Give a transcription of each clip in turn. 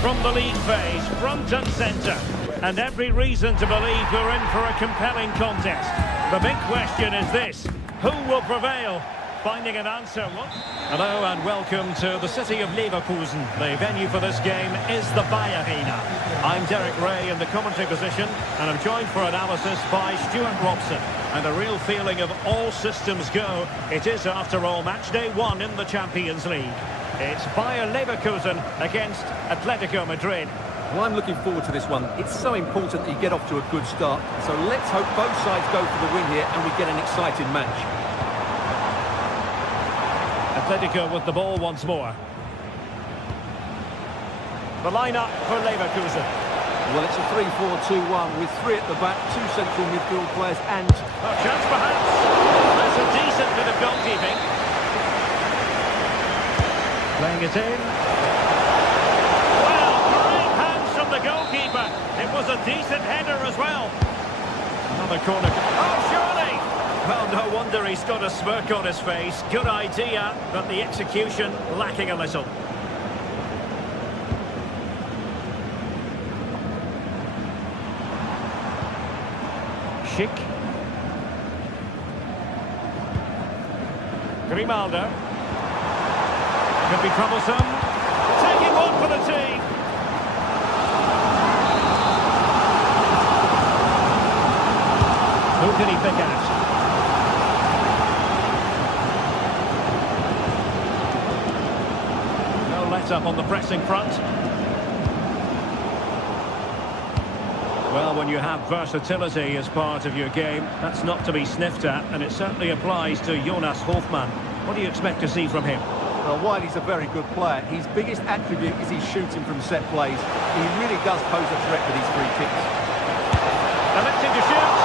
from the league phase, front and centre. And every reason to believe we're in for a compelling contest. The big question is this: who will prevail? Finding an answer. Hello and welcome to the city of Leverkusen. The venue for this game is the Bayer Arena. I'm Derek Ray in the commentary position, and I'm joined for analysis by Stuart Robson. And a real feeling of all systems go. It is, after all, match day 1 in the Champions League. It's Bayer Leverkusen against Atletico Madrid. Well, I'm looking forward to this one. It's so important that you get off to a good start. So let's hope both sides go for the win here and we get an exciting match. Atletico with the ball once more. The line-up for Leverkusen. Well, it's a 3-4-2-1 with 3 at the back, 2 central midfield players and... A chance perhaps. That's a decent bit of goalkeeping. Playing it in. Well, great hands from the goalkeeper. It was a decent header as well. Another corner. Oh, surely! Well, no wonder he's got a smirk on his face. Good idea, but the execution lacking a little. Schick. Grimaldo. Could be troublesome. Taking one for the team. Who can he pick out? No let-up on the pressing front. Well, when you have versatility as part of your game, that's not to be sniffed at, and it certainly applies to Jonas Hofmann. What do you expect to see from him? Well, while he's a very good player, his biggest attribute is his shooting from set plays. He really does pose a threat with his free kicks. Electing to shoot,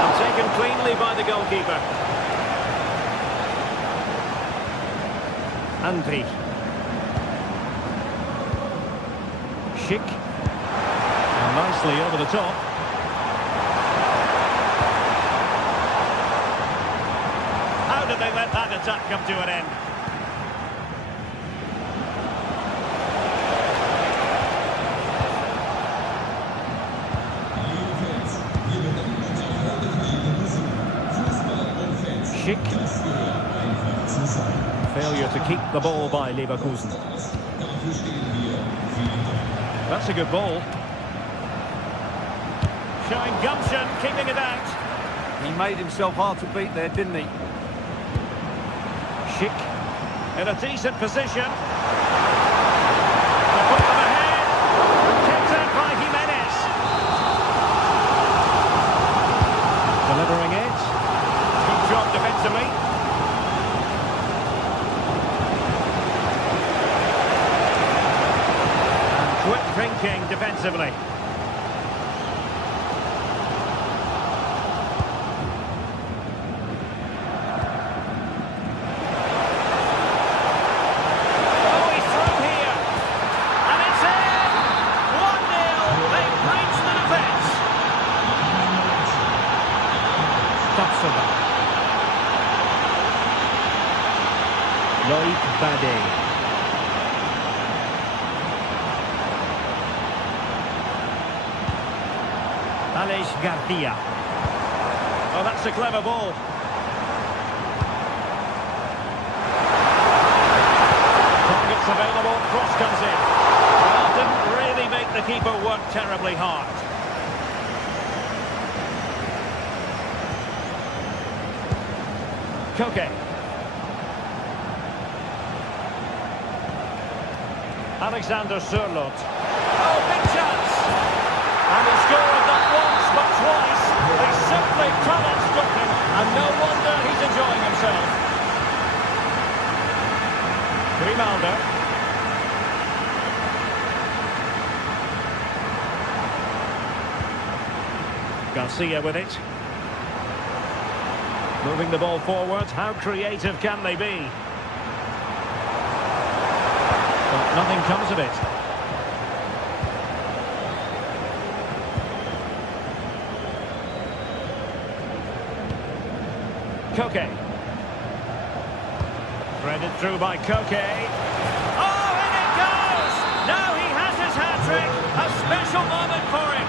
and taken cleanly by the goalkeeper. Andri. Schick. And nicely over the top. How did they let that attack come to an end? Failure to keep the ball by Leverkusen. That's a good ball. Showing gumption, keeping it out. He made himself hard to beat there, didn't he? Schick in a decent position. To put them ahead. Kept out by Jimenez. Delivering it. Good job defensively. Quick thinking defensively. Oh, he's through here. And it's in! 1-0. They've breached the defence. Thompson. Loïc Badé. Garcia. Oh, that's a clever ball. Targets available, cross comes in. Well, didn't really make the keeper work terribly hard. Koke. Alexander Sørloth. Oh, big chance! And he scored not once, but twice. They simply cannot stop him, and no wonder he's enjoying himself. Grimaldo. Garcia with it. Moving the ball forward. How creative can they be? But nothing comes of it. Koke. Threaded through by Koke. Oh, in it goes! Now he has his hand. hat-trick! A special moment for him!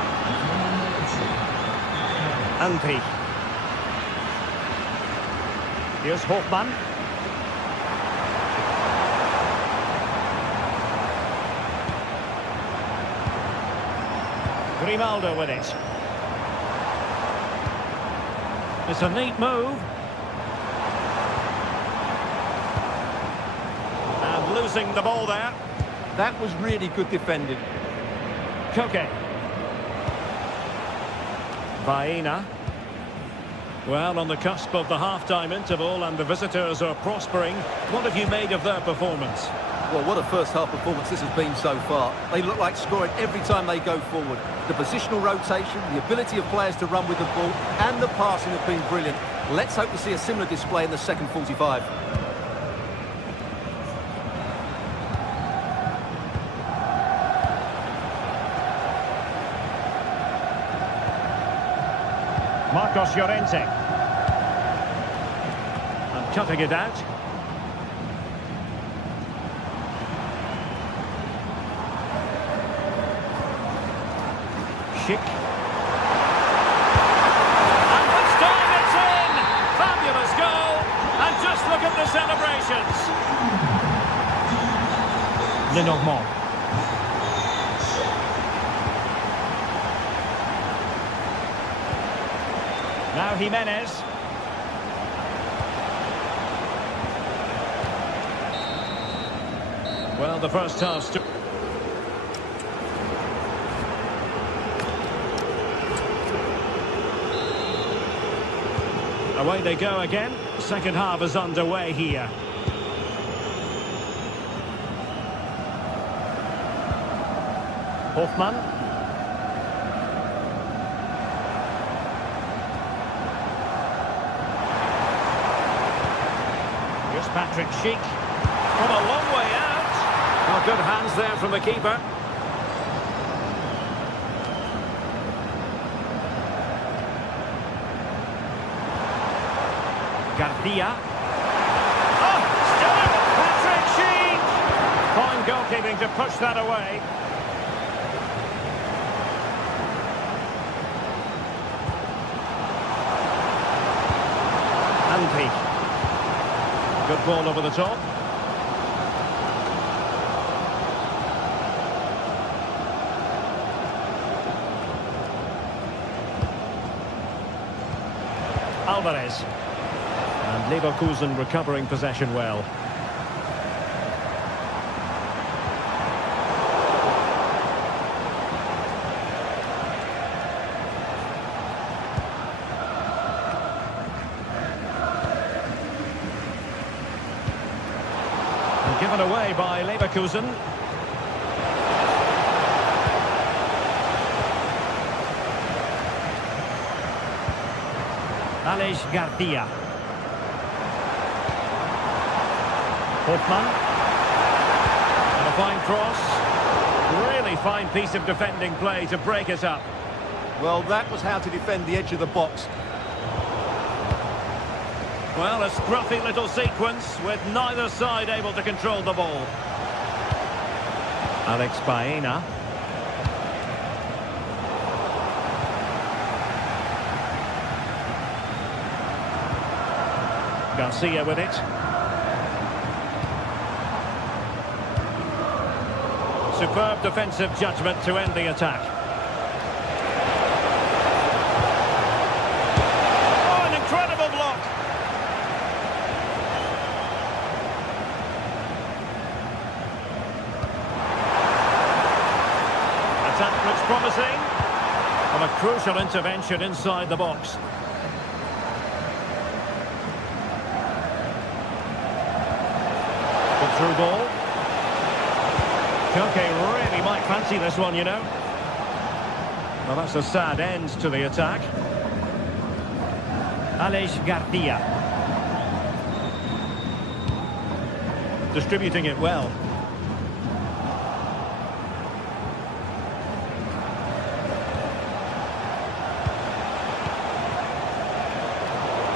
Anpi. Here's Hofmann. Grimaldo with it. It's a neat move. And losing the ball there. That was really good defending. Koke. Baena. Well, on the cusp of the half-time interval and the visitors are prospering. What have you made of their performance? Well, what a first-half performance this has been so far. They look like scoring every time they go forward. The positional rotation, the ability of players to run with the ball, and the passing have been brilliant. Let's hope to see a similar display in the second 45. Marcos Llorente. And cutting it out. Schick. And this time it's in! Fabulous goal! And just look at the celebrations! Lenormand. Now Jimenez. Well, the first half... Away they go again. Second half is underway here. Hofmann. Here's Patrick Schick. From a long way out. Well, good hands there from the keeper. Garcia. Oh, still it! Patrick Schick! Fine goalkeeping to push that away. Anpi. Good ball over the top. Alvarez. And Leverkusen recovering possession well. And given away by Leverkusen. Alex Garcia. Hofmann. And a fine cross. Really fine piece of defending play to break it up. Well, that was how to defend the edge of the box. Well, a scruffy little sequence with neither side able to control the ball. Alex Baena. Garcia with it. Superb defensive judgment to end the attack. Oh, an incredible block. Attack looks promising. And a crucial intervention inside the box. Good through ball. Koke really might fancy this one, you know. Well, that's a sad end to the attack. Alex Garcia. Distributing it well.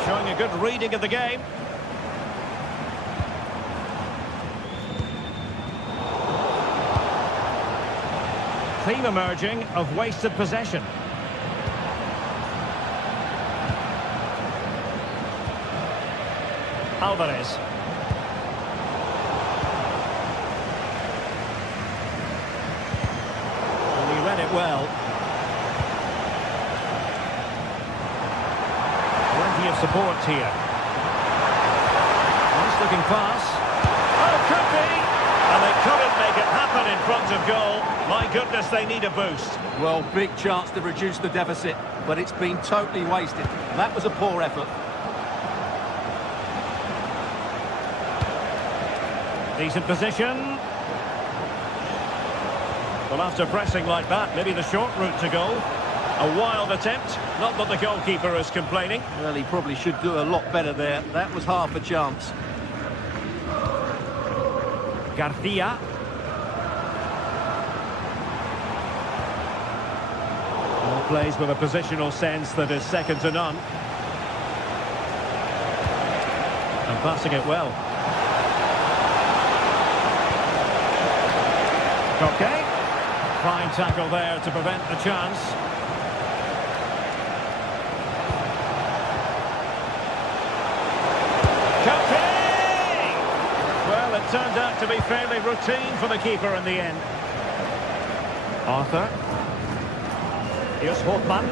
Showing a good reading of the game. theme emerging of wasted possession. Alvarez. And he read it well. Plenty of support here. Nice looking pass. Oh, could be! And they couldn't make it happen in front of goal. My goodness, they need a boost. Well, big chance to reduce the deficit, but it's been totally wasted. That was a poor effort. Decent position. Well, after pressing like that, maybe the short route to goal. A wild attempt. Not that the goalkeeper is complaining. Well, he probably should do a lot better there. That was half a chance. Garcia. Well, plays with a positional sense that is second to none. And passing it well. Okay. Fine tackle there to prevent the chance. Okay! Well, it turned out to be fairly routine for the keeper in the end. Arthur. Here's Hofmann.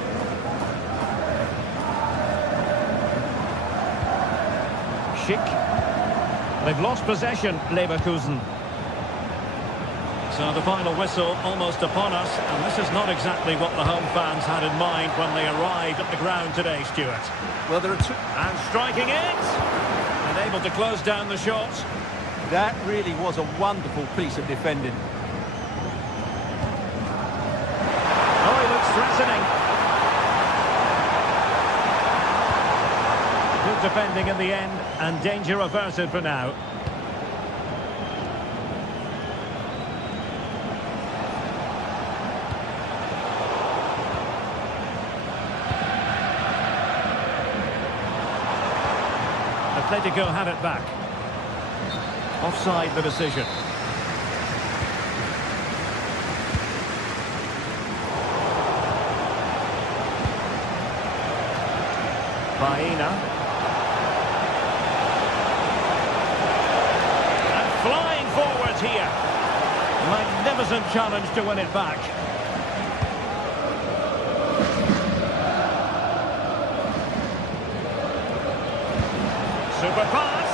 Schick. They've lost possession, Leverkusen. So the final whistle almost upon us, and this is not exactly what the home fans had in mind when they arrived at the ground today, Stuart. Well, there are two... And striking it! And able to close down the shot. That really was a wonderful piece of defending. Oh, he looks threatening. Good defending in the end, and danger averted for now. Atletico have it back. Offside the decision. Baena. And flying forward here. Magnificent challenge to win it back. Super pass.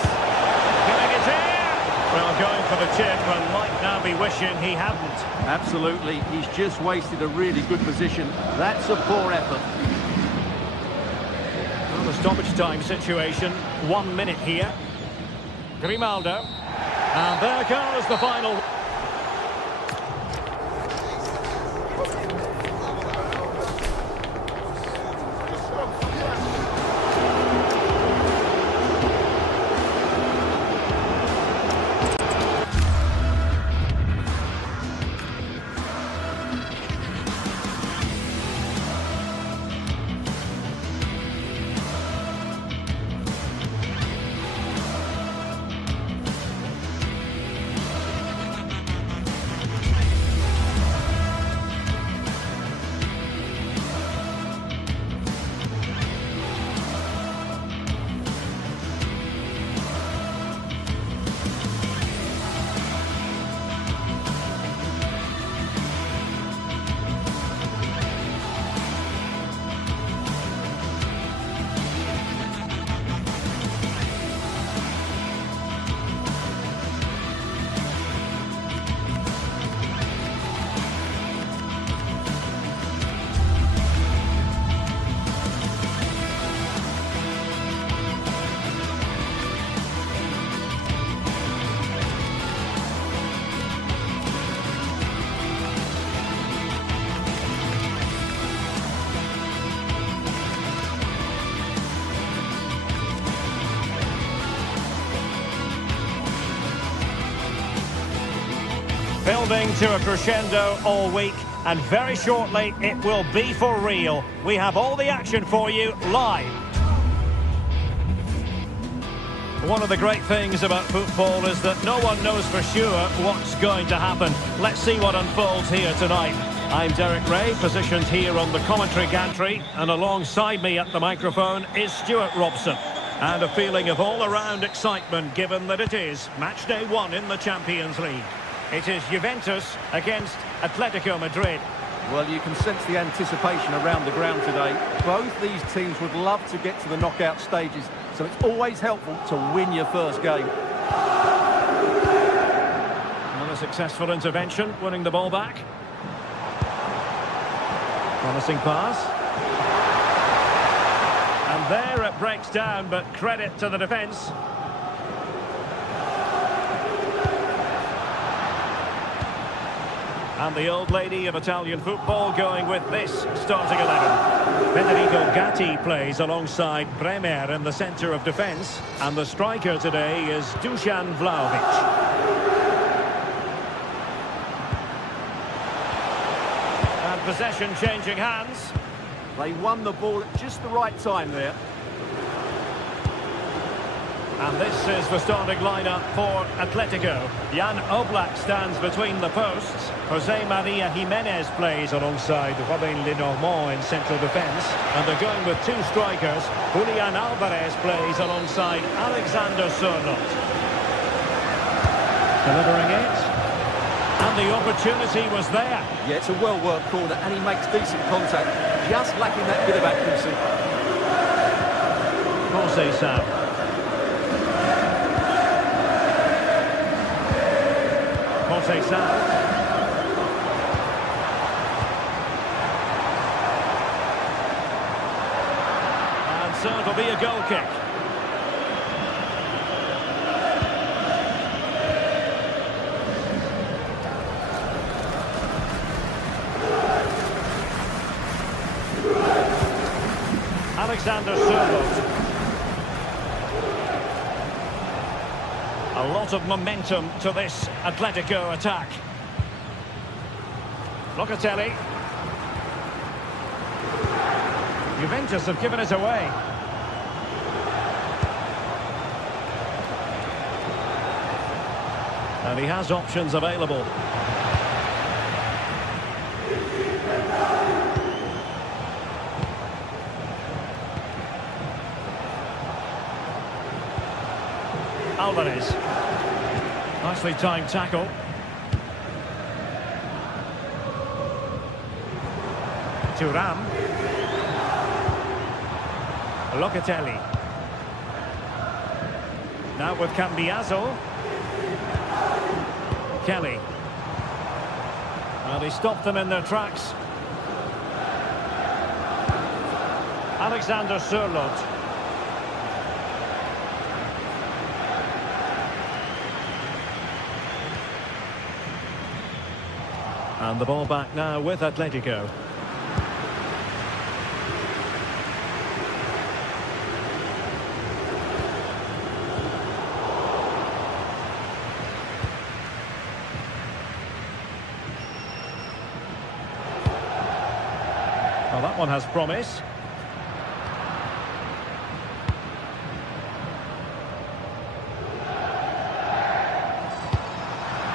Giving it here. Well, going for the chip and might now be wishing he hadn't. Absolutely. He's just wasted a really good position. That's a poor effort. Well, the stoppage time situation. 1 minute here. Grimaldo. And there goes the final. Building to a crescendo all week, and very shortly it will be for real. We have all the action for you live. One of the great things about football is that no one knows for sure what's going to happen. Let's see what unfolds here tonight. I'm Derek Ray, positioned here on the commentary gantry, and alongside me at the microphone is Stuart Robson. And a feeling of all-around excitement given that it is match day 1 in the Champions League. It is Juventus against Atletico Madrid. Well, you can sense the anticipation around the ground today. Both these teams would love to get to the knockout stages, so it's always helpful to win your first game. Another successful intervention, winning the ball back. Promising pass. And there it breaks down, but credit to the defence. And the old lady of Italian football going with this starting 11. Federico Gatti plays alongside Bremer in the centre of defence. And the striker today is Dusan Vlahovic. And possession changing hands. They won the ball at just the right time there. And this is the starting lineup for Atletico. Jan Oblak stands between the posts. Jose Maria Jimenez plays alongside Robin Lenormand in central defence. And they're going with two strikers. Julian Alvarez plays alongside Alexander Sørloth. Delivering it. And the opportunity was there. Yeah, it's a well-worked corner, and he makes decent contact. Just lacking that bit of accuracy. Jose Sam. Jose Sam. And so it'll be a goal kick. Alexander Sørloth. A lot of momentum to this Atletico attack. Locatelli. Juventus have given it away. And he has options available. Alvarez. Nicely timed tackle. Thuram. Locatelli. Now with Cambiaso. Kelly. Well, he stopped them in their tracks. Alexander Sørloth. And the ball back now with Atletico. Well, that one has promise.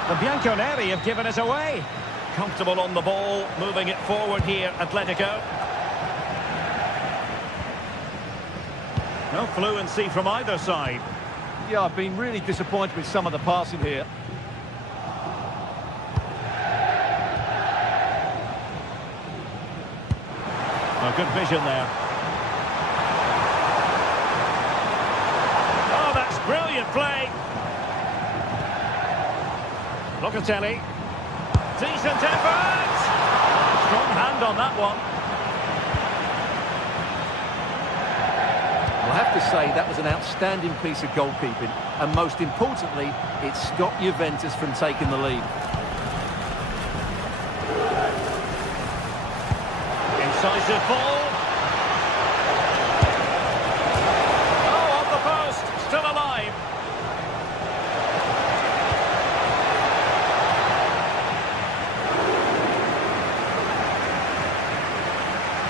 The Bianconeri have given it away. Comfortable on the ball, moving it forward here, Atletico. No fluency from either side. Yeah, I've been really disappointed with some of the passing here. Oh, good vision there. Oh, that's brilliant play. Locatelli. Decent effort! Strong hand on that one. I'll have to say that was an outstanding piece of goalkeeping, and most importantly, it stopped Juventus from taking the lead. Incisive ball. Oh, off the post, still alive.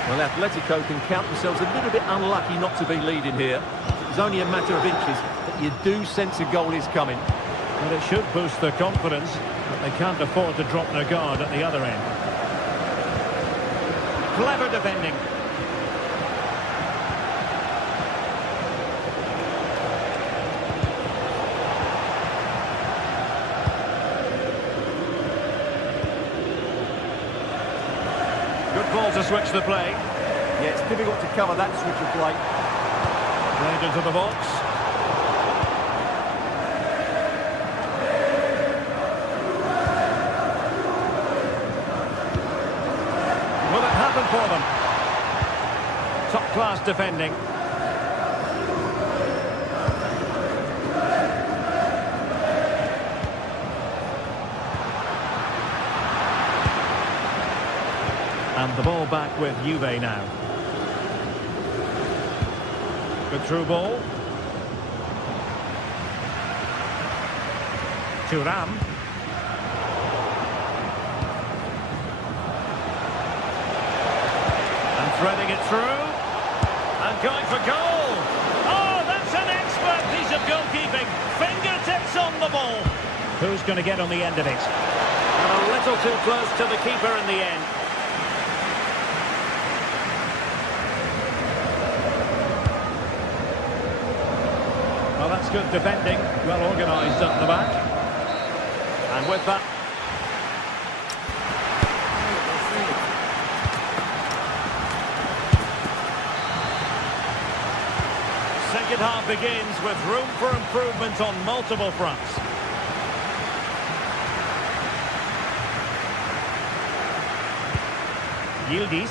Well, Atletico can count themselves a little bit unlucky not to be leading here. It's only a matter of inches, but you do sense a goal is coming. Well, it should boost their confidence, but they can't afford to drop their guard at the other end. Clever defending. Good ball to switch the play. Yeah, it's difficult to cover that switch of play. Played into the box. Will it happen for them? Top-class defending. And the ball back with Juve now. Good through ball. Thuram. And threading it through. And going for goal. Oh, that's an expert piece of goalkeeping. Fingertips on the ball. Who's going to get on the end of it? And a little too close to the keeper in the end. Well, that's good defending, well organised up the back. And with that... Second half begins with room for improvement on multiple fronts. Yildiz.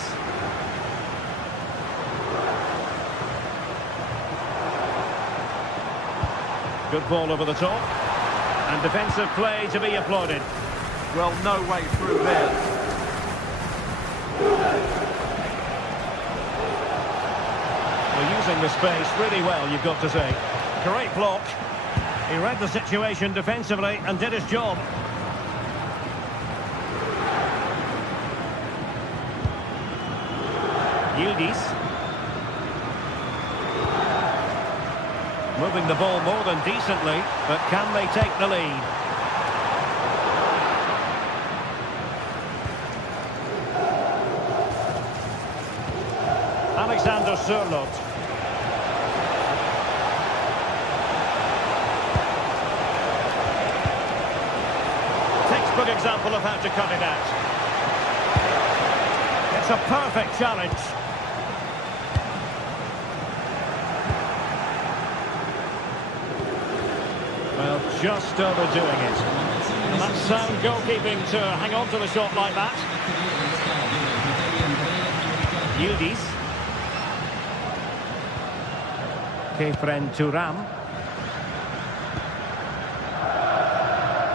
Good ball over the top. And defensive play to be applauded. Well, no way through there. We're using the space really well, you've got to say. Great block. He read the situation defensively and did his job. Yildiz. Moving the ball more than decently, but can they take the lead? Alexander Sørloth. Textbook example of how to cut it out. It's a perfect challenge. Well, just overdoing it. And that's sound goalkeeping to hang on to the shot like that. Yildiz. Kefren Thuram.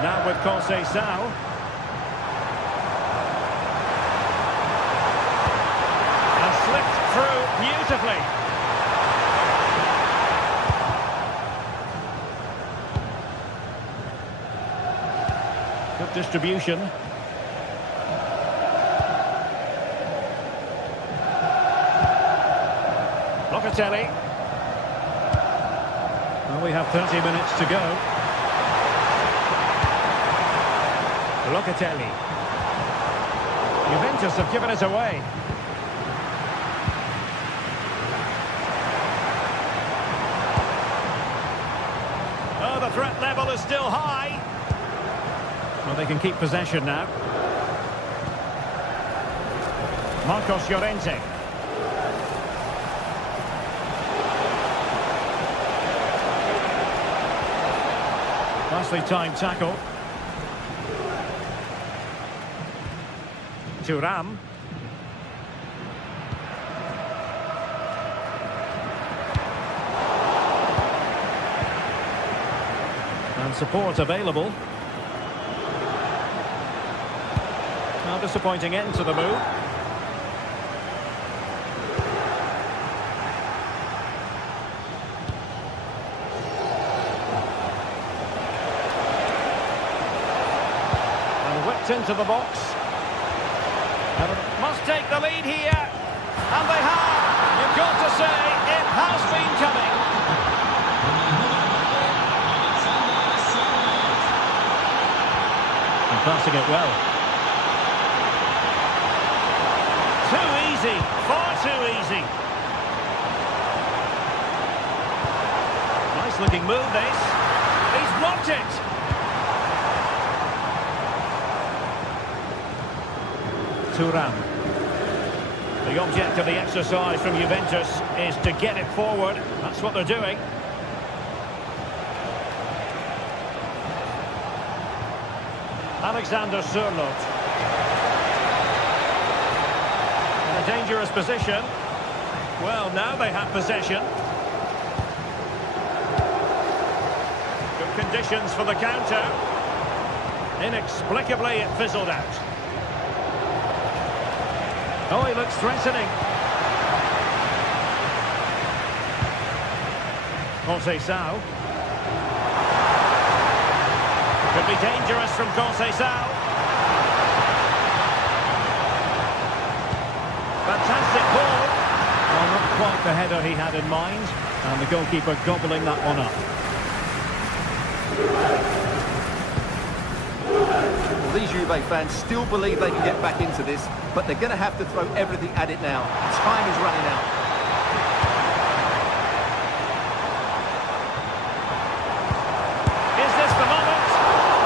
Now with Conceição. And slipped through beautifully. Good distribution. Locatelli. Well, we have 30 minutes to go. Locatelli. Juventus have given it away. Oh, the threat level is still high. Well, they can keep possession now. Marcos Llorente. Nicely timed tackle. Thuram. And support available. Now disappointing end to the move. And whipped into the box. Must take the lead here. And they have. You've got to say, it has been coming. And passing it well. Too easy, far too easy. Nice looking move this. He's blocked it. Thuram. The object of the exercise from Juventus is to get it forward. That's what they're doing. Alexander Sørloth. In a dangerous position. Well, now they have possession. Good conditions for the counter. Inexplicably, it fizzled out. Oh, he looks threatening. Conceição. Could be dangerous from Conceição. Fantastic ball. Well, not quite the header he had in mind. And the goalkeeper gobbling that one up. Well, these Juve fans still believe they can get back into this, but they're going to have to throw everything at it now. Time is running out. Is this the moment?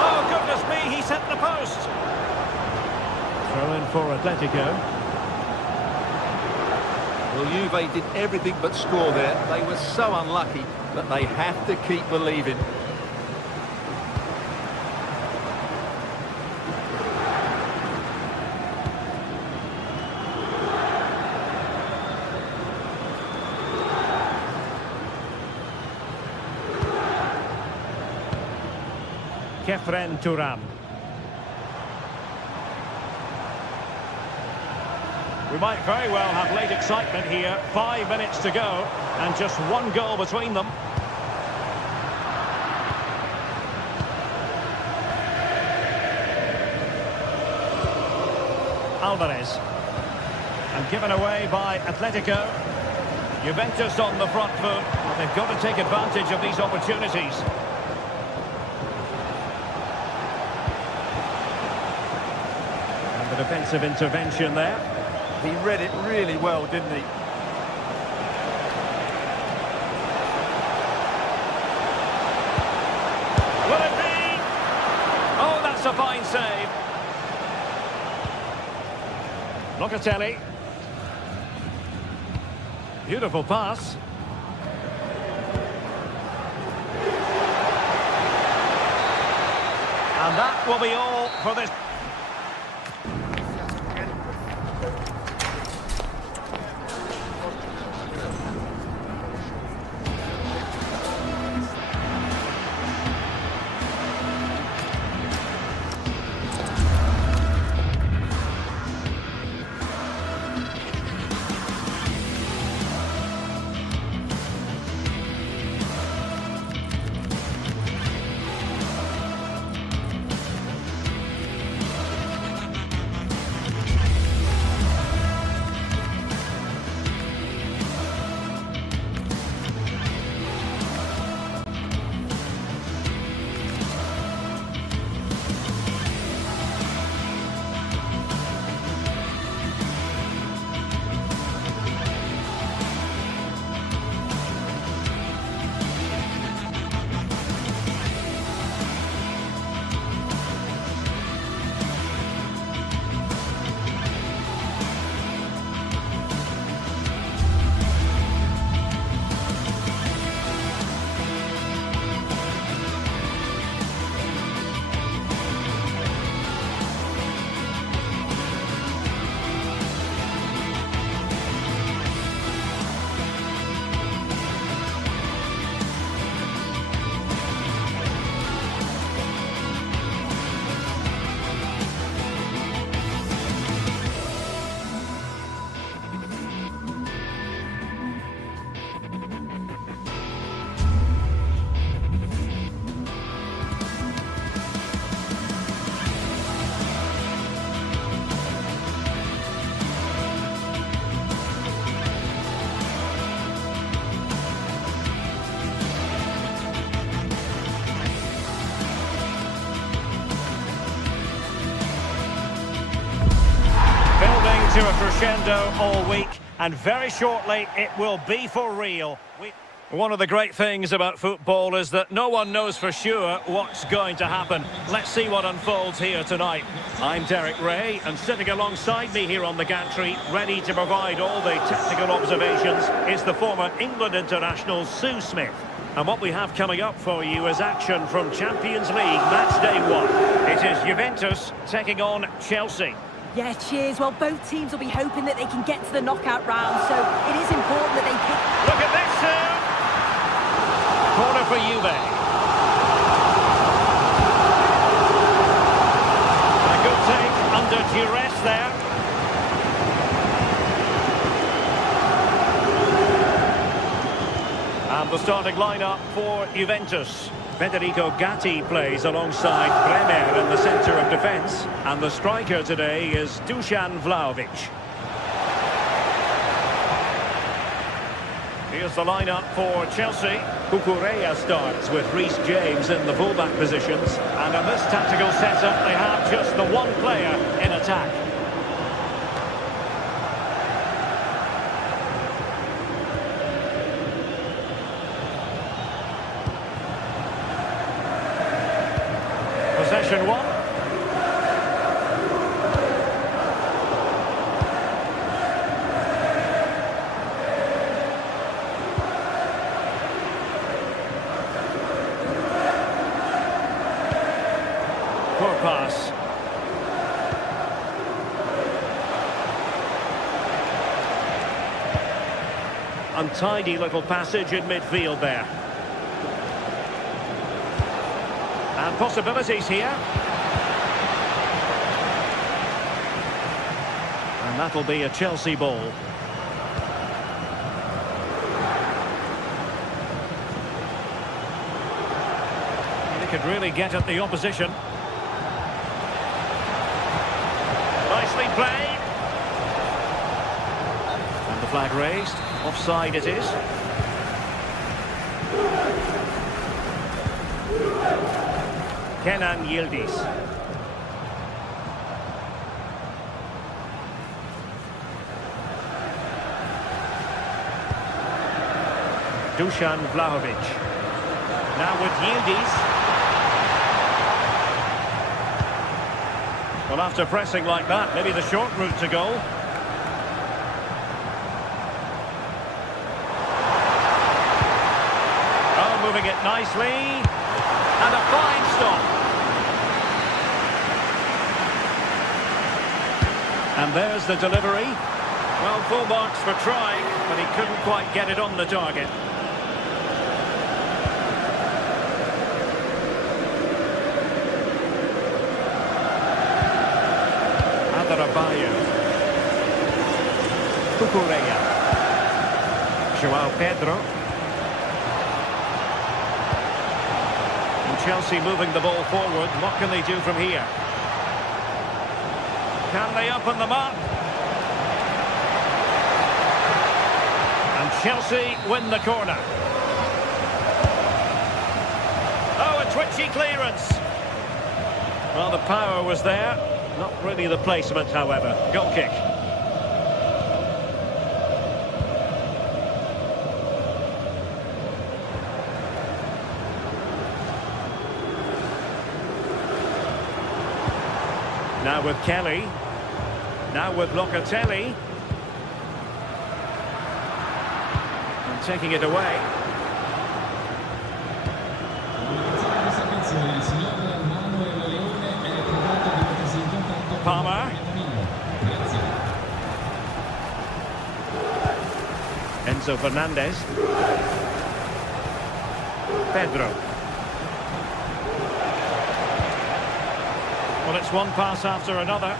Oh, goodness me, he set the post. Throw in for Atletico. Well, Juve did everything but score there. They were so unlucky, but they have to keep believing. Thuram. We might very well have late excitement here. 5 minutes to go and just one goal between them. Alvarez. And given away by Atletico. Juventus on the front foot. But they've got to take advantage of these opportunities. The defensive intervention there. He read it really well, didn't he? Will it be? Oh, that's a fine save. Locatelli. Beautiful pass. And that will be all for this. crescendo all week, and very shortly it will be for real. One of the great things about football is that no one knows for sure what's going to happen. Let's see what unfolds here tonight. I'm Derek Ray, and sitting alongside me here on the gantry, ready to provide all the tactical observations, is the former England international Sue Smith. And what we have coming up for you is action from Champions League match day 1. It is Juventus taking on Chelsea. Yeah, cheers. Well, both teams will be hoping that they can get to the knockout round, so it is important that they pick... Look at this, Sue! Corner for Juve. A good take under duress there. And the starting lineup for Juventus. Federico Gatti plays alongside Bremer in the centre of defence. And the striker today is Dusan Vlahovic. Here's the lineup for Chelsea. Cucurella starts with Reece James in the fullback positions. And in this tactical setup, they have just the one player in attack. Possession 1. Poor pass. Untidy little passage in midfield there. And possibilities here. And that'll be a Chelsea ball. They could really get at the opposition. Nicely played. And the flag raised. Offside it is. Kenan Yildiz. Dusan Vlahovic. Now with Yildiz. Well, after pressing like that, maybe the short route to goal. Oh, moving it nicely. And a fine stop. And there's the delivery. Well, full marks for trying, but he couldn't quite get it on the target. Adarabioyo. Cucurella. João Pedro. Chelsea moving the ball forward. What can they do from here? Can they open them up? And Chelsea win the corner. Oh, a twitchy clearance. Well, the power was there. Not really the placement, however. Goal kick. Now with Kelly. Now with Locatelli. And taking it away. Palmer. Enzo Fernandez. Pedro. Well, it's one pass after another.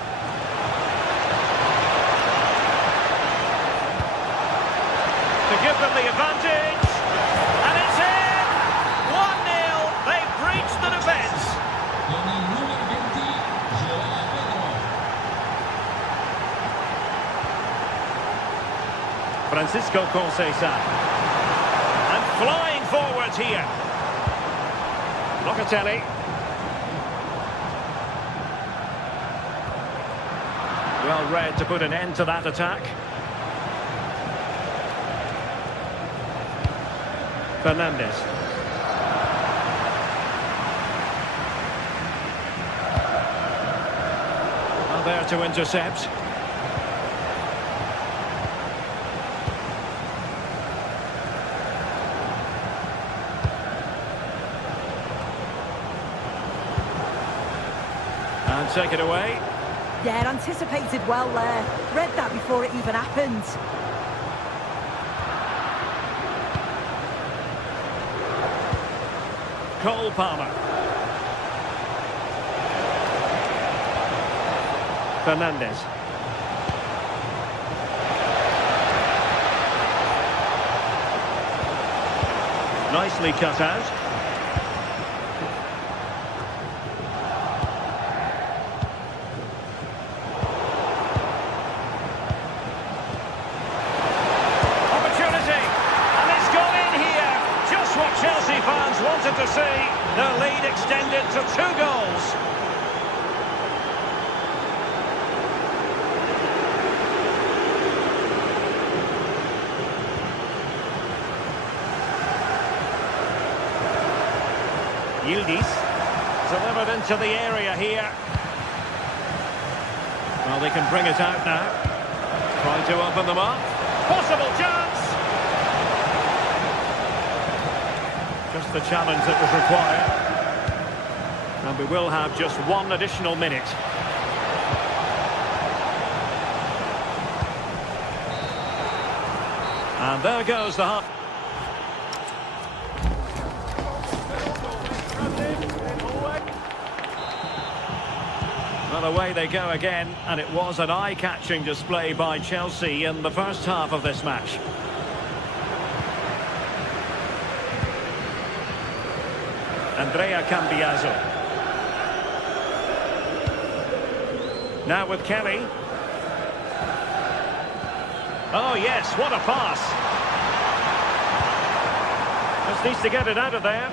To give them the advantage. And it's in! 1-0. They've breached the defence. Francisco Conceição. And flying forwards here. Locatelli. Well read to put an end to that attack. Fernandes. Well, there to intercept. And take it away. Yeah, anticipated well there. Read that before it even happened. Cole Palmer. Fernandes. Nicely cut out. Chelsea fans wanted to see their lead extended to 2 goals. Yildiz delivered into the area here. Well, they can bring it out now. Trying to open them up. Possible chance. Just the challenge that was required. And we will have just 1 additional minute. And there goes the half. Well, away they go again, and it was an eye-catching display by Chelsea in the first half of this match. Andrea Cambiaso. Now with Kelly. Oh yes, what a pass. Just needs to get it out of there.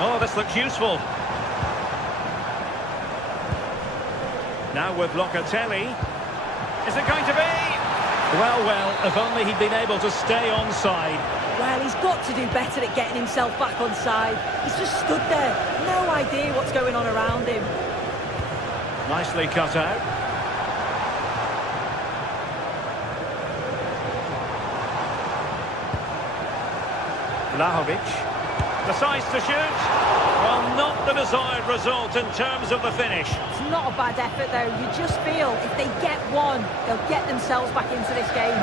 Oh, this looks useful. Now with Locatelli. Is it going to be? Well, if only he'd been able to stay onside. Well, he's got to do better at getting himself back onside. He's just stood there. No idea what's going on around him. Nicely cut out. Vlahovic decides to shoot. Well, not the desired result in terms of the finish. It's not a bad effort, though. You just feel if they get one, they'll get themselves back into this game.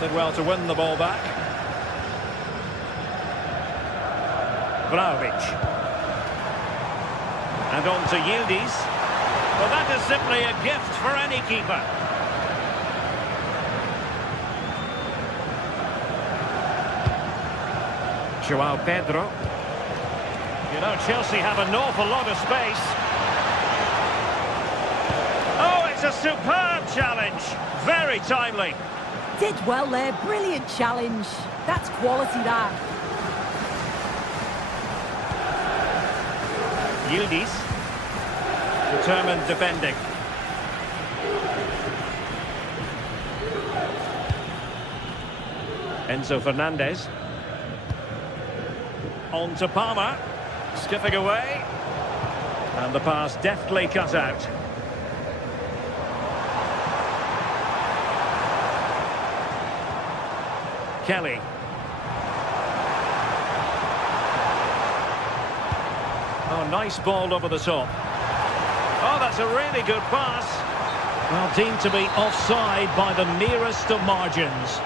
Did well to win the ball back. Vlahovic. And on to Yildiz. Well, that is simply a gift for any keeper. João Pedro. You know, Chelsea have an awful lot of space. Oh, it's a superb challenge. Very timely. Did well there. Brilliant challenge. That's quality, that. Yildiz. Determined defending. Enzo Fernandez. On to Palmer. Skipping away. And the pass deftly cut out. Kelly. Oh, nice ball over the top. Oh, that's a really good pass. Well, deemed to be offside by the nearest of margins.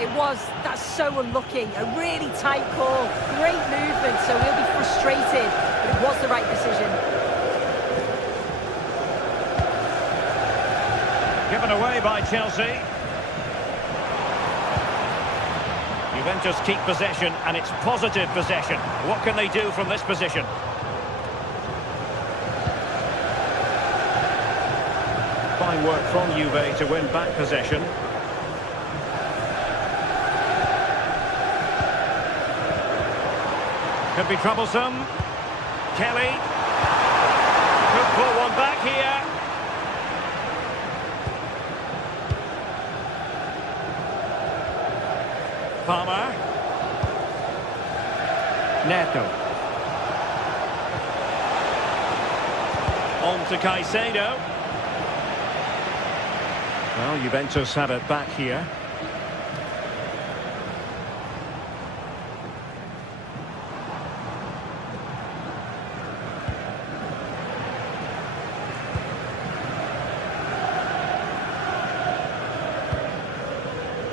It was. That's so unlucky. A really tight call. Great movement, so he'll be frustrated. But it was the right decision. Given away by Chelsea. Juventus keep possession, and it's positive possession. What can they do from this position? Fine work from Juve to win back possession. Could be troublesome. Kelly. Could pull one back here. Palmer. Neto. On to Caicedo. Well, Juventus have it back here.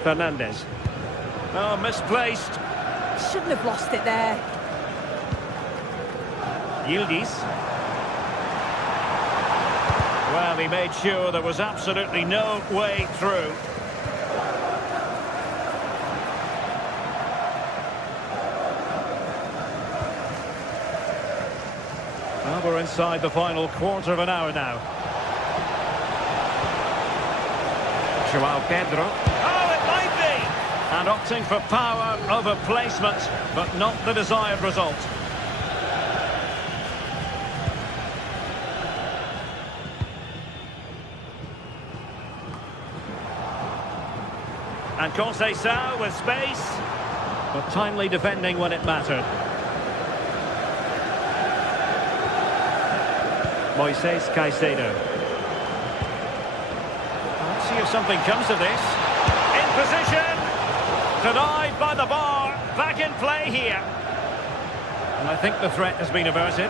Fernandez. Oh, misplaced. Shouldn't have lost it there. Yildiz. Well, he made sure there was absolutely no way through. Well, we're inside the final quarter of an hour now. João Pedro. Oh, it might be! And opting for power over placement, but not the desired result. And Conceição with space, but timely defending when it mattered. Moises Caicedo. Let's see if something comes of this. In position. Denied by the bar. Back in play here. And I think the threat has been averted.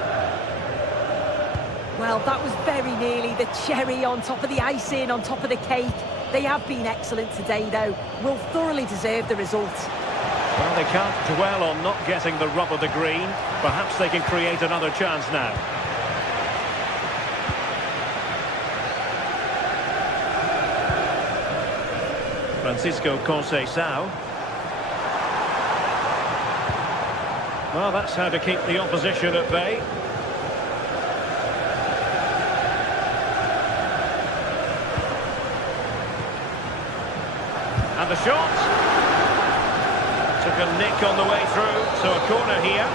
Well, that was very nearly the cherry on top of the icing, on top of the cake. They have been excellent today, though. Will thoroughly deserve the result. Well, they can't dwell on not getting the rub of the green. Perhaps they can create another chance now. Francisco Conceição. Well, that's how to keep the opposition at bay. And the shot. Took a nick on the way through, so a corner here.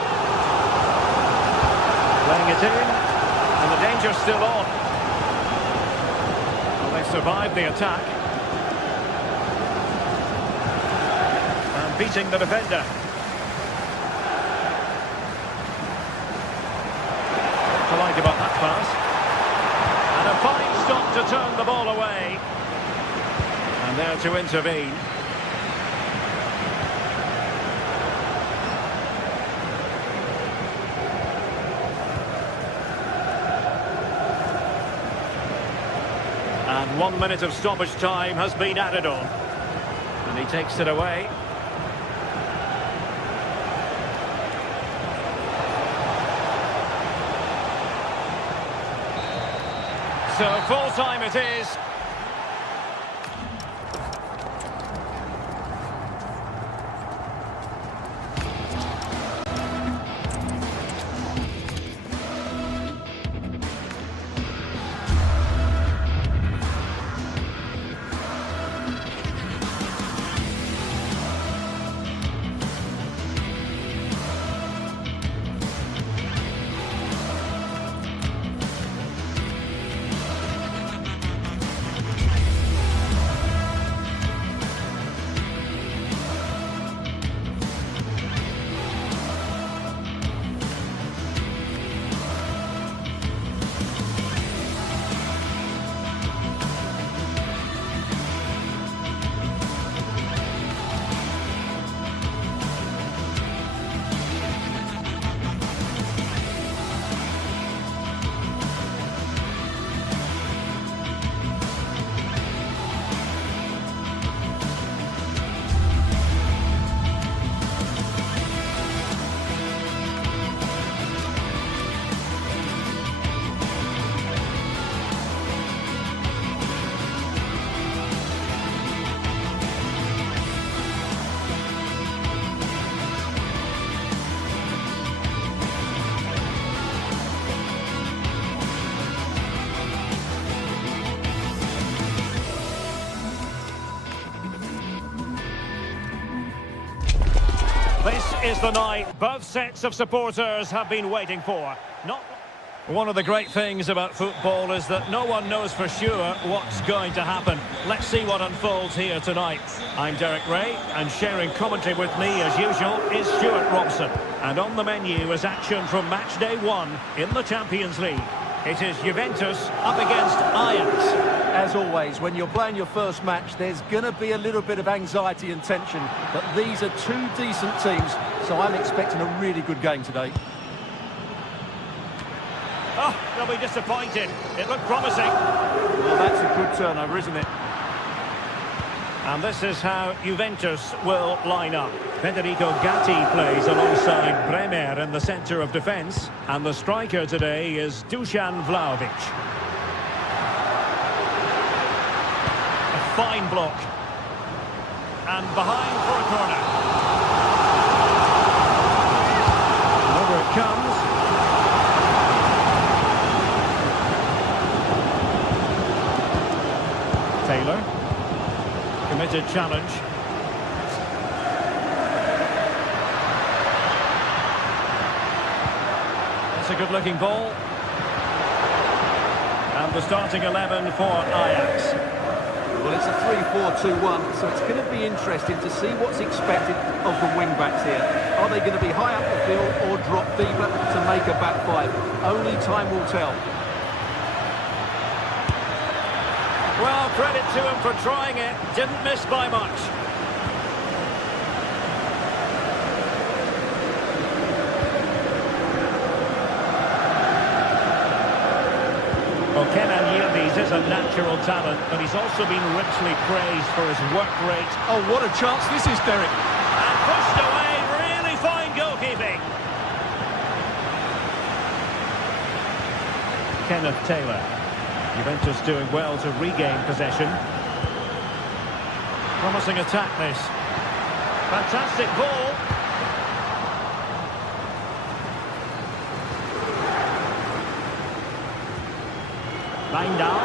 Playing it in, and the danger's still on. Well, they survived the attack. And beating the defender. What to like about that pass. And a fine stop to turn the ball away. And there to intervene. And 1 minute of stoppage time has been added on. And he takes it away. So full time it is. is the night both sets of supporters have been waiting for. One of the great things about football is that no one knows for sure what's going to happen. Let's see what unfolds here tonight. I'm Derek Ray, and sharing commentary with me as usual is Stuart Robson. And on the menu is action from match day 1 in the Champions League. It is Juventus up against Ajax. As always, when you're playing your first match, there's going to be a little bit of anxiety and tension. But these are two decent teams, so I'm expecting a really good game today. Oh, they'll be disappointed. It looked promising. Well, that's a good turnover, isn't it? And this is how Juventus will line up. Federico Gatti plays alongside Bremer in the centre of defence. And the striker today is Dusan Vlahovic. A fine block. And behind for a corner. And over it comes. Taylor. Committed challenge. That's a good-looking ball. And the starting 11 for Ajax. Well, it's a 3-4-2-1, so it's going to be interesting to see what's expected of the wing-backs here. Are they going to be high up the field or drop deeper to make a back five? Only time will tell. Well, credit to him for trying it. Didn't miss by much. Well, Kenan Yildiz is a natural talent, but he's also been richly praised for his work rate. Oh, what a chance this is, Derek. And pushed away, really fine goalkeeping. Kenneth Taylor. Juventus doing well to regain possession. Promising attack this. Fantastic ball. Wijndal.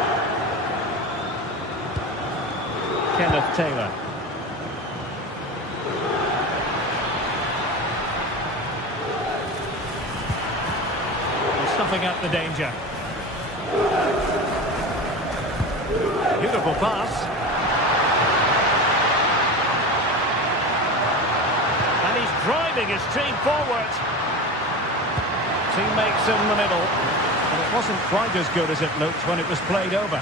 Kenneth Taylor. Stuffing out the danger. Beautiful pass. And he's driving his team forward. Teammates in the middle. And it wasn't quite as good as it looked when it was played over.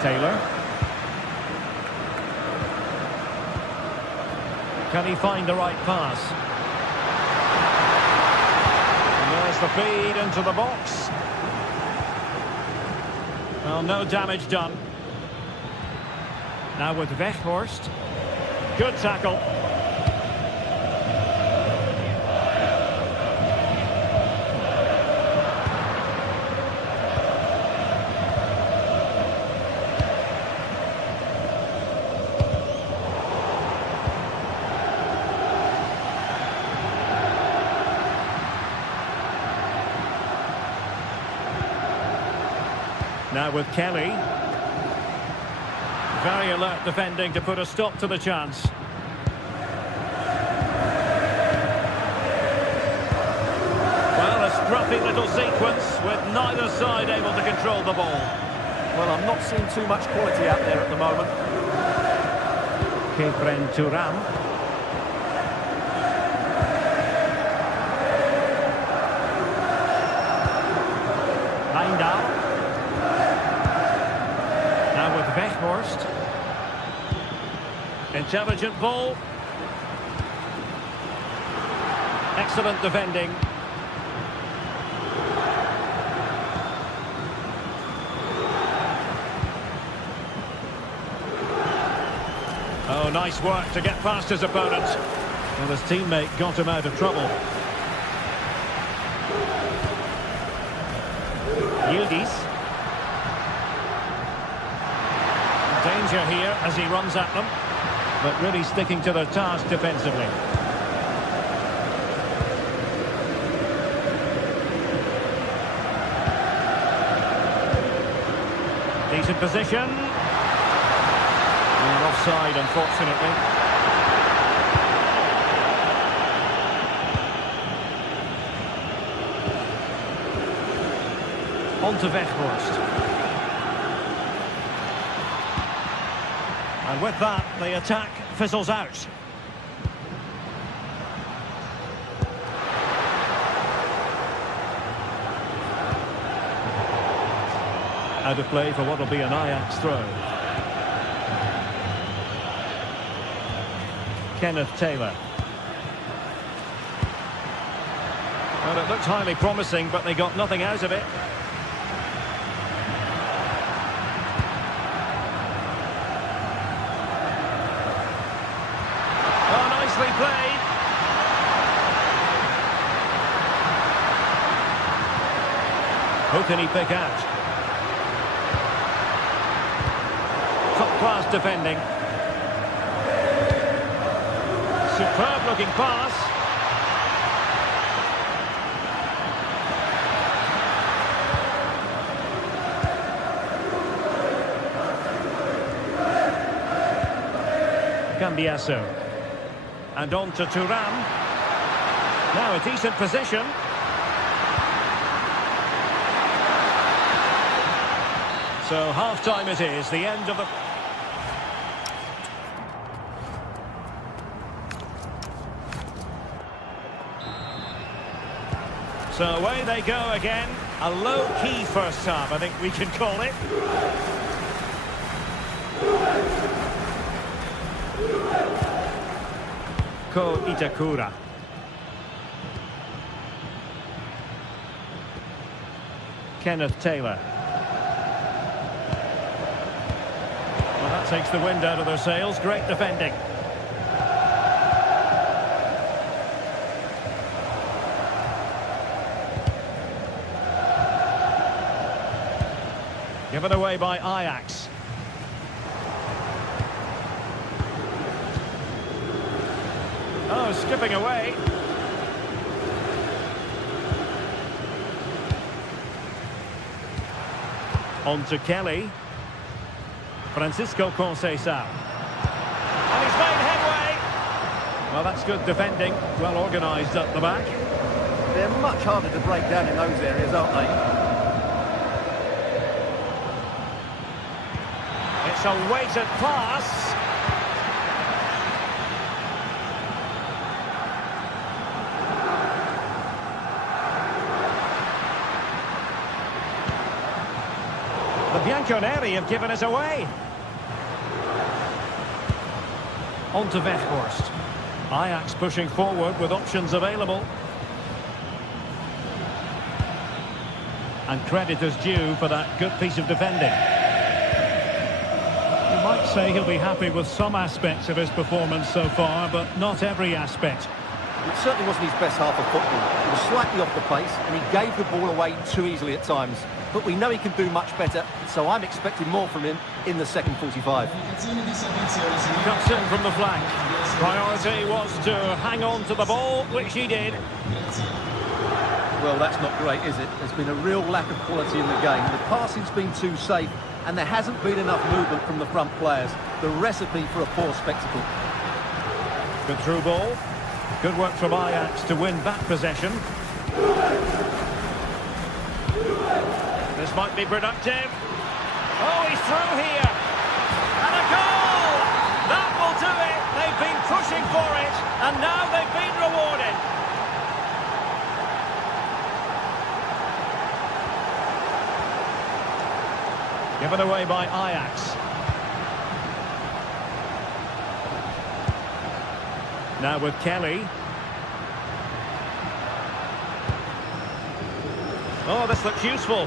Taylor. Can he find the right pass? The feed into the box. Well, no damage done. Now with Weghorst. Good tackle. Now with Kelly. Very alert defending to put a stop to the chance. Well, a scruffy little sequence with neither side able to control the ball. Well, I'm not seeing too much quality out there at the moment. Kefren Turam. Wijndal. Now with Weghorst. Intelligent ball. Excellent defending. Oh, nice work to get past his opponent. Well, his teammate got him out of trouble. Yildiz. Danger here as he runs at them, but really sticking to their task defensively. Decent position. offside, unfortunately. On to Weghorst. And with that, the attack fizzles out. Out of play for what will be an Ajax throw. Kenneth Taylor. Well, it looked highly promising, but they got nothing out of it. Oh, nicely played. Who can he pick out? Top-class defending. Superb-looking pass. Cambiasso. And on to Thuram. Now a decent position. So half-time it is, the end of the... So away they go again. A low-key first half, I think we can call it. Ko Itakura. Kenneth Taylor. Well, that takes the wind out of their sails. Great defending. Given away by Ajax. Oh, skipping away. On to Kelly. Francisco Conceição. And he's made headway. Well, that's good defending. Well organised up the back. They're much harder to break down in those areas, aren't they? It's a weighted pass. The Bianconeri have given us away. On to Weghorst. Ajax pushing forward with options available. And credit is due for that good piece of defending. You might say he'll be happy with some aspects of his performance so far, but not every aspect. It certainly wasn't his best half of football. He was slightly off the pace and he gave the ball away too easily at times. But we know he can do much better, so I'm expecting more from him in the second 45. Cuts in from the flank. Priority was to hang on to the ball, which he did. Well, that's not great, is it? There's been a real lack of quality in the game. The passing's been too safe, and there hasn't been enough movement from the front players. The recipe for a poor spectacle. Good through ball. Good work from Ajax to win back possession. This might be productive. Oh, he's through here. And a goal! That will do it. They've been pushing for it, and now they've been rewarded. Given away by Ajax. Now with Kelly. Oh, this looks useful.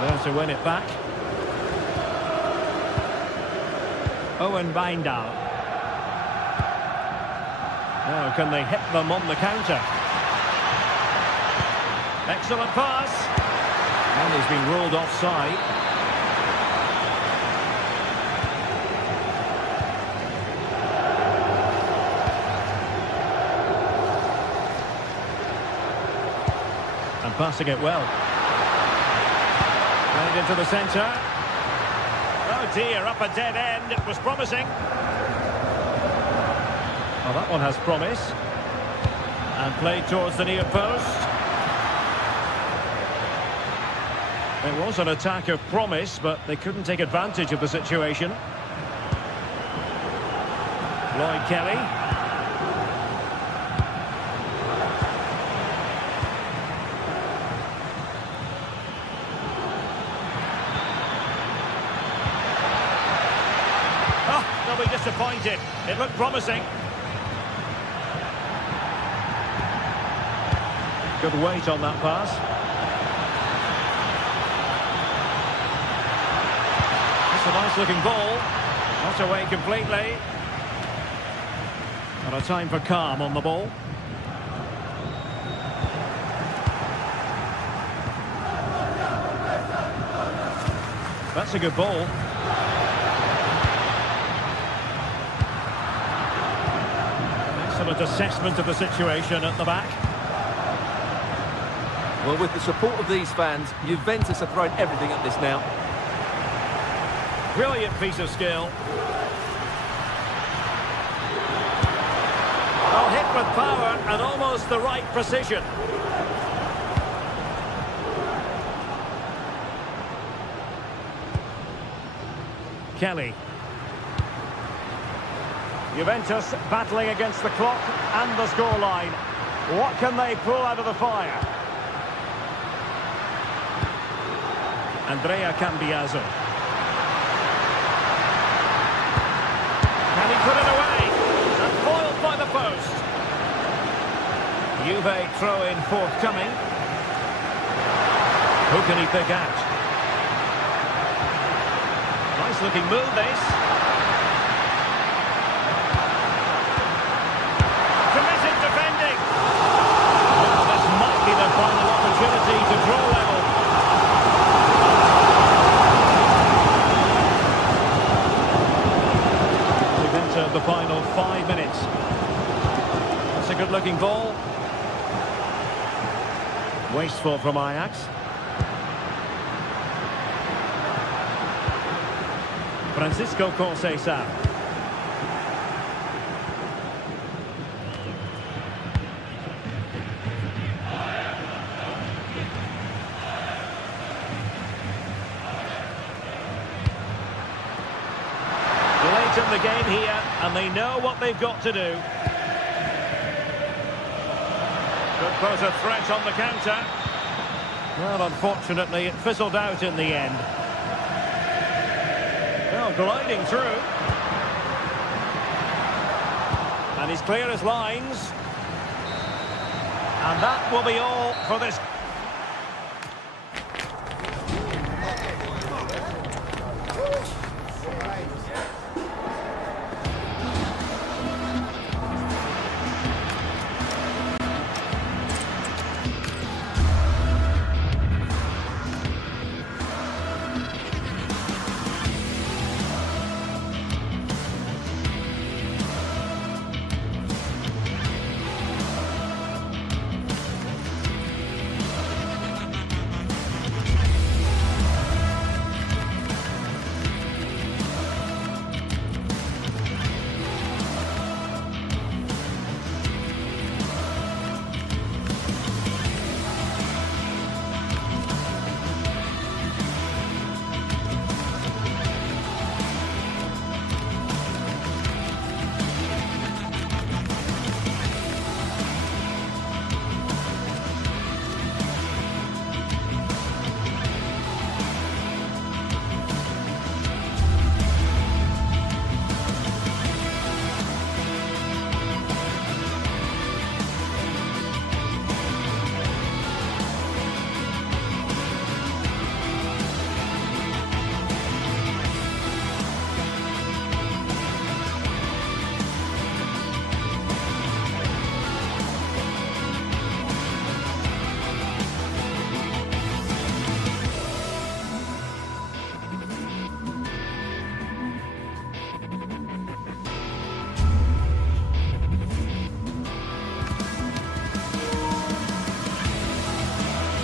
There to win it back. Owen Wijndal. Now can they hit them on the counter? Excellent pass. And he's been ruled offside. And passing it well. Right into the centre. Oh, dear, up a dead end. It was promising. Well, that one has promise. And played towards the near post. It was an attack of promise, but they couldn't take advantage of the situation. Lloyd Kelly. Oh, they'll be disappointed. It looked promising. Good weight on that pass. It's a nice-looking ball. Not away completely. And a time for calm on the ball. That's a good ball. Excellent assessment of the situation at the back. Well, with the support of these fans, Juventus are throwing everything at this now. Brilliant piece of skill. Oh, hit with power and almost the right precision. Kelly. Juventus battling against the clock and the scoreline. What can they pull out of the fire? Andrea Cambiaso. Can he put it away? And foiled by the post. Juve throw-in forthcoming. Who can he pick out? Nice looking move, this. Committed defending. Well, this might be the final opportunity to draw level. The final 5 minutes. That's a good looking ball. Wasteful from Ajax. Francisco Conceição. Late in the game here, and they know what they've got to do. Could pose a threat on the counter. Well, unfortunately, it fizzled out in the end. Well, gliding through. And he's clear as lines. And that will be all for this.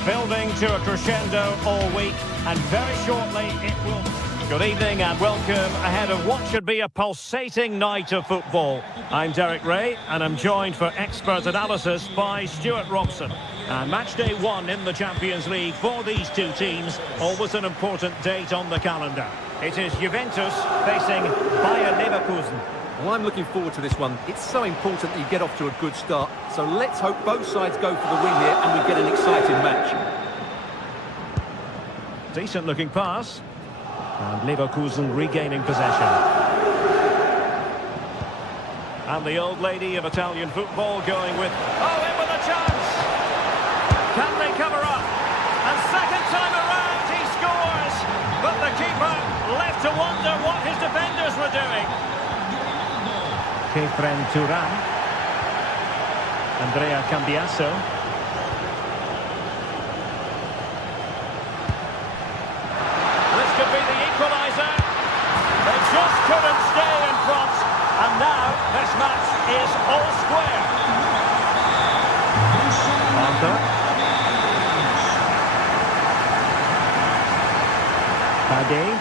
Building to a crescendo all week, and very shortly it will... Good evening and welcome ahead of what should be a pulsating night of football. I'm Derek Ray and I'm joined for expert analysis by Stuart Robson. And match day 1 in the Champions League for these two teams, always an important date on the calendar. It is Juventus facing Bayer Leverkusen. Well, I'm looking forward to this one. It's so important that you get off to a good start. So let's hope both sides go for the win here and we get an exciting match. Decent looking pass. And Leverkusen regaining possession. And the old lady of Italian football going with... Oh, in with a chance! Can they cover up? And second time around he scores! But the keeper left to wonder what his defenders were doing. Kefren Turan. Andrea Cambiasso. This could be the equaliser. They just couldn't stay in front. And now this match is all square. Arthur. Bade.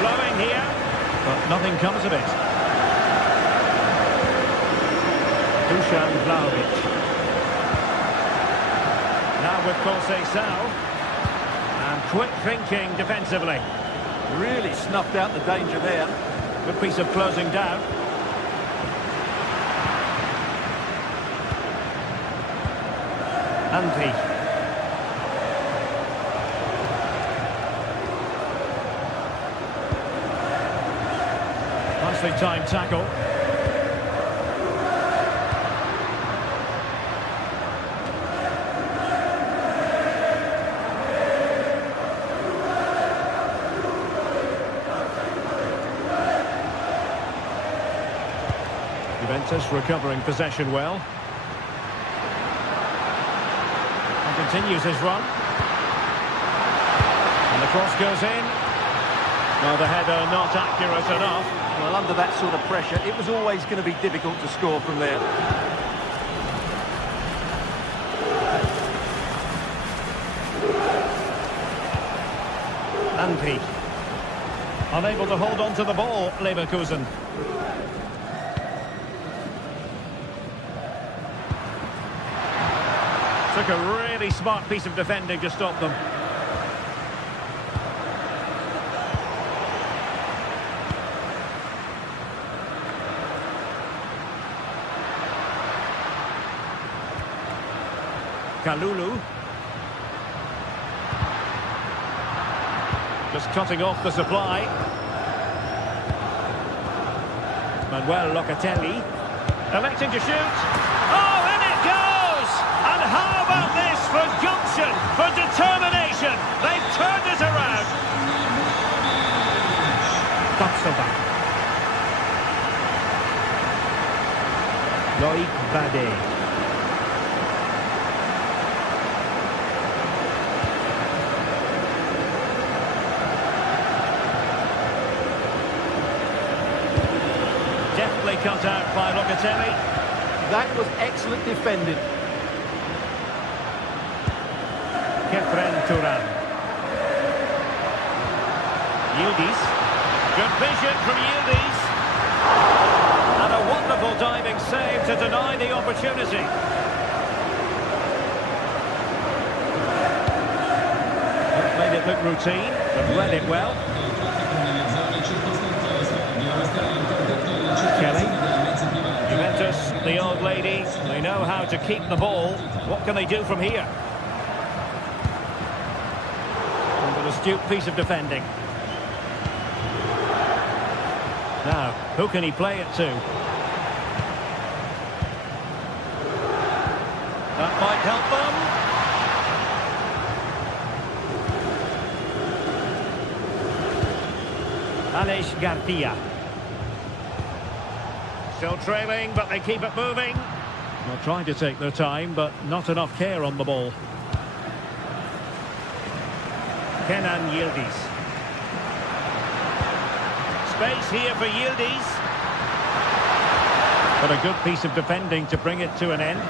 Flowing here, but nothing comes of it. Dusan Vlahovic. Now with Conceição. And quick thinking defensively. Really snuffed out the danger there. Good piece of closing down. Antti. Nicely timed tackle. Juventus recovering possession well. Continues his run. And the cross goes in. Well, the header not accurate enough. Well, under that sort of pressure, it was always going to be difficult to score from there. Antti. Unable to hold on to the ball, Leverkusen. Took a really smart piece of defending to stop them. Kalulu. Just cutting off the supply. Manuel Locatelli. Electing to shoot. Oh, in it goes! And how about this for gumption, for determination? They've turned it around. Tapsoba. Loic Bade. Deftly cut out by Locatelli. That was excellent defending. Kefren Turan. Yildiz. Good vision from Yildiz. And a wonderful diving save to deny the opportunity. Made it look routine, but read it well. Kelly. Juventus, the old lady, they know how to keep the ball. What can they do from here? And an astute piece of defending. Now, who can he play it to? That might help them. Alex Garcia. Still trailing, but they keep it moving. Well, trying to take their time, but not enough care on the ball. Kenan Yildiz. Space here for Yildiz. But a good piece of defending to bring it to an end.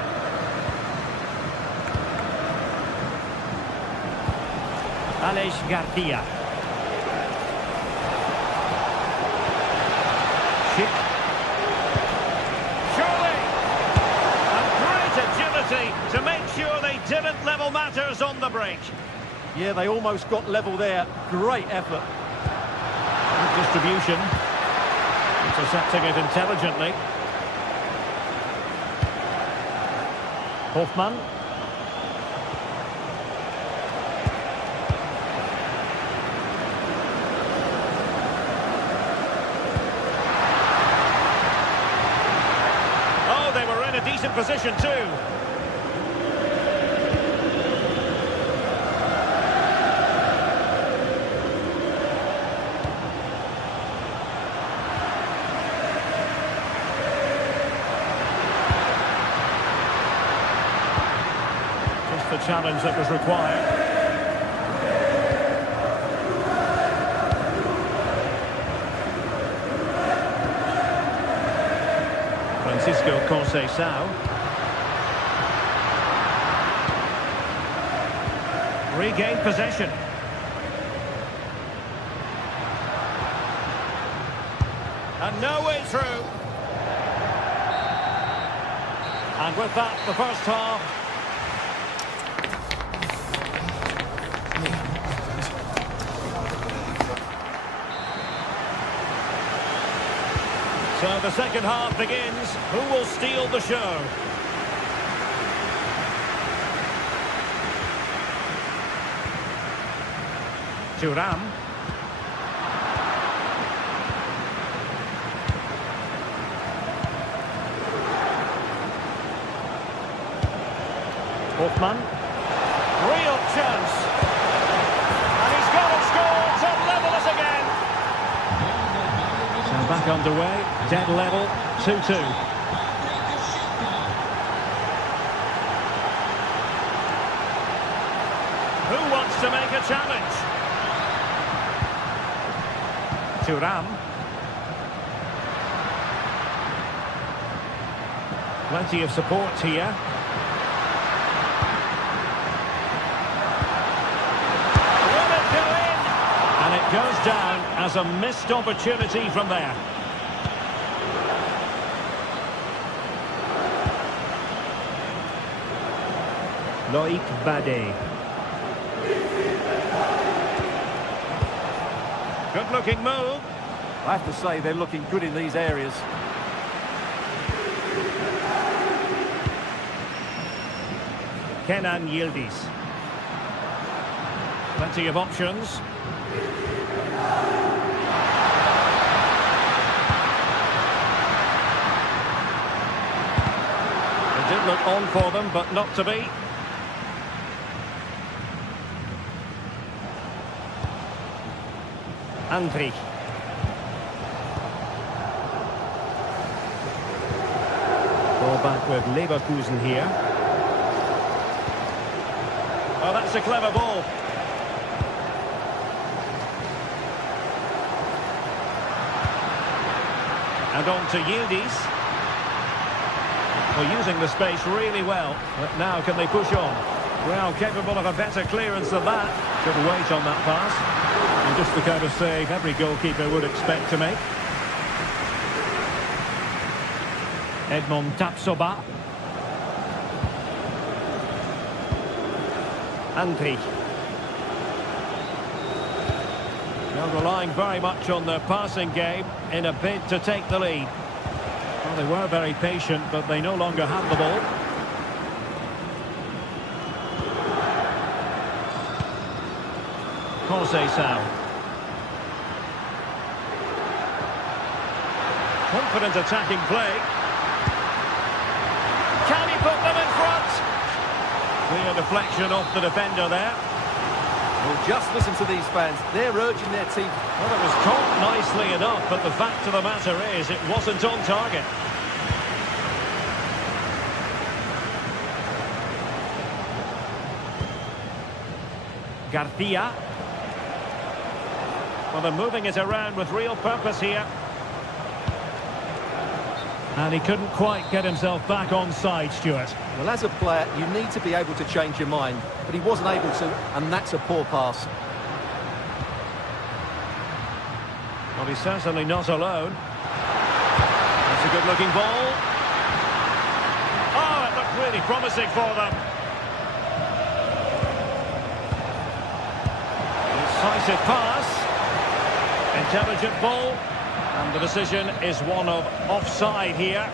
Garcia. Schick. Surely! And great agility to make sure they didn't level matters on the break. Yeah, they almost got level there. Great effort. Good distribution. Intercepting it intelligently. Hoffmann. Oh, they were in a decent position too. The challenge that was required. Francisco Conceição. Regained possession. And no way through. And with that, the first half. So the second half begins. Who will steal the show? Thuram. Hoffmann. Real chance. And he's got it scored to level us again. So back underway. Dead level, 2-2. Who wants to make a challenge? Thuram. Plenty of support here. Will it go in? And it goes down as a missed opportunity from there. Loic Bade. Good-looking move. I have to say, they're looking good in these areas. Kenan Yildiz. Plenty of options. It did look on for them, but not to be. Andrich. Ball back with Leverkusen here. Oh, that's a clever ball. And on to Yildiz. Well, using the space really well. But now can they push on? Well, capable of a better clearance than that. Should wait on that pass. And just the kind of save every goalkeeper would expect to make. Edmond Tapsoba. Andrich. Well, relying very much on their passing game in a bid to take the lead. Well, they were very patient, but they no longer have the ball. Conceição. Confident attacking play. Can he put them in front? Clear deflection off the defender there. Well, just listen to these fans. They're urging their team. Well, it was caught nicely enough, but the fact of the matter is it wasn't on target. Garcia. Well, they're moving it around with real purpose here. And he couldn't quite get himself back on side, Stuart. Well, as a player, you need to be able to change your mind, but he wasn't able to, and that's a poor pass. Well, he's certainly not alone. That's a good-looking ball. Oh, it looked really promising for them. Incisive pass. Intelligent ball. And the decision is one of offside here.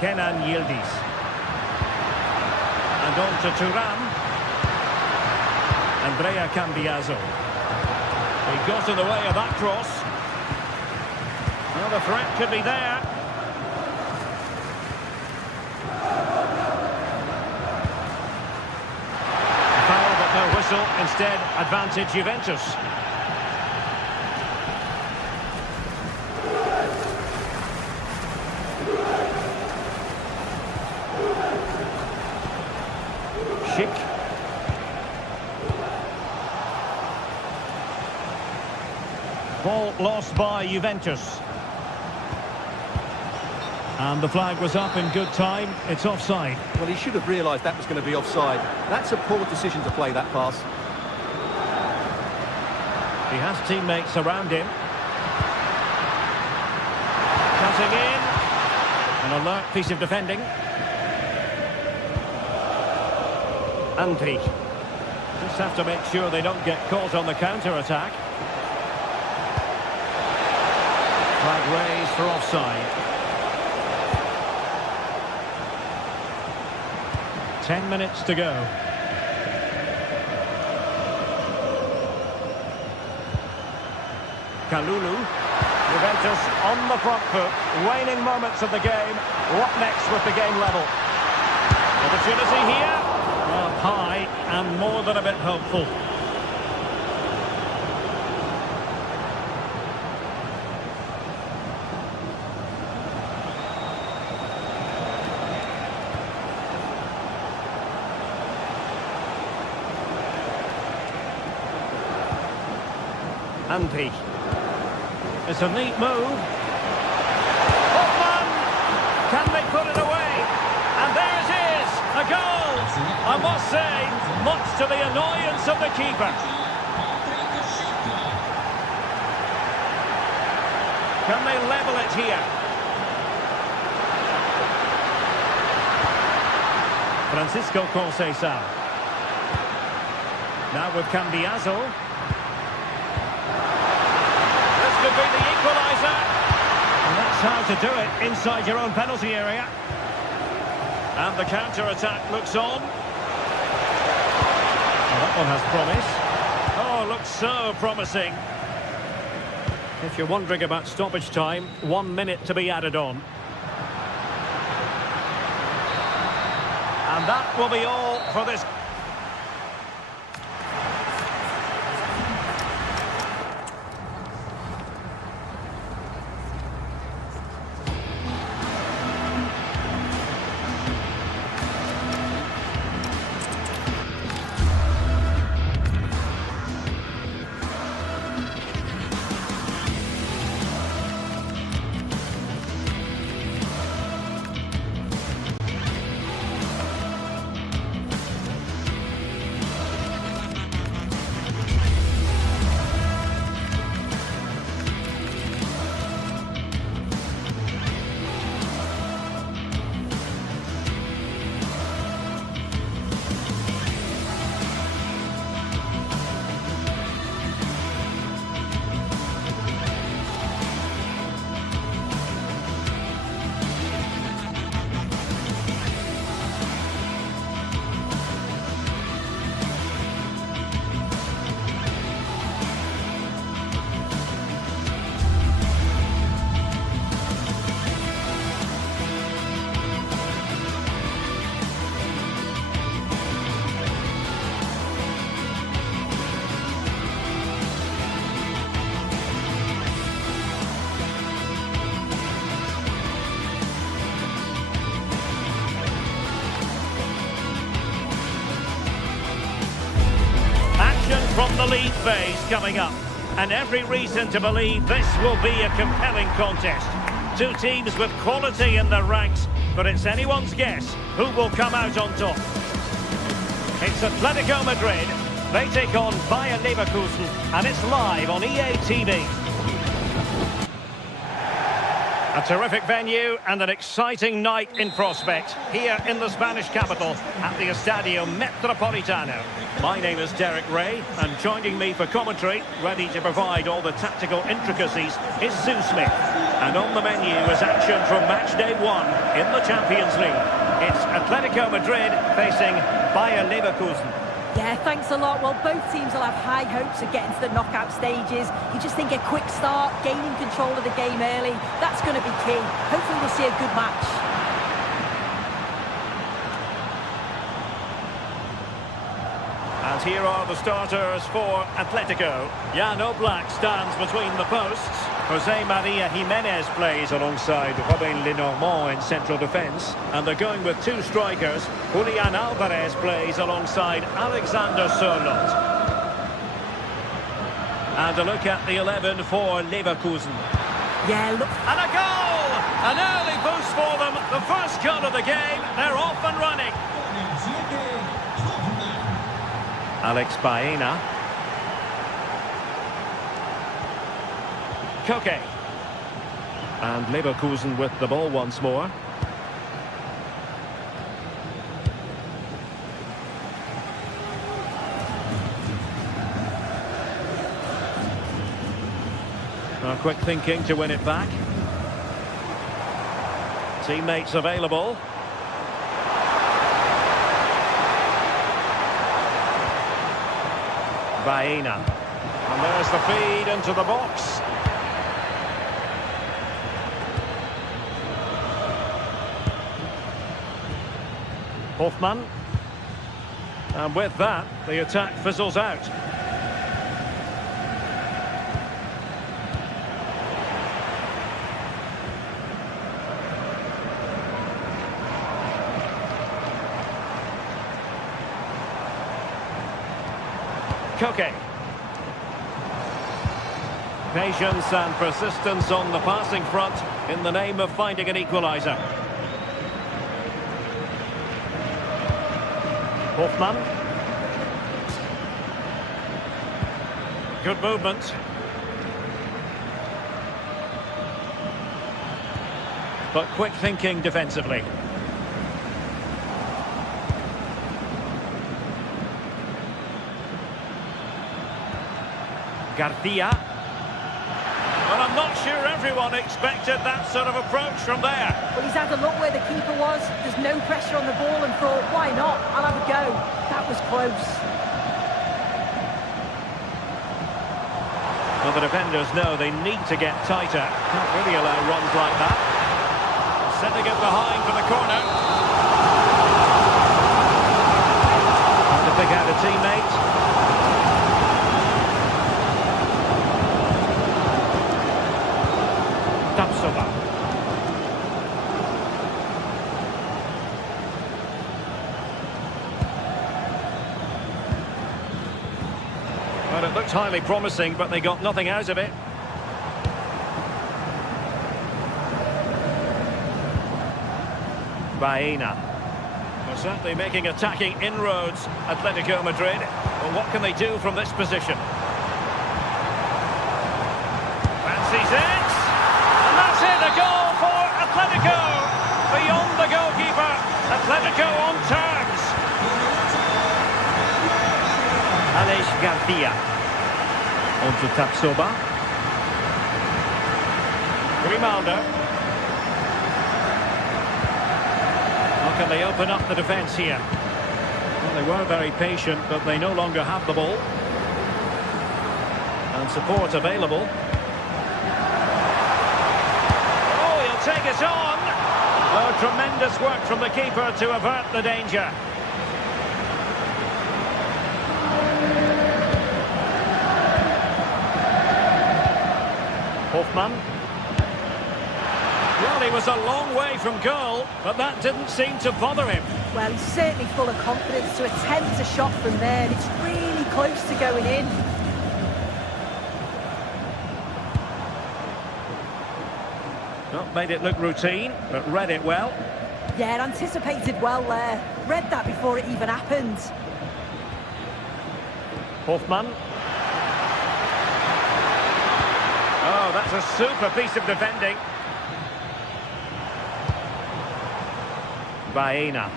Kenan Yildiz. And on to Thuram. Andrea Cambiaso. He got in the way of that cross. Well, the threat could be there. A foul, but no whistle. Instead, advantage Juventus. Schick. Ball lost by Juventus. And the flag was up in good time. It's offside. Well, he should have realised that was going to be offside. That's a poor decision to play that pass. He has teammates around him. Cutting in. An alert piece of defending. Andri. Just have to make sure they don't get caught on the counter-attack. Flag raised for offside. 10 minutes to go. Kalulu. Juventus on the front foot. Waning moments of the game. What next with the game level? Opportunity here. Well, high and more than a bit hopeful. Andri. It's a neat move. Hoffman! Can they put it away? And there it is! A goal! I must say, much to the annoyance of the keeper. Can they level it here? Francisco Conceição. Now with Cambiaso. Could be the equaliser. And that's how to do it inside your own penalty area. And the counter-attack looks on. Well, that one has promise. Oh, looks so promising. If you're wondering about stoppage time, 1 minute to be added on. And that will be all for this. From the league phase coming up, and every reason to believe this will be a compelling contest. Two teams with quality in their ranks, but it's anyone's guess who will come out on top. It's Atletico Madrid They take on Bayer Leverkusen, and it's live on EA TV. A terrific venue and an exciting night in prospect here in the Spanish capital at the Estadio Metropolitano. My name is Derek Ray, and joining me for commentary, ready to provide all the tactical intricacies, is Sue Smith. And on the menu is action from match day 1 in the Champions League. It's Atletico Madrid facing Bayer Leverkusen. Yeah, thanks a lot. Well, both teams will have high hopes of getting to the knockout stages. You just think a quick start, gaining control of the game early, that's going to be key. Hopefully we'll see a good match. And here are the starters for Atletico. Jan Oblak stands between the posts. Jose Maria Jimenez plays alongside Robin Lenormand in central defence. And they're going with two strikers. Julian Alvarez plays alongside Alexander Sørloth. And a look at the 11 for Leverkusen. Yeah, look. And a goal! An early boost for them. The first goal of the game. They're off and running. Alex Baena. Koke. And Leverkusen with the ball once more. Quick thinking to win it back. Teammates available. Baena. And there's the feed into the box. Hoffman. And with that, the attack fizzles out. Koke. Patience and persistence on the passing front in the name of finding an equaliser. Hoffman. Good movement. But quick thinking defensively. Garcia. Well, I'm not sure everyone expected that sort of approach from there. Well, he's had a look where the keeper was. There's no pressure on the ball and thought, why not? I'll have a go. That was close. Well, the defenders know they need to get tighter. Can't really allow runs like that. Setting it behind for the corner. Trying to pick out a teammate. Well, it looked highly promising, but they got nothing out of it. Baena. Well, certainly making attacking inroads, Atletico Madrid. Well, what can they do from this position? Fancies it! And that's it, a goal for Atletico! Beyond the goalkeeper, Atletico on terms. Alex Garcia. On to Tapsoba. Grimaldo. How can they open up the defence here? Well, they were very patient, but they no longer have the ball. And support available. Oh, he'll take it on. Oh, tremendous work from the keeper to avert the danger. Hoffman. Well, he was a long way from goal, but that didn't seem to bother him. Well, he's certainly full of confidence to attempt a shot from there, and it's really close to going in. Well, made it look routine, but read it well. Yeah, anticipated well there. Read that before it even happened. Hoffman. Oh, that's a super piece of defending. Baena.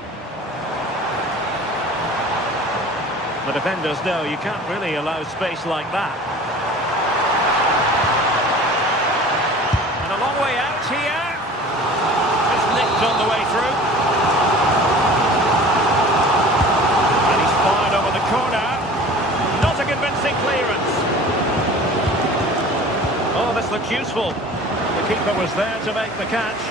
The defenders know you can't really allow space like that. And a long way out here. Just nicked on the way through. And he's fired over the corner. Not a convincing clearance. Oh, this looks useful. The keeper was there to make the catch.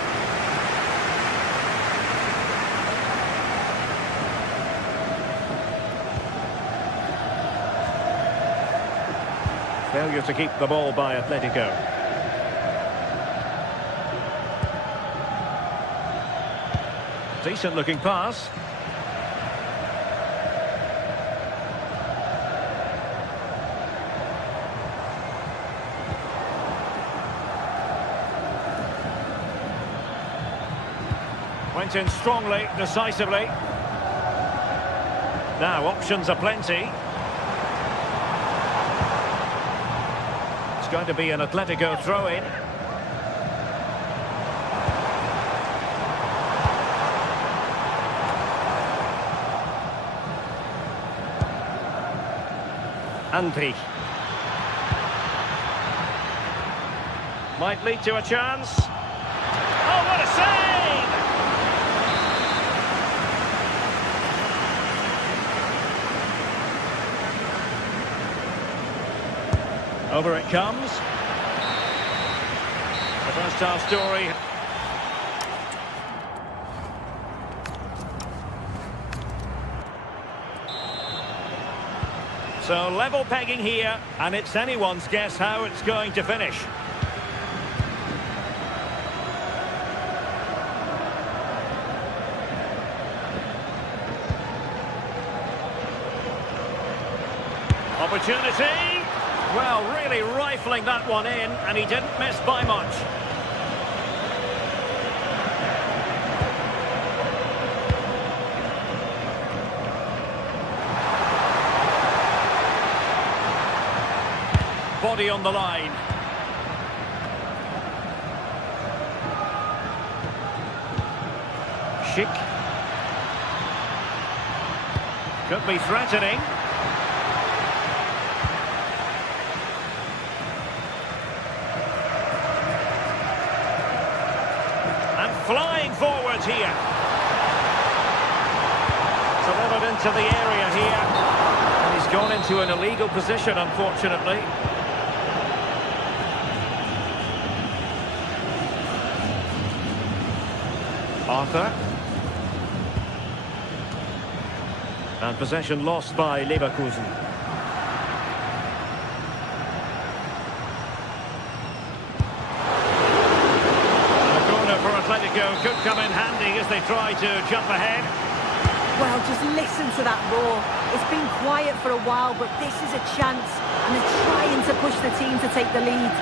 Failure to keep the ball by Atletico. Decent looking pass. Went in strongly, decisively. Now options are plenty. It's going to be an Atletico throw-in. Andri. Might lead to a chance. Oh, what a save! Over it comes. The first half story. So level pegging here, and it's anyone's guess how it's going to finish. Opportunity. Well, really rifling that one in, and he didn't miss by much. Body on the line. Schick. Could be threatening. Flying forwards here. Delivered into the area here. And he's gone into an illegal position, unfortunately. Arthur. And possession lost by Leverkusen. Atletico could come in handy as they try to jump ahead. Well, just listen to that roar. It's been quiet for a while, but this is a chance, and they're trying to push the team to take the lead.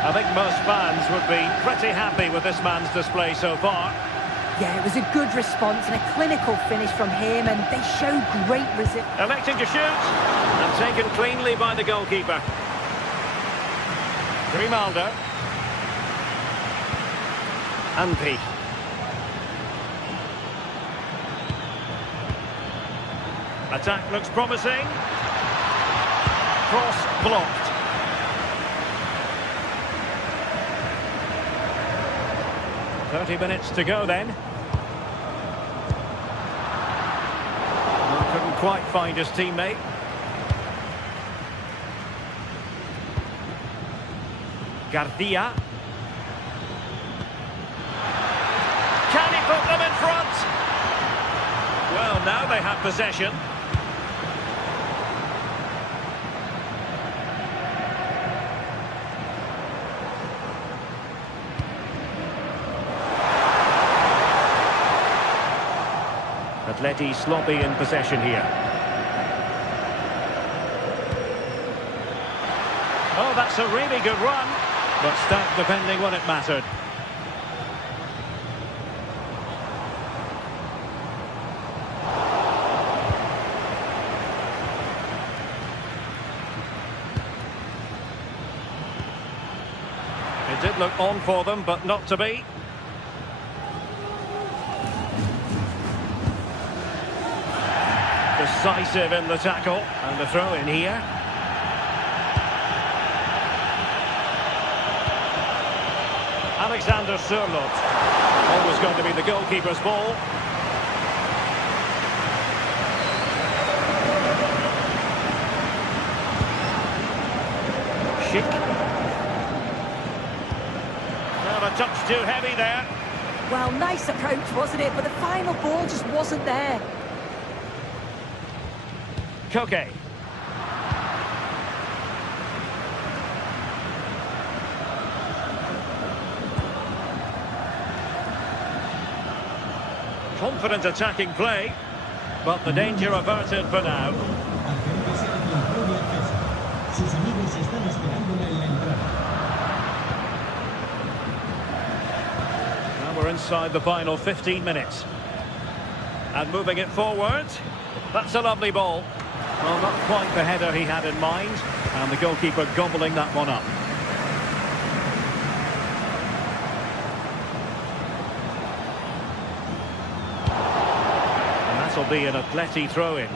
I think most fans would be pretty happy with this man's display so far. Yeah, it was a good response and a clinical finish from him, and they show great resilience. Electing to shoot, and taken cleanly by the goalkeeper. Grimaldo. Andri. Attack looks promising. Cross blocked. "30 minutes to go then." Couldn't quite find his teammate. Gardia. Can he put them in front? Well, now they have possession. Atleti sloppy in possession here. Oh, that's a really good run, but stout defending when it mattered. Did look on for them, but not to be. Decisive in the tackle, and the throw in here. Alexander Sørloth. Always going to be the goalkeeper's ball. Schick. Well, a touch too heavy there. Well, nice approach, wasn't it? But the final ball just wasn't there. Koke. Confident attacking play, but the danger averted for now. Now we're inside the final 15 minutes. And moving it forward. That's a lovely ball. Well, not quite the header he had in mind, and the goalkeeper gobbling that one up. And that'll be an Atleti throw-in.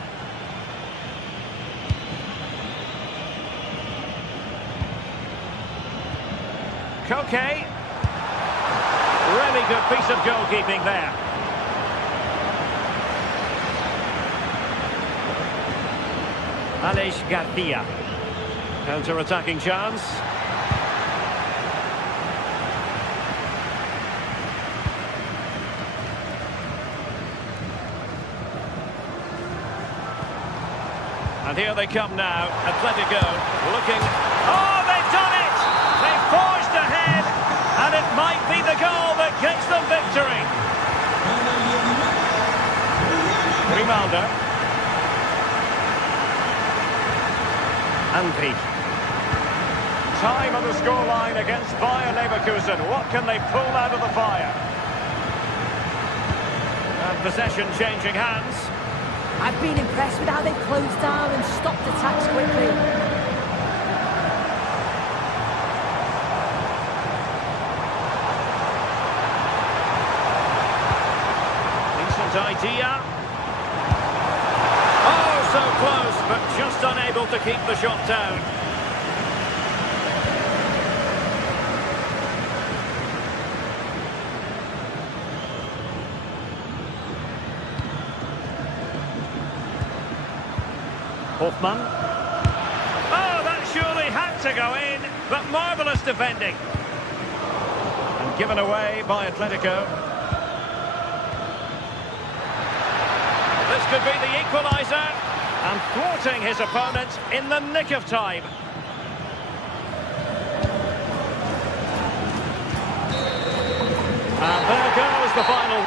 Koke. Really good piece of goalkeeping there. Aleix Garcia. Counter-attacking chance. And here they come now. Atletico looking. Oh, they've done it! They've forged ahead, and it might be the goal that gets them victory. Grimaldo. Andri. Time on the scoreline against Bayer Leverkusen. What can they pull out of the fire? And possession changing hands. I've been impressed with how they've closed down and stopped attacks quickly. Decent idea. So close, but just unable to keep the shot down. Hoffmann. Oh, that surely had to go in, but marvellous defending. And given away by Atletico. This could be the equaliser. And thwarting his opponent in the nick of time. And there goes the final.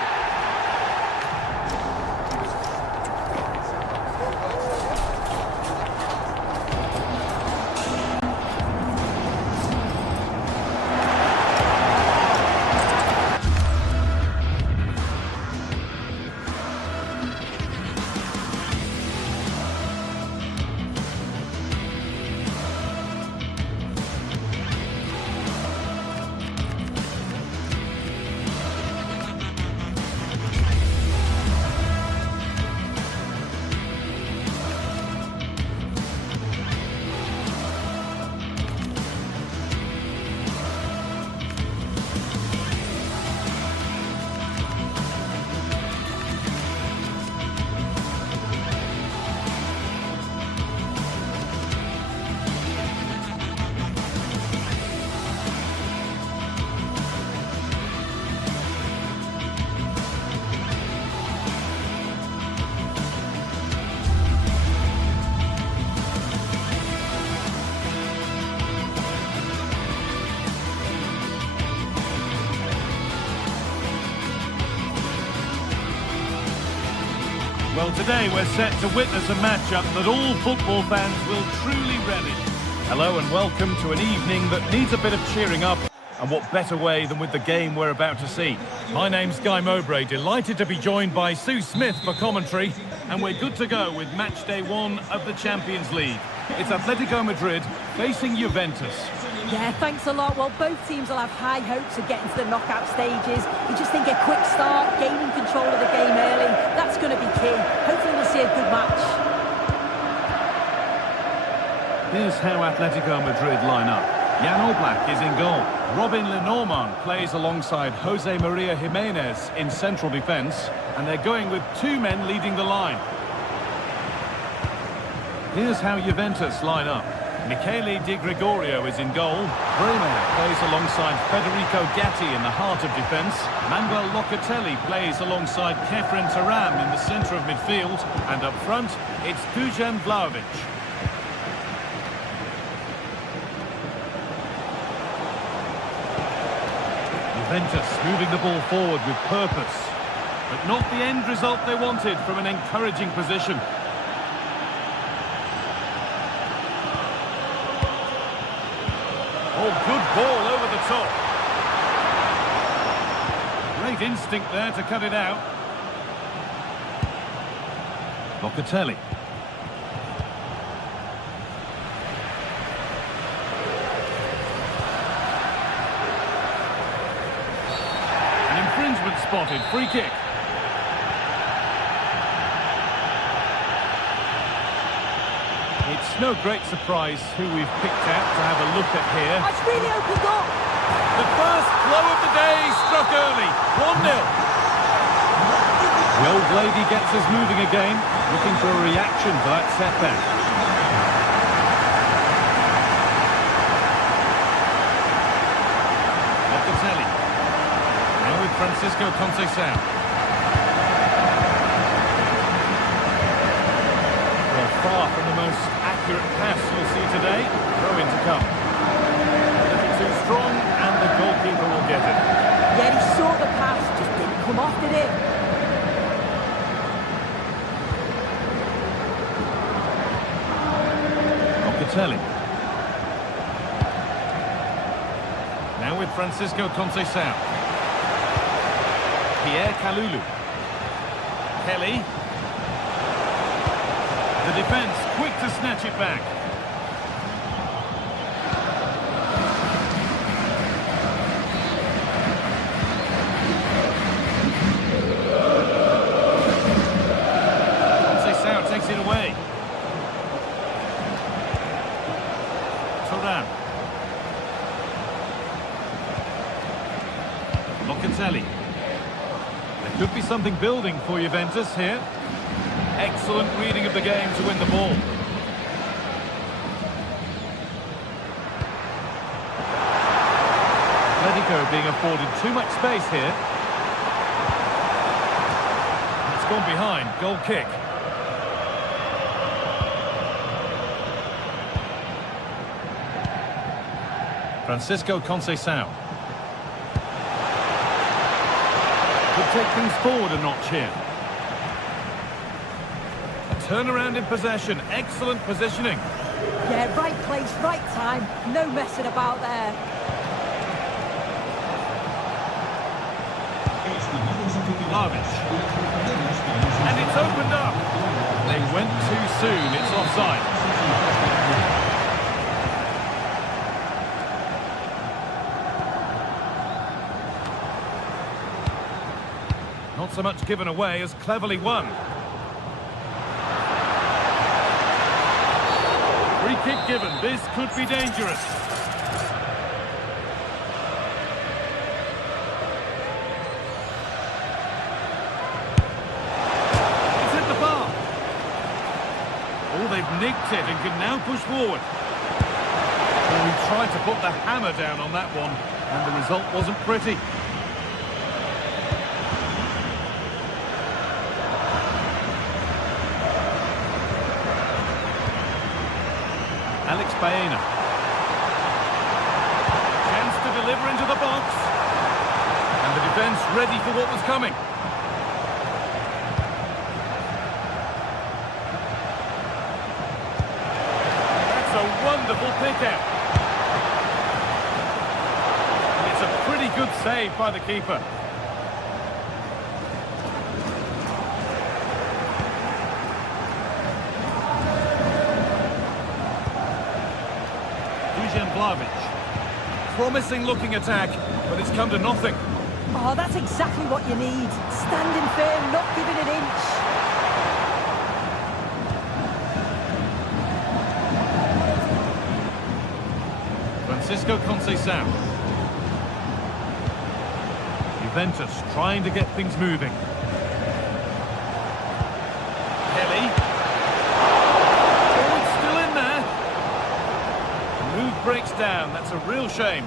Well, today we're set to witness a matchup that all football fans will truly relish. Hello and welcome to an evening that needs a bit of cheering up, and what better way than with the game we're about to see. My name's Guy Mowbray, delighted to be joined by Sue Smith for commentary, and we're good to go with match day 1 of the Champions League. It's Atletico Madrid facing Juventus. Yeah, thanks a lot. Well, both teams will have high hopes of getting to the knockout stages. You just think a quick start, gaining control of the game early, that's going to be key. Hopefully we'll see a good match. Here's how Atletico Madrid line up. Jan Oblak is in goal. Robin Lenormand plays alongside Jose Maria Jimenez in central defence, and they're going with two men leading the line. Here's how Juventus line up. Michele Di Gregorio is in goal. Bremer plays alongside Federico Gatti in the heart of defence. Manuel Locatelli plays alongside Kefren Turam in the centre of midfield. And up front, it's Dusan Vlahovic. Juventus moving the ball forward with purpose, but not the end result they wanted from an encouraging position. Oh, good ball over the top. Great instinct there to cut it out. Locatelli. Infringement spotted, free kick. It's no great surprise who we've picked out to have a look at here. It's really opened up. The first blow of the day struck early, 1-0. The old lady gets us moving again, looking for a reaction to that setback. Locatelli. Now with Francisco Conceição. Well, far from the most accurate pass you'll see today. Throw in to come. A little too strong, and the goalkeeper will get it. Yeah, he saw the pass, just didn't come off, did it? Locatelli. Now with Francisco Conceição. Pierre Kalulu. Kelly. The defence quick to snatch it back. Conceição takes it away. Turan. Locatelli. There could be something building for Juventus here. Excellent reading of the game to win the ball. Atletico being afforded too much space here. It's gone behind, goal kick. Francisco Conceição. Could take things forward a notch here. Turnaround in possession, excellent positioning. Yeah, right place, right time, no messing about there. Vlahovic. And it's opened up. They went too soon, it's offside. Not so much given away as cleverly won. Free kick given. This could be dangerous. It's hit the bar. Oh, they've nicked it and can now push forward. Well, he tried to put the hammer down on that one, and the result wasn't pretty. Alex Baena. Chance to deliver into the box. And the defence ready for what was coming. That's a wonderful pick-out. It's a pretty good save by the keeper. Vlahovic. promising looking attack, but it's come to nothing. Oh, that's exactly what you need. Standing firm, not giving an inch. Francisco Conceição. Juventus trying to get things moving. Kelly. Oh, it's still in there. The move breaks down. That's a real shame.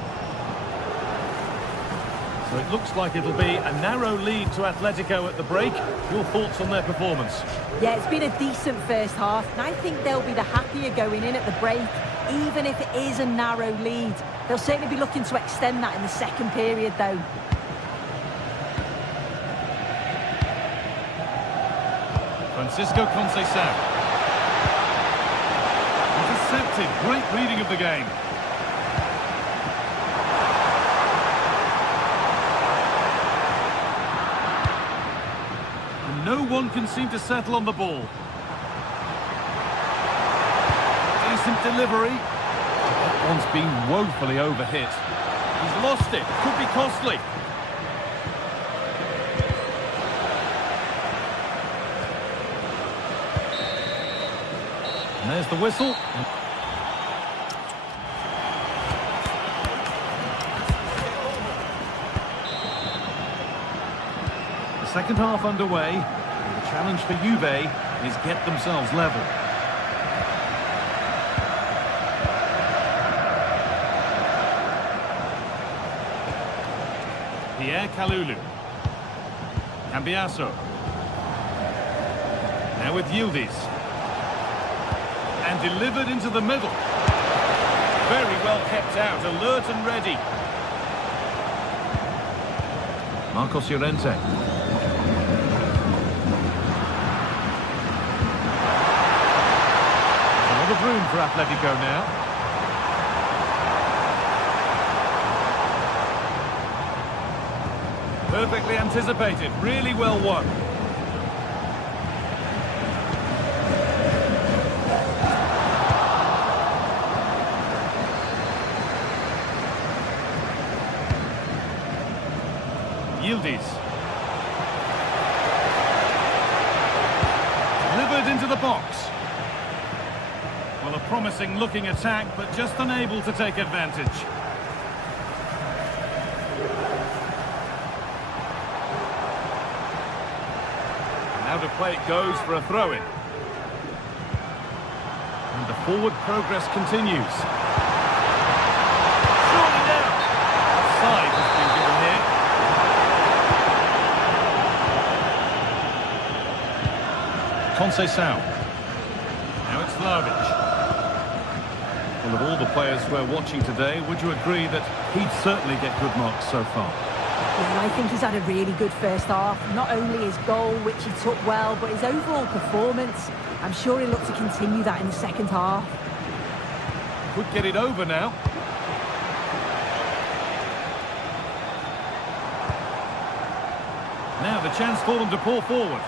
So it looks like it'll be a narrow lead to Atletico at the break. Your thoughts on their performance? Yeah, it's been a decent first half, and I think they'll be the happier going in at the break, even if it is a narrow lead. They'll certainly be looking to extend that in the second period, though. Francisco Conceição. Intercepted. Great reading of the game. And no one can seem to settle on the ball. Decent delivery. That one's been woefully overhit. He's lost it. Could be costly. And there's the whistle. The second half underway. The challenge for Juve is get themselves level. Pierre Kalulu. Cambiasso. Now with Yildiz. And delivered into the middle. Very well kept out, alert and ready. Marcos Llorente. A lot of room for Atletico now. Perfectly anticipated, really well won. Yildiz. Delivered into the box. Well, a promising looking attack, but just unable to take advantage. Now to play it goes for a throw-in. And the forward progress continues. Surely now. Offside has been given here. Conceição. Now it's Vlahovic. Well, of all the players we're watching today, would you agree that he'd certainly get good marks so far? Yeah, I think he's had a really good first half. Not only his goal, which he took well, but his overall performance. I'm sure he'll look to continue that in the second half. Could get it over now. Now the chance for them to pour forward.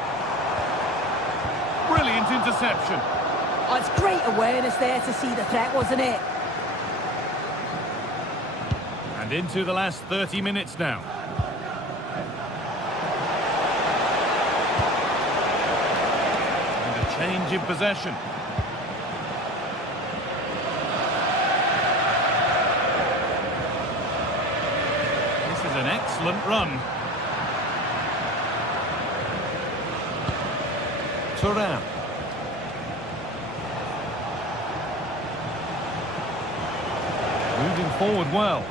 Brilliant interception. Oh, it's great awareness there to see the threat, wasn't it? And into the last 30 minutes now. And a change in possession. This is an excellent run. Turan. Moving forward well.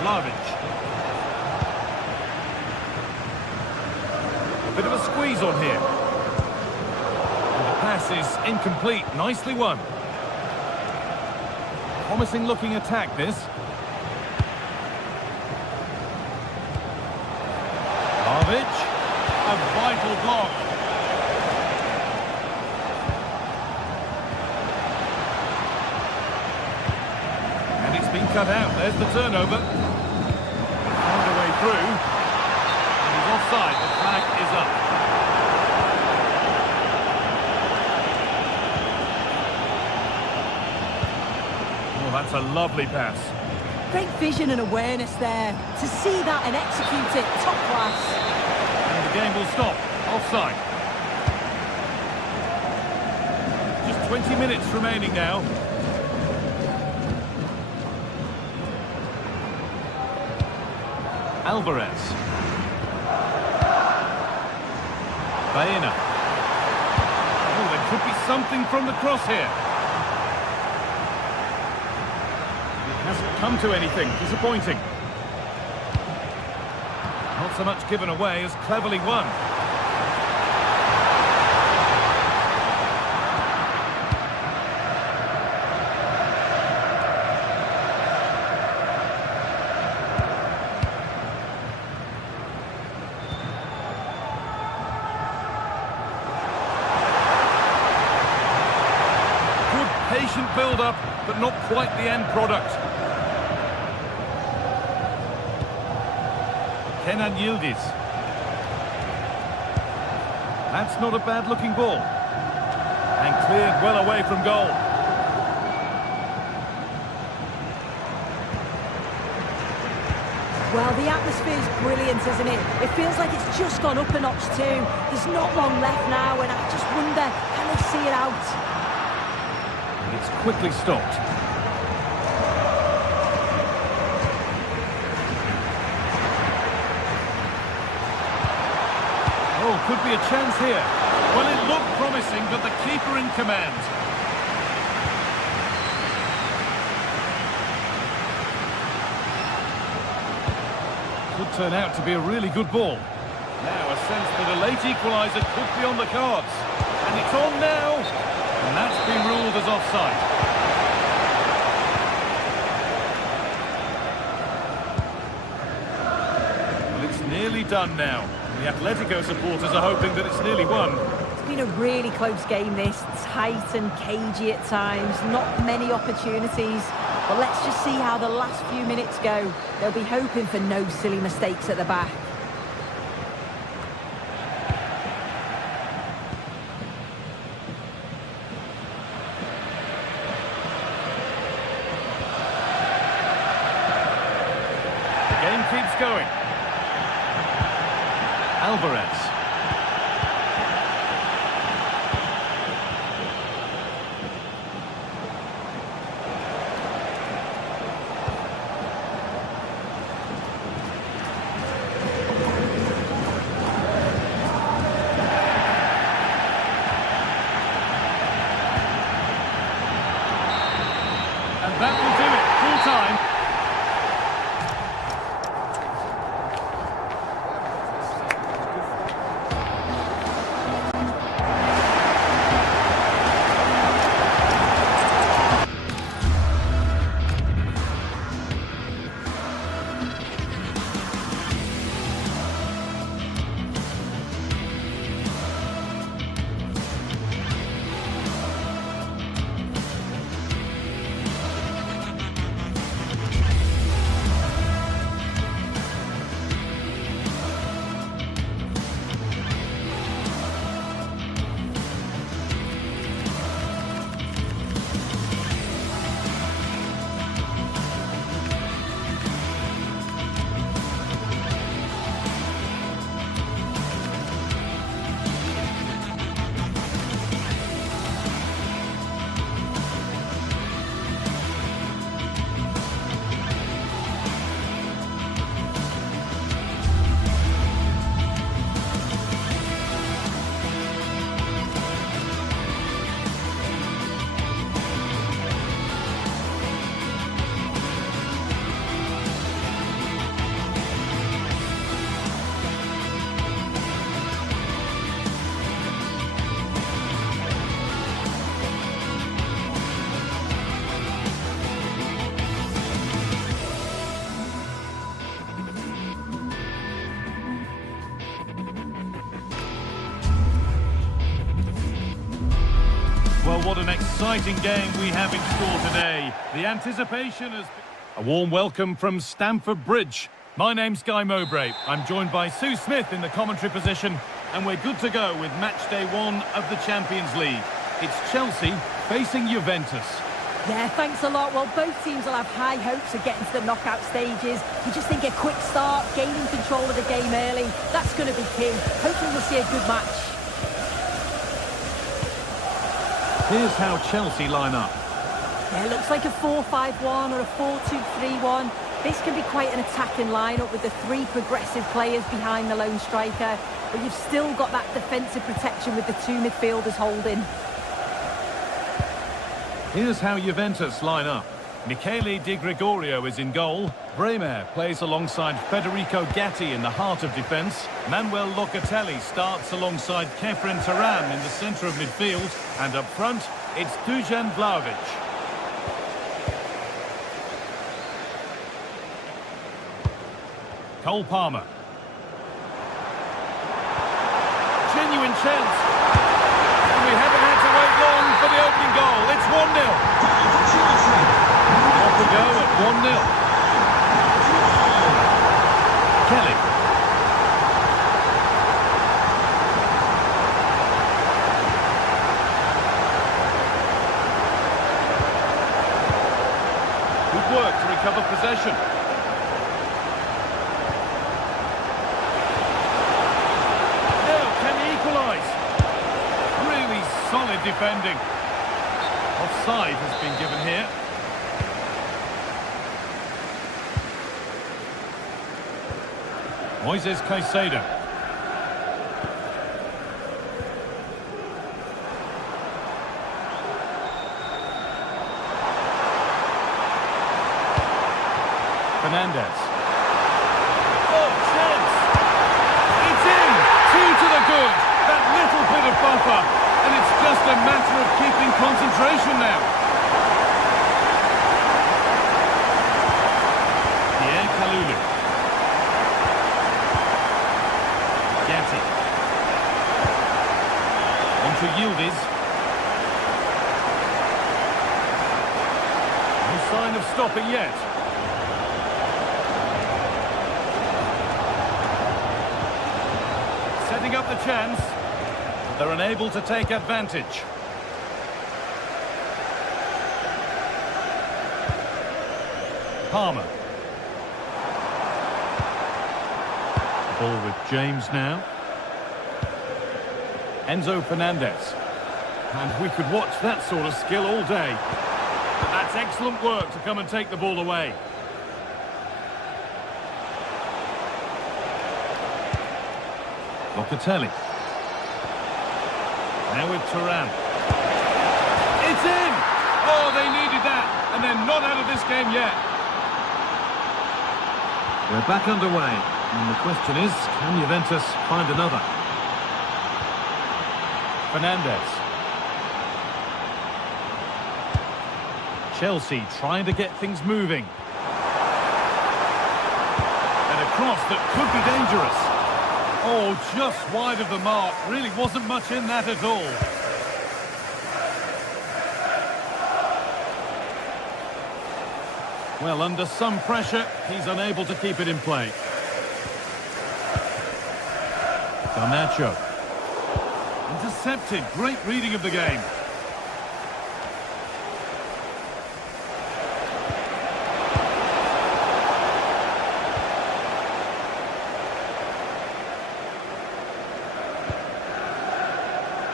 Vlahovic. A bit of a squeeze on here. And the pass is incomplete. Nicely won. Promising looking attack this. Vlahovic. A vital block. Been cut out. There's the turnover. Found a way through. And he's offside. The flag is up. Well, that's a lovely pass. Great vision and awareness there. To see that and execute it, top class. And the game will stop. Offside. Just 20 minutes remaining now. Alvarez. Baena. Oh, there could be something from the cross here. It hasn't come to anything. Disappointing. Not so much given away as cleverly won. Patient build-up, but not quite the end product. Kenan Yildiz. That's not a bad-looking ball. And cleared well away from goal. Well, the atmosphere is brilliant, isn't it? It feels like it's just gone up a notch too. There's not long left now, and I just wonder, can they see it out? It's quickly stopped. Oh, could be a chance here. Well, it looked promising, but the keeper in command. Could turn out to be a really good ball. Now a sense that a late equaliser could be on the cards. And it's on now. And that's been ruled as offside. Well, it's nearly done now. The Atletico supporters are hoping that it's nearly won. It's been a really close game, this. Tight and cagey at times. Not many opportunities. But let's just see how the last few minutes go. They'll be hoping for no silly mistakes at the back. Game keeps going. Alvarez. And that will do it. Full time. Well, what an exciting game we have in store today. The anticipation has been... A warm welcome from Stamford Bridge. My name's Guy Mowbray. I'm joined by Sue Smith in the commentary position, and we're good to go with match day 1 of the Champions League. It's Chelsea facing Juventus. Yeah, thanks a lot. Well, both teams will have high hopes of getting to the knockout stages. You just think a quick start, gaining control of the game early, that's going to be key. Hopefully we'll see a good match. Here's how Chelsea line up. Yeah, it looks like a 4-5-1 or a 4-2-3-1. This can be quite an attacking lineup with the three progressive players behind the lone striker. But you've still got that defensive protection with the two midfielders holding. Here's how Juventus line up. Michele Di Gregorio is in goal. Bremer plays alongside Federico Gatti in the heart of defence. Manuel Locatelli starts alongside Kefren Turan in the centre of midfield. And up front, it's Dusan Vlahovic. Cole Palmer. Genuine chance. And we haven't had to wait long for the opening goal. It's 1-0. Off we go at 1-0. Kelly. Good work to recover possession. Really solid defending. Offside has been given here. Moises Caicedo. Fernandez. Oh, chance! It's in! 2 to the good! That little bit of buffer, and it's just a matter of keeping concentration now. Pierre Kalulu. Gatti. On to Yildiz. No sign of stopping yet. Setting up the chance. They're unable to take advantage. Palmer. Ball with James now. Enzo Fernandez. And we could watch that sort of skill all day. But that's excellent work to come and take the ball away. Locatelli. Now with Turan. It's in! Oh, they needed that, and they're not out of this game yet. We're back underway, and the question is, can Juventus find another? Fernandez. Chelsea trying to get things moving. And a cross that could be dangerous. Oh, just wide of the mark. Really wasn't much in that at all. Well, under some pressure, he's unable to keep it in play. Garnacho. Intercepted. Great reading of the game.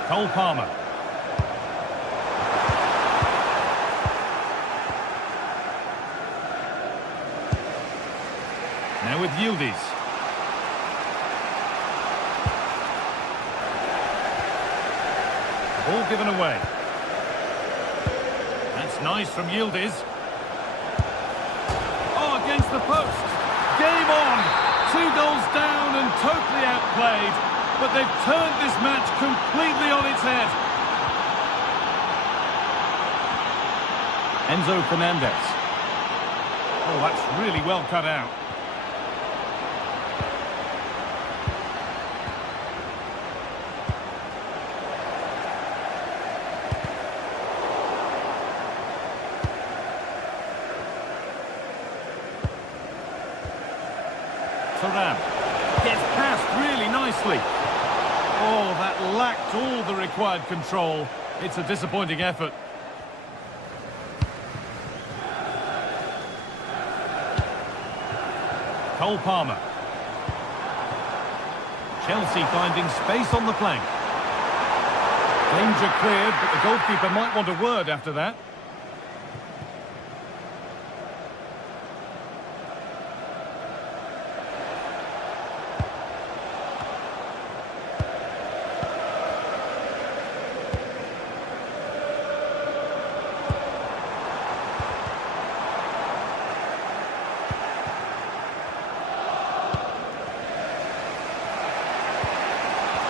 Cole Palmer. Now with Yildiz. Ball given away. That's nice from Yildiz. Oh, against the post. Game on. 2 goals down and totally outplayed. But they've turned this match completely on its head. Enzo Fernandez. Oh, that's really well cut out. Turan gets past really nicely. Oh, that lacked all the required control. It's a disappointing effort. Cole Palmer. Chelsea finding space on the flank. Danger cleared, but the goalkeeper might want a word after that.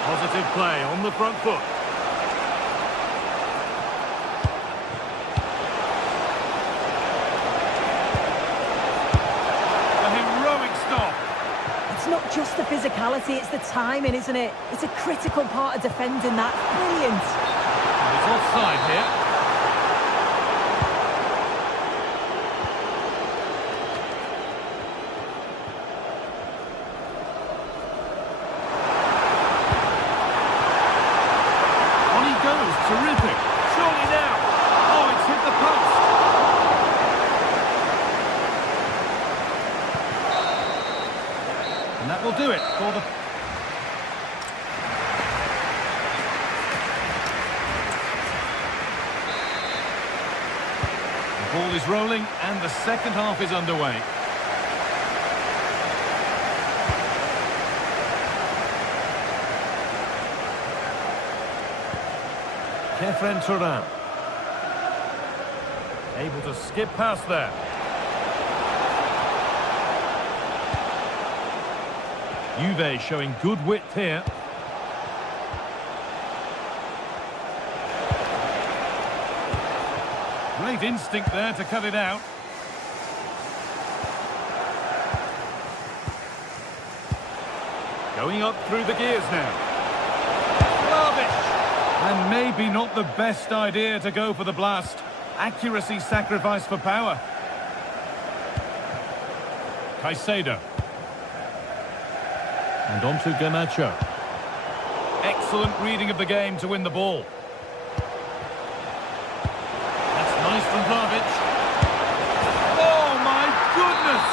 Positive play on the front foot. A heroic stop. It's not just the physicality, it's the timing, isn't it? It's a critical part of defending that. Brilliant. It's offside here. Terrific. Surely now. Oh, it's hit the post. And that will do it for the... The ball is rolling and the second half is underway. Kefren Turan. Able to skip past there. Juve showing good width here. Great instinct there to cut it out. Going up through the gears now. And maybe not the best idea to go for the blast. Accuracy sacrificed for power. Caicedo. And on to Garnacho. Excellent reading of the game to win the ball. That's nice from Vlahovic. Oh my goodness!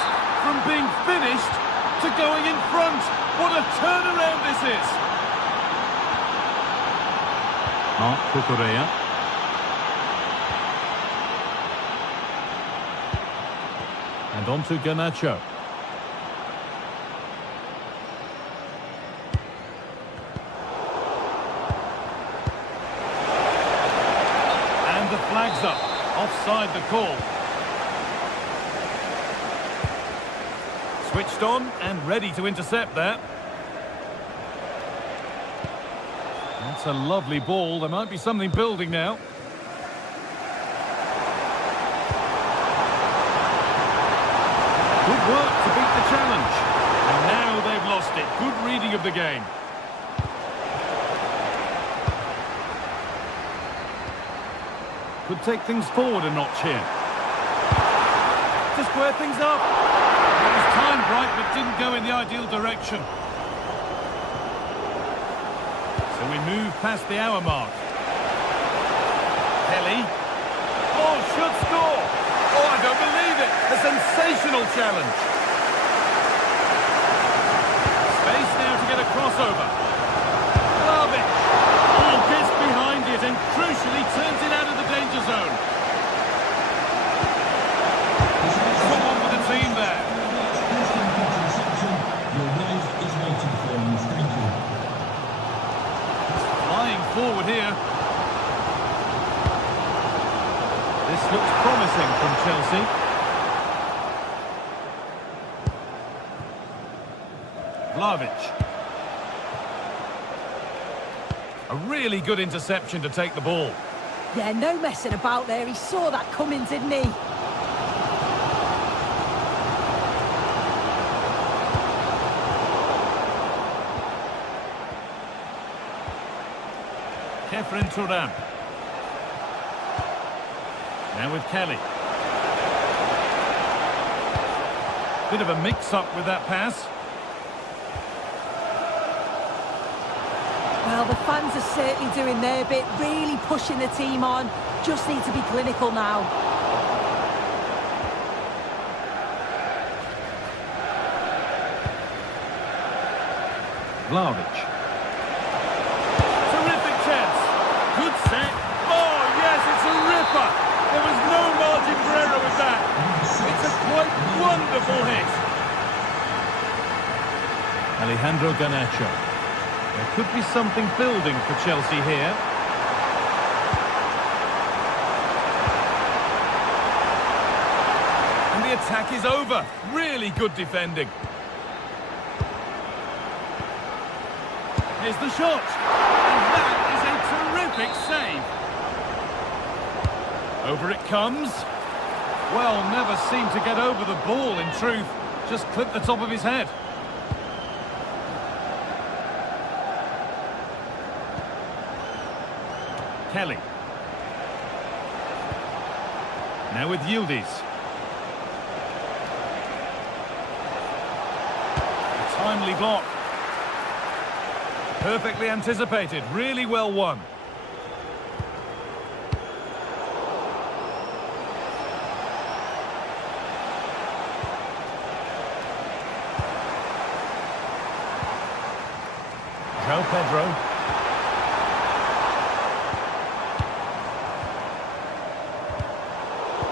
From being finished to going in front. What a turnaround this is! Marc Cucurella. And on to Garnacho. And the flag's up. Offside the call. Switched on and ready to intercept there. That's a lovely ball. There might be something building now. Good work to beat the challenge. And now they've lost it. Good reading of the game. Could take things forward a notch here. To square things up. It was timed right, but didn't go in the ideal direction. So we move past the hour mark. Kelly. Oh, should score. Oh, I don't believe it. A sensational challenge. Space now to get a crossover. Vlahovic. Oh, gets behind it and crucially turns it out of the danger zone. Someone for the team there. Flying forward here. This looks promising from Chelsea. Vlahovic. A really good interception to take the ball. Yeah, no messing about there. He saw that coming, didn't he? Kefren Turan. Now with Kelly. Bit of a mix-up with that pass. Well, the fans are certainly doing their bit, really pushing the team on. Just need to be clinical now. Vlahovic. Terrific chance. Good set. Oh, yes, it's a ripper. There was no margin for error with that. It's a quite wonderful hit. Alejandro Garnacho. There could be something building for Chelsea here. And the attack is over. Really good defending. Here's the shot. And that is a terrific save. Over it comes. Well, never seemed to get over the ball, in truth. Just clipped the top of his head. Kelly. Now with Yildiz. A timely block. Perfectly anticipated, really well won. João Pedro.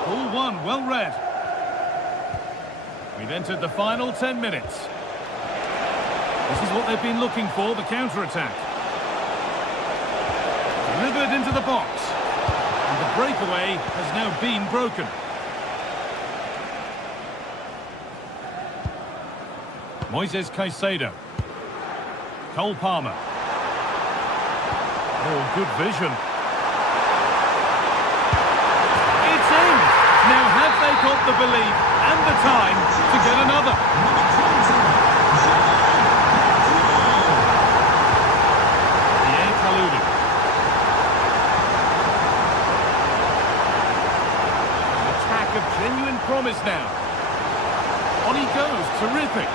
Ball one, well read. We've entered the final 10 minutes. This is what they've been looking for, the counter-attack. Delivered into the box. And the breakaway has now been broken. Moises Caicedo. Cole Palmer. Oh, good vision. It's in! Now have they got the belief and the time to get another? Attack of genuine promise now. On he goes, terrific.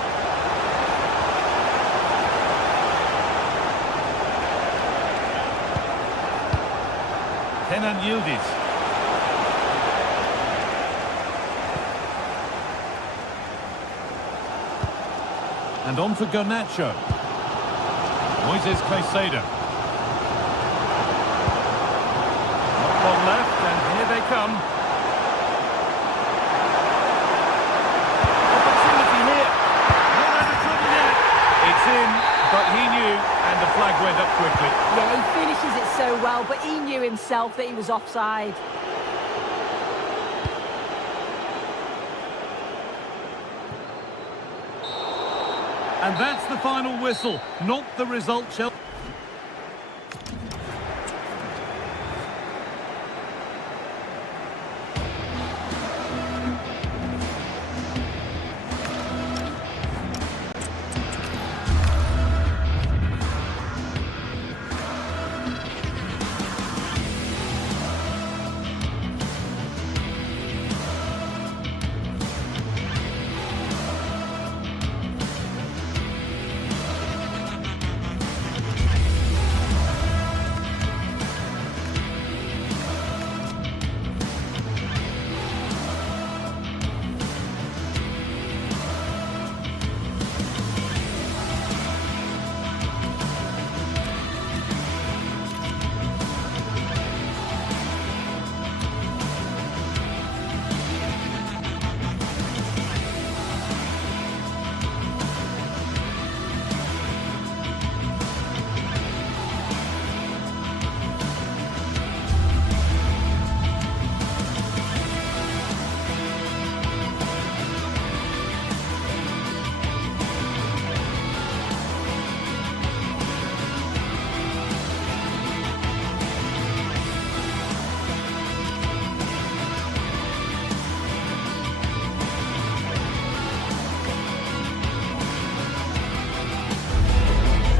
Kenan Yildiz. And on for Garnacho. Moises Caicedo. Not long left, and here they come. Opportunity here. Not out of trouble yet. It's in, but he knew, and the flag went up quickly. Yeah, he finishes it so well, but he knew himself that he was offside. And that's the final whistle, not the result, Chelsea.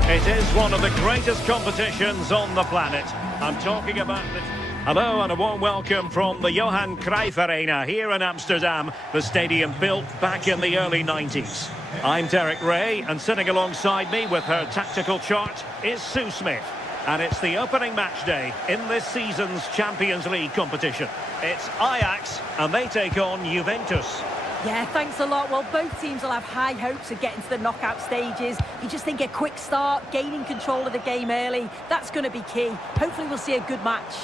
It is one of the greatest competitions on the planet. I'm talking about the... Hello and a warm welcome from the Johan Cruyff Arena here in Amsterdam, the stadium built back in the early 90s. I'm Derek Ray, and sitting alongside me with her tactical chart is Sue Smith. And it's the opening match day in this season's Champions League competition. It's Ajax, and they take on Juventus. Yeah, thanks a lot. Well, both teams will have high hopes of getting to the knockout stages. You just think a quick start, gaining control of the game early, that's going to be key. Hopefully we'll see a good match.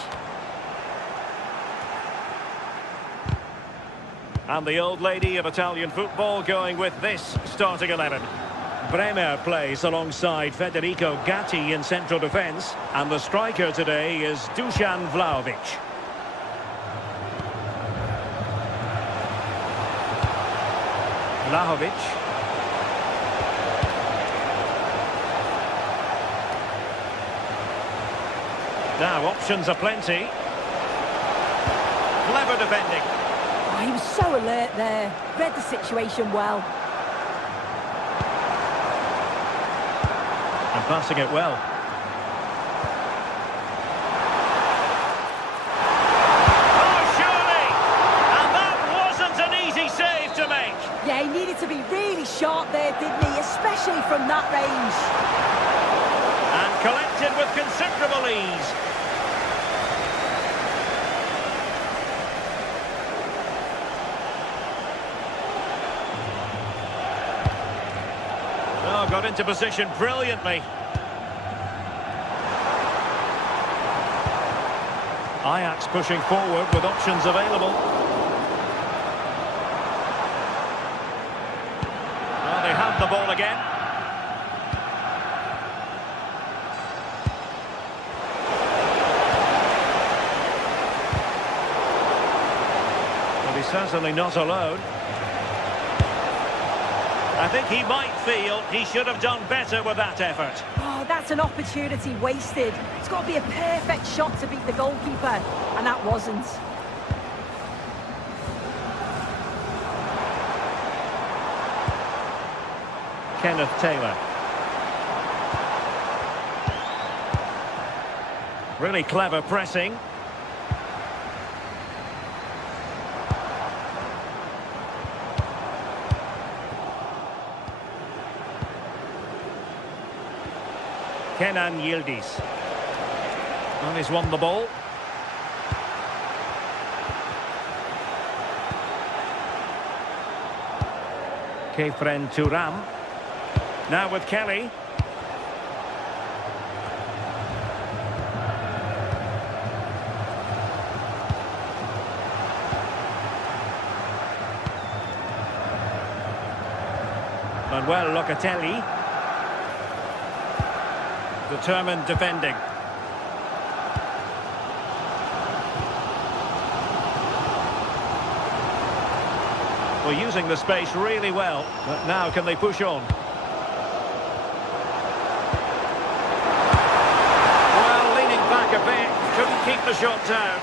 And the old lady of Italian football going with this starting 11. Bremer plays alongside Federico Gatti in central defence. And the striker today is Dusan Vlahovic. Vlahovic. Now options are plenty. Clever defending. Oh, he was so alert there. Read the situation well. And passing it well. Oh, surely! And that wasn't an easy save to make. Yeah, he needed to be really sharp there, didn't he? Especially from that range. And collected with considerable ease. Oh, got into position brilliantly. Ajax pushing forward with options available. Well, they have the ball again. Well, he's certainly not alone. I think he might feel he should have done better with that effort. Oh, that's an opportunity wasted. It's got to be a perfect shot to beat the goalkeeper, and that wasn't. Kenneth Taylor. Really clever pressing. Kenan Yildiz. And he's won the ball. Kefren Turam. Now with Kelly. Manuel Locatelli. Determined defending. Well, using the space really well, but now can they push on? Well, leaning back a bit, couldn't keep the shot down.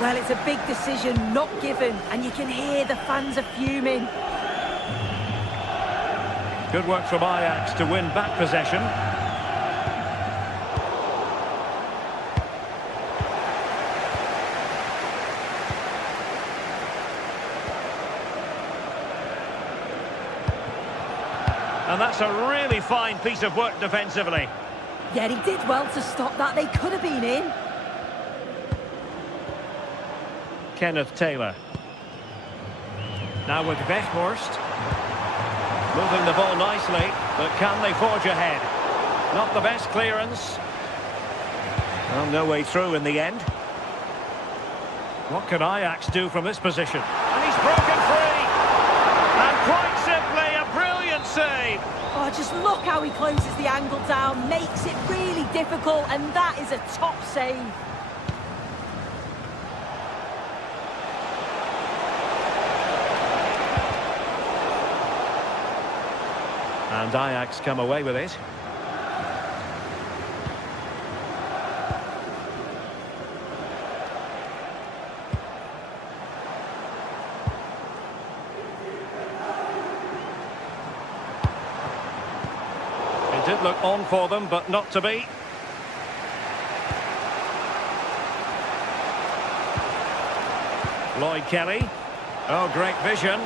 Well, it's a big decision, not given, and you can hear the fans are fuming. Good work from Ajax to win back possession. And that's a really fine piece of work defensively. Yeah, he did well to stop that. They could have been in. Kenneth Taylor. Now with Weghorst. Moving the ball nicely, but can they forge ahead? Not the best clearance. Well, no way through in the end. What can Ajax do from this position? And he's broken free! And quite simply, a brilliant save! Oh, just look how he closes the angle down, makes it really difficult, and that is a top save. And Ajax come away with it. It did look on for them, but not to be. Lloyd Kelly. Oh, great vision.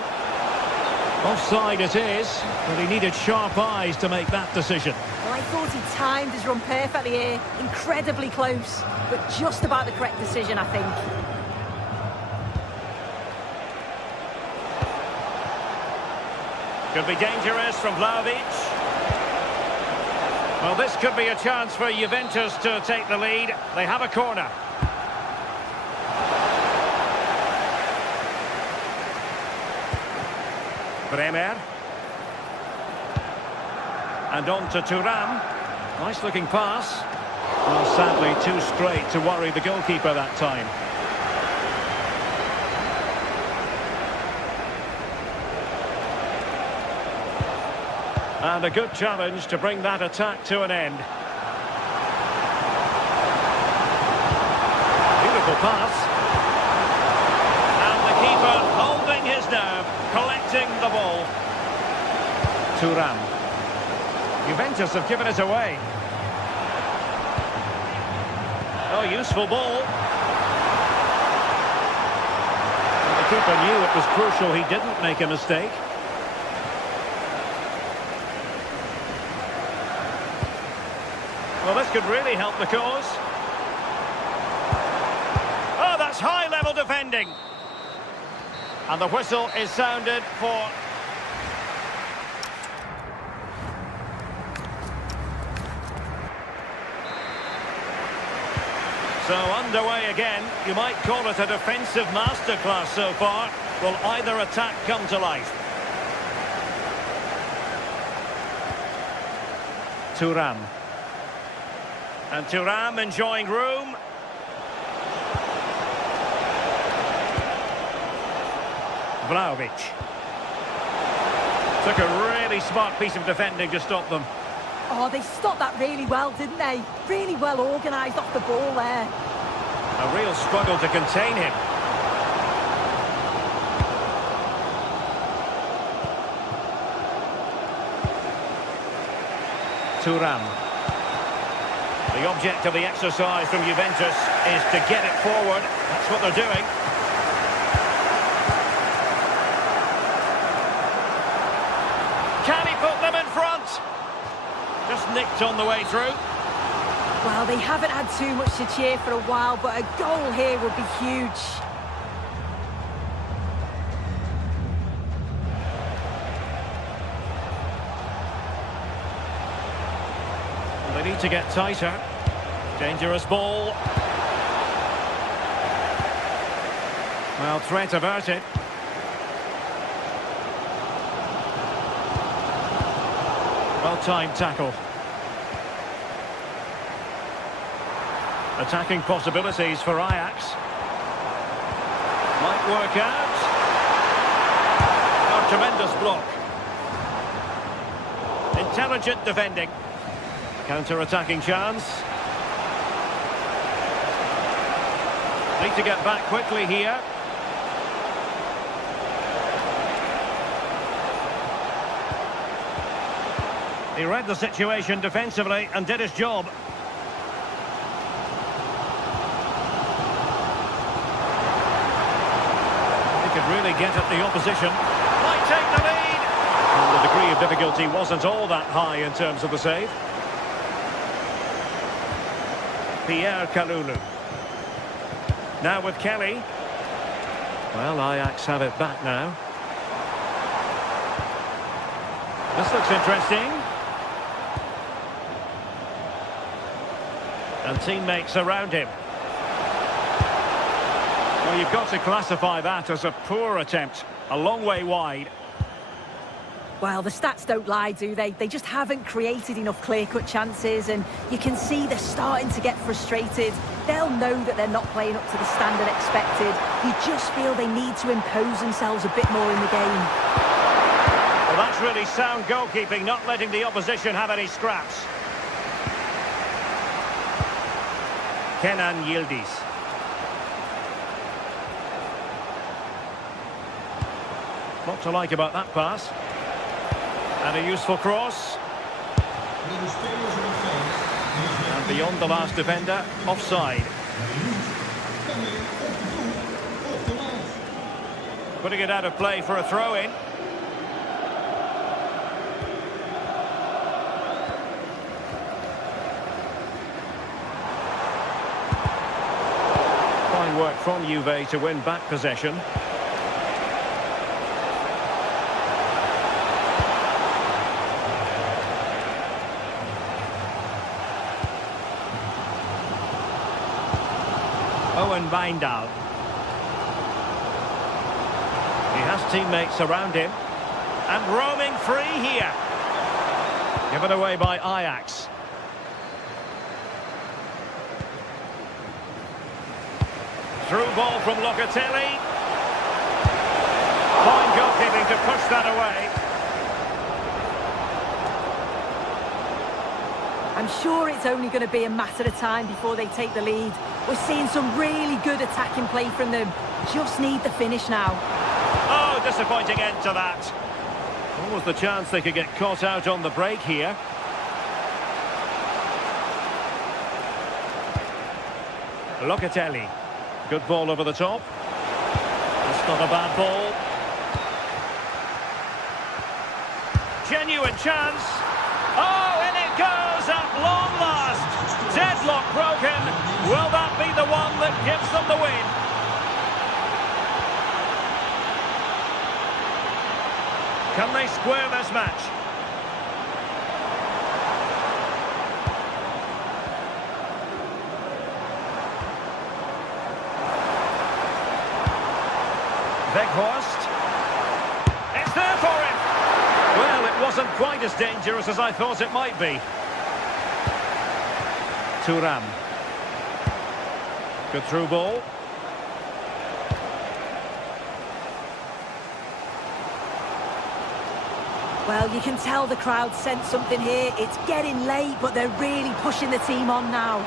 Offside it is, but he needed sharp eyes to make that decision. Well, I thought he timed his run perfectly here. Incredibly close, but just about the correct decision, I think. Could be dangerous from Vlahovic. Well, this could be a chance for Juventus to take the lead. They have a corner. Bremer. And on to Thuram. Nice looking pass. Well, sadly, too straight to worry the goalkeeper that time. And a good challenge to bring that attack to an end. Beautiful pass. And the keeper holding his nerve, collecting the ball. Thuram. Juventus have given it away. Oh, useful ball. And the keeper knew it was crucial he didn't make a mistake. Well, this could really help the cause. Oh, that's high-level defending. And the whistle is sounded for... So underway again. You might call it a defensive masterclass so far. Will either attack come to life? Thuram. And Thuram enjoying room. Vlahovic. Took a really smart piece of defending to stop them. Oh, they stopped that really well, didn't they? Really well organised off the ball there. A real struggle to contain him. Thuram. The object of the exercise from Juventus is to get it forward. That's what they're doing. Can he put them in front? Just nicked on the way through. Well, they haven't had too much to cheer for a while, but a goal here would be huge. They need to get tighter. Dangerous ball. Well, threat averted. Well-timed tackle. Attacking possibilities for Ajax. Might work out. A tremendous block. Intelligent defending. Counter-attacking chance. Need to get back quickly here. He read the situation defensively and did his job. He could really get at the opposition. Might take the lead. And the degree of difficulty wasn't all that high in terms of the save. Pierre Kalulu. Now with Kelly. Well, Ajax have it back now. This looks interesting. And teammates around him. Well, you've got to classify that as a poor attempt. A long way wide. Well, the stats don't lie, do they? They just haven't created enough clear-cut chances, and you can see they're starting to get frustrated. They'll know that they're not playing up to the standard expected. You just feel they need to impose themselves a bit more in the game. Well, that's really sound goalkeeping, not letting the opposition have any scraps. Kenan Yildiz. What to like about that pass? And a useful cross. And beyond the last defender, offside. Putting it out of play for a throw-in. Fine work from Juve to win back possession. Owen Wijndal. He has teammates around him. And roaming free here. Given away by Ajax. Through ball from Locatelli. Fine goalkeeping to push that away. I'm sure it's only going to be a matter of time before they take the lead. We're seeing some really good attacking play from them. Just need the finish now. Oh, disappointing end to that. What was the chance they could get caught out on the break here? Locatelli. Good ball over the top. That's not a bad ball. Genuine chance. Oh, and it goes at long last. Deadlock broken. Will that be the one that gives them the win? Can they square this match? Weghorst. It's there for him. Well, it wasn't quite as dangerous as I thought it might be. Thuram. Good through ball. Well, you can tell the crowd sense something here. It's getting late, but they're really pushing the team on now.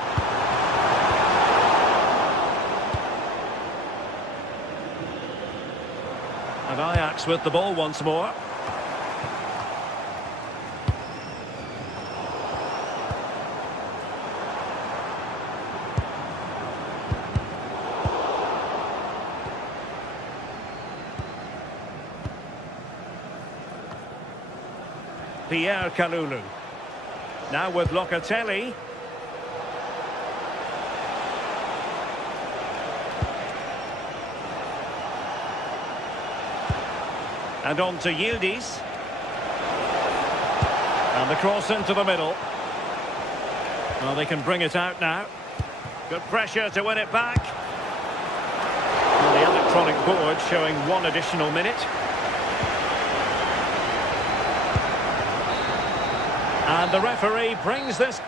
And Ajax with the ball once more. Pierre Kalulu. Now with Locatelli. And on to Yildiz. And the cross into the middle. Well, they can bring it out now. Good pressure to win it back. And the electronic board showing 1 additional minute. And the referee brings this.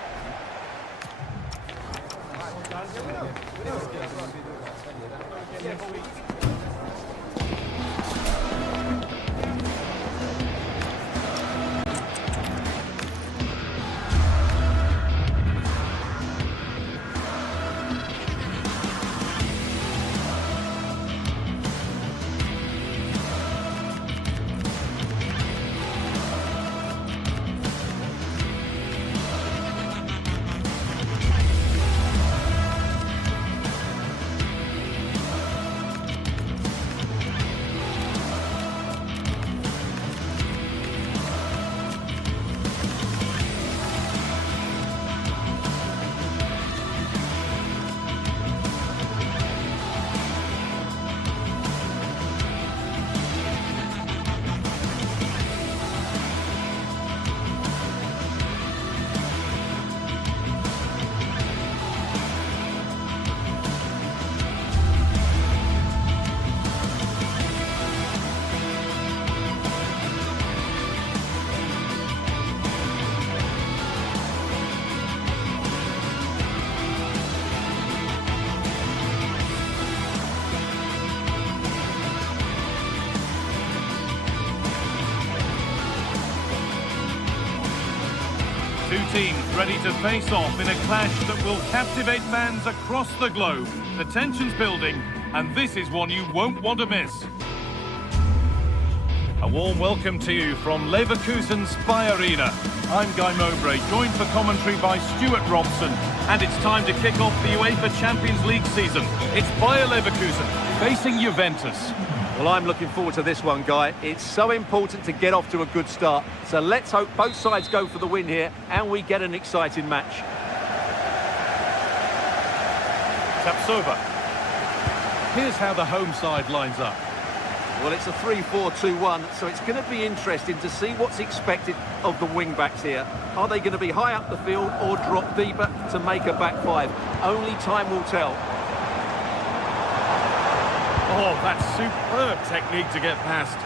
Two teams ready to face off in a clash that will captivate fans across the globe. The tension's building, and this is one you won't want to miss. A warm welcome to you from Leverkusen's Spy Arena. I'm Guy Mowbray, joined for commentary by Stuart Robson. And it's time to kick off the UEFA Champions League season. It's Bayer Leverkusen facing Juventus. Well, I'm looking forward to this one, Guy. It's so important to get off to a good start. So let's hope both sides go for the win here and we get an exciting match. Tapsova. Here's how the home side lines up. Well, it's a 3-4-2-1, so it's going to be interesting to see what's expected of the wing-backs here. Are they going to be high up the field or drop deeper to make a back five? Only time will tell. Oh, that's superb technique to get past.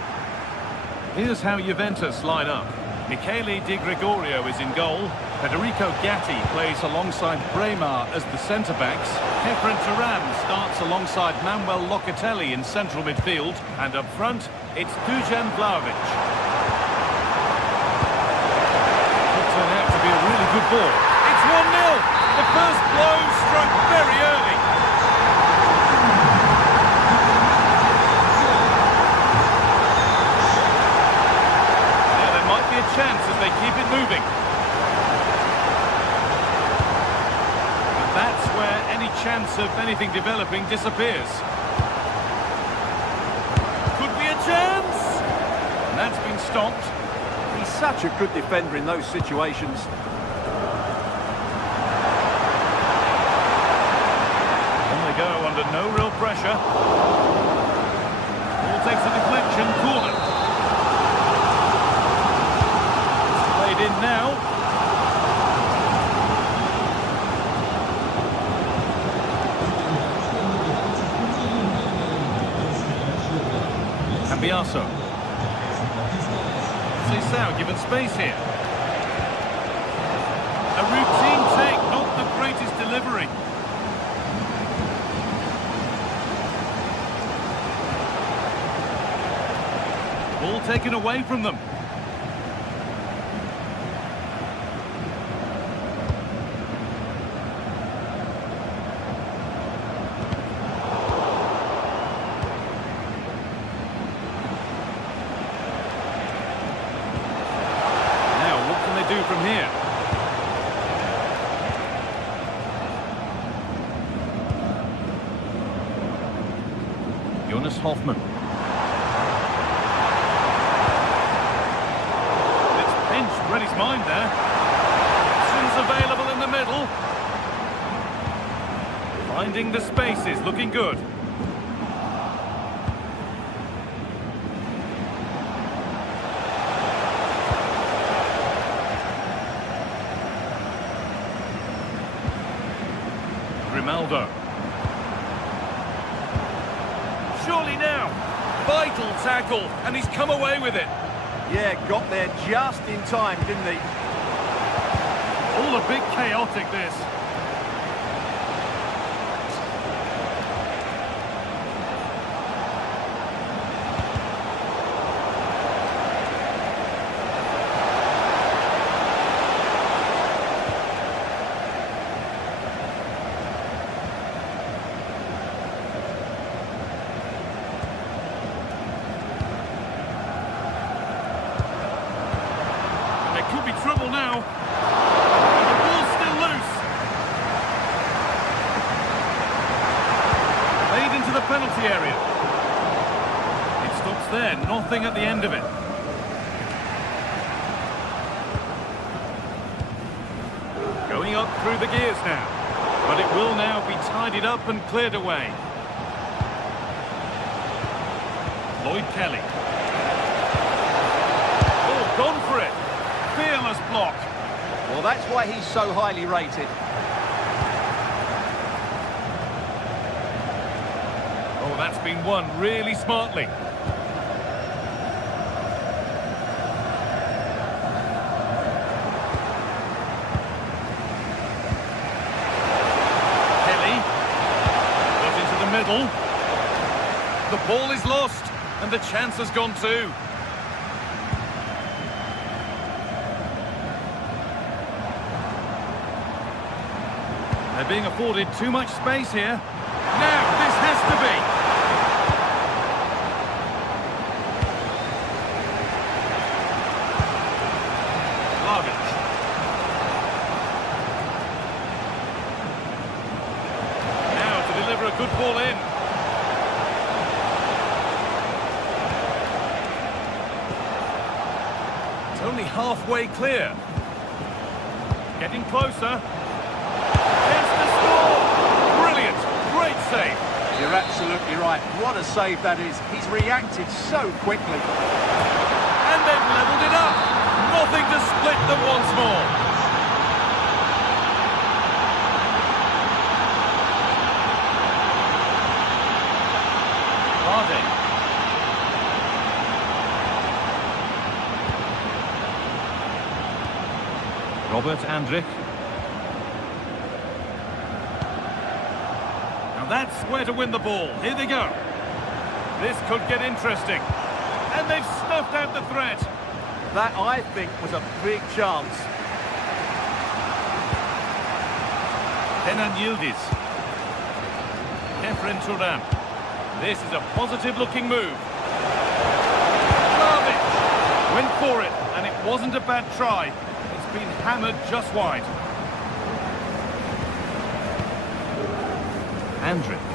Here's how Juventus line up. Michele Di Gregorio is in goal. Federico Gatti plays alongside Braemar as the centre-backs. Khephren Thuram starts alongside Manuel Locatelli in central midfield. And up front, it's Dusan Vlahovic. Could turn out to be a really good ball. It's 1-0. The first blow struck very early. Chance as they keep it moving. And that's where any chance of anything developing disappears. Could be a chance! And that's been stopped. He's such a good defender in those situations. On they go under no real pressure. Ball takes a deflection, corner. In now. Cambiaso. Seisao given space here. A routine take, not the greatest delivery. Ball taken away from them. From here. Jonas Hoffmann. It's pinched, read his mind there. Options available in the middle. Finding the spaces, looking good. Grimaldo. Surely now. Vital tackle, and he's come away with it. Yeah, got there just in time, didn't he? All a bit chaotic, this. Could be trouble now. The ball's still loose. Played into the penalty area. It stops there, nothing at the end of it. Going up through the gears now. But it will now be tidied up and cleared away. Lloyd Kelly. Oh, gone for it. Fearless block. Well, that's why he's so highly rated. Oh, that's been won really smartly. Kelly. Goes into the middle. The ball is lost, and the chance has gone too. They're being afforded too much space here. Now, this has to be. Vlahovic. Now to deliver a good ball in. It's only halfway clear. Getting closer. Great save. You're absolutely right. What a save that is. He's reacted so quickly. And they've levelled it up. Nothing to split them once more. Robert Andrich. Now that's where to win the ball. Here they go. This could get interesting. And they've snuffed out the threat. That, I think, was a big chance. Kenan Yildiz. Kefren Turan. This is a positive-looking move. Vlahovic went for it, and it wasn't a bad try. It's been hammered just wide. Andrich.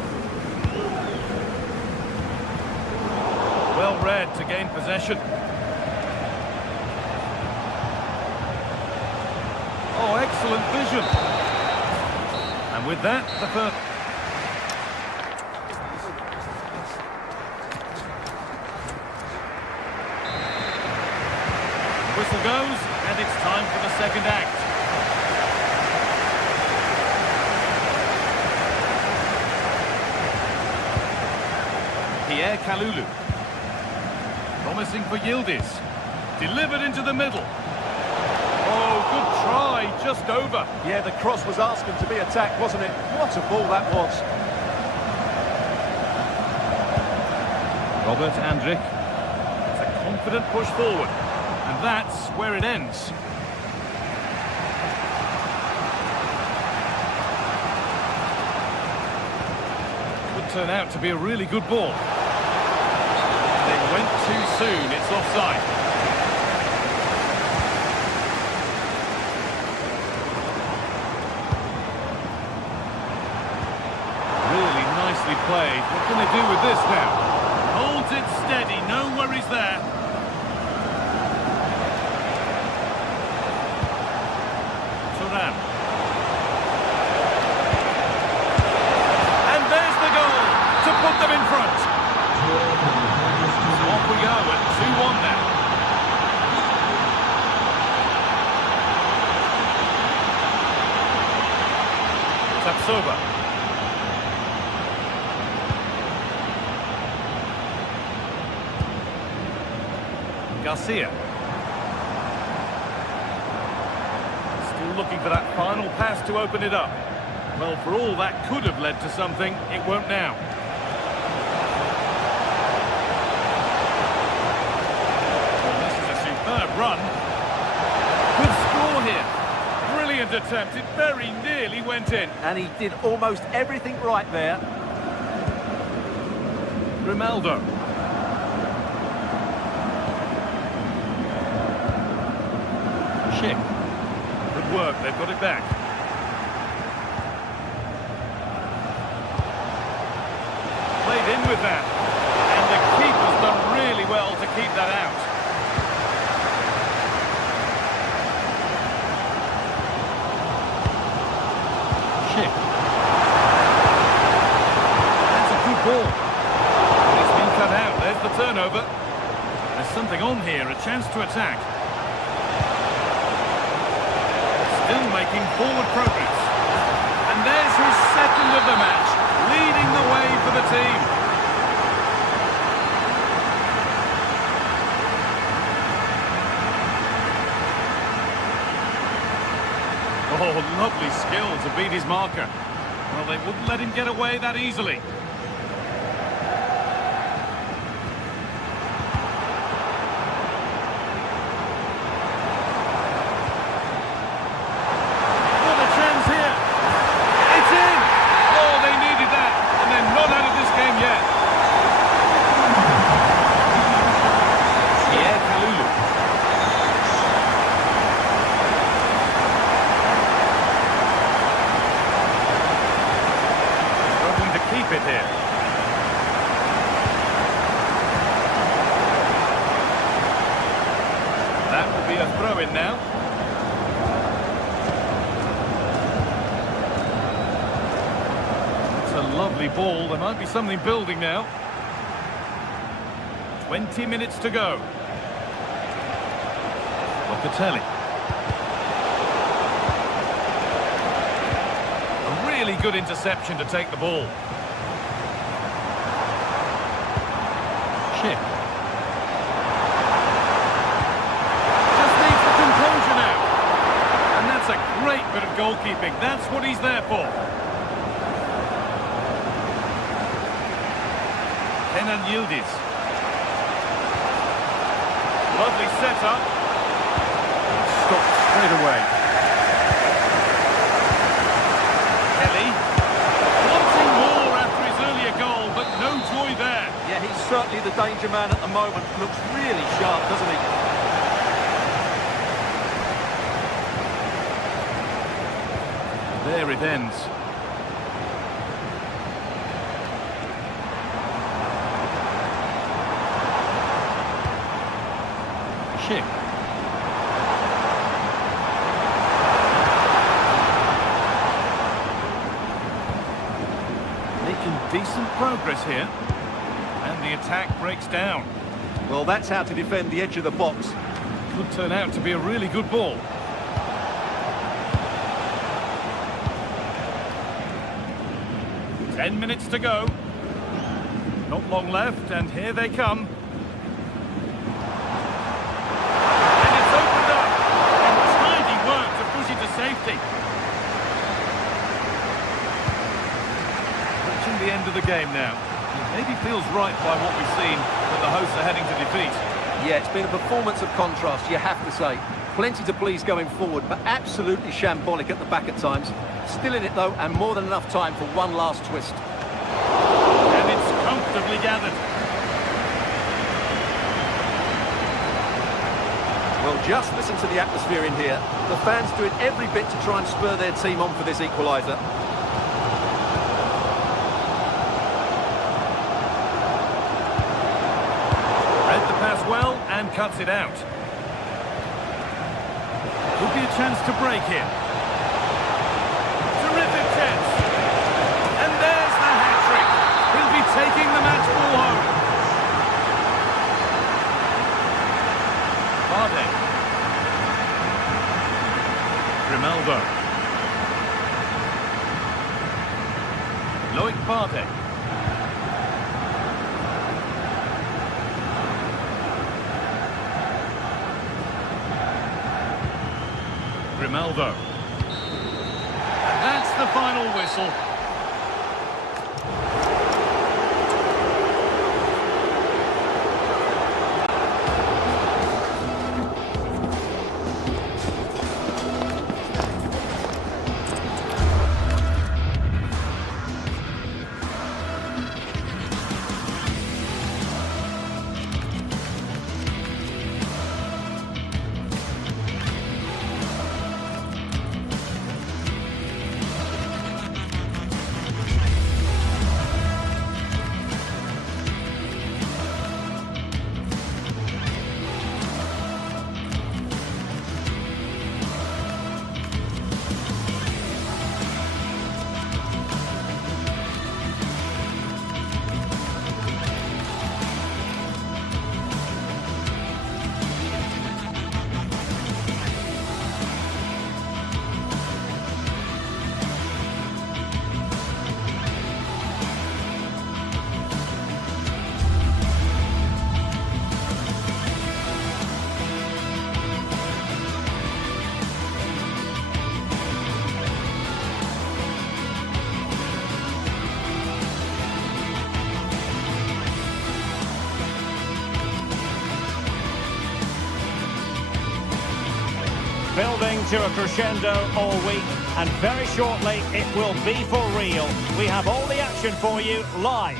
Well read to gain possession. Oh, excellent vision. And with that, the first... Whistle goes, and it's time for the second act. Pierre Kalulu. Promising for Yildiz. Delivered into the middle. Oh, good try, just over. Yeah, the cross was asking to be attacked, wasn't it? What a ball that was. Robert Andrich. It's a confident push forward. And that's where it ends. Could turn out to be a really good ball. They went too soon, it's offside. Really nicely played. What can they do with this now? Holds it steady, no worries there. Turan. And there's the goal to put them in front. So off we go at 2-1 now. Tapsoba. Garcia. Still looking for that final pass to open it up. Well, for all that could have led to something, it won't now. Well, this is a superb run. Good score here. Brilliant attempt. It very nearly went in. And he did almost everything right there. Grimaldo. Schick. Good work, they've got it back. Played in with that. And the keeper's done really well to keep that out. Schick. That's a good ball. It's been cut out, there's the turnover. There's something on here, a chance to attack. Still making forward progress. And there's his second of the match, leading the way for the team. Oh, lovely skill to beat his marker. Well, they wouldn't let him get away that easily. It here. That will be a throw-in now. It's a lovely ball. There might be something building now. 20 minutes to go. Locatelli. A really good interception to take the ball. Just needs the composure now. And goalkeeping. That's what he's there for. Kenan Yildiz. Lovely setup. Stopped straight away. Kelly. Wanting more after his earlier goal, but no joy there. Yeah, he's certainly the danger man at the moment. Looks really sharp, doesn't he? There it ends. Schick. Making decent progress here. And the attack breaks down. Well, that's how to defend the edge of the box. Could turn out to be a really good ball. Ten minutes to go. Not long left, and here they come. And it's opened up. And tidy work to push it to safety. Reaching the end of the game now. It maybe feels right by what we've seen that the hosts are heading to defeat. Yeah, it's been a performance of contrast, you have to say. Plenty to please going forward, but absolutely shambolic at the back at times. Still in it, though, and more than enough time for one last twist. And it's comfortably gathered. Well, just listen to the atmosphere in here. The fans doing every bit to try and spur their team on for this equaliser. Read the pass well and cuts it out. Could be a chance to break here. Terrific chance. And there's the hat-trick. He'll be taking the match ball home. Bardet. Grimaldo. Loic Bardet. Grimaldo. And that's the final whistle. Building to a crescendo all week, and very shortly it will be for real. We have all the action for you live.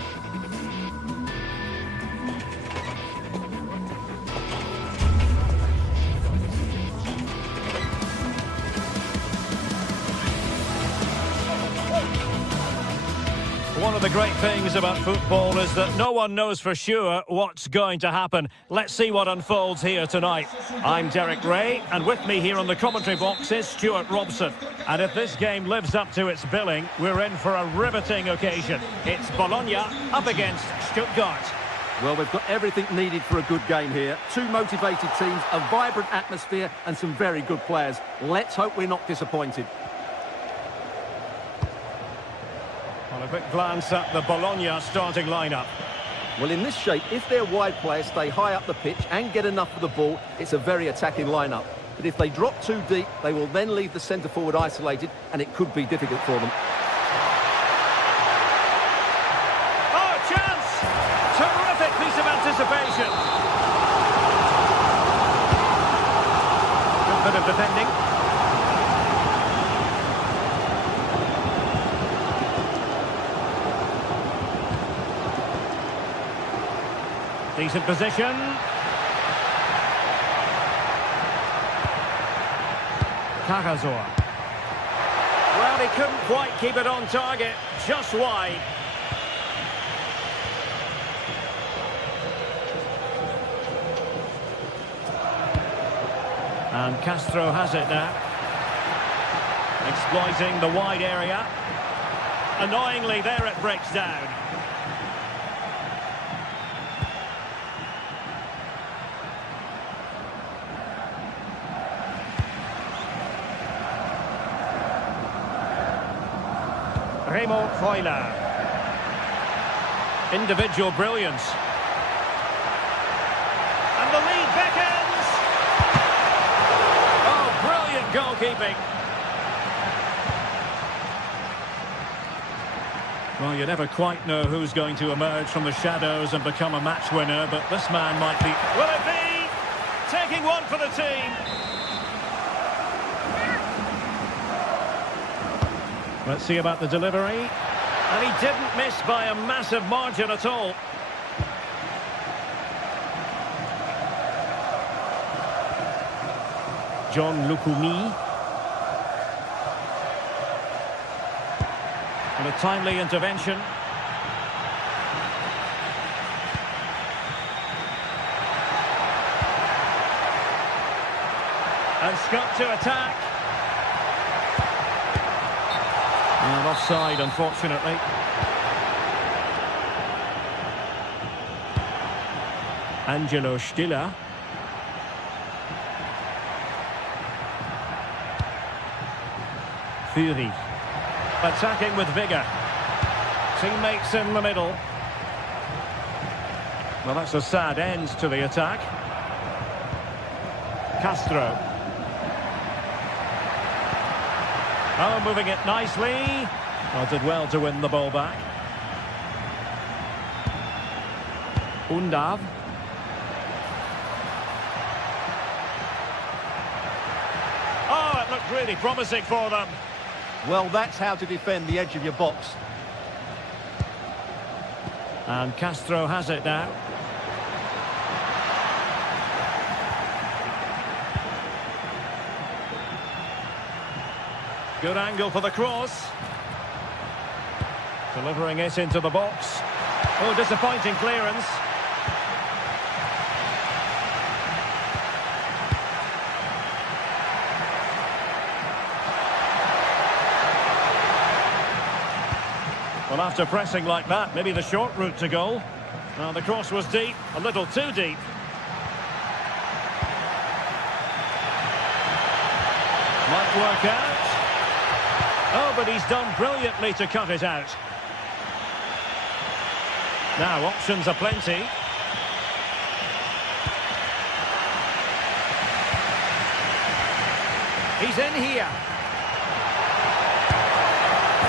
One of the great things about football is that no one knows for sure what's going to happen. Let's see what unfolds here tonight. I'm Derek Ray, and with me here on the commentary box is Stuart Robson. And if this game lives up to its billing, we're in for a riveting occasion. It's Bologna up against Stuttgart. Well, we've got everything needed for a good game here. Two motivated teams, a vibrant atmosphere, and some very good players. Let's hope we're not disappointed. Well, a quick glance at the Bologna starting lineup. Well, in this shape, if their wide players stay high up the pitch and get enough of the ball, it's a very attacking lineup. but if they drop too deep, they will then leave the centre-forward isolated, and it could be difficult for them. Oh, chance! Terrific piece of anticipation. Good bit of defending. Decent position. Cagazor. Well, he couldn't quite keep it on target, just wide. And Castro has it now. Exploiting the wide area. Annoyingly, there it breaks down. Freuler. Individual brilliance. And the lead beckons. Oh, brilliant goalkeeping. Well, you never quite know who's going to emerge from the shadows and become a match winner, but this man might be... Will it be? Taking one for the team. Let's see about the delivery. And he didn't miss by a massive margin at all. John Lukumi. And a timely intervention. And Scott to attack. And offside, unfortunately. Angelo Stiller. Fury. Attacking with vigour. Teammates in the middle. Well, that's a sad end to the attack. Castro. Oh, moving it nicely. Well, did well to win the ball back. Undav. Oh, it looked really promising for them. Well, that's how to defend the edge of your box. And Castro has it now. Good angle for the cross. Delivering it into the box. Oh, disappointing clearance. Well, after pressing like that, maybe the short route to goal. Well, the cross was deep, a little too deep. Might work out. Oh, but he's done brilliantly to cut it out. Now, options are plenty. He's in here.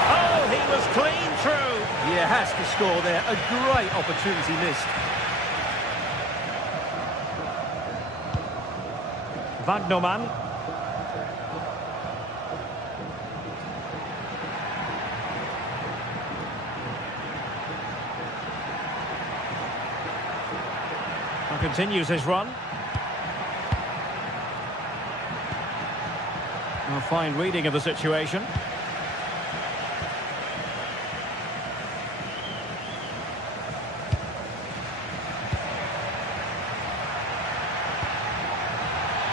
Oh, he was clean through. Yeah, has to score there. A great opportunity missed. Wagnerman. Continues his run. A fine reading of the situation.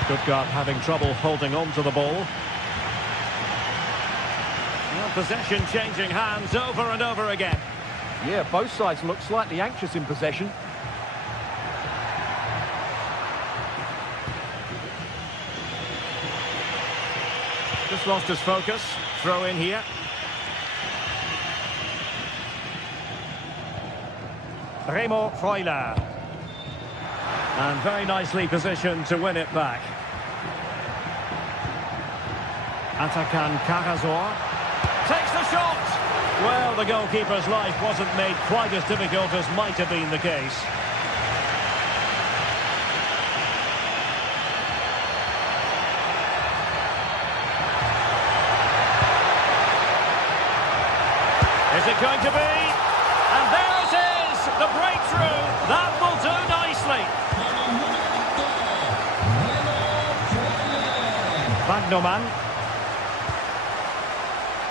Stuttgart having trouble holding on to the ball. Well, possession changing hands over and over again. Yeah, both sides look slightly anxious in possession. Just lost his focus. Throw in here. Remo Freuler. And very nicely positioned to win it back. Atakan Karazor takes the shot. Well, the goalkeeper's life wasn't made quite as difficult as might have been the case. Is it going to be? And there it is! The breakthrough! That will do nicely. Bagnoman.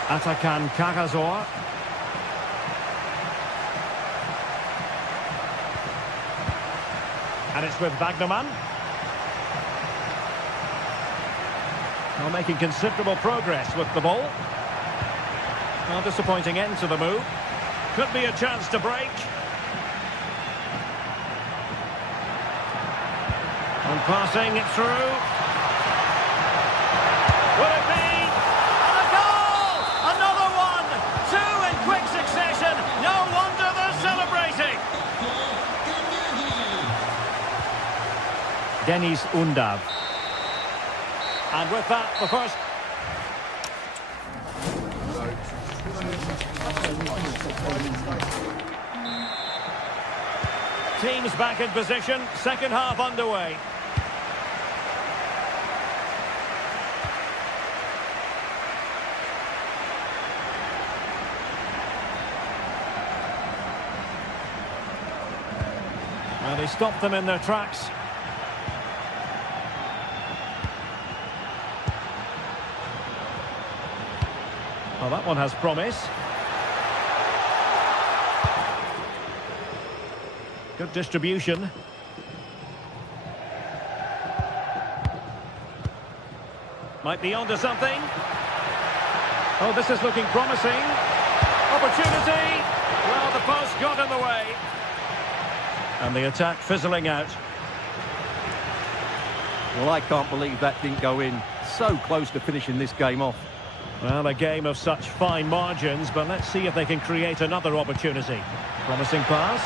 Atakan Karazor. And it's with Bagnoman. Well, making considerable progress with the ball. Well, disappointing end to the move. Could be a chance to break. And passing it through. Will it be? And a goal! Another one! Two in quick succession. No wonder they're celebrating. Deniz Undav. And with that, the first... Teams back in position, second half underway. Well, they stopped them in their tracks. Well, that one has promise. Good distribution. Might be onto something. Oh, this is looking promising. Opportunity. Well, the post got in the way. And the attack fizzling out. Well, I can't believe that didn't go in. So close to finishing this game off. Well, a game of such fine margins, but let's see if they can create another opportunity. Promising pass.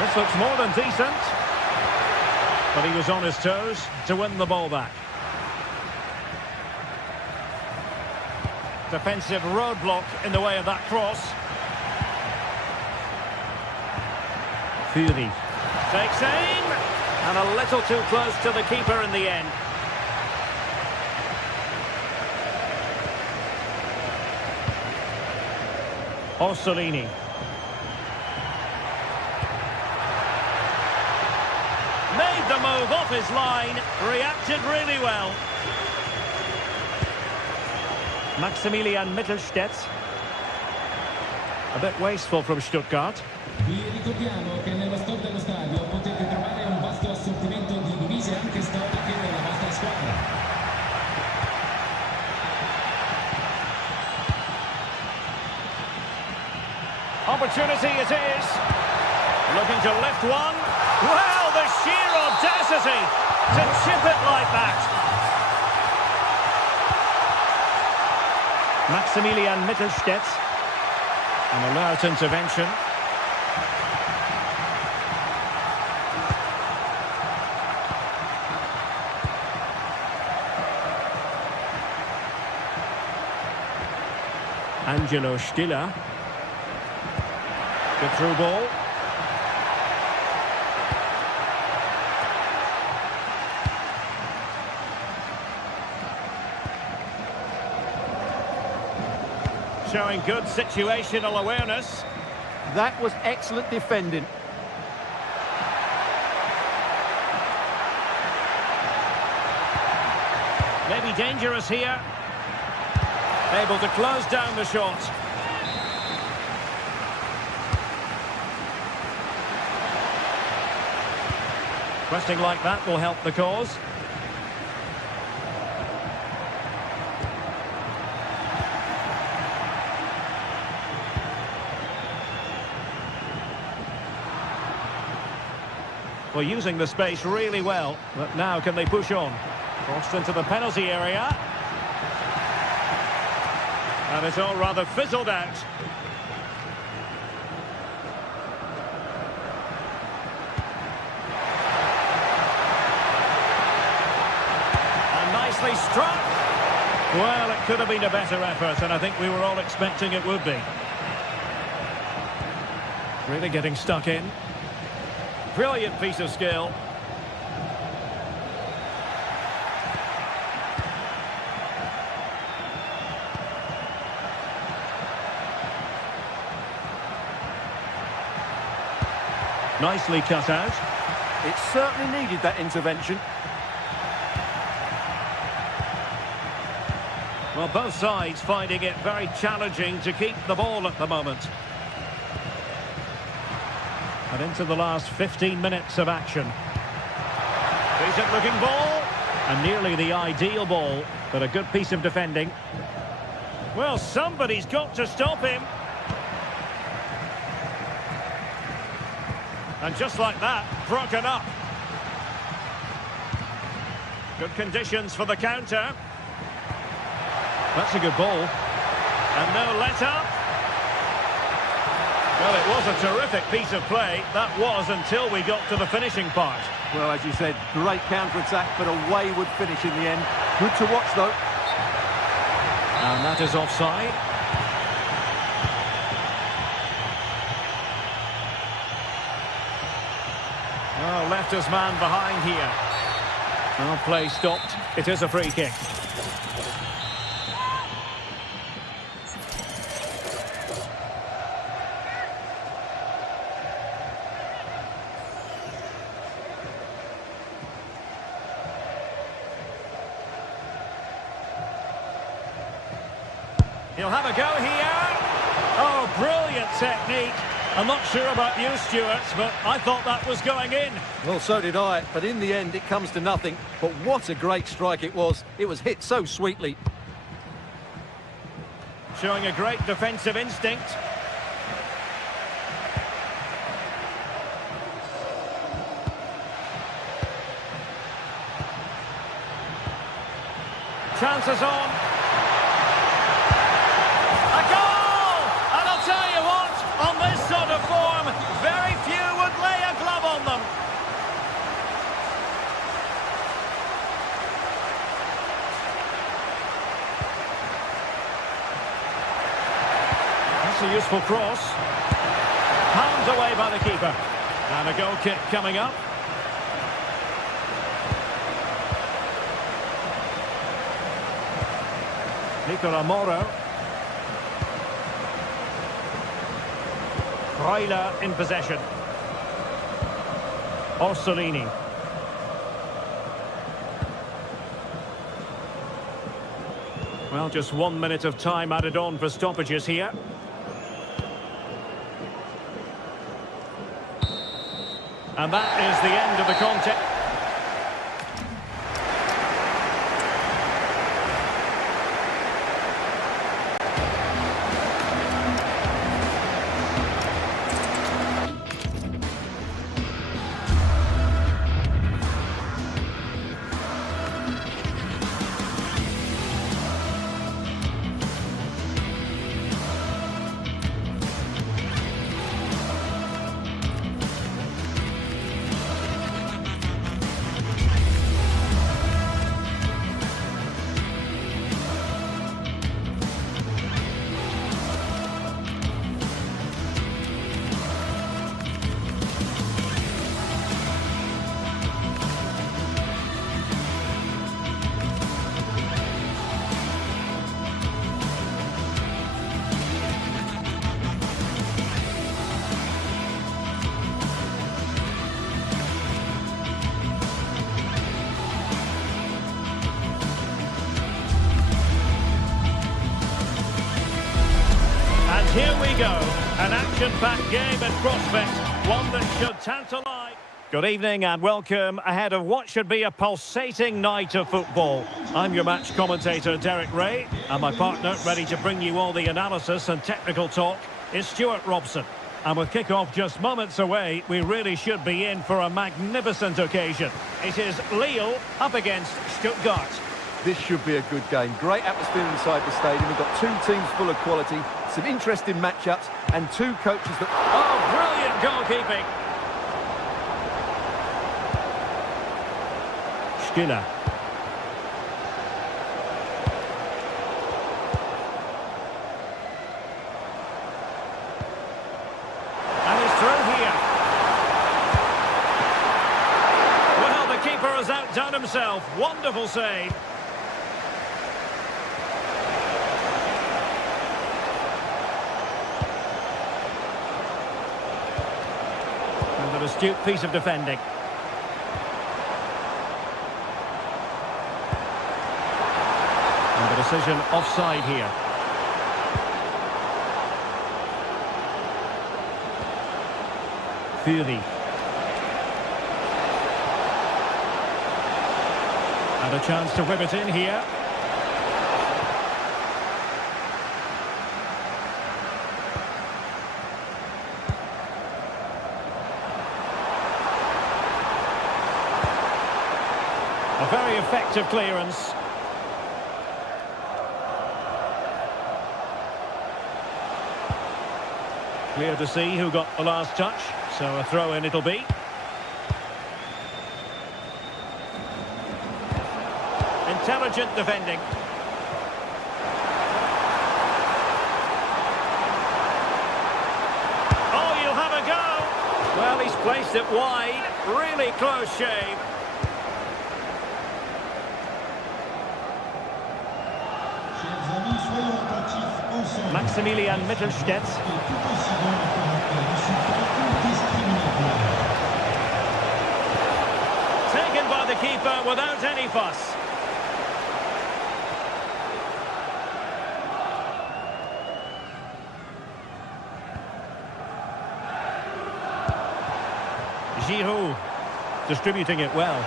This looks more than decent. But he was on his toes to win the ball back. Defensive roadblock in the way of that cross. Fury takes aim. And a little too close to the keeper in the end. Orsolini. Made the move off his line, reacted really well. Maximilian Mittelstädt. A bit wasteful from Stuttgart. Vi ricordiamo che nello store dello stadio potete trovare un vasto assortimento di divise anche storiche della vostra squadra. Opportunity it is. Looking to lift one. Well, the sheer audacity to chip it like that. Maximilian Mittelstädt. An alert intervention. Angelo Stiller. Good through ball. Showing good situational awareness. That was excellent defending. Maybe dangerous here. Able to close down the shot. Pressing like that will help the cause. Well, using the space really well, but now can they push on? Crossed into the penalty area. And it's all rather fizzled out. And nicely struck. Well, it could have been a better effort, and I think we were all expecting it would be. Really getting stuck in. Brilliant piece of skill. Nicely cut out. It certainly needed that intervention. Well, both sides finding it very challenging to keep the ball at the moment. And into the last 15 minutes of action. Decent looking ball. And nearly the ideal ball, but a good piece of defending. Well, somebody's got to stop him. And just like that, broken up. Good conditions for the counter. That's a good ball. And no let-up. Well, it was a terrific piece of play. That was until we got to the finishing part. Well, as you said, great counter-attack, but a wayward finish in the end. Good to watch, though. And that is offside. Oh, left his man behind here. Well, play stopped. It is a free kick. He'll have a go here. Oh, brilliant technique. I'm not sure about you, Stuart, but I thought that was going in. Well, so did I, but in the end it comes to nothing. But what a great strike it was. It was hit so sweetly. Showing a great defensive instinct. Chances on. A goal! And I'll tell you what, on this sort of form, very few would lay a glove on them. That's a useful cross. Palmed away by the keeper. And a goal kick coming up. Nicola Moro. Freuler in possession. Orsolini. Well, just 1 minute of time added on for stoppages here. And that is the end of the contest. Here we go, an action-packed game in prospect, one that should tantalise. Good evening and welcome ahead of what should be a pulsating night of football. I'm your match commentator Derek Ray, and my partner ready to bring you all the analysis and technical talk is Stuart Robson. And with kick-off just moments away, we really should be in for a magnificent occasion. It is Lille up against Stuttgart. This should be a good game. Great atmosphere inside the stadium. We've got two teams full of quality, some interesting matchups, and two coaches that... Oh, brilliant goalkeeping. Skinner. Wonderful save. And an astute piece of defending. And the decision offside here. Fury. And a chance to whip it in here. A very effective clearance. Clear to see who got the last touch, so a throw-in it'll be. Intelligent defending. Oh, you'll have a go. Well, he's placed it wide. Really close shave. Maximilian Mittelstädt. Taken by the keeper without any fuss. Giroud distributing it well.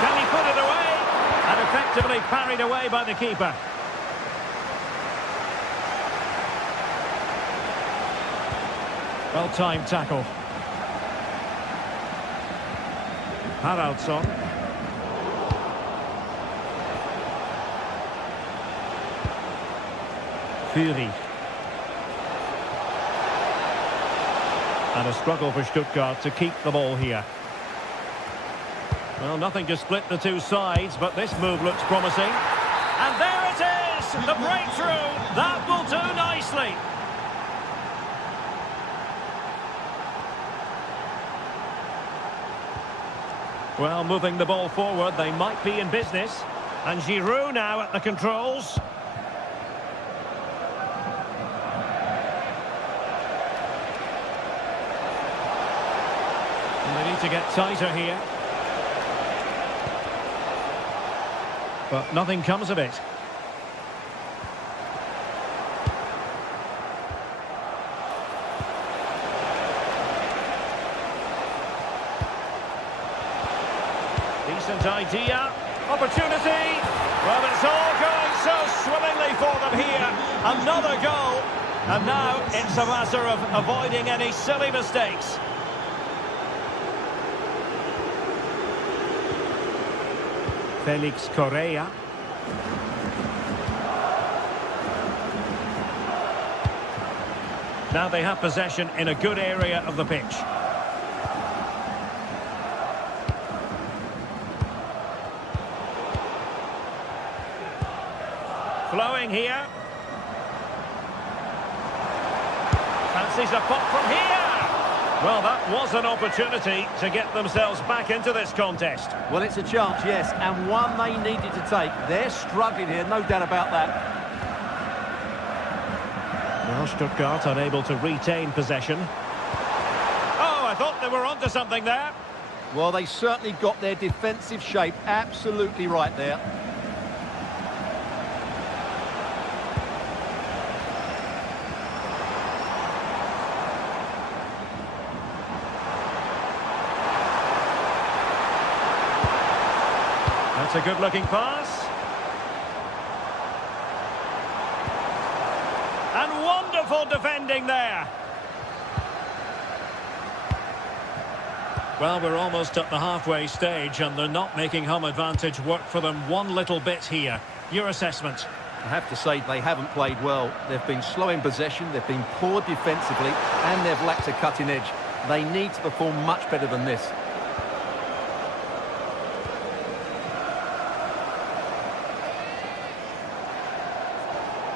Can he put it away? And effectively parried away by the keeper. Well-timed tackle. Haraldsson. Fury. And a struggle for Stuttgart to keep the ball here. Well, nothing to split the two sides, but this move looks promising. And there it is! The breakthrough! That will do nicely! Well, moving the ball forward, they might be in business. And Giroud now at the controls. They need to get tighter here. But nothing comes of it. Decent idea. Opportunity. Well, it's all going so swimmingly for them here. Another goal. And now it's a matter of avoiding any silly mistakes. Felix Correa. Now they have possession in a good area of the pitch. Flowing here. Fancies a pop from here. Well, that was an opportunity to get themselves back into this contest. Well, it's a chance, yes, and one they needed to take. They're struggling here, no doubt about that. Well, Stuttgart unable to retain possession. Oh, I thought they were onto something there. Well, they certainly got their defensive shape absolutely right there. That's a good-looking pass. And wonderful defending there. Well, we're almost at the halfway stage, and they're not making home advantage work for them one little bit here. Your assessment? I have to say they haven't played well. They've been slow in possession, they've been poor defensively, and they've lacked a cutting edge. They need to perform much better than this.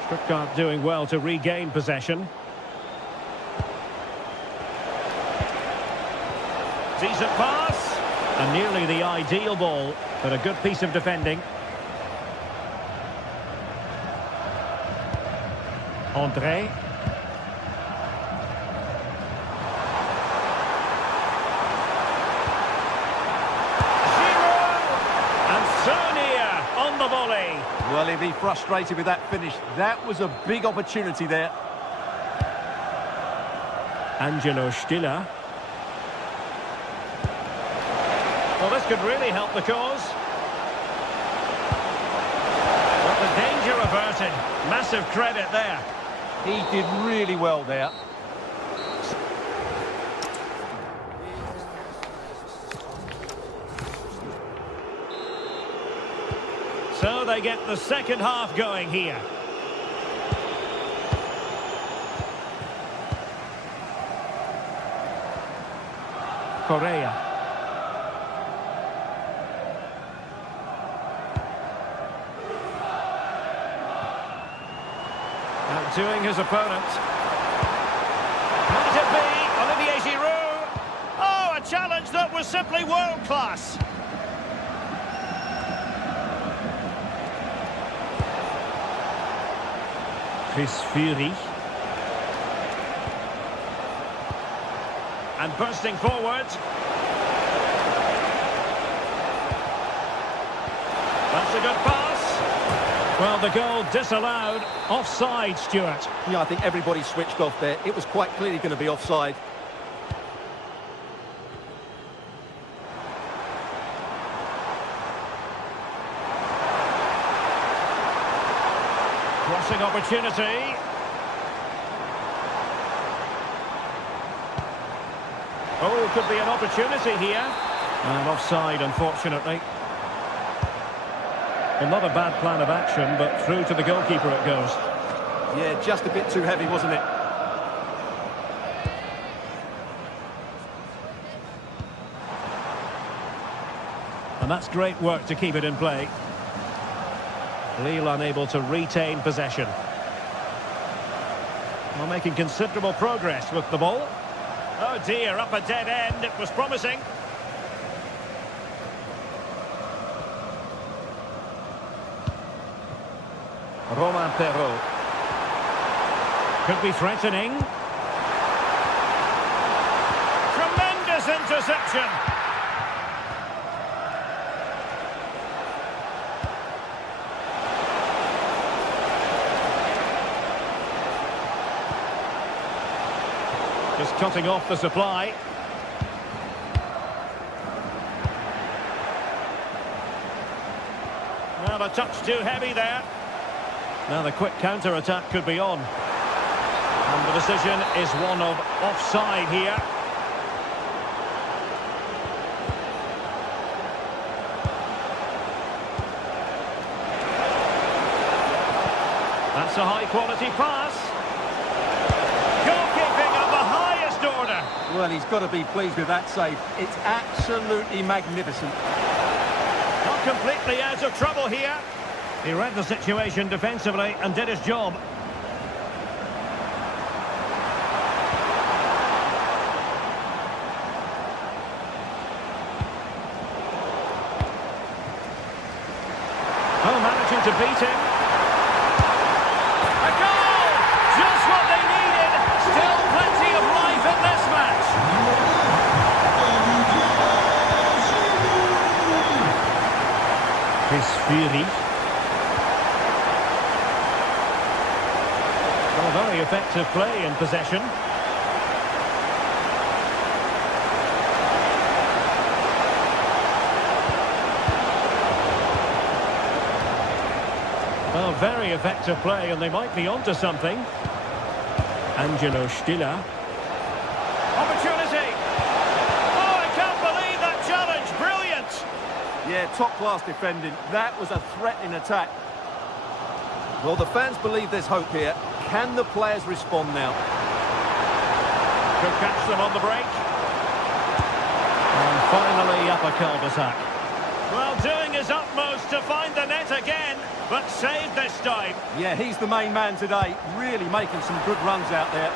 Stuttgart doing well to regain possession. Decent pass. And nearly the ideal ball, but a good piece of defending. André. On the volley. Well, he'd be frustrated with that finish. That was a big opportunity there. Angelo Stiller. Well, this could really help the cause. But the danger averted. Massive credit there. He did really well there. So they get the second half going here. Correa. Outdoing his opponent. Might it be Olivier Giroud? Oh, a challenge that was simply world class. Chris Fury. And bursting forward. That's a good pass. Well, the goal disallowed. Offside, Stuart. Yeah, I think everybody switched off there. It was quite clearly going to be offside. Crossing opportunity. Oh, could be an opportunity here. And offside, unfortunately. Well, not a bad plan of action, but through to the goalkeeper it goes. Yeah, just a bit too heavy, wasn't it? And that's great work to keep it in play. Lille unable to retain possession. Well, making considerable progress with the ball. Oh dear, up a dead end. It was promising. Romain Perrault. Could be threatening. Tremendous interception. Just cutting off the supply. Well, a touch too heavy there. Now the quick counter-attack could be on. And the decision is one of offside here. That's a high-quality pass. Goalkeeping of the highest order. Well, he's got to be pleased with that save. It's absolutely magnificent. Not completely out of trouble here. He read the situation defensively and did his job. Oh, managing to beat him. A goal! Just what they needed. Still plenty of life in this match. Chris Fury. Well, very effective play in possession. Well, very effective play, and they might be onto something. Angelo Stiller. Opportunity! Oh, I can't believe that challenge! Brilliant! Yeah, top-class defending. That was a threatening attack. Well, the fans believe there's hope here. Can the players respond now? Could catch them on the break. And finally up a cul-de-sac. Well, doing his utmost to find the net again, but saved this time. Yeah, he's the main man today. Really making some good runs out there.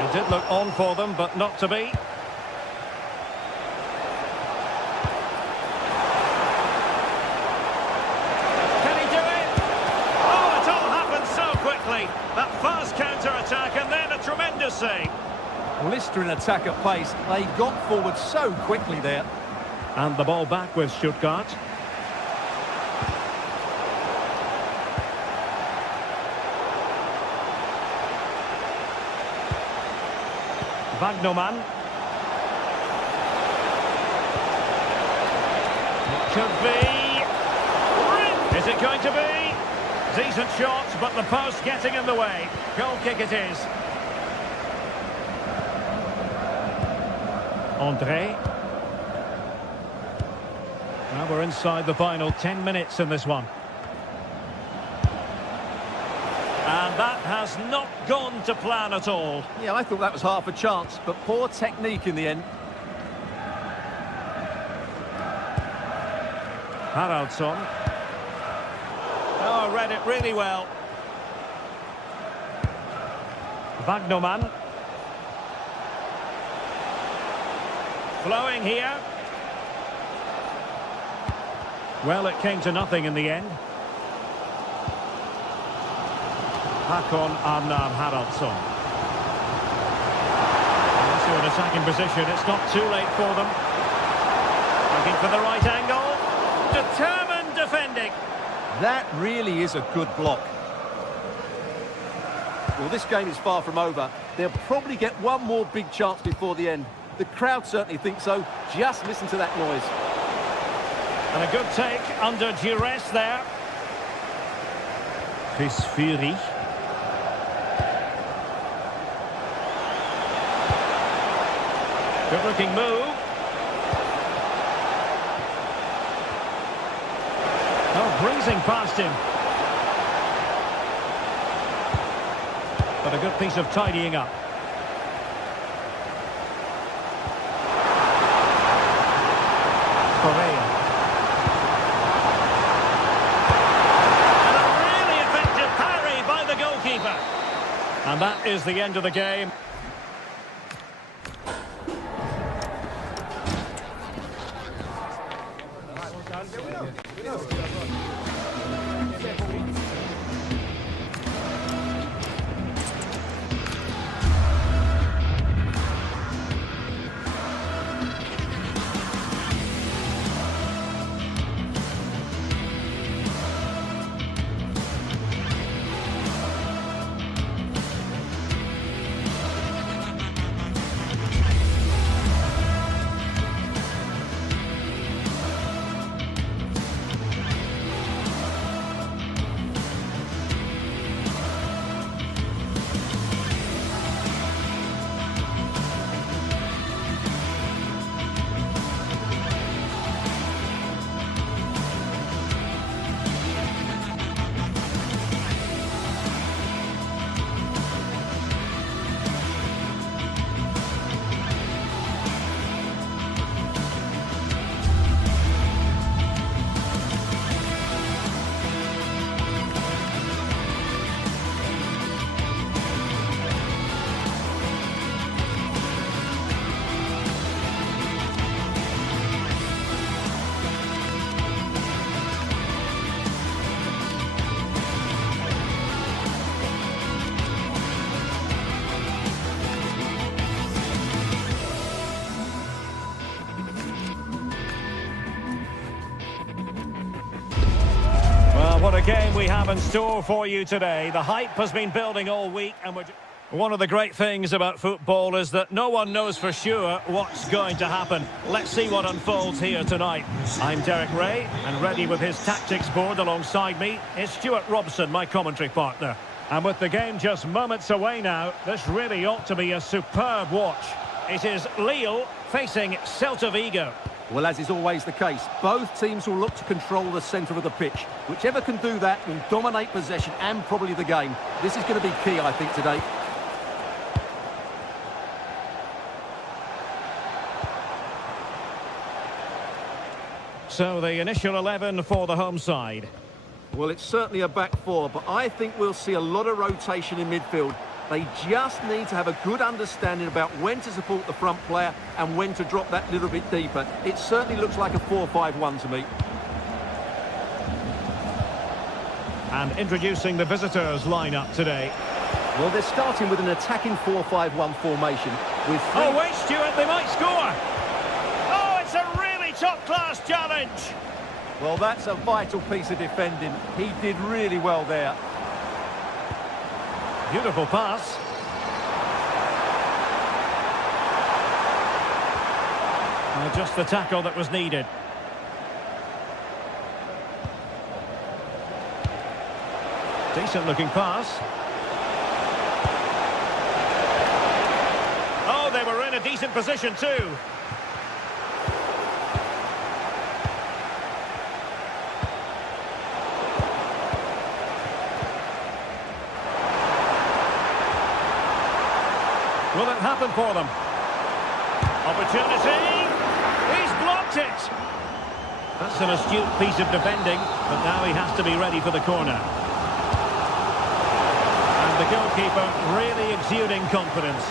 It did look on for them, but not to be. Can he do it? Oh, it all happened so quickly. That fast counter-attack and then a tremendous save. Blistering attack at pace. They got forward so quickly there. And the ball back with Stuttgart. Wagnerman. Could be. Is it going to be? Decent shot, but the post getting in the way. Goal kick it is. André. Now we're inside the final 10 minutes in this one. And that has not gone to plan at all. Yeah, I thought that was half a chance, but poor technique in the end. Haraldsson. Oh, read it really well. Wagnerman. Flowing here. Well, it came to nothing in the end. Hakon Arnar Haraldsson. Also an attacking position. It's not too late for them. Looking for the right angle. Determined defending. That really is a good block. Well, this game is far from over. They'll probably get one more big chance before the end. The crowd certainly think so. Just listen to that noise. And a good take under duress there. Chris Fury. Good looking move. Oh, breezing past him. But a good piece of tidying up. Correa. And a really effective parry by the goalkeeper. And that is the end of the game. What a game we have in store for you today. The hype has been building all week, and one of the great things about football is that no one knows for sure what's going to happen. Let's see what unfolds here tonight. I'm Derek Ray, and ready with his tactics board alongside me is Stuart Robson, my commentary partner. And with the game just moments away now, this really ought to be a superb watch. It is Lille facing Celta Vigo. Well, as is always the case, both teams will look to control the centre of the pitch. Whichever can do that will dominate possession and probably the game. This is going to be key, I think, today. So the initial 11 for the home side. Well, it's certainly a back four, but I think we'll see a lot of rotation in midfield. They just need to have a good understanding about when to support the front player and when to drop that little bit deeper. It certainly looks like a 4-5-1 to me. And introducing the visitors lineup today. Well, they're starting with an attacking 4-5-1 formation. With Oh, wait, Stuart, they might score. Oh, it's a really top-class challenge. Well, that's a vital piece of defending. He did really well there. Beautiful pass. Just the tackle that was needed. Decent looking pass. Oh, they were in a decent position too. Will it happen for them? Opportunity! He's blocked it! That's an astute piece of defending, but now he has to be ready for the corner. And the goalkeeper really exuding confidence.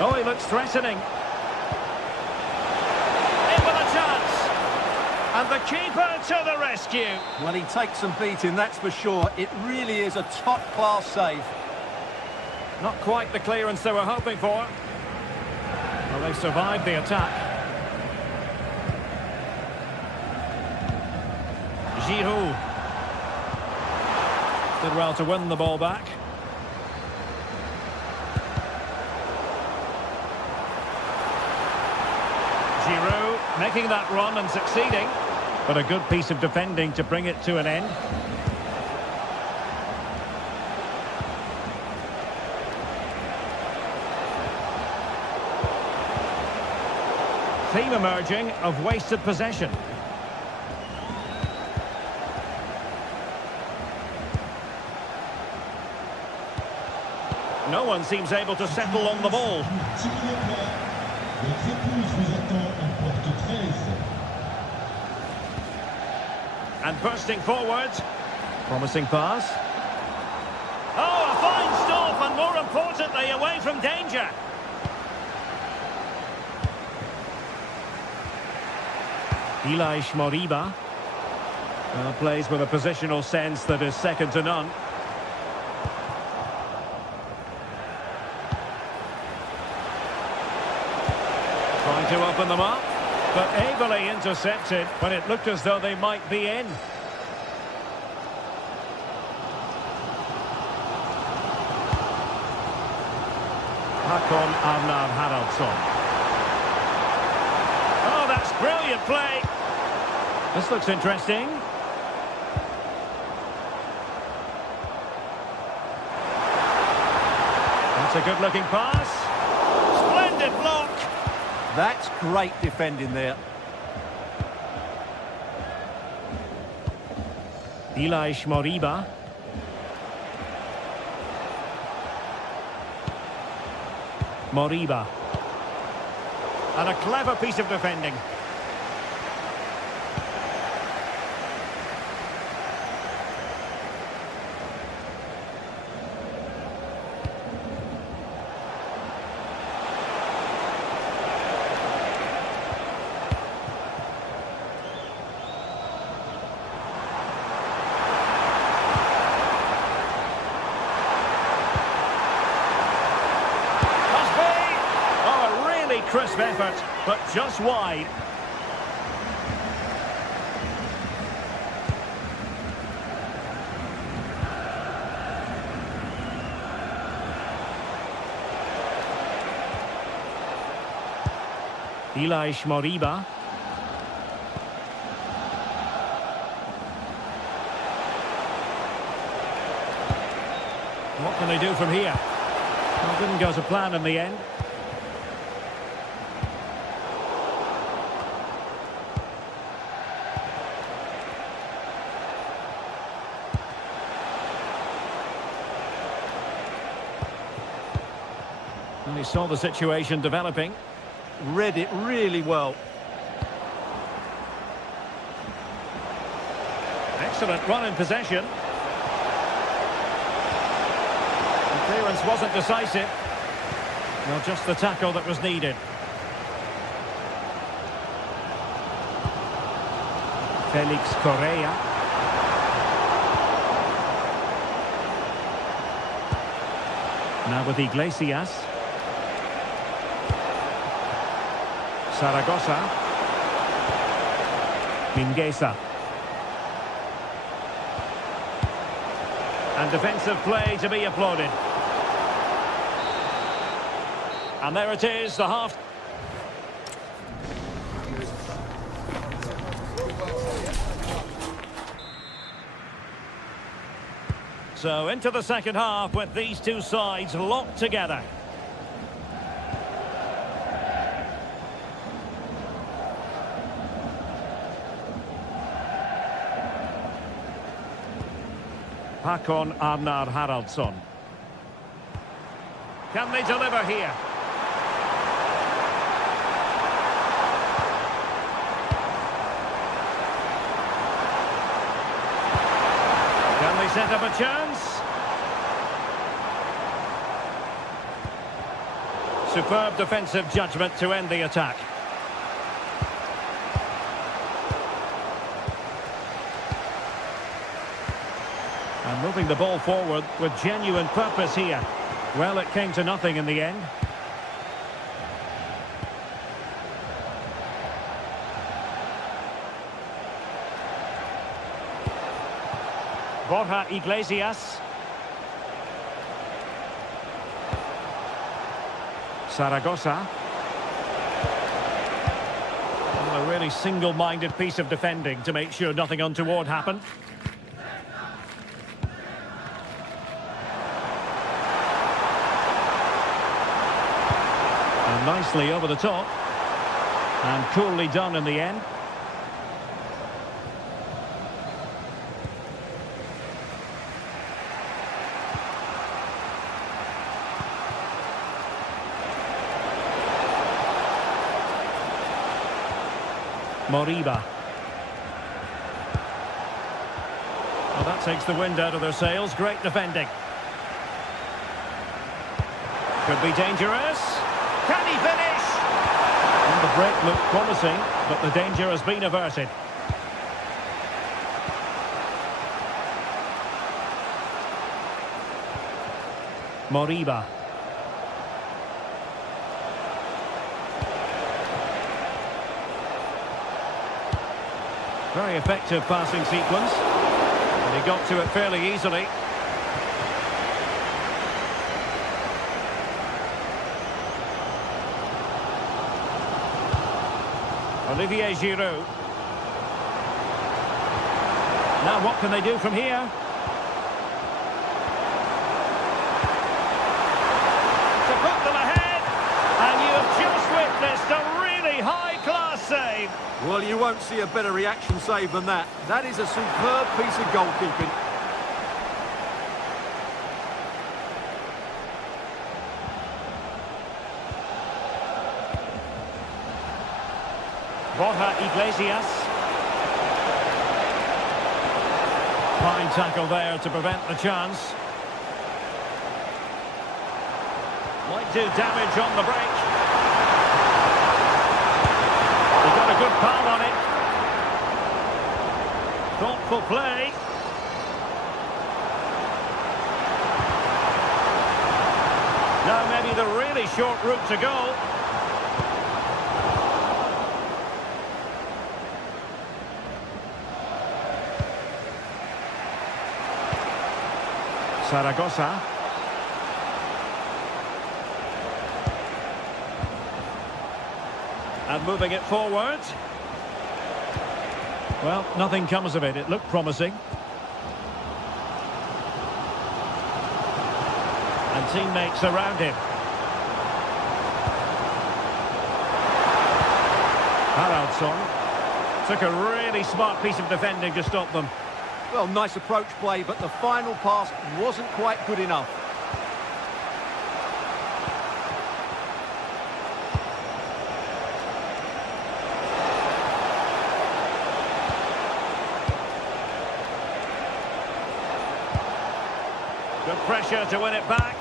Oh, he looks threatening. In with a chance. And the keeper to the rescue. Well, he takes some beating, that's for sure. It really is a top-class save. Not quite the clearance they were hoping for. Well, they've survived the attack. Giroud. Did well to win the ball back. Giroud making that run and succeeding. But a good piece of defending to bring it to an end. Theme emerging of wasted possession. No one seems able to settle on the ball. And bursting forwards. Promising pass. Oh, a fine stop, and more importantly, away from danger. Ilaix Moriba plays with a positional sense that is second to none. Trying to open them up, but ably intercepted when it looked as though they might be in. Hakon Arnar Haraldsson. Oh, that's brilliant play. This looks interesting. That's a good-looking pass. Splendid block. That's great defending there. Ilaix Moriba. Moriba. And a clever piece of defending. Crisp effort, but just wide. Ilaix Moriba. What can they do from here? Well, it didn't go to plan in the end. And he saw the situation developing. Read it really well. excellent run in possession. The clearance wasn't decisive. Well, just the tackle that was needed. Felix Correa. Now with Iglesias. Zaragoza. Mingueza. And defensive play to be applauded. And there it is, the half. So into the second half with these two sides locked together. Hakon Arnar Haraldsson. Can they deliver here? Can they set up a chance? Superb defensive judgment to end the attack. And moving the ball forward with genuine purpose here. Well, it came to nothing in the end. Borja Iglesias. Zaragoza. Well, a really single-minded piece of defending to make sure nothing untoward happened. And nicely over the top. And coolly done in the end. Moriba. Well, that takes the wind out of their sails. Great defending. Could be dangerous. Can he finish? And the break looked promising, but the danger has been averted. Moriba. Very effective passing sequence. And he got to it fairly easily. Olivier Giroud. Now what can they do from here? To put them ahead. And you have just witnessed a really high-class save. Well, you won't see a better reaction save than that. That is a superb piece of goalkeeping. Borja Iglesias. Fine tackle there to prevent the chance. Might do damage on the break. He got a good palm on it. Thoughtful play. Now maybe the really short route to go. Zaragoza. And moving it forward. Well, nothing comes of it. It looked promising. And teammates around him. Haraldsson took a really smart piece of defending to stop them. Well, nice approach play, but the final pass wasn't quite good enough. Good pressure to win it back.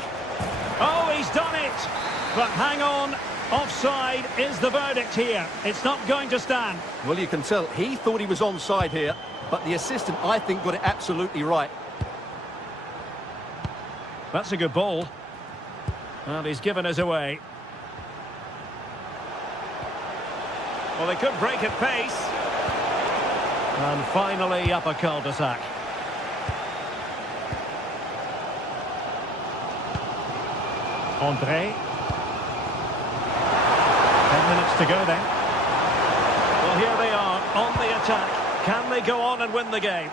Oh, he's done it! But hang on, offside is the verdict here. It's not going to stand. Well, you can tell he thought he was onside here, but the assistant, I think, got it absolutely right. That's a good ball. And he's given us away. Well, they could break at pace. And finally up a cul-de-sac. André. 10 minutes to go then. Well, here they are on the attack. Can they go on and win the game?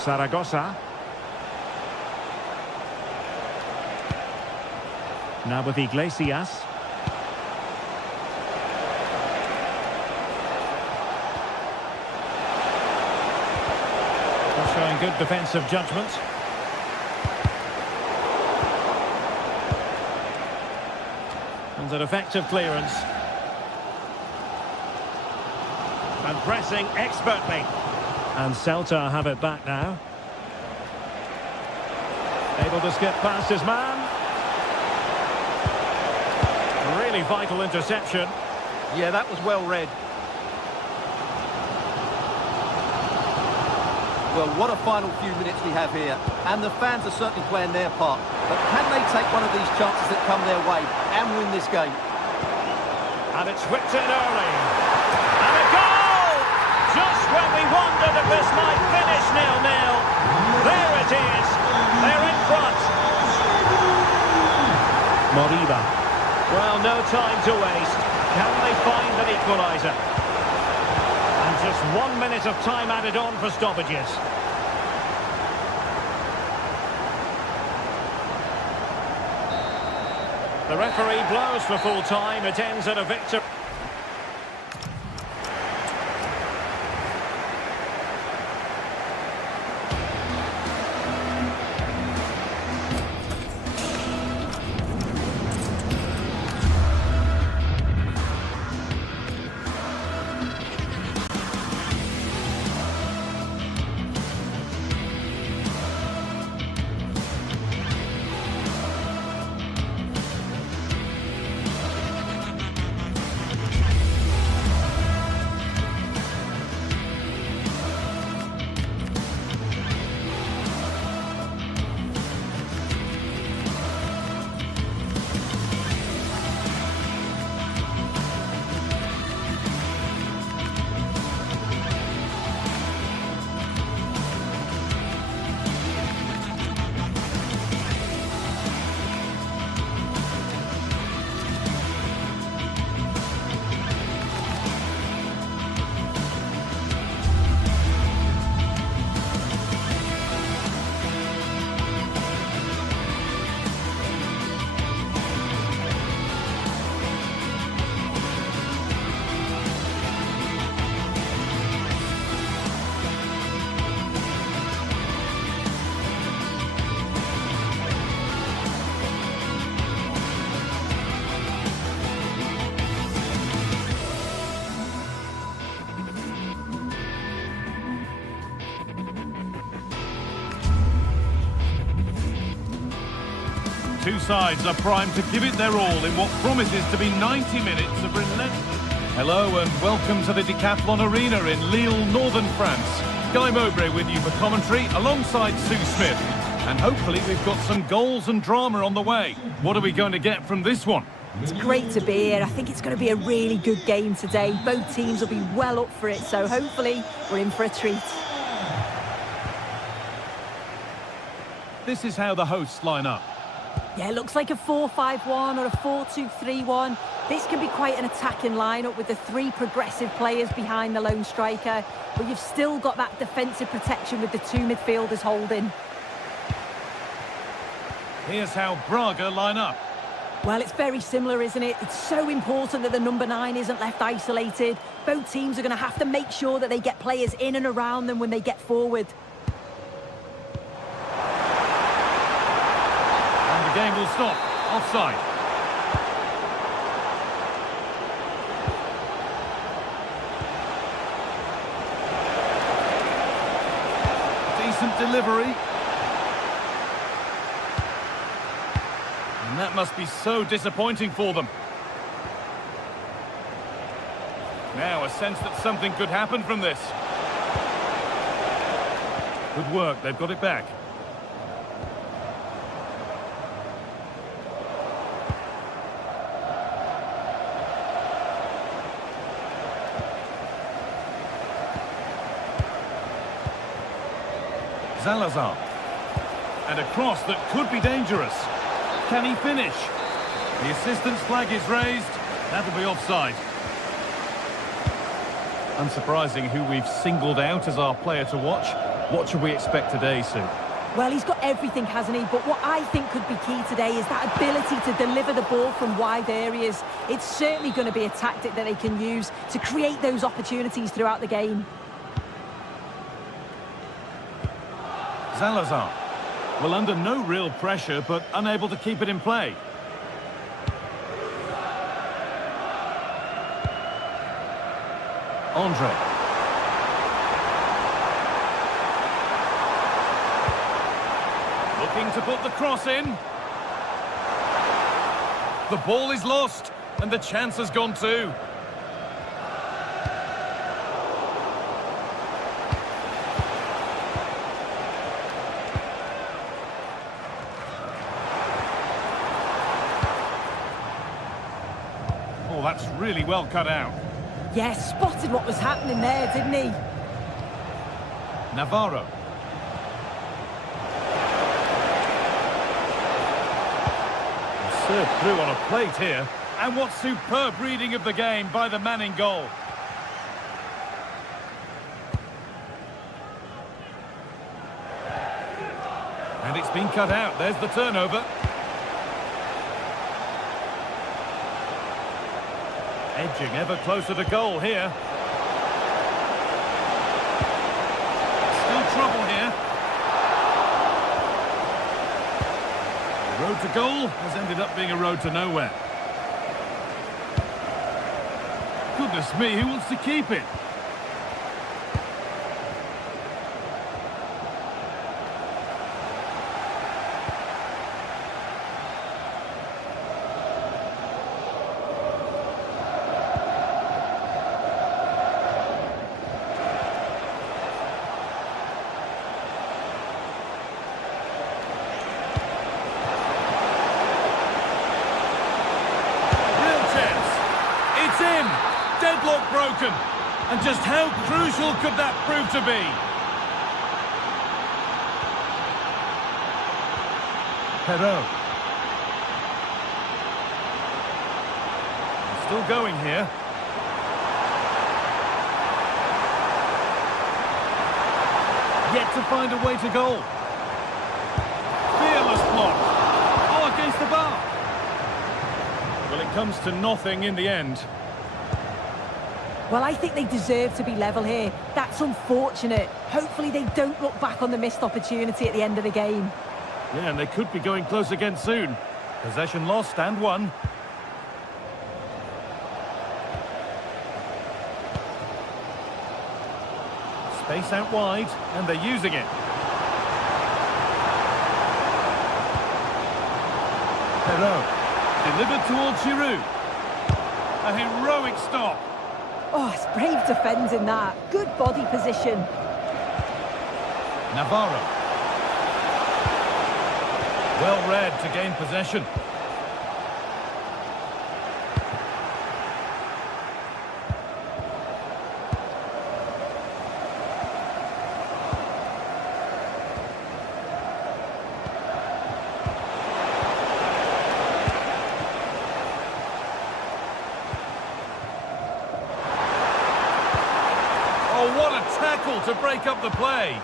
Zaragoza. Now with Iglesias. Showing good defensive judgment. And an effective clearance. And pressing expertly. And Celta have it back now. Able to skip past his man. Really vital interception. Yeah, that was well read. Well, what a final few minutes we have here. And the fans are certainly playing their part. But can they take one of these chances that come their way and win this game? And it's whipped in early. And a goal! Just when we wondered if this might finish 0-0. There it is. They're in front. Moriba. Well, no time to waste. Can they find an equaliser? And just 1 minute of time added on for stoppages. The referee blows for full time. It ends at a victory. Two sides are primed to give it their all in what promises to be 90 minutes of relentless. Hello and welcome to the Decathlon Arena in Lille, northern France. Guy Mowbray with you for commentary alongside Sue Smith. And hopefully we've got some goals and drama on the way. What are we going to get from this one? It's great to be here. I think it's going to be a really good game today. Both teams will be well up for it, so hopefully we're in for a treat. This is how the hosts line up. Yeah, it looks like a 4-5-1 or a 4-2-3-1. This can be quite an attacking lineup with the three progressive players behind the lone striker, but you've still got that defensive protection with the two midfielders holding. Here's how Braga line up. Well, it's very similar, isn't it? It's so important that the number 9 isn't left isolated. Both teams are going to have to make sure that they get players in and around them when they get forward. The game will stop. Offside. delivery. And that must be so disappointing for them. Now a sense that something could happen from this. Good work, they've got it back. Salazar. And a cross that could be dangerous. Can he finish? The assistant's flag is raised. That'll be offside. Unsurprising who we've singled out as our player to watch. What should we expect today, Sue? Well, he's got everything, hasn't he? But what I think could be key today is that ability to deliver the ball from wide areas. It's certainly going to be a tactic that they can use to create those opportunities throughout the game. Salazar. Well, under no real pressure, but unable to keep it in play. Andre. Looking to put the cross in. The ball is lost, and the chance has gone too. Oh, that's really well cut out. Yes, spotted what was happening there, didn't he? Navarro. Served through on a plate here. And what superb reading of the game by the man in goal. And it's been cut out. There's the turnover. Edging ever closer to goal here. Still trouble here. The road to goal has ended up being a road to nowhere. Goodness me, who wants to keep it? Deadlock broken. And just how crucial could that prove to be? Perot. Still going here. Yet to find a way to goal. Fearless block. Oh, against the bar. Well, it comes to nothing in the end. Well, I think they deserve to be level here. That's unfortunate. Hopefully they don't look back on the missed opportunity at the end of the game. Yeah, and they could be going close again soon. Possession lost and won. Space out wide, and they're using it. Perot. Delivered towards Giroud. A heroic stop. Oh, it's brave defending that. Good body position. Navarro. Well read to gain possession. Oh, what a tackle to break up the play.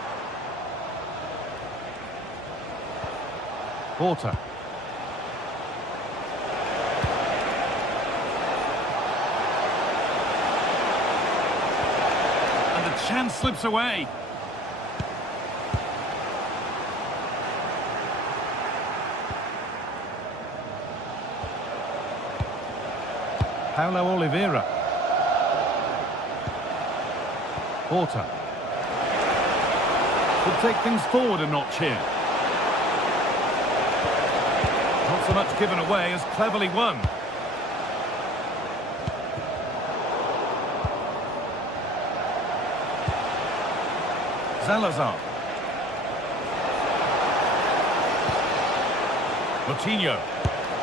Porter. And the chance slips away. Paulo Oliveira. Porter. Could take things forward a notch here. Not so much given away as cleverly won. Salazar. Coutinho.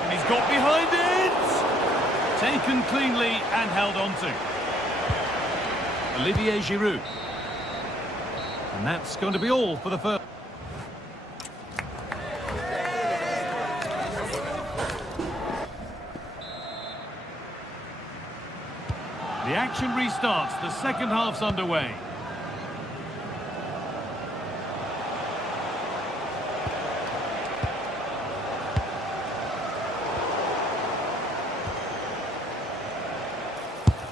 And he's got behind it! Taken cleanly and held on to. Olivier Giroud. And that's going to be all for the first. The action restarts. The second half's underway.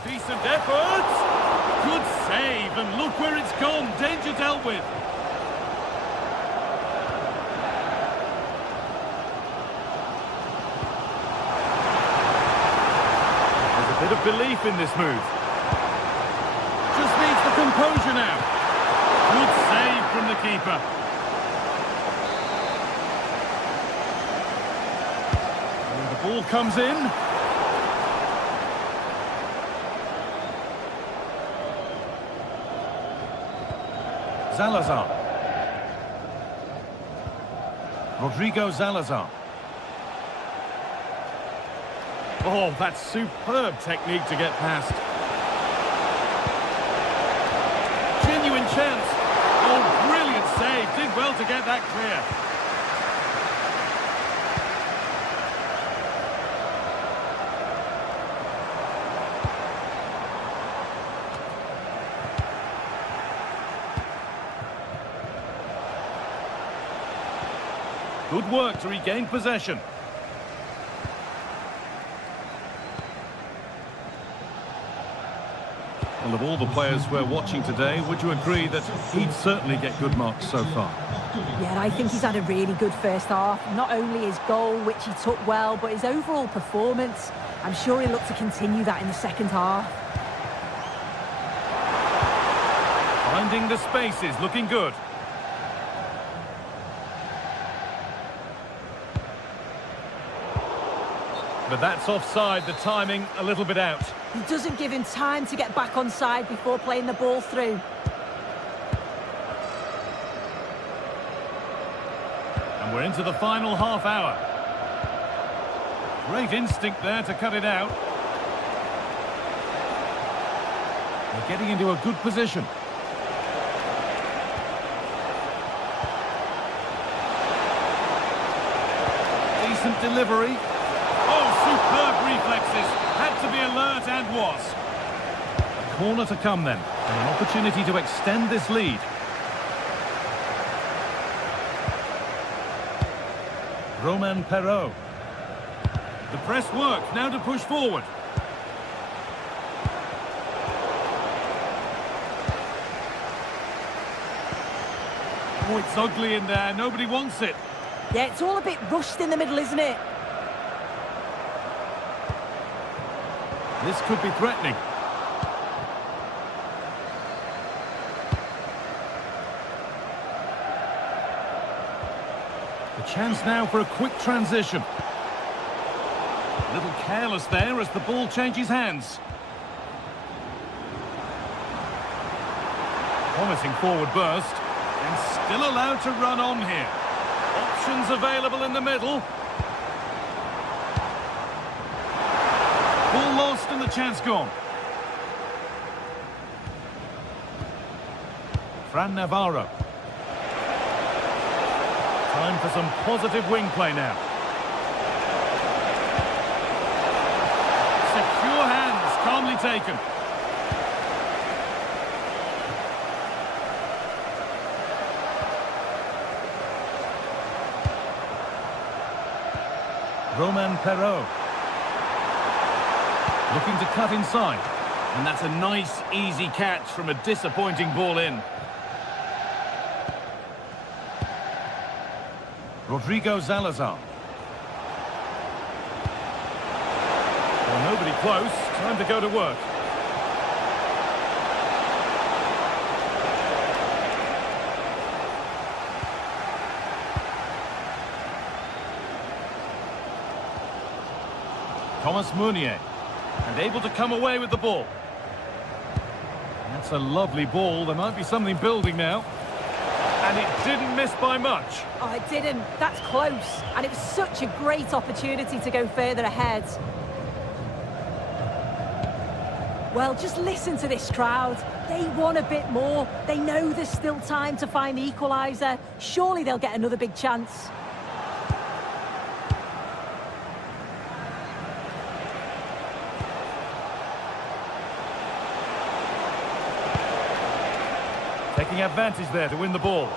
Decent effort. Good save, and look where it's gone. Danger dealt with. There's a bit of belief in this move. Just needs the composure now. Good save from the keeper. And the ball comes in. Salazar. Rodrigo Salazar. Oh, that's superb technique to get past. Genuine chance. Oh, brilliant save. Did well to get that clear. Good work to regain possession. Well, of all the players we're watching today, would you agree that he'd certainly get good marks so far? Yeah, I think he's had a really good first half. Not only his goal, which he took well, but his overall performance. I'm sure he'll look to continue that in the second half. Finding the spaces, looking good. But that's offside, the timing a little bit out. He doesn't give him time to get back on side before playing the ball through. And we're into the final half hour. Great instinct there to cut it out. They're getting into a good position. Decent delivery. Oh, superb reflexes. Had to be alert and was. A corner to come then. And an opportunity to extend this lead. Romain Perraud. The press work. Now to push forward. Oh, it's ugly in there. Nobody wants it. Yeah, it's all a bit rushed in the middle, isn't it? This could be threatening. A chance now for a quick transition. A little careless there as the ball changes hands. Promising forward burst. And still allowed to run on here. Options available in the middle. Ball lost and the chance gone. Fran Navarro. Time for some positive wing play now. Secure hands, calmly taken. Romain Perraud. Looking to cut inside. And that's a nice, easy catch from a disappointing ball in. Rodrigo Salazar. Well, nobody close. Time to go to work. Thomas Meunier. And able to come away with the ball. That's a lovely ball. There might be something building now. And it didn't miss by much. Oh, it didn't. That's close. And it was such a great opportunity to go further ahead. Well, just listen to this crowd. They want a bit more. They know there's still time to find the equaliser. Surely they'll get another big chance. Taking advantage there to win the ball.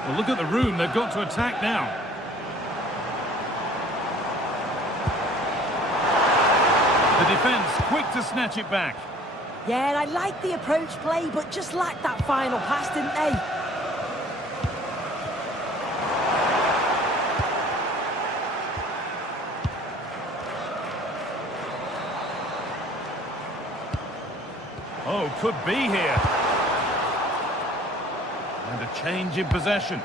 Well, look at the room they've got to attack now. The defence quick to snatch it back. Yeah, I like the approach play, but just lacked that final pass, didn't they? Oh, could be here. And a change in possession.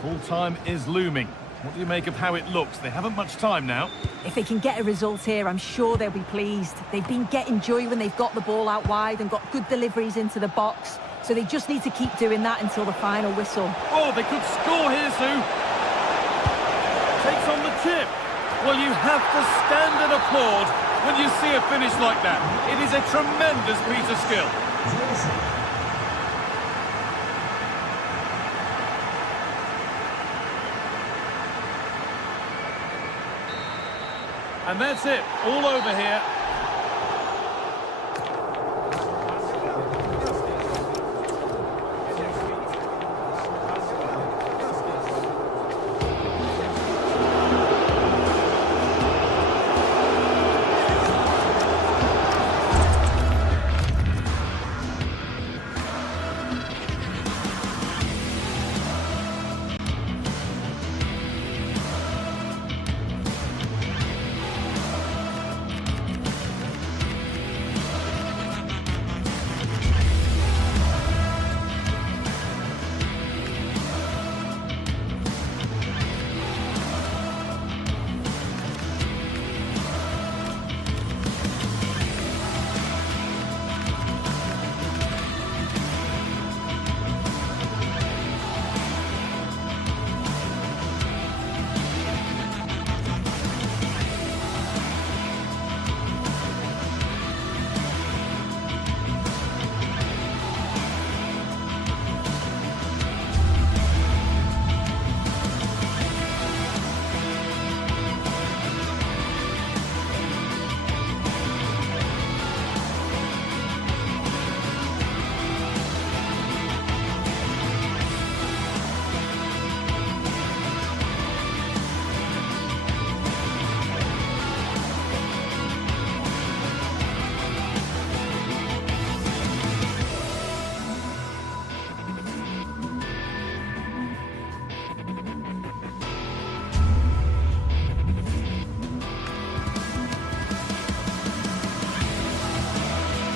Full time is looming. What do you make of how it looks? They haven't much time now. If they can get a result here, I'm sure they'll be pleased. They've been getting joy when they've got the ball out wide and got good deliveries into the box. So they just need to keep doing that until the final whistle. Oh, they could score here, Sue. Takes on the chip. Well, you have to stand and applaud when you see a finish like that. It is a tremendous piece of skill. And that's it, all over here.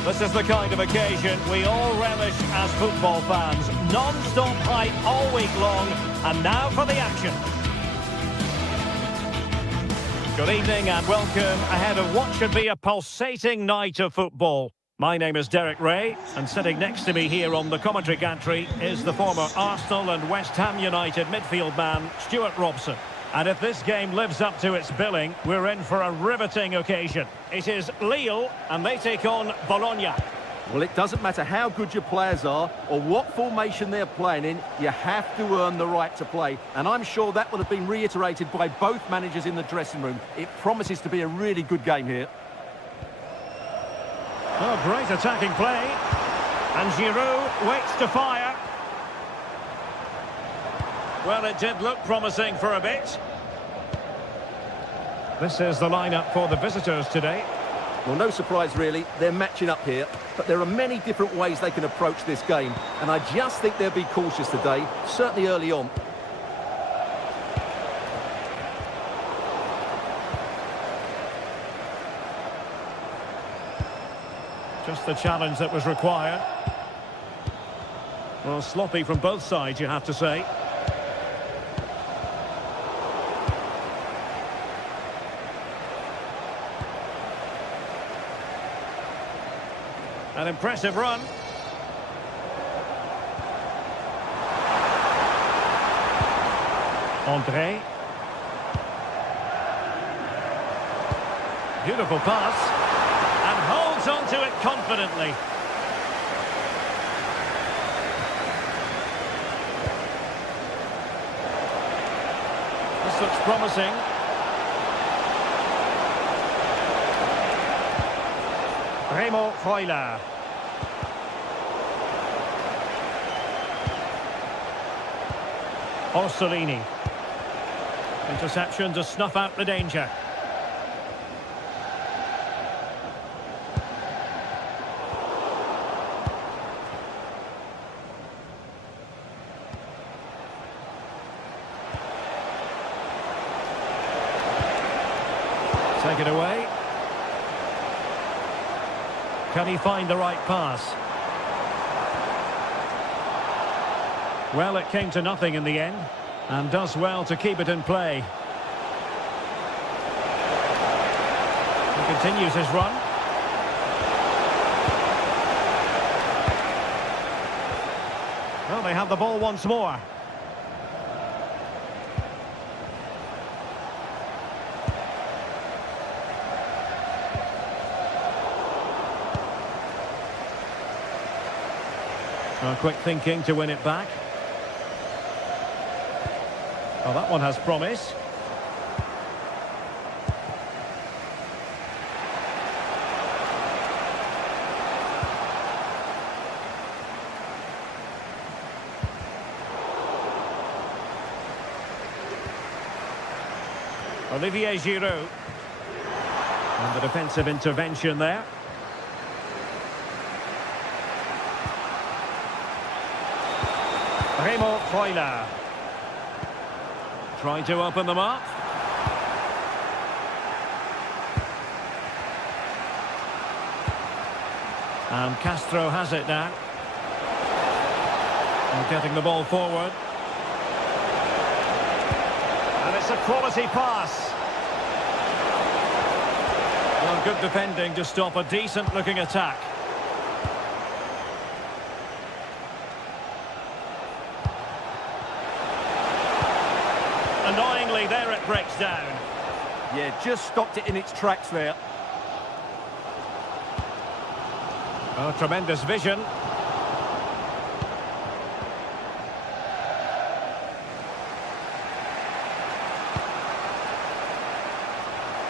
This is the kind of occasion we all relish as football fans. Non-stop hype all week long, and now for the action. Good evening and welcome ahead of what should be a pulsating night of football. My name is Derek Ray, and sitting next to me here on the commentary gantry is the former Arsenal and West Ham United midfield man, Stuart Robson. And if this game lives up to its billing, we're in for a riveting occasion. It is Lille, and they take on Bologna. Well, it doesn't matter how good your players are or what formation they're playing in, you have to earn the right to play. And I'm sure that will have been reiterated by both managers in the dressing room. It promises to be a really good game here. Oh, great attacking play. And Giroud waits to fire. Well, it did look promising for a bit. This is the lineup for the visitors today. Well, no surprise really, they're matching up here, but there are many different ways they can approach this game, and I just think they'll be cautious today, certainly early on. Just the challenge that was required. Well, sloppy from both sides, you have to say. An impressive run. André. Beautiful pass. And holds on to it confidently. This looks promising. Remo Freuler. Orsolini. Interception to snuff out the danger. Take it away. Can he find the right pass? Well, it came to nothing in the end, and does well to keep it in play. He continues his run. Well, they have the ball once more. Quick thinking to win it back. Oh, that one has promise. Olivier Giroud. And the defensive intervention there. Remo Freuler. Trying to open them up. And Castro has it now. And getting the ball forward. And it's a quality pass. Well, good defending to stop a decent-looking attack. Annoyingly, there it breaks down. Yeah, just stopped it in its tracks there. Oh, tremendous vision.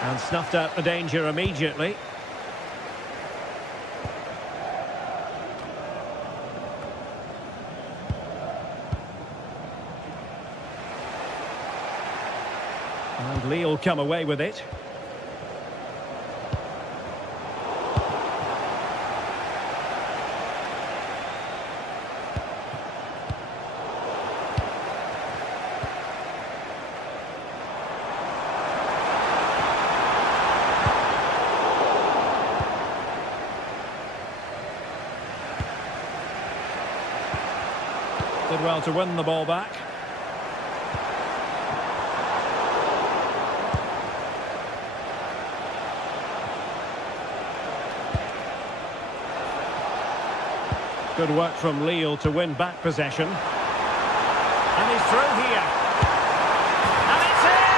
And snuffed out the danger immediately. And Lee will come away with it. Did well to win the ball back. Good work from Lille to win back possession. And he's through here. And it's in!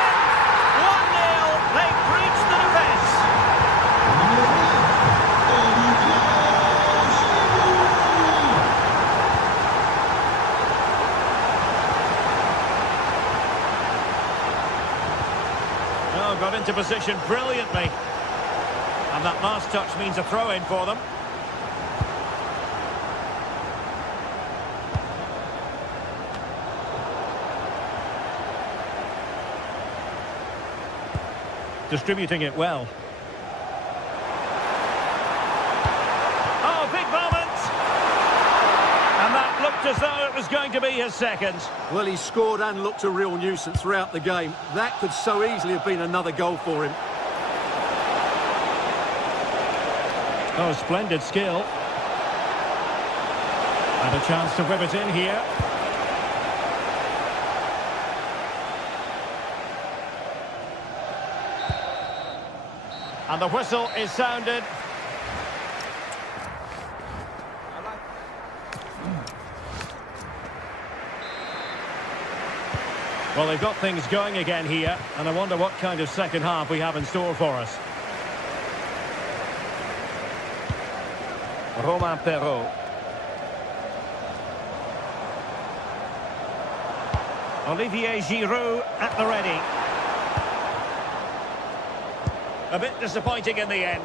1-0. They've breached the defence. Oh, got into position brilliantly. And that last touch means a throw-in for them. Distributing it well. Oh, big moment! And that looked as though it was going to be his second. Well, he scored and looked a real nuisance throughout the game. That could so easily have been another goal for him. Oh, splendid skill. And a chance to whip it in here. And the whistle is sounded. Well, they've got things going again here, and I wonder what kind of second half we have in store for us. Romain Perrault. Olivier Giroud at the ready. A bit disappointing in the end.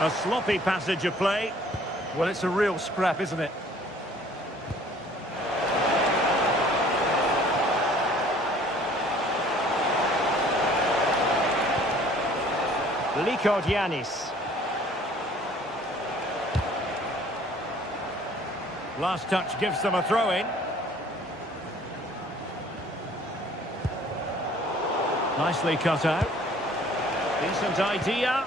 A sloppy passage of play. Well, it's a real scrap, isn't it? Yanis. Last touch gives them a throw-in. Nicely cut out. Decent idea.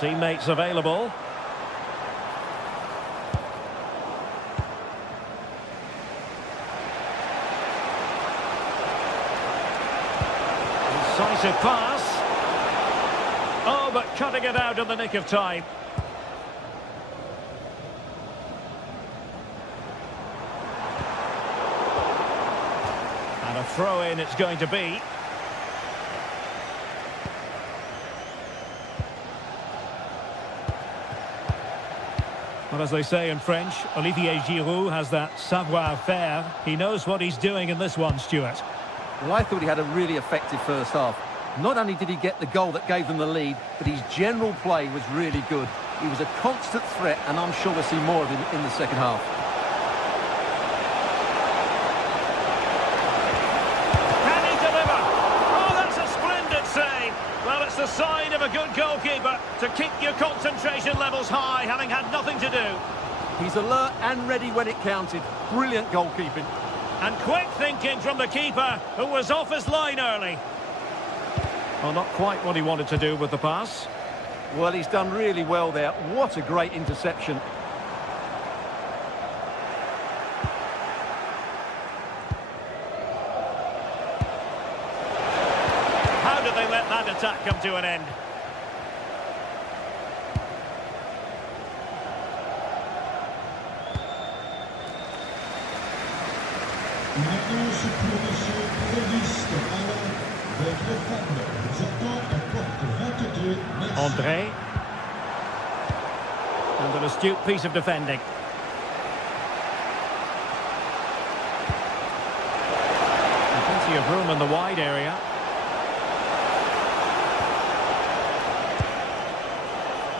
Teammates available. Decisive pass. Oh, but cutting it out in the nick of time. And a throw-in it's going to be. Well, as they say in French, Olivier Giroud has that savoir-faire. He knows what he's doing in this one, Stuart. Well, I thought he had a really effective first half. Not only did he get the goal that gave them the lead, but his general play was really good. He was a constant threat, and I'm sure we'll see more of him in the second half. Can he deliver? Oh, that's a splendid save. Well, it's the sign of a good goalkeeper to keep your concentration levels high, having had nothing to do. He's alert and ready when it counted. Brilliant goalkeeping. And quick thinking from the keeper, who was off his line early. Well, not quite what he wanted to do with the pass. Well, he's done really well there. What a great interception. How did they let that attack come to an end? André. And an astute piece of defending. Plenty of room in the wide area.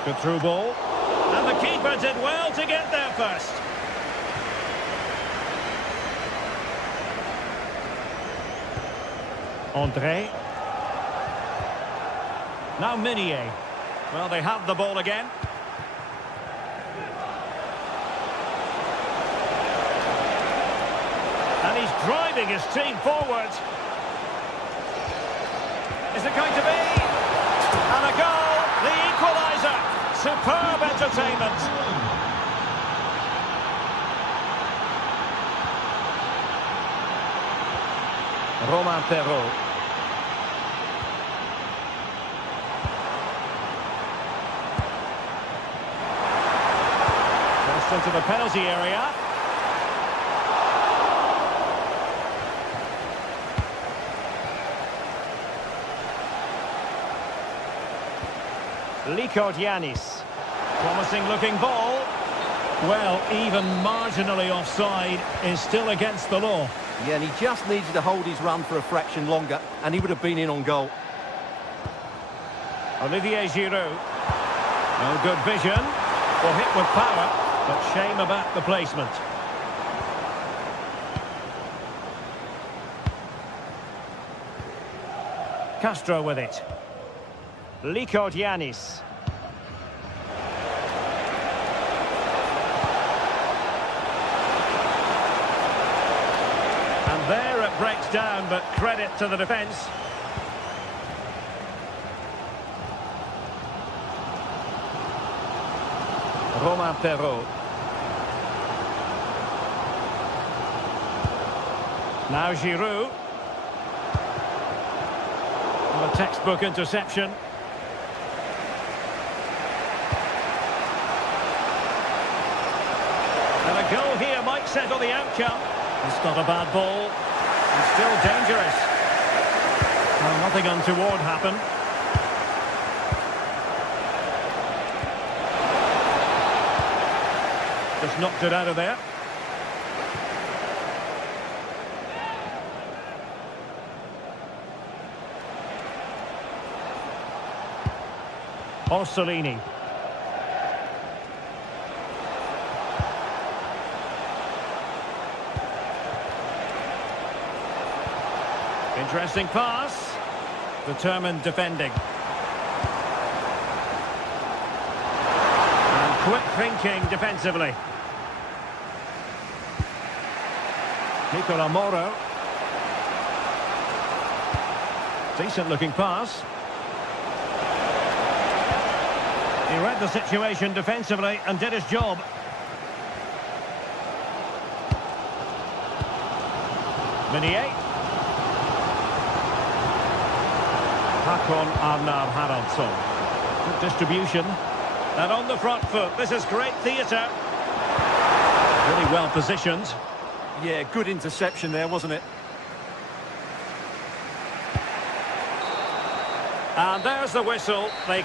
Good through ball. And the keeper did well to get there first. André. Now Meunier. Well, they have the ball again. And he's driving his team forward. Is it going to be? And a goal, the equaliser. Superb entertainment. Romain Perrault. Into the penalty area. Yanis. Promising looking ball. Well, even marginally offside is still against the law. Yeah, and he just needed to hold his run for a fraction longer, and he would have been in on goal. Olivier Giroud. No good vision. Or hit with power. But shame about the placement. Castro with it. Yanis. breaks down, but credit to the defence. Romain Perrault. Now Giroud. And a textbook interception. And a goal here might settle the outcome. It's not a bad ball. It's still dangerous. Well, nothing untoward happened. Just knocked it out of there. Orsolini. Interesting pass. Determined defending. And quick thinking defensively. Nicola Moro. Decent looking pass. He read the situation defensively and did his job. Meunier. Håkon Arnar Haraldsson. Good distribution. And on the front foot, this is great theatre. Really well positioned. Yeah, good interception there, wasn't it? And there's the whistle. They...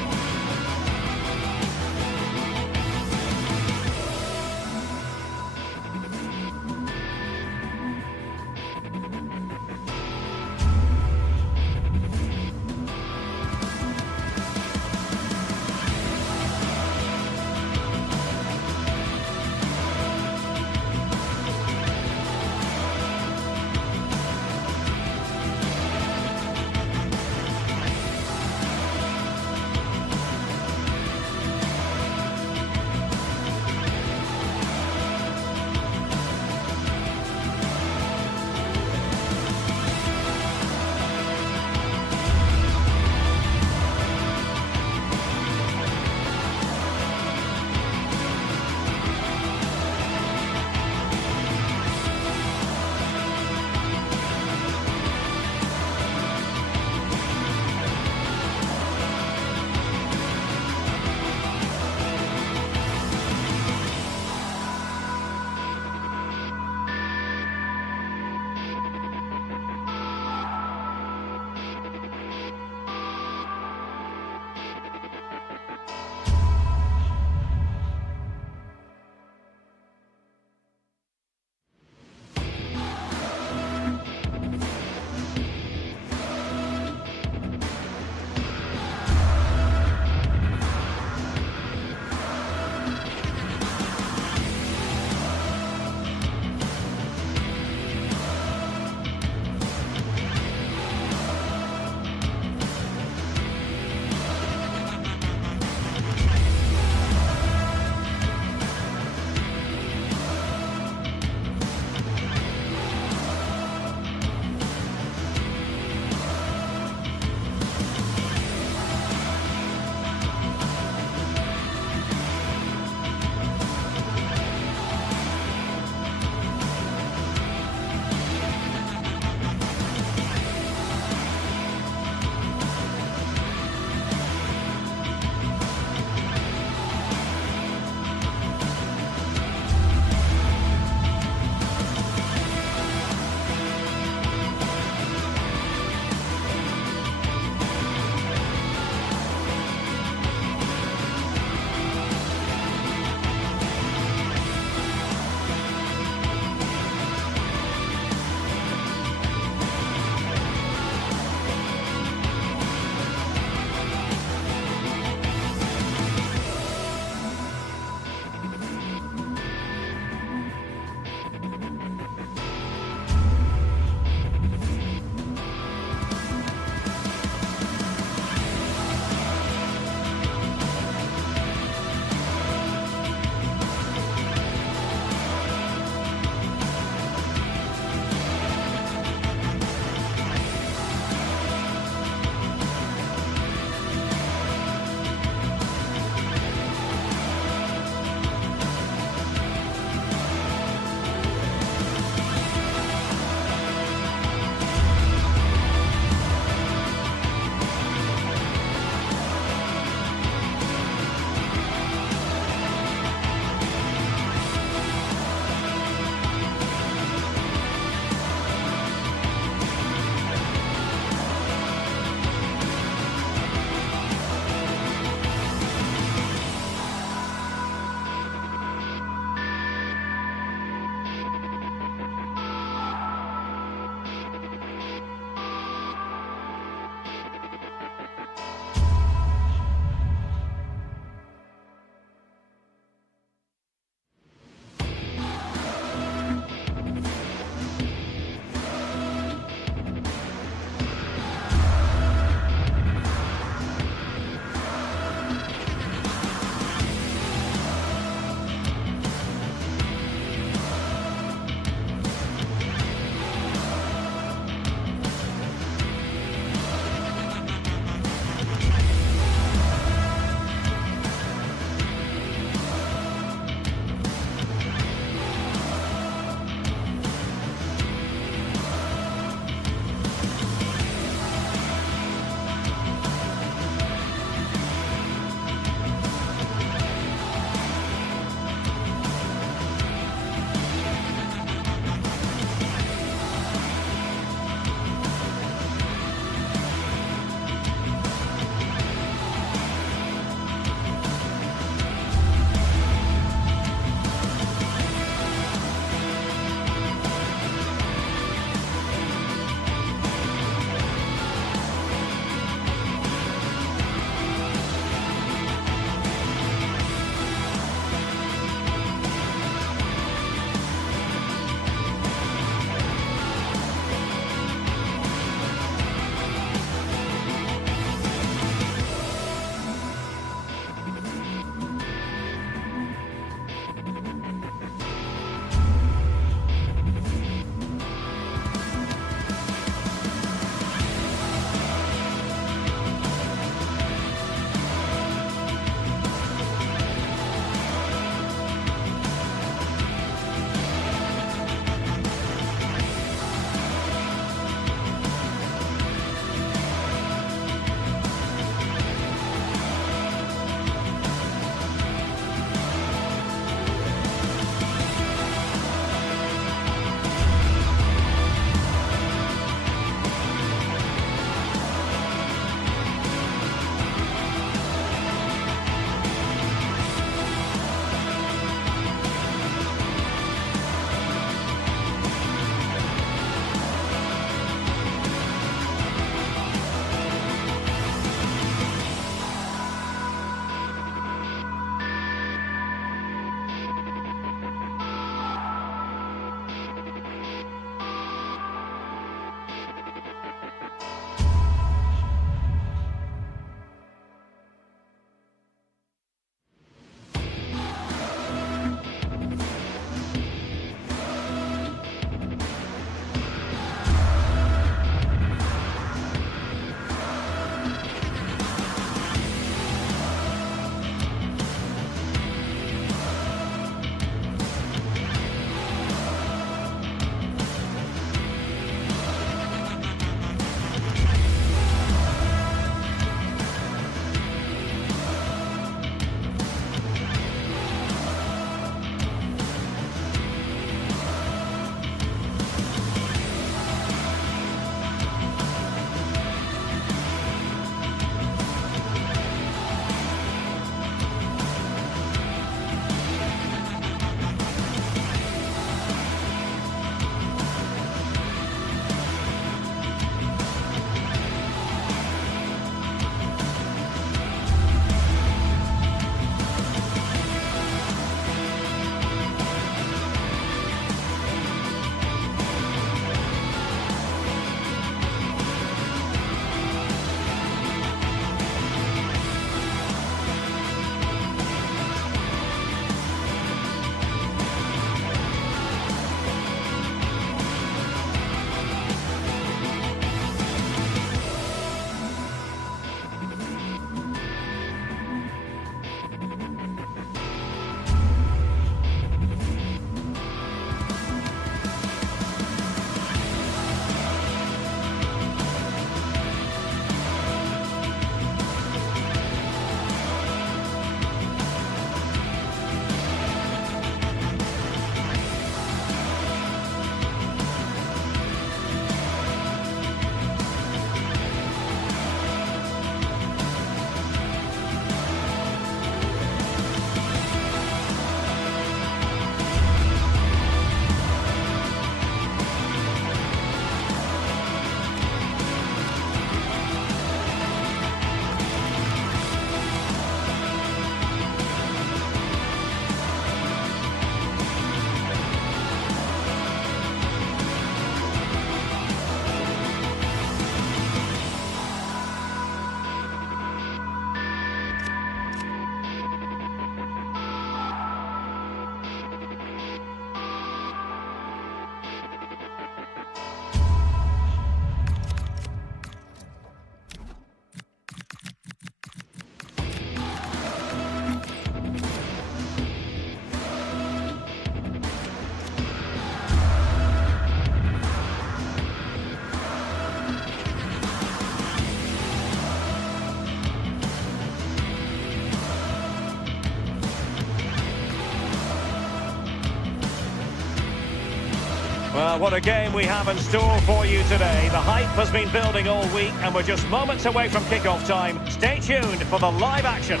Well, what a game we have in store for you today. The hype has been building all week and we're just moments away from kick-off time. Stay tuned for the live action.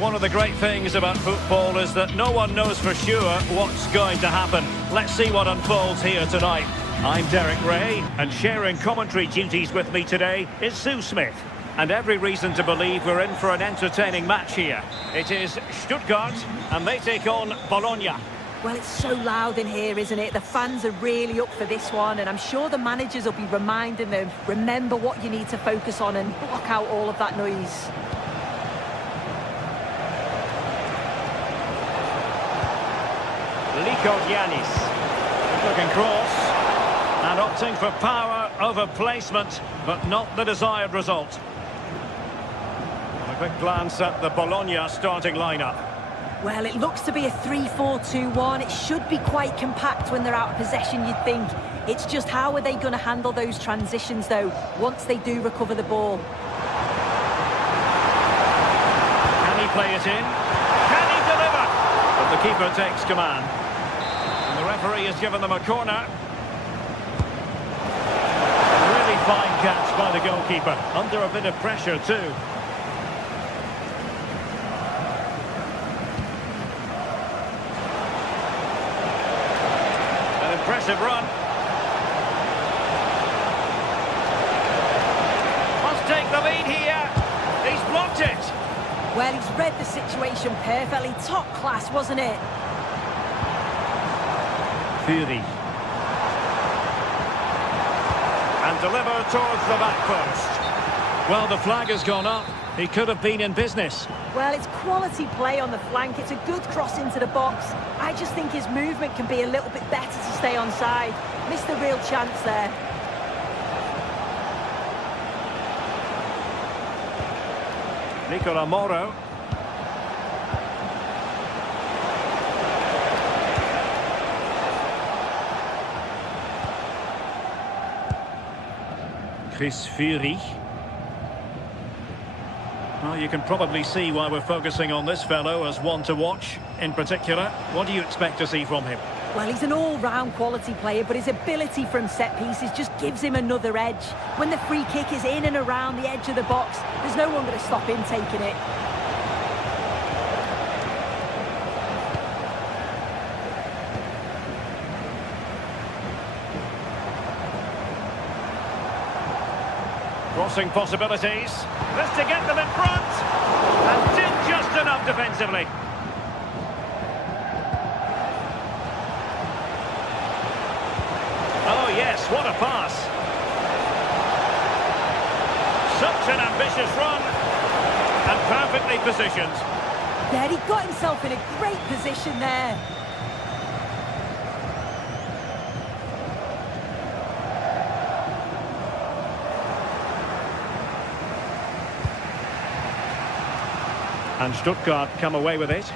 One of the great things about football is that no one knows for sure what's going to happen. Let's see what unfolds here tonight. I'm Derek Ray, and sharing commentary duties with me today is Sue Smith. And every reason to believe we're in for an entertaining match here. It is Stuttgart, and they take on Bologna. Well, it's so loud in here, isn't it? The fans are really up for this one, and I'm sure the managers will be reminding them, remember what you need to focus on and block out all of that noise. Looking cross, and opting for power over placement, but not the desired result. A quick glance at the Bologna starting lineup. Well, it looks to be a 3-4-2-1. It should be quite compact when they're out of possession, you'd think. It's just how are they going to handle those transitions, though, once they do recover the ball? Can he play it in? Can he deliver? But the keeper takes command. And the referee has given them a corner. A really fine catch by the goalkeeper. Under a bit of pressure, too. Impressive run. Must take the lead here. He's blocked it. Well, he's read the situation perfectly. Top class, wasn't it? Fury. And delivered towards the back post. Well, the flag has gone up. He could have been in business. Well, it's quality play on the flank. It's a good cross into the box. I just think his movement can be a little bit better to stay onside. Missed a real chance there. Nicola Moro. Chris Fury. Well, you can probably see why we're focusing on this fellow as one to watch. In particular, what do you expect to see from him? Well, he's an all-round quality player, but his ability from set pieces just gives him another edge. When the free kick is in and around the edge of the box, there's no one going to stop him taking it. Crossing possibilities. This to get them in front. And did just enough defensively. Oh yes, what a pass. Such an ambitious run. And perfectly positioned. Yeah, he got himself in a great position there. And Stuttgart come away with it.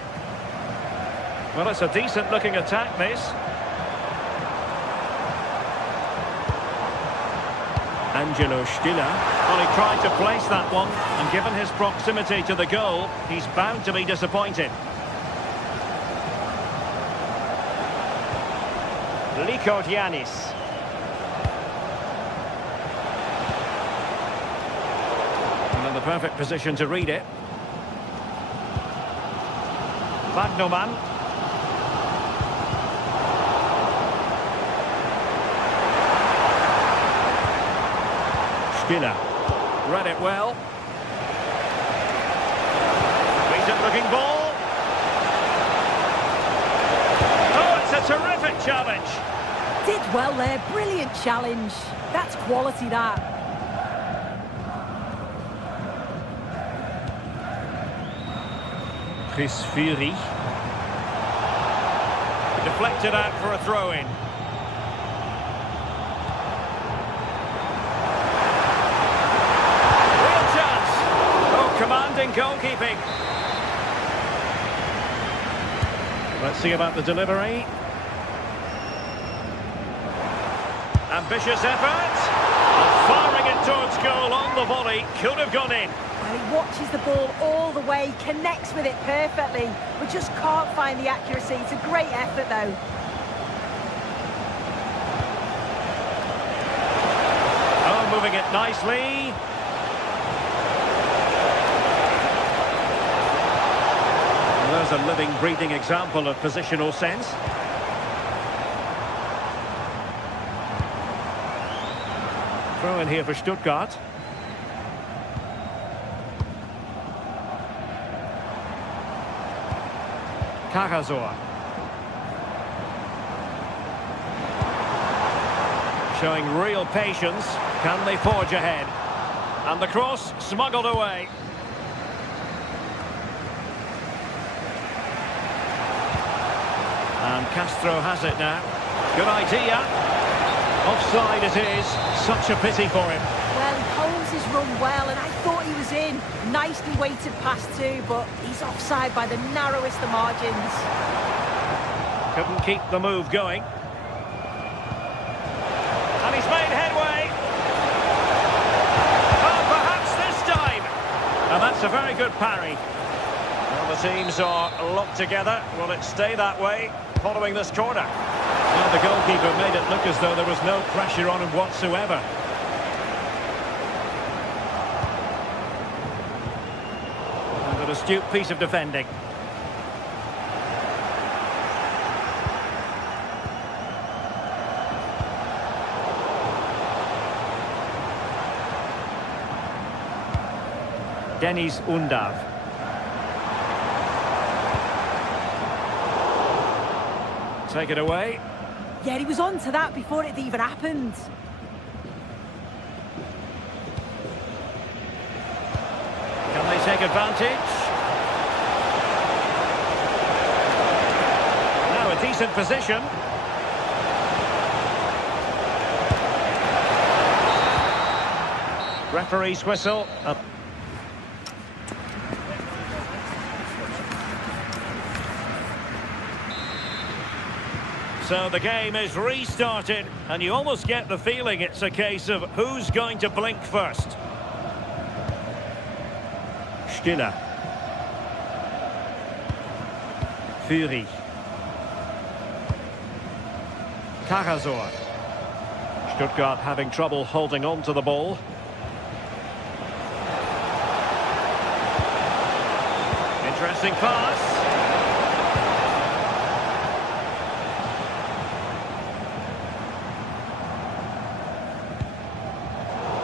Well, it's a decent-looking attack, this. Angelo Stiller. Well, he tried to place that one, and given his proximity to the goal, he's bound to be disappointed. Likordianis. And in the perfect position to read it. Magnoman. Stiller. Read it well. Decent looking ball. Oh, it's a terrific challenge. Did well there. Brilliant challenge. That's quality, that. Chris Fury. Deflected out for a throw-in. Real chance. Oh, commanding goalkeeping. Let's see about the delivery. Ambitious effort. Firing it towards goal on the volley. Could have gone in. Well, he watches the ball all the way, connects with it perfectly, but just can't find the accuracy. It's a great effort, though. moving it nicely. There's a living, breathing example of positional sense. Throw in here for Stuttgart. Karasor. Showing real patience. Can they forge ahead? And the cross smuggled away. And Castro has it now. Good idea. Offside it is. Such a pity for him. Well, he holds his run well, and I thought he was in. Nicely weighted pass too, but he's offside by the narrowest of margins. Couldn't keep the move going. And he's made headway. Oh, perhaps this time. And that's a very good parry. Well, the teams are locked together. Will it stay that way following this corner? Well, the goalkeeper made it look as though there was no pressure on him whatsoever. And an astute piece of defending. Deniz Undav. Take it away. Yeah, he was on to that before it even happened. Can they take advantage? Now a decent position. Referee's whistle. So the game is restarted, and you almost get the feeling it's a case of who's going to blink first. Stiller. Fury. Karasor. Stuttgart having trouble holding on to the ball. Interesting pass.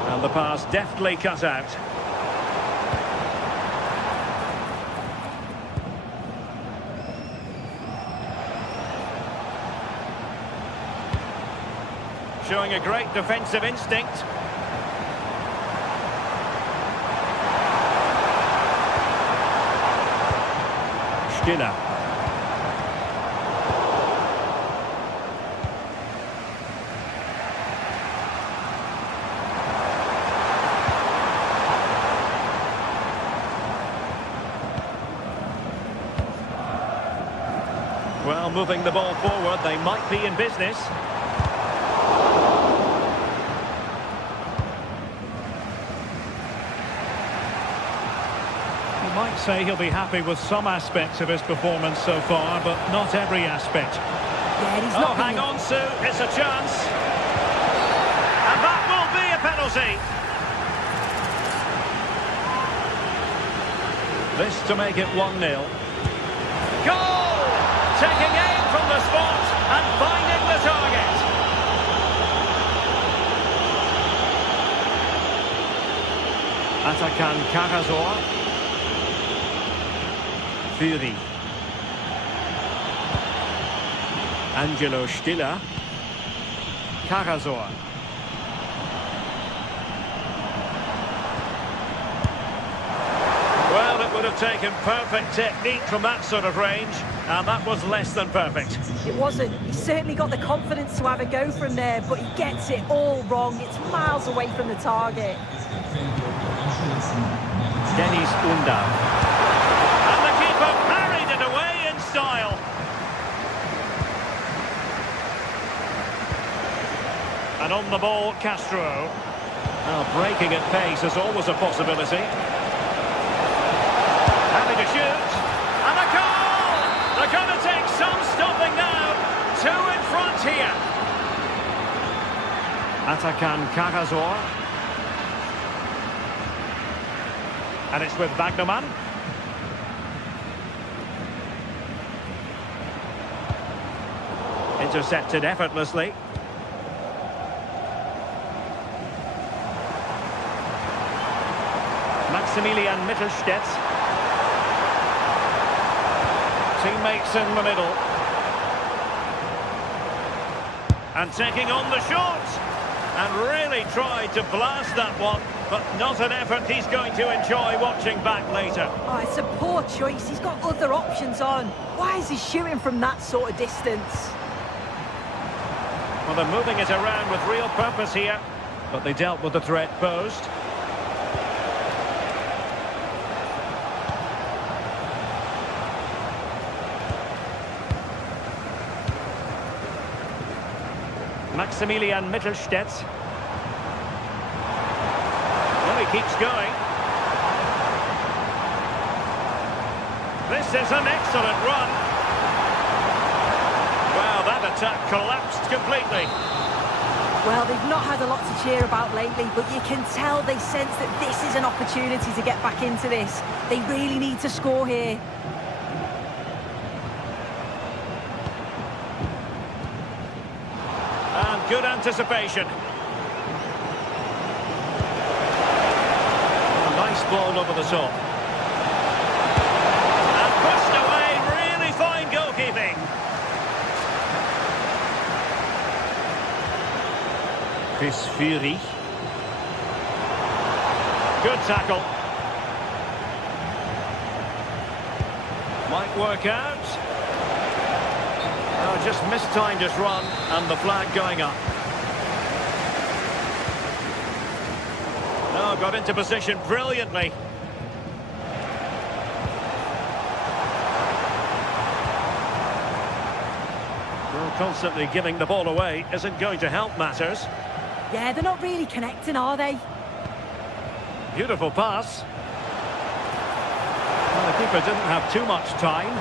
And the pass deftly cut out. Showing a great defensive instinct. Stiller. Well, moving the ball forward, they might be in business. You might say he'll be happy with some aspects of his performance so far, but not every aspect. Yeah, he's Oh, hang on, Sue, it's a chance. And that will be a penalty. This to make it 1-0. Goal! Taking aim from the spot and finding the target. Atakan Karasor. Fury. Angelo Stiller. Karasor. Well, it would have taken perfect technique from that sort of range, and that was less than perfect. It wasn't. He certainly got the confidence to have a go from there, but he gets it all wrong. It's miles away from the target. Deniz Undav. And the keeper parried it away in style. And on the ball, Castro. Well, breaking at pace is always a possibility. Having to shoot. And a goal! They're going to take some stopping now. 2 in front here. Atakan Karasor. And it's with Wagnerman. Intercepted effortlessly. Maximilian Mittelstädt. Teammates in the middle. And taking on the shot. And really tried to blast that one. But not an effort he's going to enjoy watching back later. Oh, it's a poor choice. He's got other options on. Why is he shooting from that sort of distance? Well, they're moving it around with real purpose here. But they dealt with the threat posed. Maximilian Mittelstädt. Well, he keeps going. This is an excellent run. Well, that attack collapsed completely. Well, they've not had a lot to cheer about lately, but you can tell they sense that this is an opportunity to get back into this. They really need to score here. And good anticipation. Nice ball over the top. And pushed away, really fine goalkeeping. Chris Fury. Good tackle. Might work out. Oh, just mistimed his run, and the flag going up. Oh, got into position brilliantly. Well, constantly giving the ball away isn't going to help matters. Yeah, they're not really connecting, are they? Beautiful pass. Well, the keeper didn't have too much time.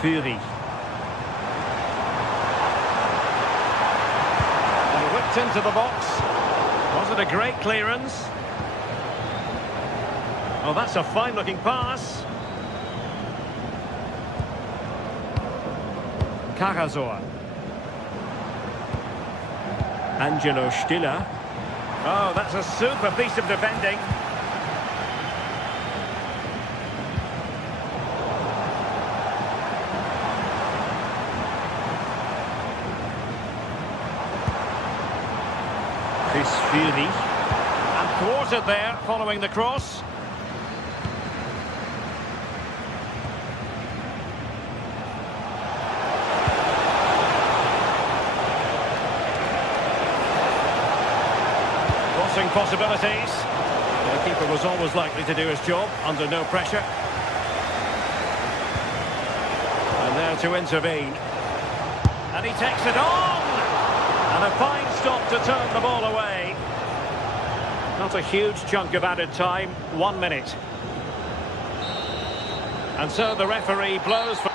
Fury. And whipped into the box. Was it a great clearance? Oh, that's a fine-looking pass. Karasor. Angelo Stiller. Oh, that's a super piece of defending. Chris Fury. And thwarted there following the cross. Crossing possibilities. The keeper was always likely to do his job under no pressure. And there to intervene. And he takes it on! And a fine stop to turn the ball away. Not a huge chunk of added time, 1 minute. And so the referee blows for...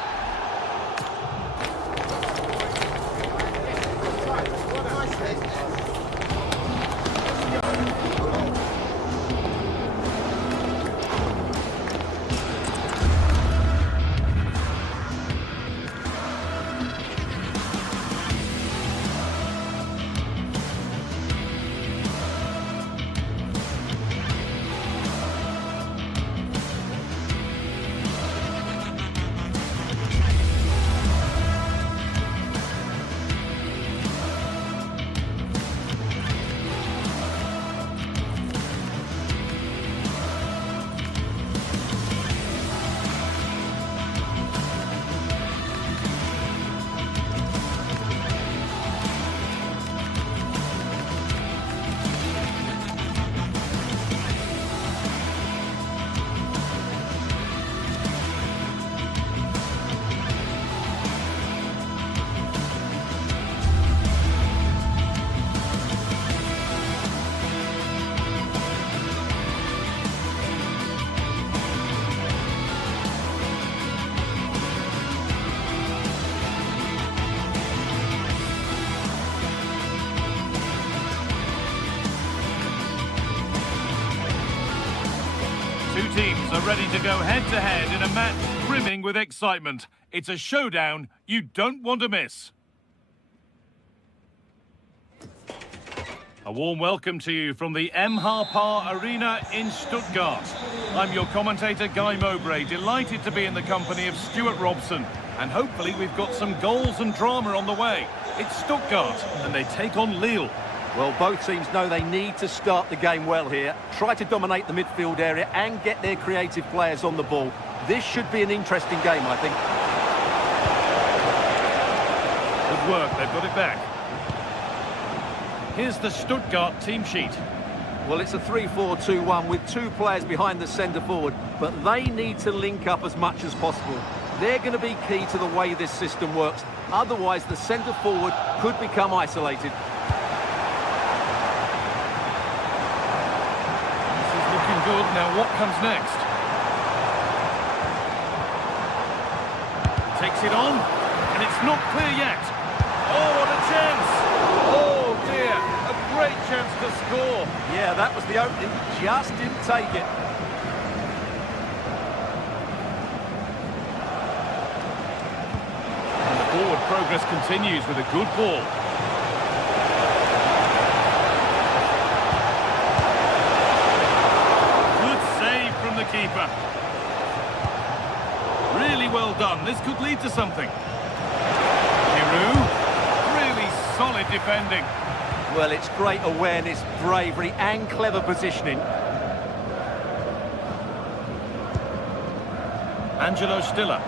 teams are ready to go head-to-head in a match brimming with excitement. It's a showdown you don't want to miss. A warm welcome to you from the Par Arena in Stuttgart. I'm your commentator, Guy Mowbray, delighted to be in the company of Stuart Robson. And hopefully we've got some goals and drama on the way. It's Stuttgart, and they take on Lille. Well, both teams know they need to start the game well here. Try to dominate the midfield area and get their creative players on the ball. This should be an interesting game, I think. Good work, they've got it back. Here's the Stuttgart team sheet. Well, it's a 3-4-2-1 with two players behind the centre forward, but they need to link up as much as possible. They're going to be key to the way this system works. Otherwise, the centre forward could become isolated. This is looking good. Now, what comes next? Takes it on, and it's not clear yet. Oh, what a chance! Oh, dear. A great chance to score. Yeah, that was the opening. Just didn't take it. Forward progress continues with a good ball. Good save from the keeper. Really well done. This could lead to something. Giroud. Really solid defending. Well, it's great awareness, bravery and clever positioning. Angelo Stiller.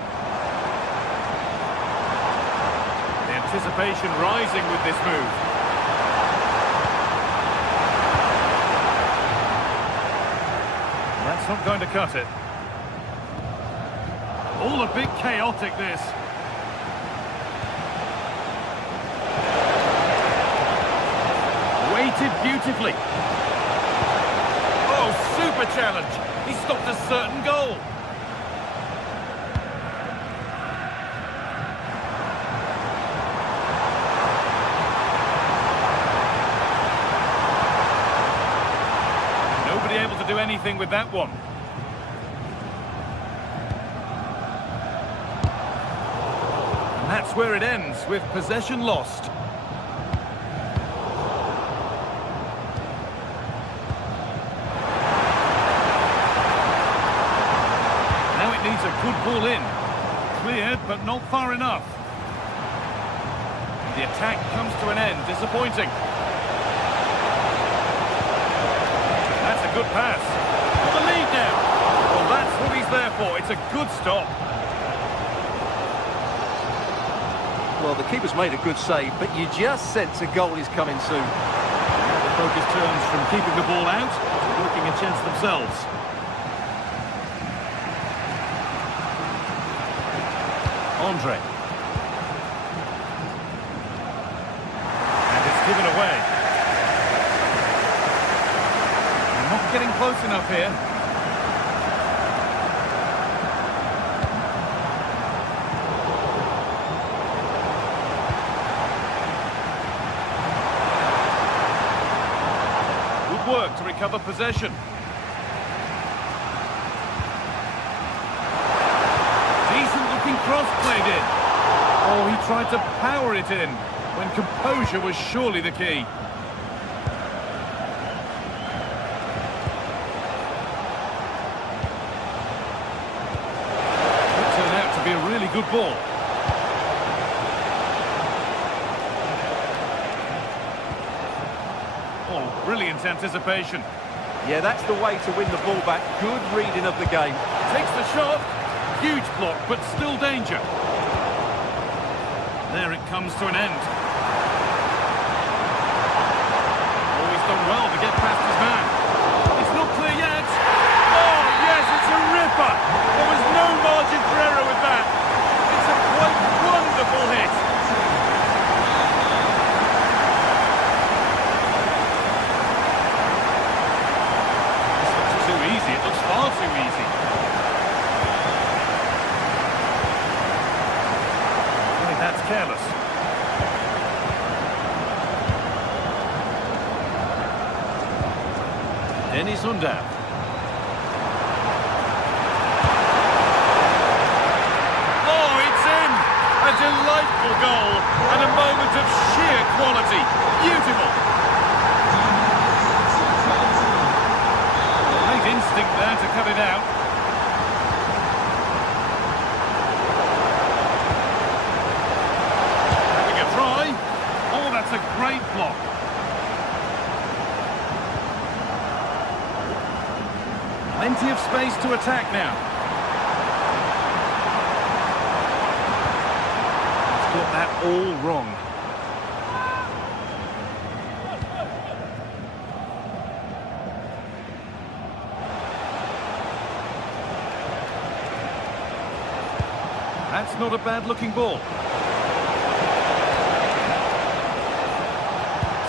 Anticipation rising with this move. That's not going to cut it. All a bit chaotic, this. Weighted beautifully. Oh, super challenge. He stopped a certain goal. Able to do anything with that one. And that's where it ends, with possession lost. Now it needs a good ball in. Cleared, but not far enough. The attack comes to an end, disappointing. Good pass. For the lead now. Well, that's what he's there for. It's a good stop. Well, the keeper's made a good save, but you just sense a goal is coming soon. The focus turns from keeping the ball out to working a chance themselves. Andre. And it's given away. Not getting close enough here. Good work to recover possession. Decent looking cross played in. Oh, he tried to power it in when composure was surely the key. Good ball. Oh, brilliant anticipation. Yeah, that's the way to win the ball back. Good reading of the game. Takes the shot. Huge block, but still danger. There it comes to an end. Oh, he's done well to get past his man. It's not clear yet. Oh, yes, it's a ripper. There was no margin for error with that. Wonderful hit. This looks too easy. It looks far too easy. Really, that's careless. Dennis Undav. beautiful goal and a moment of sheer quality. Beautiful. Great instinct there to cut it out. Having a try. Oh, that's a great block. Plenty of space to attack now. He's got that all wrong. That's not a bad-looking ball.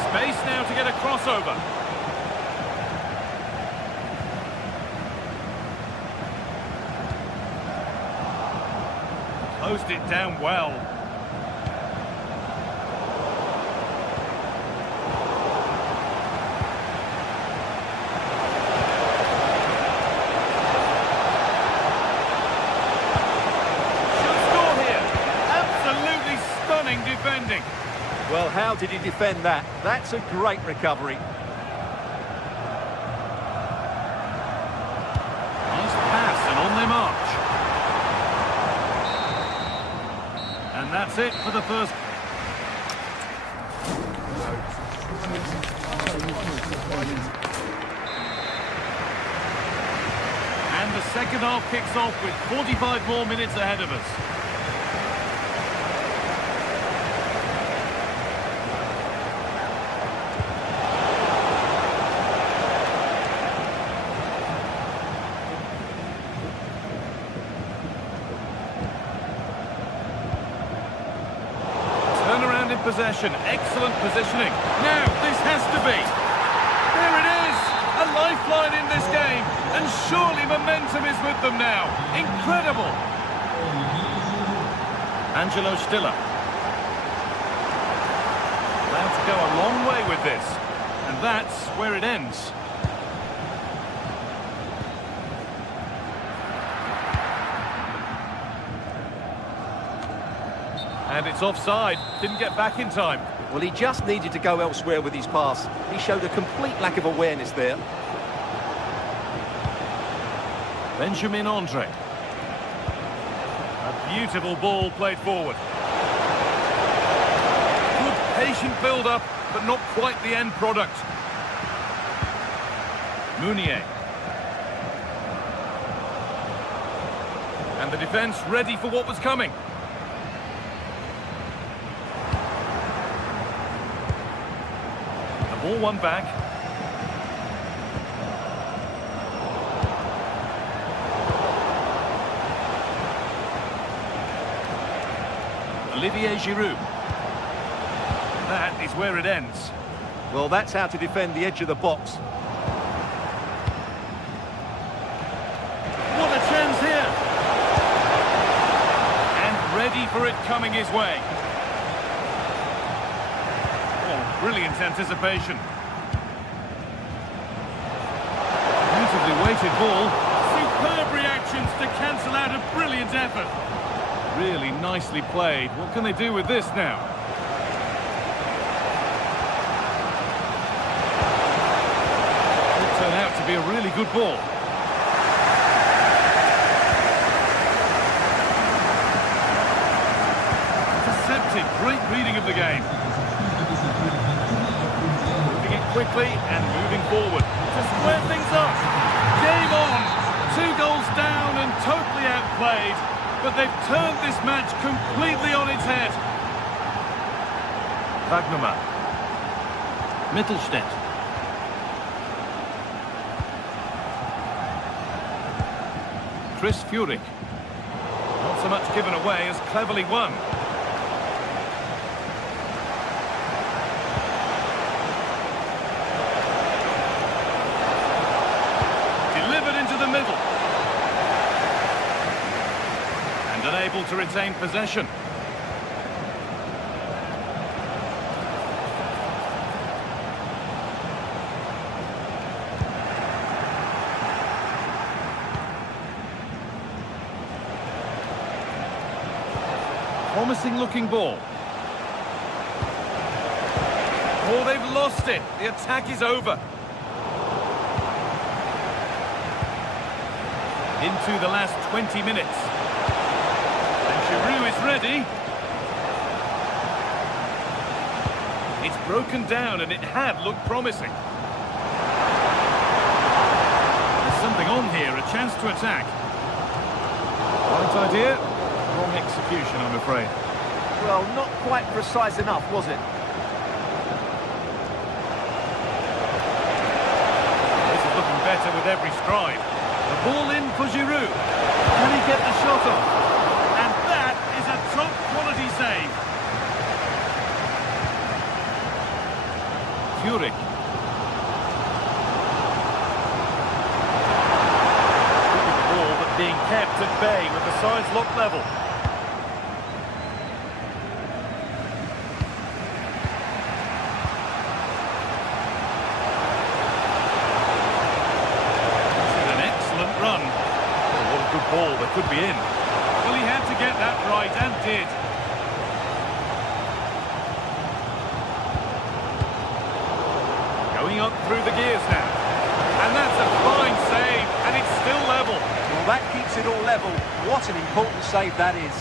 Space now to get a crossover. Closed it down well. Should score here. Absolutely stunning defending. Well, how did he defend that? That's a great recovery. Nice pass and on they march. And that's it for the first. And the second half kicks off with 45 more minutes ahead of us. Possession, excellent positioning. Now, this has to be. There it is, a lifeline in this game, and surely momentum is with them now. Incredible. Angelo Stiller. Allowed to go a long way with this, and that's where it ends. And it's offside. Didn't get back in time. Well, he just needed to go elsewhere with his pass. He showed a complete lack of awareness there. Benjamin Andre. A beautiful ball played forward. Good patient build-up, but not quite the end product. Mounier. And the defence ready for what was coming. Ball one back. Olivier Giroud. That is where it ends. Well, that's how to defend the edge of the box. What a chance here. And ready for it coming his way. Brilliant anticipation. Beautifully weighted ball. Superb reactions to cancel out a brilliant effort. Really nicely played. What can they do with this now? Could turn out to be a really good ball. Intercepted. Great reading of the game. Quickly and moving forward to square things up. Game on. 2 goals down and totally outplayed, but they've turned this match completely on its head. Wagnerman. Mittelstädt. Chris Furyk. Not so much given away as cleverly won. Unable to retain possession. Promising looking ball. Oh, they've lost it. The attack is over. Into the last 20 minutes. And Giroud is ready. It's broken down and it had looked promising. There's something on here, a chance to attack. Right idea, wrong execution, I'm afraid. Well, not quite precise enough, was it? This is looking better with every stride. The ball in for Giroud. Can he get the shot off? And that is a top-quality save. Furyk. Keeping the ball, but being kept at bay with the sides locked level. Run. Oh, what a good ball, that could be in. Well, he had to get that right, and did. Going up through the gears now. And that's a fine save, and it's still level. Well, that keeps it all level. What an important save that is.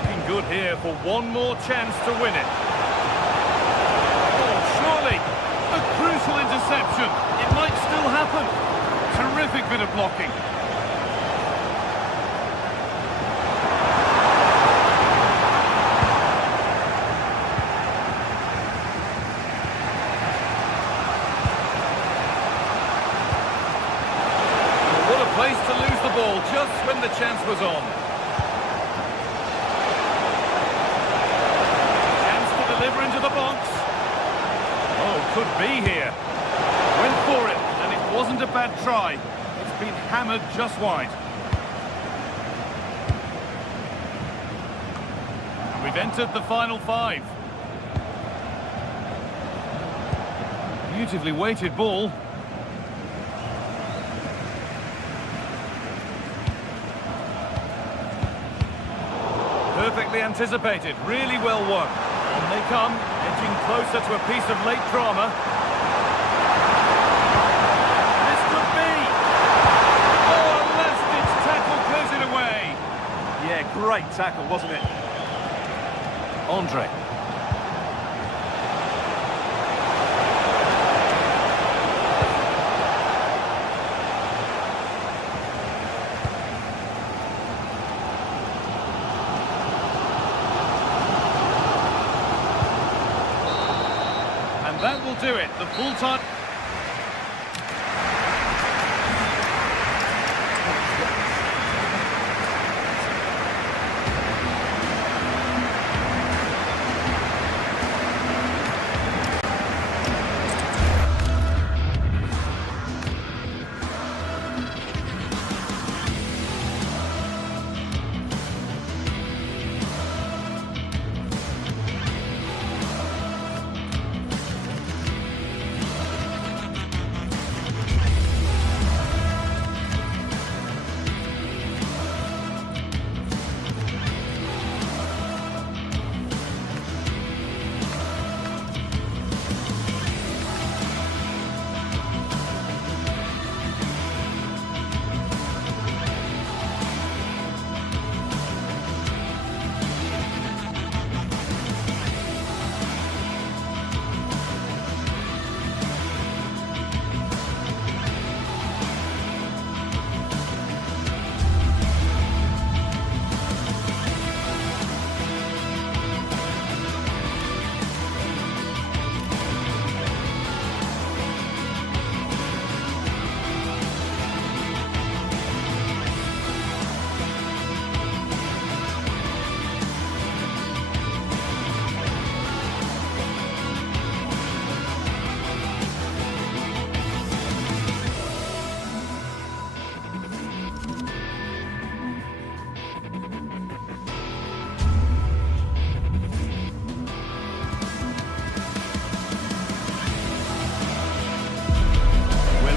Looking good here for one more chance to win it. Oh, surely. A crucial interception. It might still happen. Terrific bit of blocking. What a place to lose the ball just when the chance was on. Chance to deliver into the box. Oh, could be here. Went for it, and it wasn't a bad try. It's been hammered just wide. And we've entered the final 5. Beautifully weighted ball. Perfectly anticipated, really well won. On they come, edging closer to a piece of late drama. This could be! Oh, a last-ditch tackle clears it away. Yeah, great tackle, wasn't it? Andre. That will do it, the full time.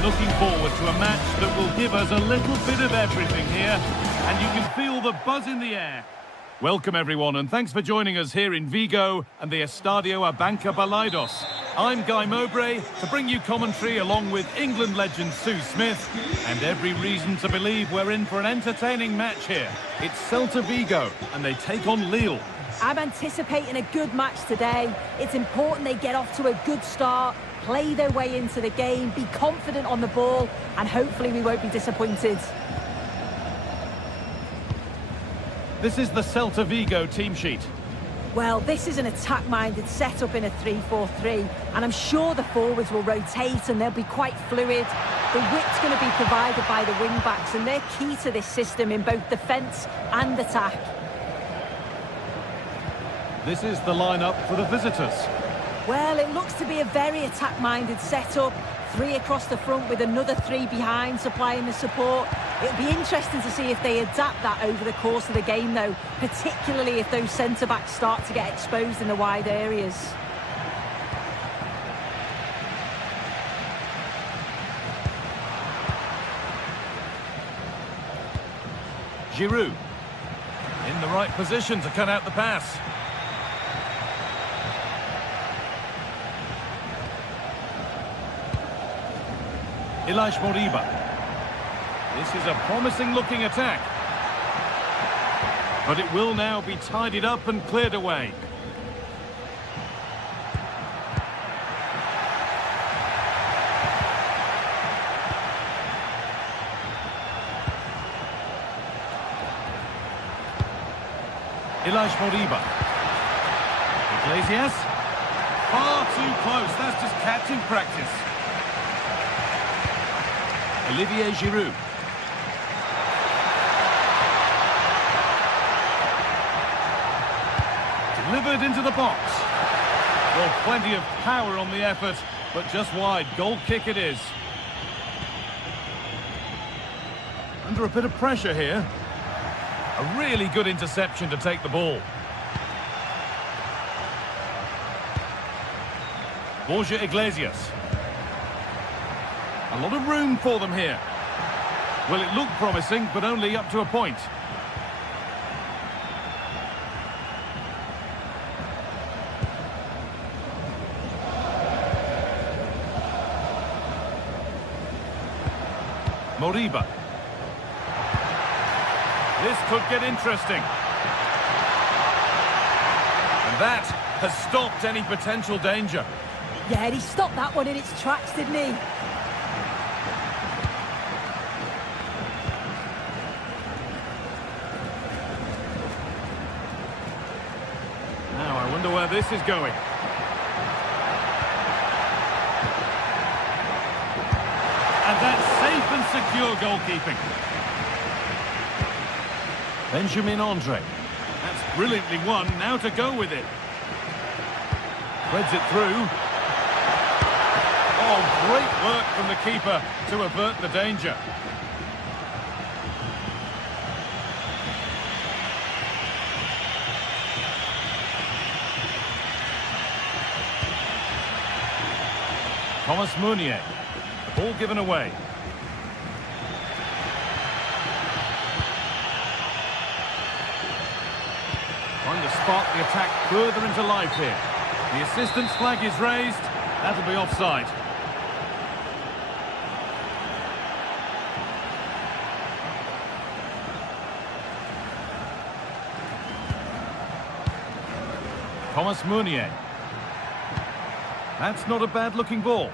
looking forward to a match that will give us a little bit of everything here, and you can feel the buzz in the air. Welcome everyone, and thanks for joining us here in Vigo and the Estadio Abanca Balaidos. I'm Guy Mowbray to bring you commentary along with England legend Sue Smith, and every reason to believe we're in for an entertaining match here. It's Celta Vigo and they take on Lille. I'm anticipating a good match today. It's important they get off to a good start, play their way into the game, be confident on the ball, and hopefully we won't be disappointed. This is the Celta Vigo team sheet. Well, this is an attack-minded setup in a 3-4-3, and I'm sure the forwards will rotate and they'll be quite fluid. The width's going to be provided by the wing-backs, and they're key to this system in both defence and attack. This is the lineup for the visitors. Well, it looks to be a very attack-minded setup. 3 across the front with another 3 behind supplying the support. It'll be interesting to see if they adapt that over the course of the game, though, particularly if those centre-backs start to get exposed in the wide areas. Giroud in the right position to cut out the pass. Ilaix Moriba. This is a promising looking attack. But it will now be tidied up and cleared away. Ilaix Moriba. Iglesias. Far too close. That's just catching practice. Olivier Giroud. Delivered into the box. Well, plenty of power on the effort, but just wide. Goal kick it is. Under a bit of pressure here. A really good interception to take the ball. Borja Iglesias. A lot of room for them here. Well, it looked promising, but only up to a point. Moriba. This could get interesting. And that has stopped any potential danger. Yeah, and he stopped that one in its tracks, didn't he? Now, I wonder where this is going. And that's safe and secure goalkeeping. Benjamin Andre. That's brilliantly won. Now to go with it. Threads it through. Oh, great work from the keeper to avert the danger. Thomas Meunier. The ball given away. Trying to spark the attack further into life here. The assistant's flag is raised. That'll be offside. Thomas Meunier. That's not a bad-looking ball.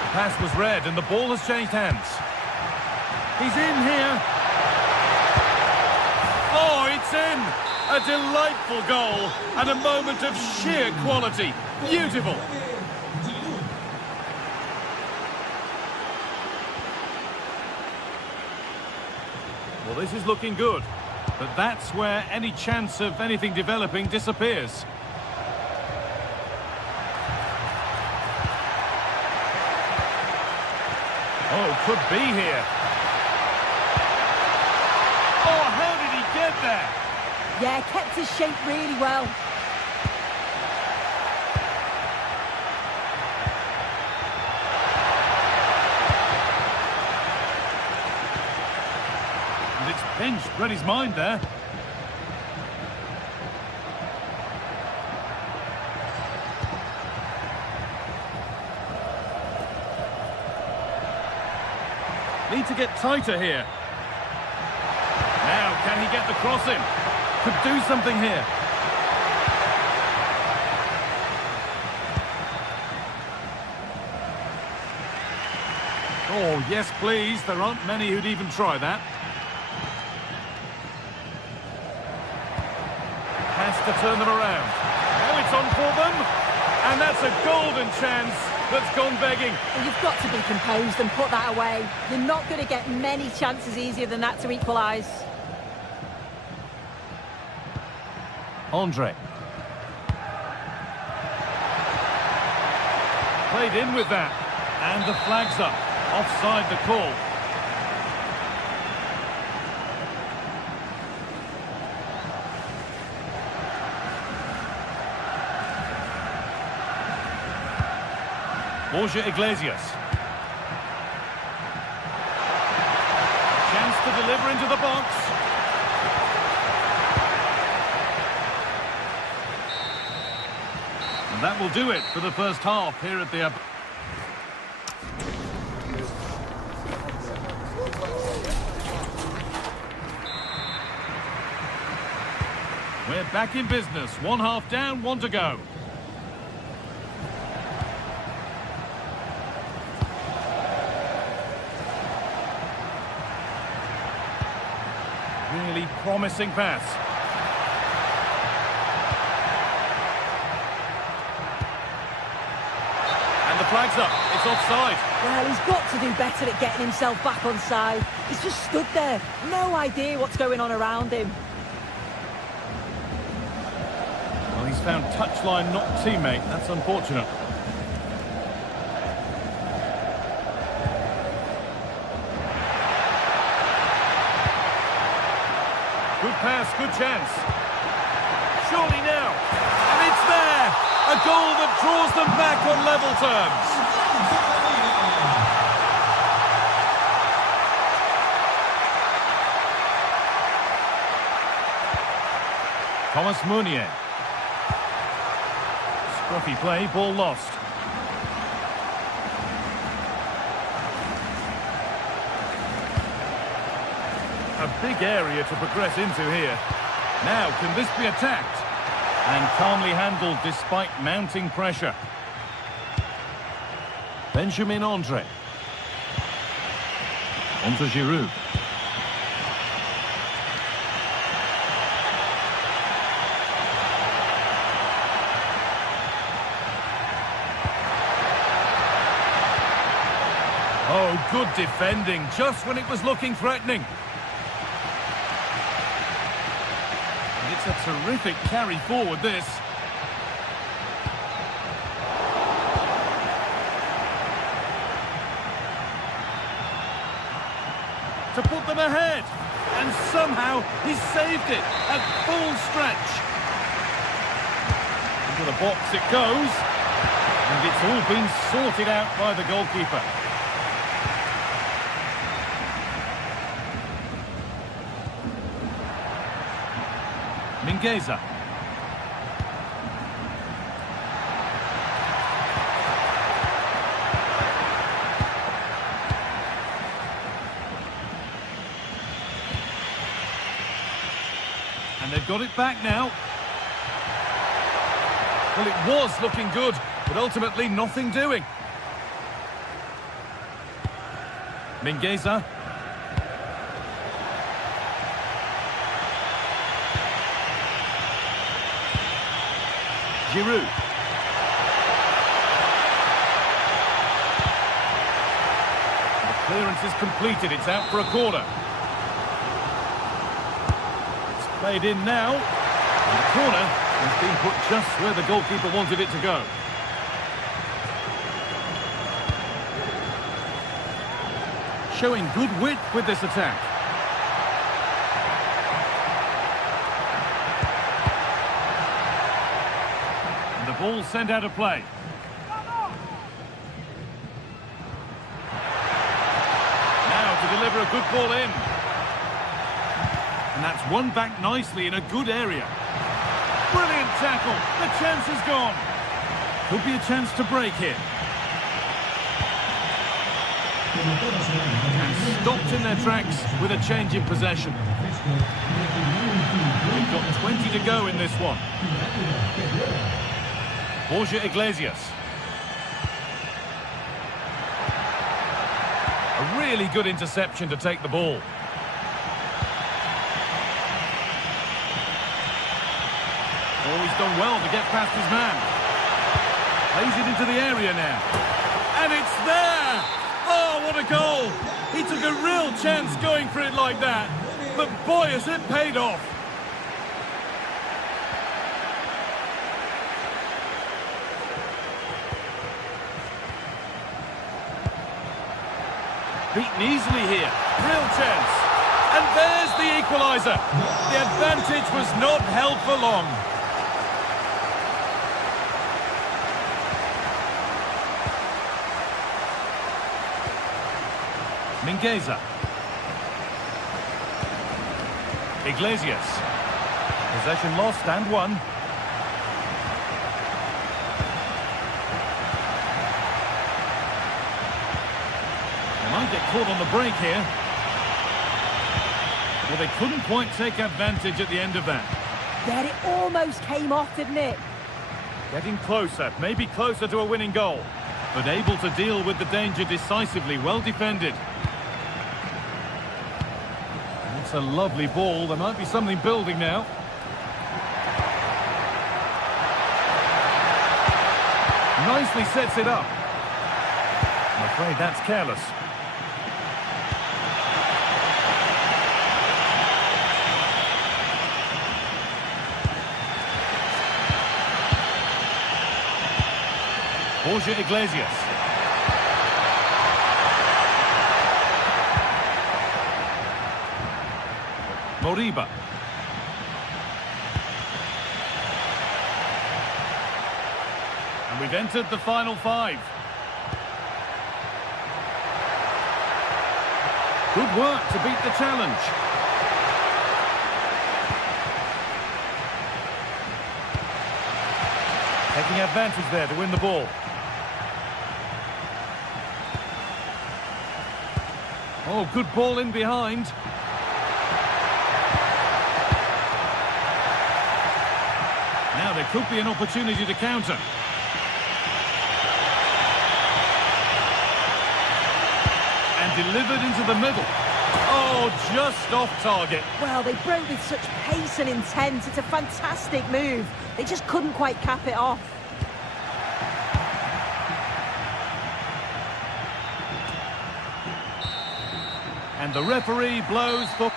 The pass was read and the ball has changed hands. He's in here. Oh, it's in! A delightful goal and a moment of sheer quality. Beautiful. Well, this is looking good, but that's where any chance of anything developing disappears. Oh, could be here. Oh, how did he get there? Yeah, kept his shape really well. Bench read his mind there. Need to get tighter here. Now, can he get the cross in? Could do something here. Oh, yes, please. There aren't many who'd even try that. Has to turn them around. Now it's on for them. And that's a golden chance that's gone begging. And you've got to be composed and put that away. You're not going to get many chances easier than that to equalise. Andre. Played in with that. And the flag's up. Offside the call. Borja Iglesias. Chance to deliver into the box. And that will do it for the first half here at the... We're back in business. 1 half down, 1 to go. Really promising pass. And the flag's up. It's offside. Well, he's got to do better at getting himself back on side. He's just stood there. No idea what's going on around him. Well, he's found touchline, not teammate. That's unfortunate. Good pass, good chance. Surely now. And it's there. A goal that draws them back on level terms. Thomas Meunier. Scruffy play, ball lost. A big area to progress into here. Now, can this be attacked? And calmly handled despite mounting pressure. Benjamin Andre. On to Giroud. Oh, good defending, just when it was looking threatening. And it's a terrific carry forward, this. To put them ahead. And somehow he saved it at full stretch. Into the box it goes. And it's all been sorted out by the goalkeeper. Mingueza. And they've got it back now. Well, it was looking good, but ultimately nothing doing. Mingueza. Giroud. The clearance is completed. It's out for a corner. It's played in now. And the corner has been put just where the goalkeeper wanted it to go. Showing good width with this attack. Ball sent out of play. Now to deliver a good ball in. And that's won back nicely in a good area. Brilliant tackle. The chance is gone. Could be a chance to break here. And stopped in their tracks with a change in possession. We've got 20 to go in this one. Borja Iglesias. A really good interception to take the ball. Oh, he's done well to get past his man. Plays it into the area now. And it's there! Oh, what a goal! He took a real chance going for it like that. But boy, has it paid off. Beaten easily here. Real chance. And there's the equaliser. The advantage was not held for long. Mingueza. Iglesias. Possession lost and won. They might get caught on the break here. Well, they couldn't quite take advantage at the end of that. Yeah, it almost came off, didn't it? Getting closer, maybe closer to a winning goal. But able to deal with the danger decisively, well defended. It's a lovely ball. There might be something building now. Nicely sets it up. I'm afraid that's careless. Borja Iglesias. Moriba. And we've entered the final five. Good work to beat the challenge. Taking advantage there to win the ball. Oh, good ball in behind. Now there could be an opportunity to counter. And delivered into the middle. Oh, just off target. Well, they broke with such pace and intent. It's a fantastic move. They just couldn't quite cap it off. And the referee blows for...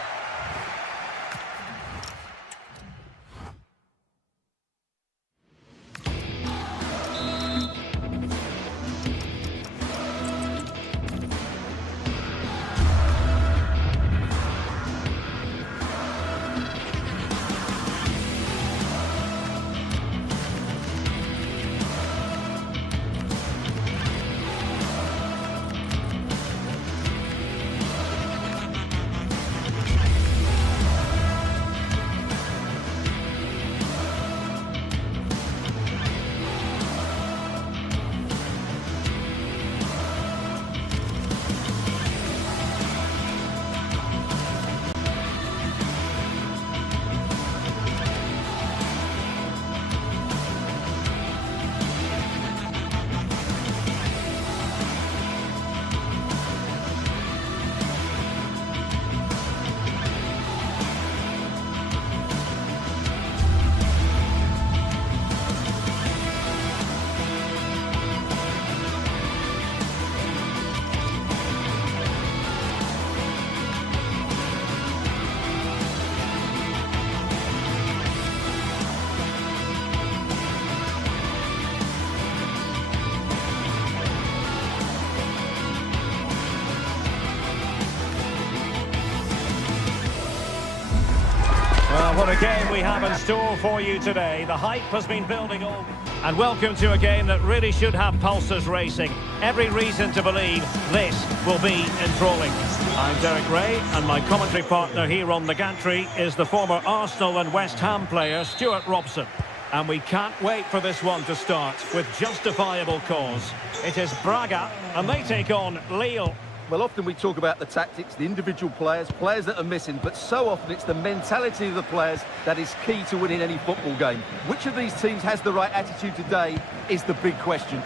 Well, what a game we have in store for you today. The hype has been building all. And welcome to a game that really should have pulses racing. every reason to believe this will be enthralling. I'm Derek Ray, and my commentary partner here on the gantry is the former Arsenal and West Ham player Stuart Robson. And we can't wait for this one to start with justifiable cause. It is Braga, and they take on Lille. Well, often we talk about the tactics, the individual players that are missing, but so often it's the mentality of the players that is key to winning any football game. Which of these teams has the right attitude today is the big question.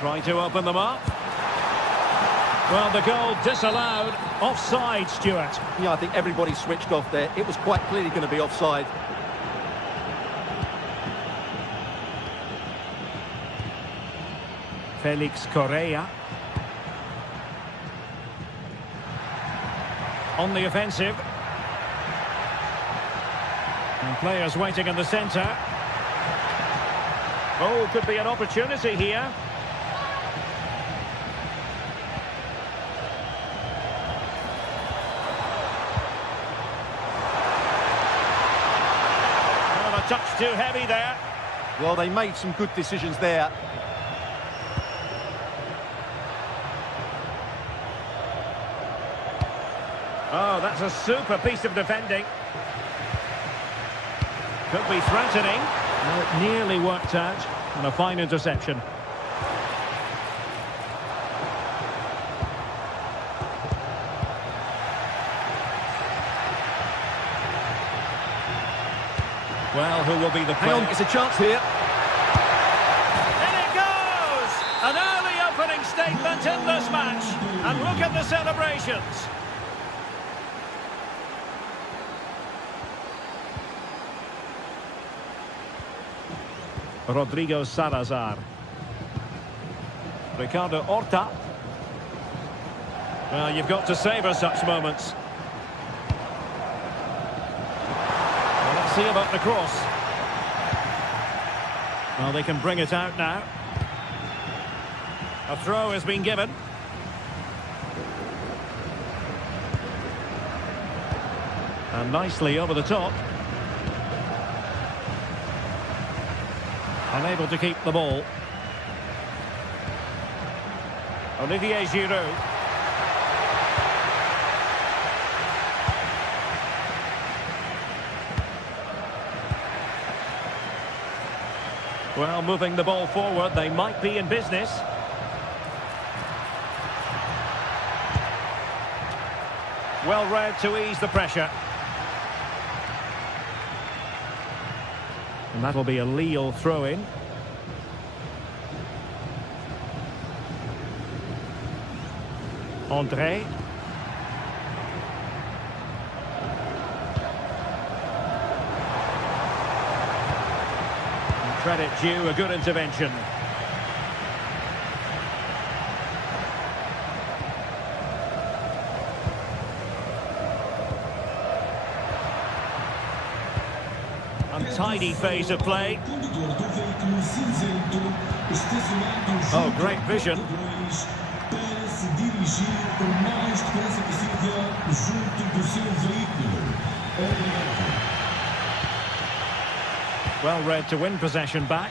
Trying to open them up. Well, the goal disallowed. Offside, Stuart. Yeah, I think everybody switched off there. It was quite clearly going to be offside. Felix Correa. On the offensive. And players waiting in the centre. Oh, could be an opportunity here. Well, a touch too heavy there. Well, they made some good decisions there. Oh, that's a super piece of defending. Could be threatening. Well, it nearly worked out. And a fine interception. Well, who will be the player? Hang on, it's a chance here. In it goes! An early opening statement in this match. And look at the celebrations. Rodrigo Salazar. Ricardo Horta. Well, you've got to savour such moments. Well, let's see about the cross. Well, they can bring it out now. A throw has been given. And nicely over the top. Unable to keep the ball. Olivier Giroud. Well, moving the ball forward, they might be in business. Well read to ease the pressure. And that'll be a Lille throw-in. André. And credit due, a good intervention. Untidy phase of play. Oh, great vision. Well read to win possession back.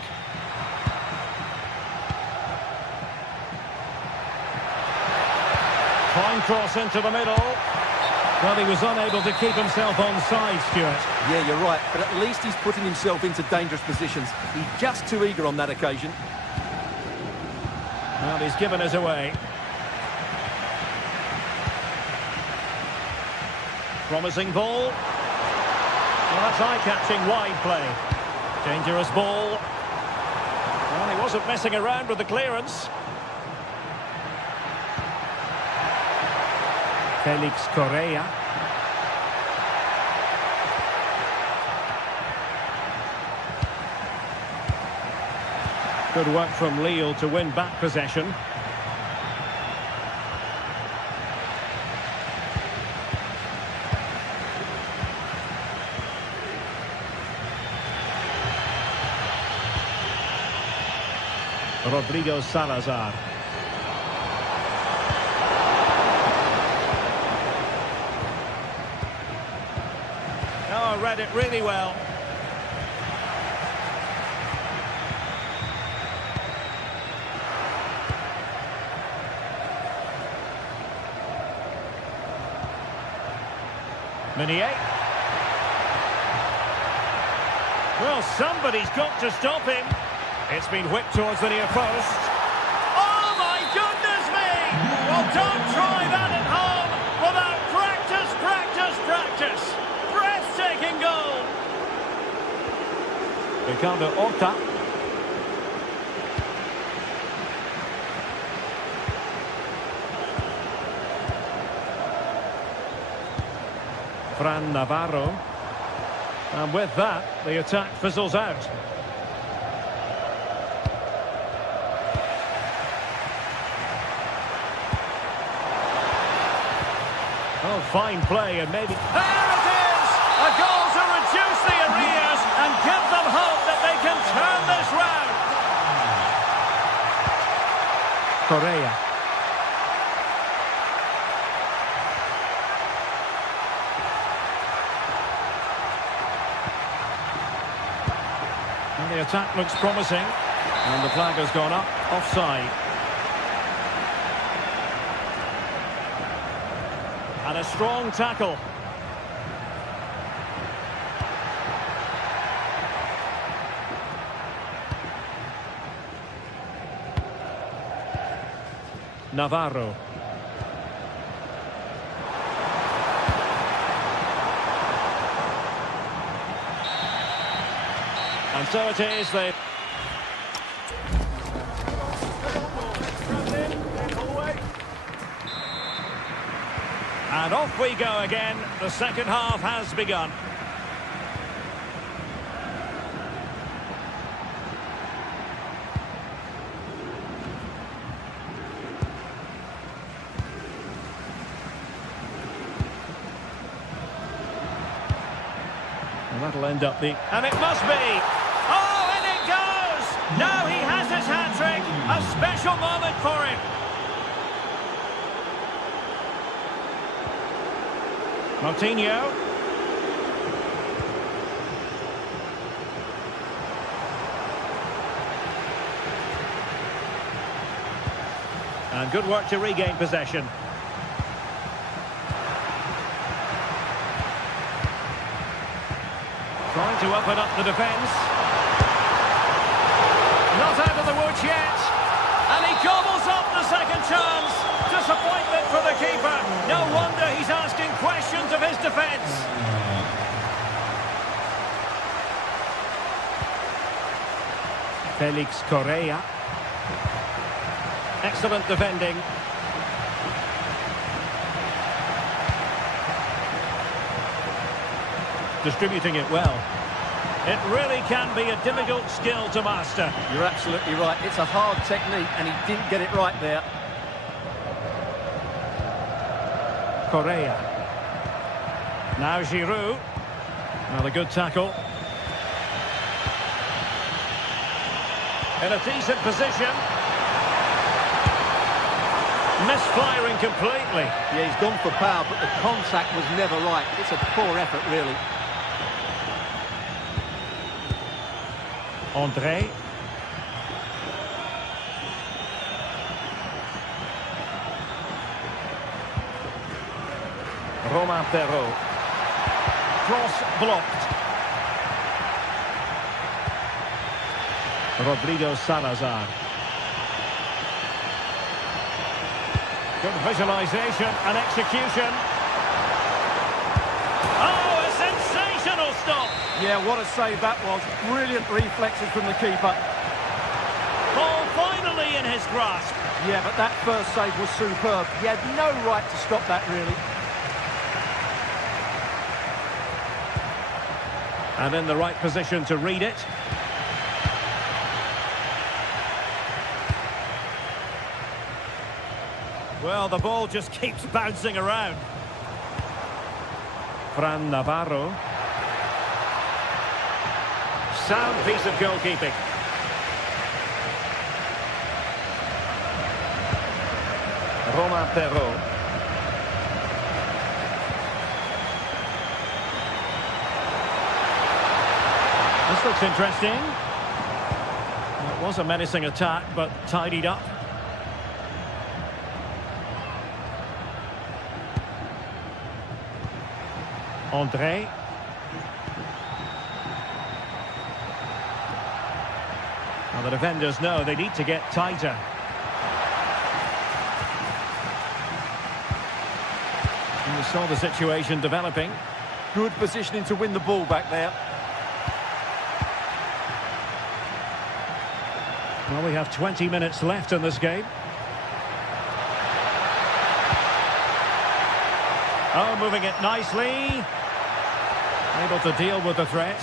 Fine cross into the middle. Well, he was unable to keep himself onside, Stuart. Yeah, you're right, but at least he's putting himself into dangerous positions. He's just too eager on that occasion. Well, he's given us away. Promising ball. Well, that's eye-catching wide play. Dangerous ball. Well, he wasn't messing around with the clearance. Felix Correa. Good work from Lille to win back possession. Rodrigo Salazar. Oh, read it really well. Meunier. Well, somebody's got to stop him. It's been whipped towards the near post. Oh, my goodness me! Well, don't try that at home without practice, practice, practice. Breathtaking goal. Ricardo Horta. Fran Navarro. And with that, the attack fizzles out. Oh, fine play, and maybe... There it is! A goal to reduce the arrears and give them hope that they can turn this round. Correa. And the attack looks promising. And the flag has gone up, offside. And a strong tackle. Navarro. And so it is, they... And off we go again. The second half has begun. And that'll end up the... And it must be! Oh, and it goes! Now he has his hat-trick! A special moment for him! Moutinho. And good work to regain possession. Trying to open up the defence. Not out of the woods yet. And he gobbles up the second chance. Disappointment for the keeper. No wonder he's asking questions of his defence. Felix Correa. Excellent defending. Distributing it well. It really can be a difficult skill to master. You're absolutely right. It's a hard technique, and he didn't get it right there. Correa. Now Giroud. Another good tackle. In a decent position. Misfiring completely. Yeah, he's gone for power, but the contact was never right. It's a poor effort, really. André. Romain Perrault. Cross blocked. Rodrigo Salazar. Good visualization and execution. Oh, a sensational stop. Yeah, what a save that was. Brilliant reflexes from the keeper. Ball finally in his grasp. Yeah, but that first save was superb. He had no right to stop that, really. And in the right position to read it. Well, the ball just keeps bouncing around. Fran Navarro. Sound piece of goalkeeping. Romain Perrault. This looks interesting. It was a menacing attack, but tidied up. André. Well, the defenders know they need to get tighter. And we saw the situation developing. Good positioning to win the ball back there. Well, we have 20 minutes left in this game. Oh, moving it nicely. Able to deal with the threat.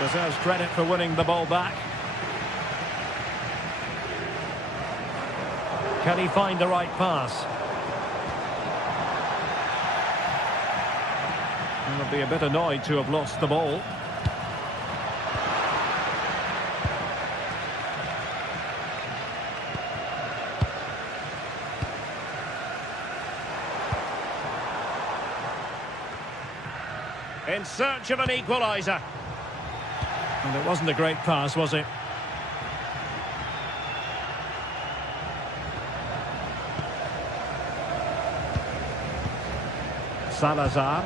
Deserves credit for winning the ball back. Can he find the right pass? He'll be a bit annoyed to have lost the ball. In search of an equaliser. And it wasn't a great pass, was it? Salazar.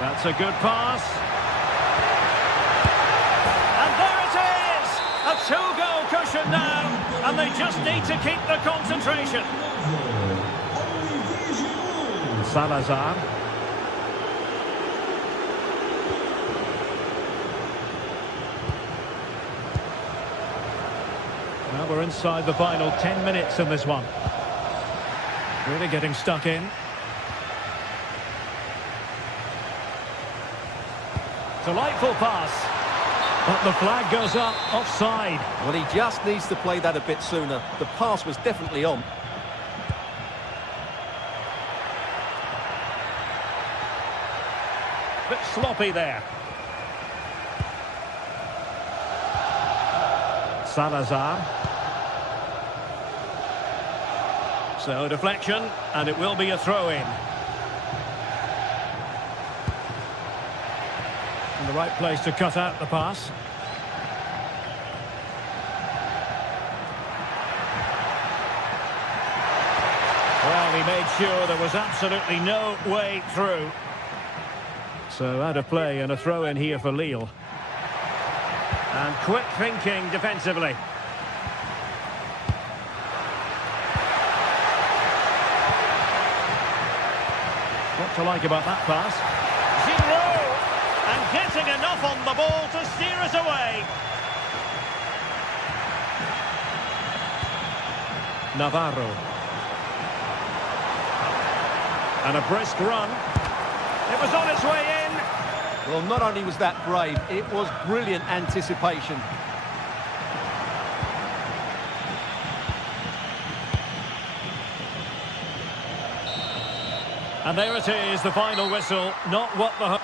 That's a good pass. And there it is! A two-goal cushion now. And they just need to keep the concentration. Salazar. Well, we're inside the final 10 minutes in this one. Really getting stuck in. Delightful pass. But the flag goes up, offside. Well, he just needs to play that a bit sooner. The pass was definitely on. Bit sloppy there. Salazar. So deflection, and it will be a throw-in. In the right place to cut out the pass. Well, he made sure there was absolutely no way through. So out of play and a throw-in here for Lille. And quick thinking defensively. What to like about that pass? Giroud! And getting enough on the ball to steer us away. Navarro. And a brisk run. It was on its way in. Well, not only was that brave, it was brilliant anticipation. And there it is, the final whistle. Not what the...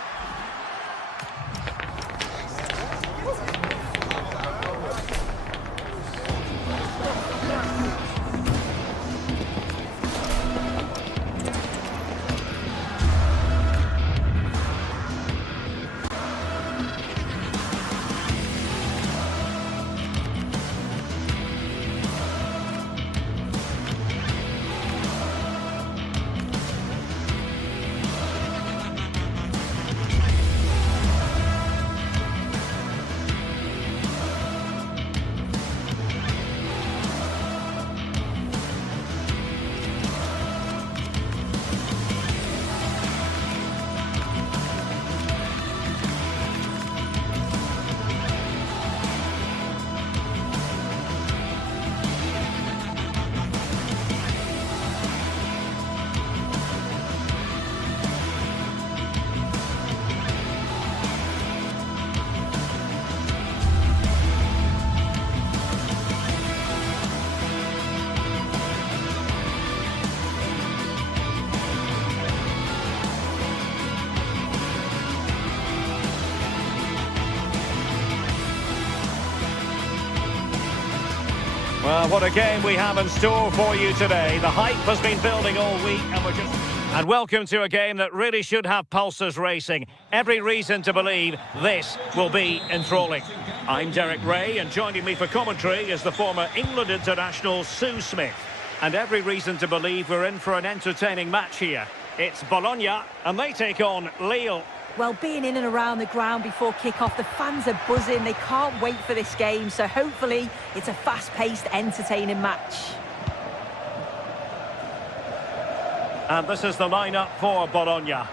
Well, what a game we have in store for you today. The hype has been building all week, and we're just... And welcome to a game that really should have pulses racing. Every reason to believe this will be enthralling. I'm Derek Ray, and joining me for commentary is the former England international Sue Smith. And every reason to believe we're in for an entertaining match here. It's Bologna, and they take on Lille. Well, being in and around the ground before kick-off, the fans are buzzing. They can't wait for this game, so hopefully it's a fast-paced, entertaining match. And this is the lineup for Bologna.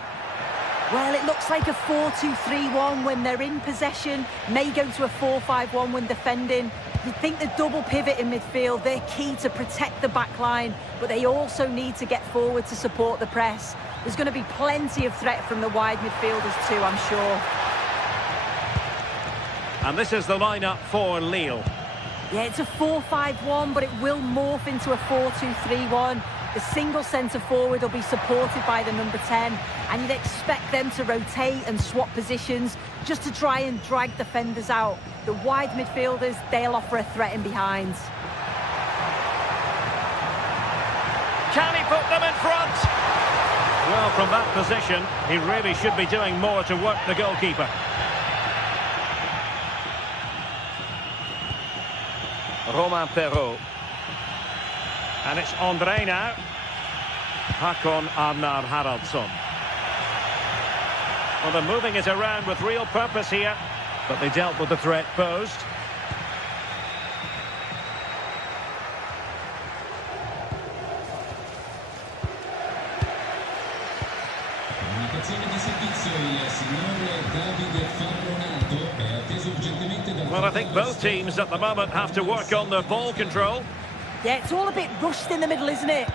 Well, it looks like a 4-2-3-1 when they're in possession. May go to a 4-5-1 when defending. You'd think the double pivot in midfield, they're key to protect the back line, but they also need to get forward to support the press. There's going to be plenty of threat from the wide midfielders too, I'm sure. And this is the lineup for Lille. Yeah, it's a 4-5-1, but it will morph into a 4-2-3-1. The single centre-forward will be supported by the number 10, and you'd expect them to rotate and swap positions just to try and drag defenders out. The wide midfielders, they'll offer a threat in behind. Can he put them in front? Well, from that position, he really should be doing more to work the goalkeeper. Romain Perrault. And it's Andre now. Hakon Arnar Haraldsson. Well, they're moving it around with real purpose here, but they dealt with the threat posed. Well, I think both teams at the moment have to work on their ball control. Yeah, it's all a bit rushed in the middle, isn't it?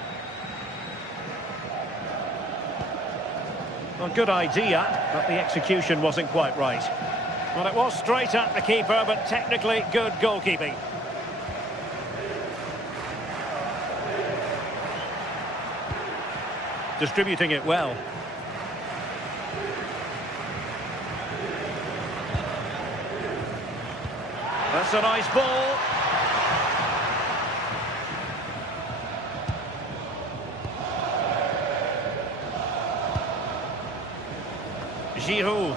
Well, good idea, but the execution wasn't quite right. Well, it was straight at the keeper, but technically good goalkeeping. Distributing it well. That's a nice ball. Giroud.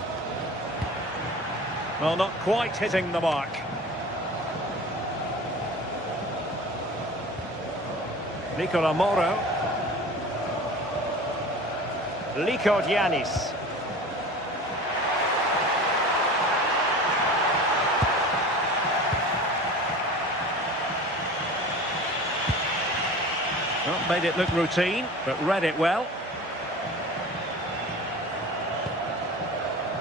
Well, not quite hitting the mark. Nicola Moro. Liko Giannis. Well, made it look routine, but read it well.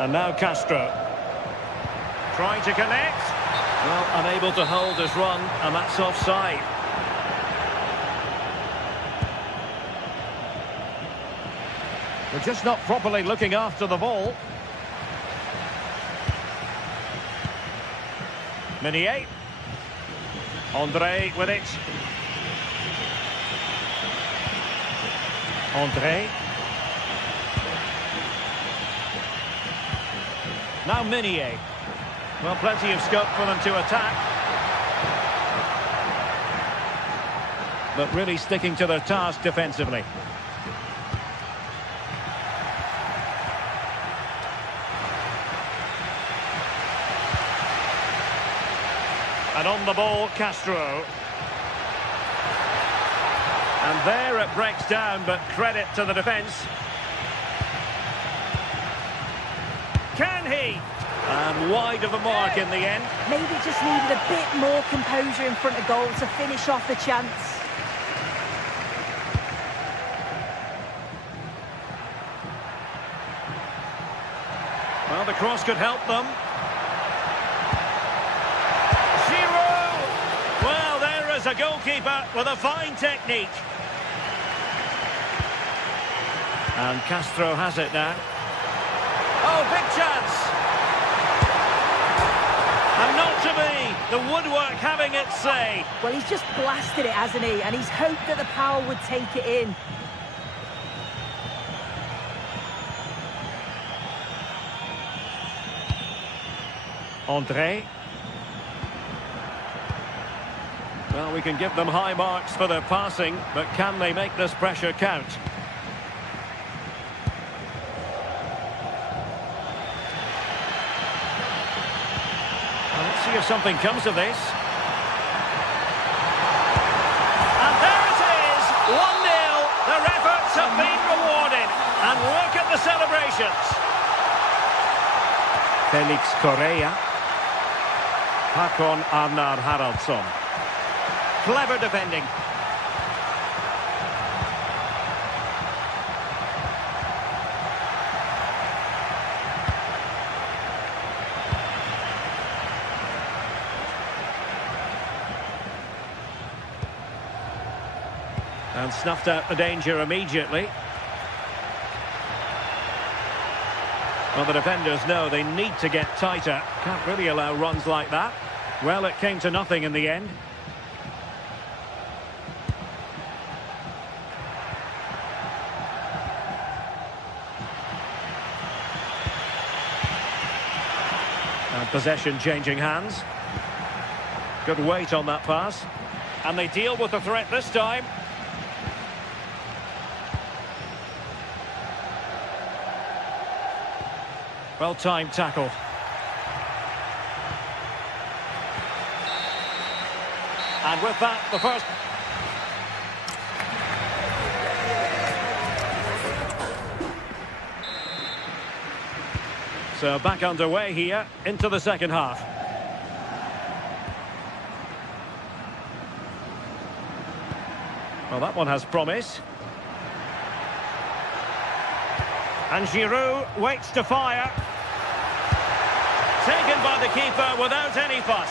And now Castro. Trying to connect. Well, unable to hold his run, and that's offside. They're just not properly looking after the ball. Meunier. Andre with it. Andre. Now Meunier. Well, plenty of scope for them to attack. But really sticking to their task defensively. And on the ball, Castro. And there it breaks down, but credit to the defence. Can he? And wide of the mark in the end. Maybe just needed a bit more composure in front of goal to finish off the chance. Well, the cross could help them. Giroud! Well, there is a goalkeeper with a fine technique. And Castro has it now. Oh, big chance! And not to be, the woodwork having its say. Well, he's just blasted it, hasn't he? And he's hoped that the power would take it in. Andre. Well, we can give them high marks for their passing, but can they make this pressure count? see if something comes of this. And there it is, 1-0. Their efforts have been rewarded. And look at the celebrations. Felix Correa. Håkon Arnar Haraldsson. Clever defending. And snuffed out the danger immediately. Well, the defenders know they need to get tighter. Can't really allow runs like that. Well, it came to nothing in the end. And possession changing hands. Good weight on that pass. And they deal with the threat this time. Well-timed tackle. And with that, the first... So back underway here, into the second half. Well, that one has promise. And Giroud waits to fire. Taken by the keeper without any fuss.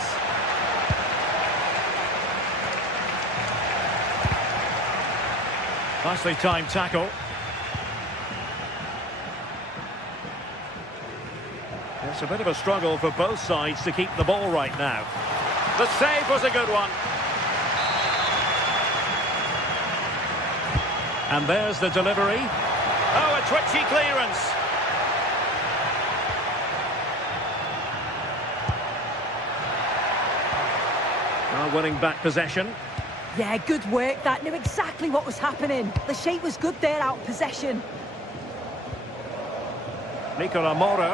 Nicely timed tackle. It's a bit of a struggle for both sides to keep the ball right now. The save was a good one. And there's the delivery. Oh, a twitchy clearance. Now winning back possession. Yeah, good work. That knew exactly what was happening. The shape was good there, out of possession. Nicola Moro.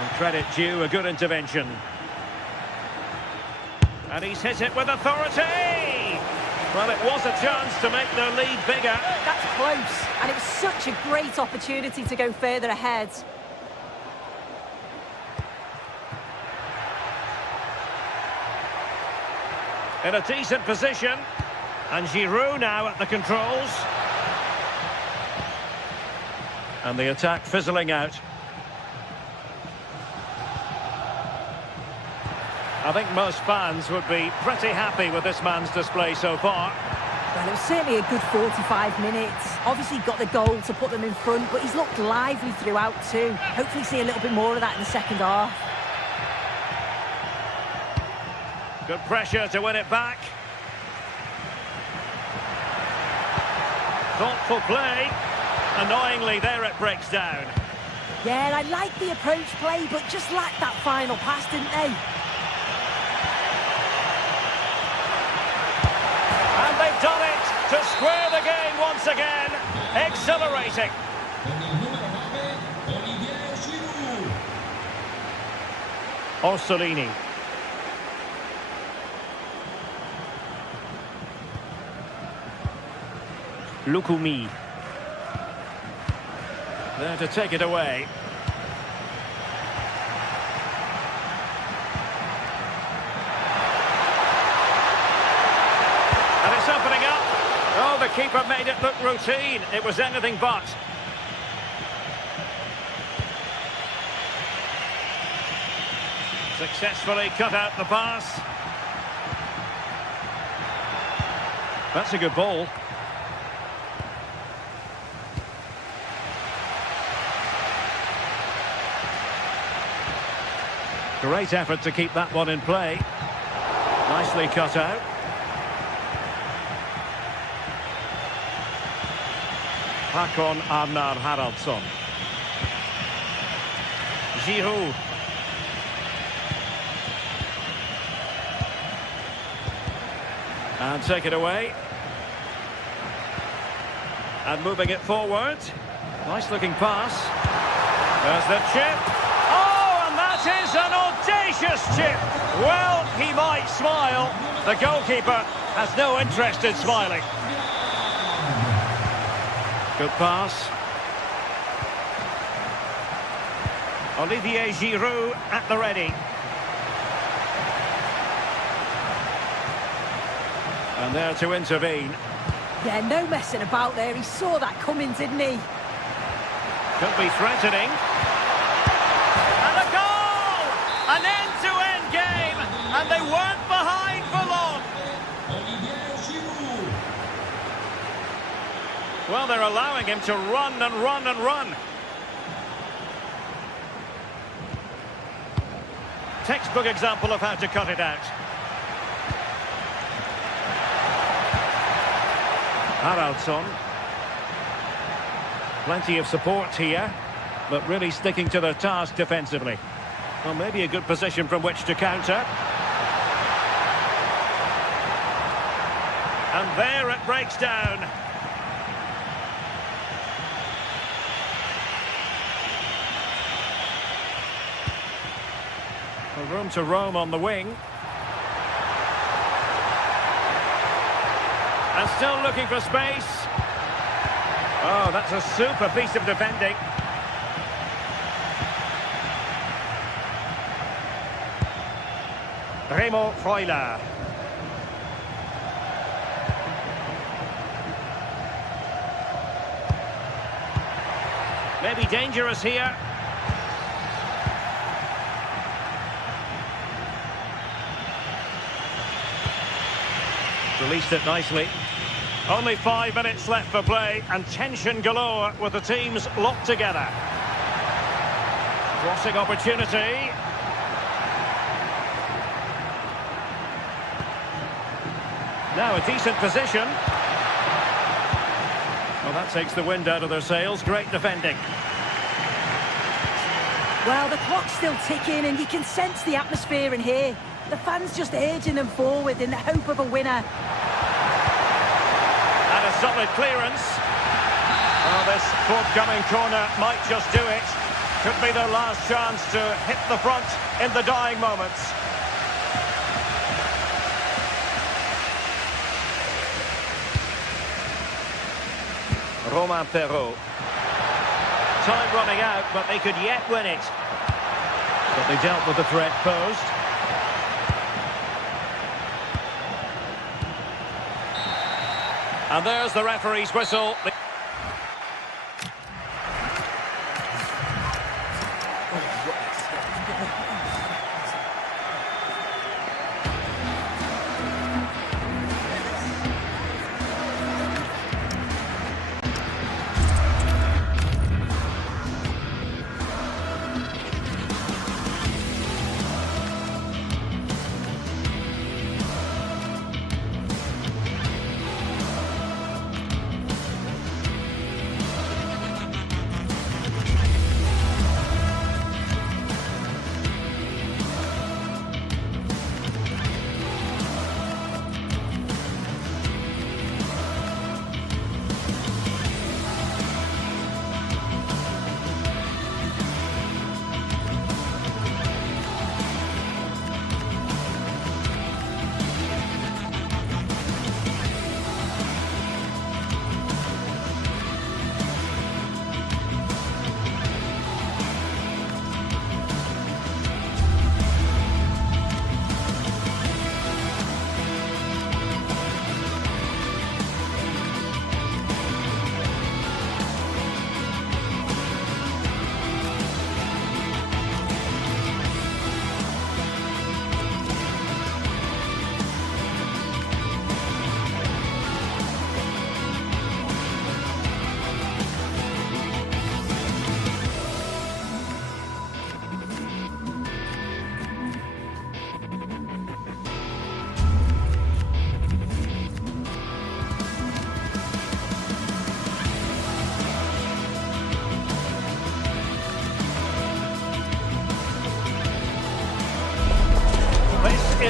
And credit due, a good intervention. And he's hit it with authority! Well, it was a chance to make their lead bigger. That's close, and it was such a great opportunity to go further ahead. In a decent position. And Giroud now at the controls. And the attack fizzling out. I think most fans would be pretty happy with this man's display so far. Well, it was certainly a good 45 minutes. Obviously got the goal to put them in front, but he's looked lively throughout too. Hopefully see a little bit more of that in the second half. Good pressure to win it back. Thoughtful play. Annoyingly, there it breaks down. Yeah, I like the approach play, but just lacked that final pass, didn't they? And they've done it to square the game once again. Exhilarating. Orsolini. Lukumi. There to take it away. And it's opening up. Oh, the keeper made it look routine. It was anything but. Successfully cut out the pass. That's a good ball. Great effort to keep that one in play. Nicely cut out. Håkon Arnar Haraldsson. Giroud. And take it away. And moving it forward. Nice looking pass. There's the chip. Oh, and that is an audacious chip. Well, he might smile. The goalkeeper has no interest in smiling. Good pass. Olivier Giroud at the ready. And there to intervene. Yeah, no messing about there. He saw that coming, didn't he? Could be threatening. And a goal! An end-to-end game, and they weren't behind for long. Well, they're allowing him to run and run and run. Textbook example of how to cut it out. Haraldsson. Plenty of support here, but really sticking to their task defensively. Well, maybe a good position from which to counter. And there it breaks down. A room to roam on the wing. And still looking for space. Oh, that's a super piece of defending. Remo Freuler. Maybe dangerous here. Released it nicely. Only 5 minutes left for play and tension galore with the teams locked together. Crossing opportunity. Now a decent position. Well, that takes the wind out of their sails. Great defending. Well, the clock's still ticking and you can sense the atmosphere in here. The fans just urging them forward in the hope of a winner. And a solid clearance. Well, this forthcoming corner might just do it. Could be their last chance to hit the front in the dying moments. Romain Perrault. Time running out, but they could yet win it. But they dealt with the threat posed. And there's the referee's whistle.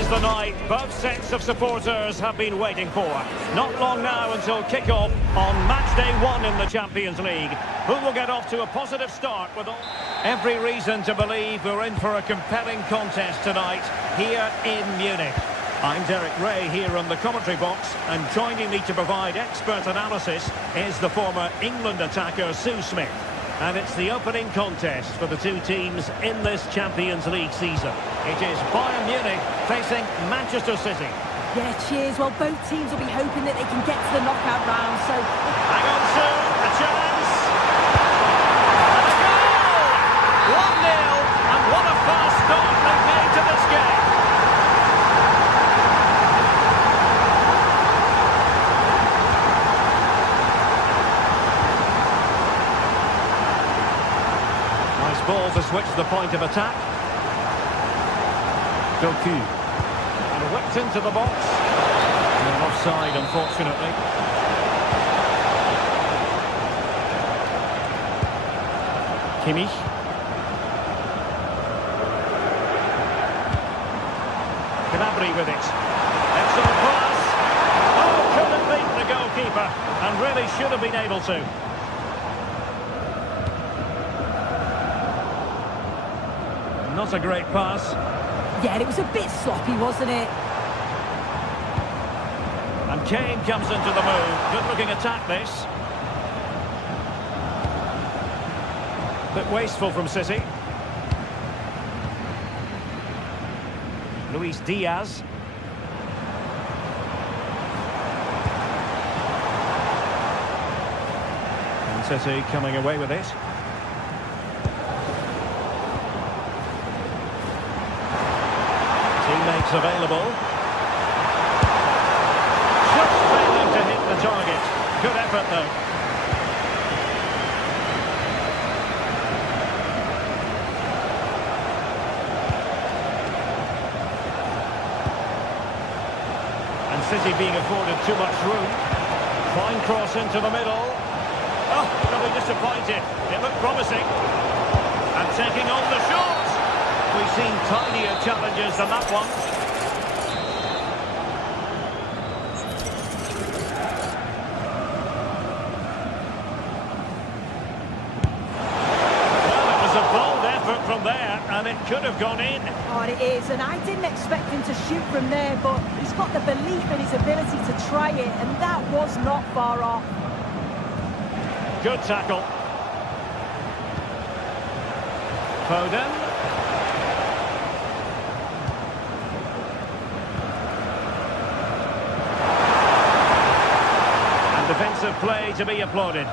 the night both sets of supporters have been waiting for. Not long now until kick-off on match day 1 in the Champions League. Who will get off to a positive start with all... Every reason to believe we're in for a compelling contest tonight here in Munich. I'm Derek Ray here on the commentary box, and joining me to provide expert analysis is the former England attacker Sue Smith. And it's the opening contest for the two teams in this Champions League season. It is Bayern Munich facing Manchester City. Yeah, cheers. Well, both teams will be hoping that they can get to the knockout round, so... Hang on, Sue, a chance! And a goal! 1-0, and what a fast start they've made to this game. Ball to switch the point of attack. Doku. And whipped into the box. And offside, unfortunately. Kimmich. Gnabry with it. Excellent pass. Oh, couldn't beat the goalkeeper. And really should have been able to. Not a great pass. Yeah, it was a bit sloppy, wasn't it? And Kane comes into the move. Good-looking attack, this. Bit wasteful from City. Luis Diaz. And City coming away with it. Teammates available. Just failing to hit the target. Good effort though. And City being afforded too much room. Fine cross into the middle. Oh, really disappointed. It looked promising. And taking on the shot. We've seen tinier challenges than that one. Well, it was a bold effort from there, and it could have gone in. Oh, it is, and I didn't expect him to shoot from there, but he's got the belief in his ability to try it, and that was not far off. Good tackle. Foden. Defensive play to be applauded.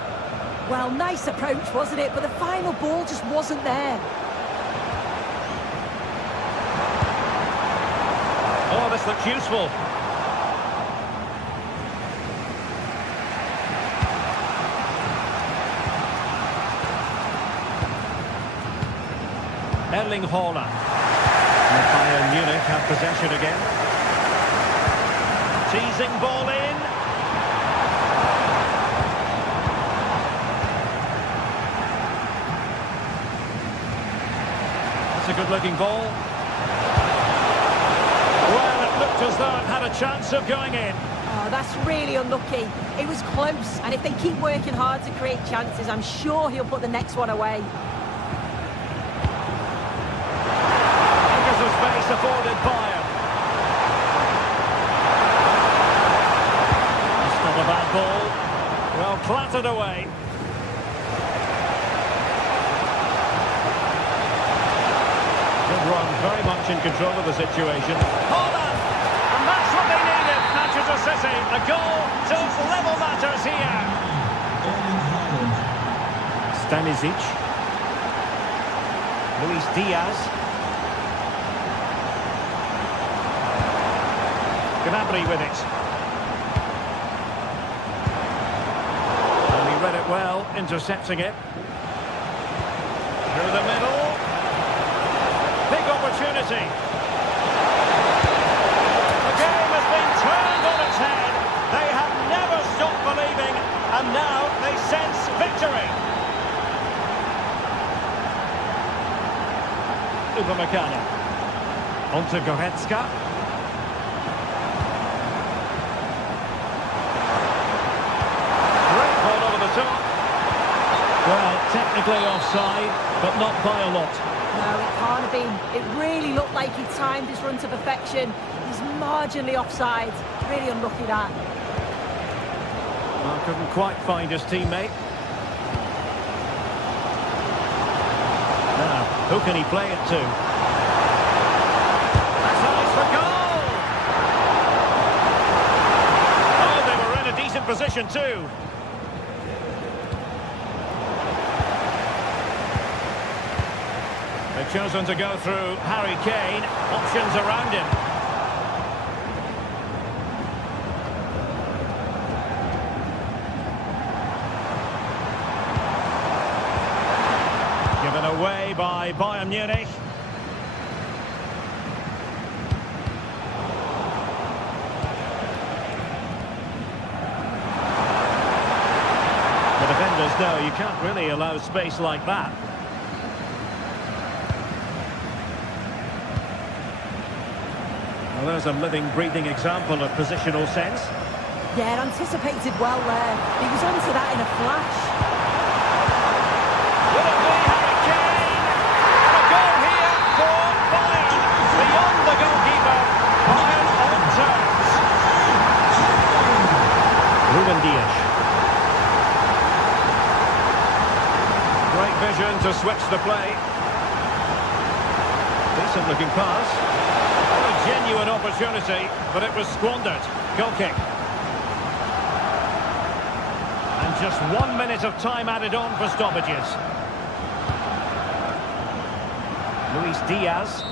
Well, nice approach, wasn't it? But the final ball just wasn't there. Oh, this looks useful. Erling Haaland. And Bayern Munich have possession again. Teasing ball in. That's a good-looking ball. Well, it looked as though it had a chance of going in. Oh, that's really unlucky. It was close, and if they keep working hard to create chances, I'm sure he'll put the next one away. Fingers of space afforded Bayern. That's not a bad ball. Well, clattered away. Good run, very much in control of the situation. Haaland! And that's what they needed, Manchester City. A goal to level matters here. Stanisic. Luis Diaz. Gnabry with it. And he read it well, intercepting it. Through the middle. Big opportunity. The game has been turned on its head. They have never stopped believing, and now they sense victory. Upamecano. On to Goretzka. Technically offside, but not by a lot. No, it can't have been. It really looked like he timed his run to perfection. He's marginally offside. Really unlucky that. Well, couldn't quite find his teammate. Now, who can he play it to? That's eyes for goal! Oh, they were in a decent position too. They've chosen to go through Harry Kane. Options around him. Given away by Bayern Munich. The defenders know you can't really allow space like that. Well, there's a living, breathing example of positional sense. Yeah, anticipated well there. He was onto that in a flash. Will it be Harry Kane? And a goal here for Bayern. Beyond the goalkeeper. Bayern on terms. Ruben Dias. Great vision to switch the play. Decent looking pass. A genuine opportunity, but it was squandered. Goal kick. And just 1 minute of time added on for stoppages. Luis Diaz.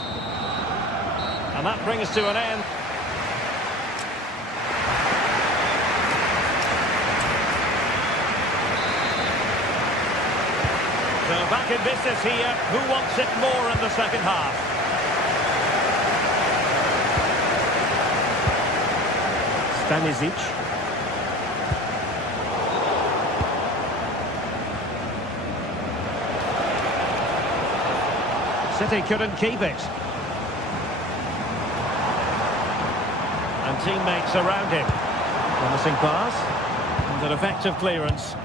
And that brings to an end. So back in business here. Who wants it more in the second half? Stanisic. City couldn't keep it. And teammates around him. Promising pass. And an effective clearance.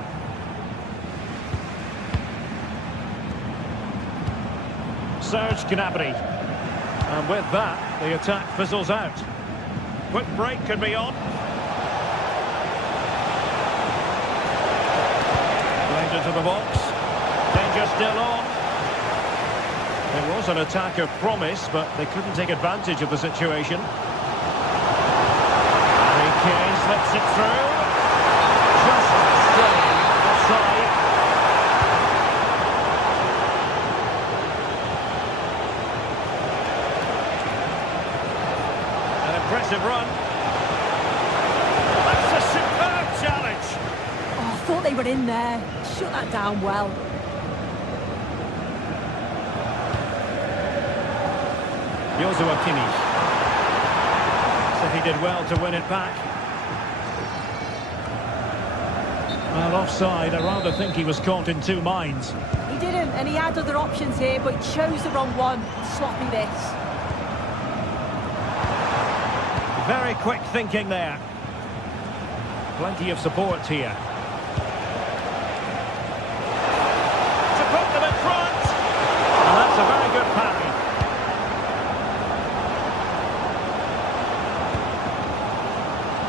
Serge Gnabry. And with that, the attack fizzles out. Quick break could be on. Played into the box. Danger still on. It was an attack of promise, but they couldn't take advantage of the situation. Harry Kane slips it through. Just staying offside. An impressive run. That's a superb challenge. Oh, I thought they were in there. Shut that down well. Joshua Kimmich. So he did well to win it back. Well, offside, I rather think he was caught in two minds. He didn't, and he had other options here, but he chose the wrong one. Sloppy this. Very quick thinking there. Plenty of support here. To put them in front. And that's a very good parry.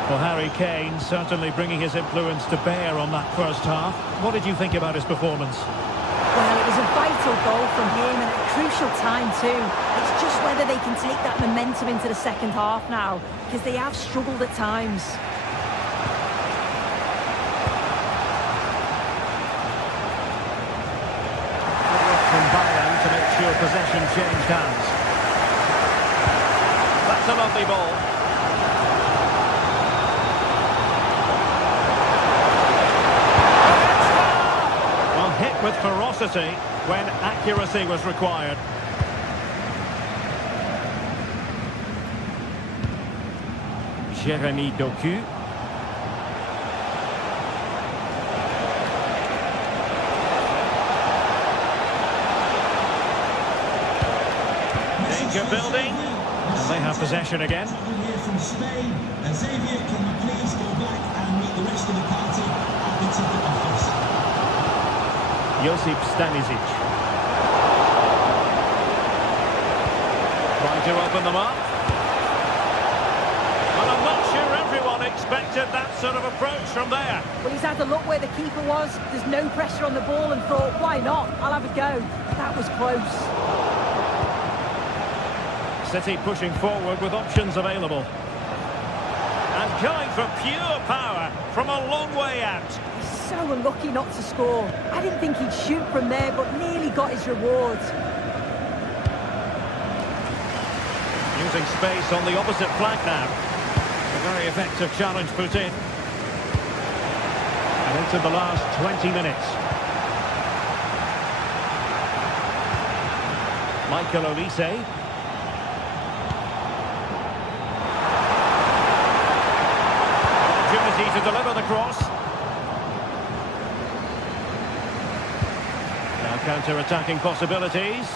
Well, Harry Kane certainly bringing his influence to bear on that first half. What did you think about his performance? Well, it was a vital goal from him and a crucial time too. It's just whether they can take that momentum into the second half now, because they have struggled at times. Good work from Bayern to make sure possession changed hands. That's a lovely ball. Hit with ferocity when accuracy was required. Jeremy Doku. Danger building. And they have possession again. Here from Spain. Xavier, can you please go back and meet the rest of the party at the ticket office? Josip Stanisic. Trying to open them up. And I'm not sure everyone expected that sort of approach from there. Well, he's had a look where the keeper was. There's no pressure on the ball and thought, why not? I'll have a go. That was close. City pushing forward with options available. And going for pure power from a long way out. He's so unlucky not to score. I didn't think he'd shoot from there, but nearly got his reward. Using space on the opposite flank now. A very effective challenge put in. And into the last 20 minutes. Michael Olise. Opportunity to deliver the cross. Now counter-attacking possibilities.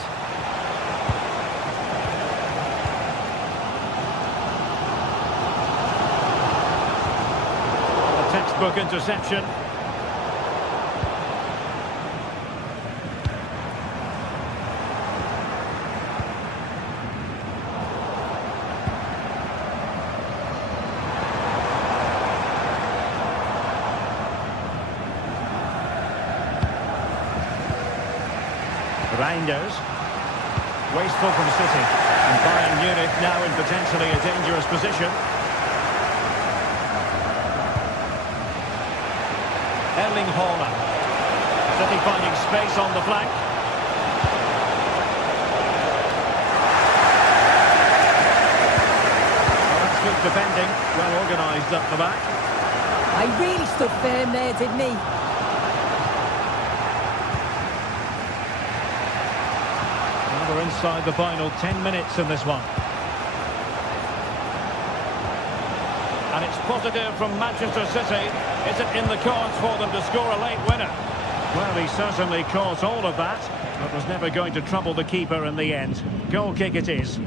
Textbook interception. Reinders. Wasteful from City. And Bayern Munich now in potentially a dangerous position. Erling Haaland. City finding space on the flank. Well, that's good defending. Well organised up the back. He really stood firm there, didn't he? Well, we're inside the final 10 minutes in this one. And it's positive from Manchester City. Is it in the cards for them to score a late winner? Well, he certainly caused all of that, but was never going to trouble the keeper in the end. Goal kick it is.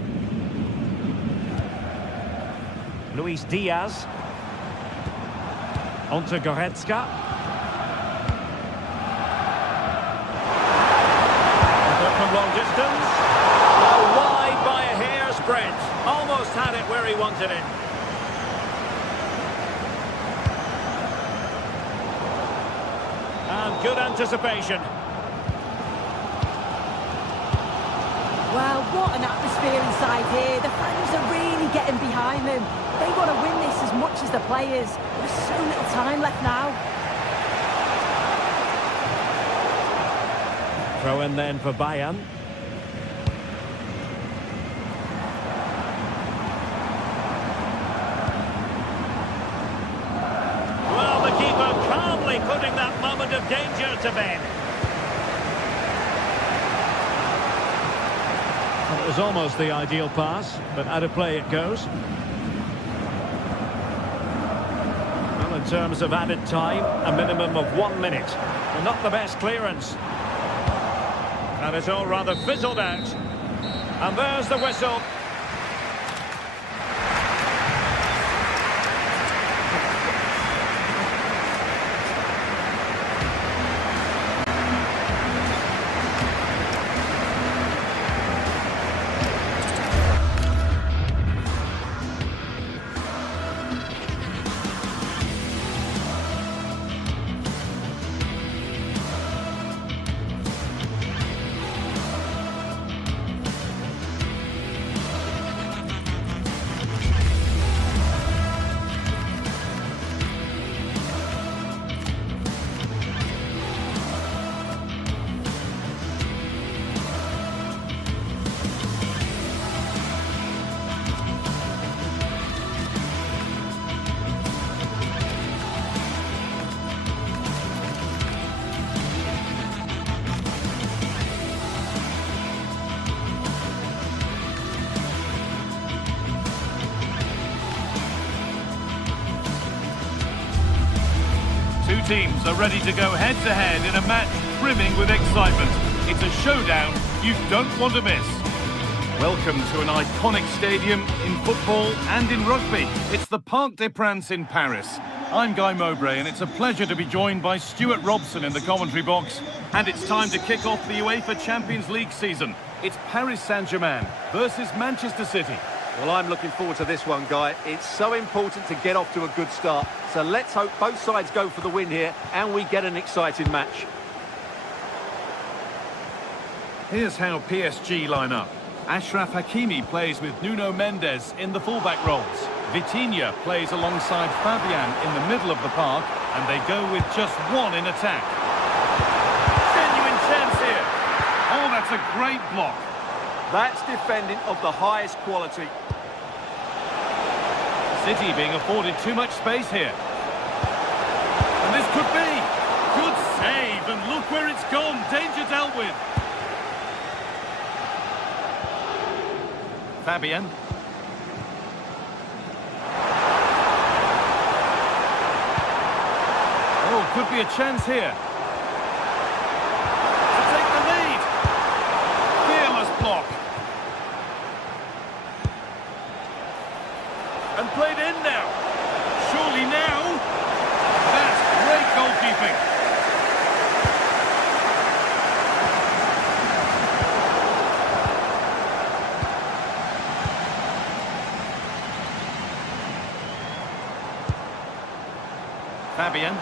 Luis Diaz. Onto Goretzka. From long distance. Oh, wide by a hair's breadth. Almost had it where he wanted it. And good anticipation. Well, what an atmosphere inside here. The fans are really getting behind them. They want to win this as much as the players. There's so little time left now. Throw in then for Bayern. Well, the keeper calmly putting that moment of danger to bed. Well, it was almost the ideal pass, but out of play it goes. Well, in terms of added time, a minimum of 1 minute. Well, not the best clearance. And it's all rather fizzled out. And there's the whistle. Two teams are ready to go head-to-head in a match brimming with excitement. It's a showdown you don't want to miss. Welcome to an iconic stadium in football and in rugby. It's the Parc des Princes in Paris. I'm Guy Mowbray, and it's a pleasure to be joined by Stuart Robson in the commentary box. And it's time to kick off the UEFA Champions League season. It's Paris Saint-Germain versus Manchester City. Well, I'm looking forward to this one, Guy. It's so important to get off to a good start. So let's hope both sides go for the win here and we get an exciting match. Here's how PSG line up. Achraf Hakimi plays with Nuno Mendes in the fullback roles. Vitinha plays alongside Fabian in the middle of the park, and they go with just one in attack. Genuine chance here. Oh, that's a great block. That's defending of the highest quality. City being afforded too much space here. And this could be. Good save, and look where it's gone. Danger dealt with. Fabian. Oh, could be a chance here. To take the lead. Fearless block. And played in now. Surely now. That's great goalkeeping. Fabian.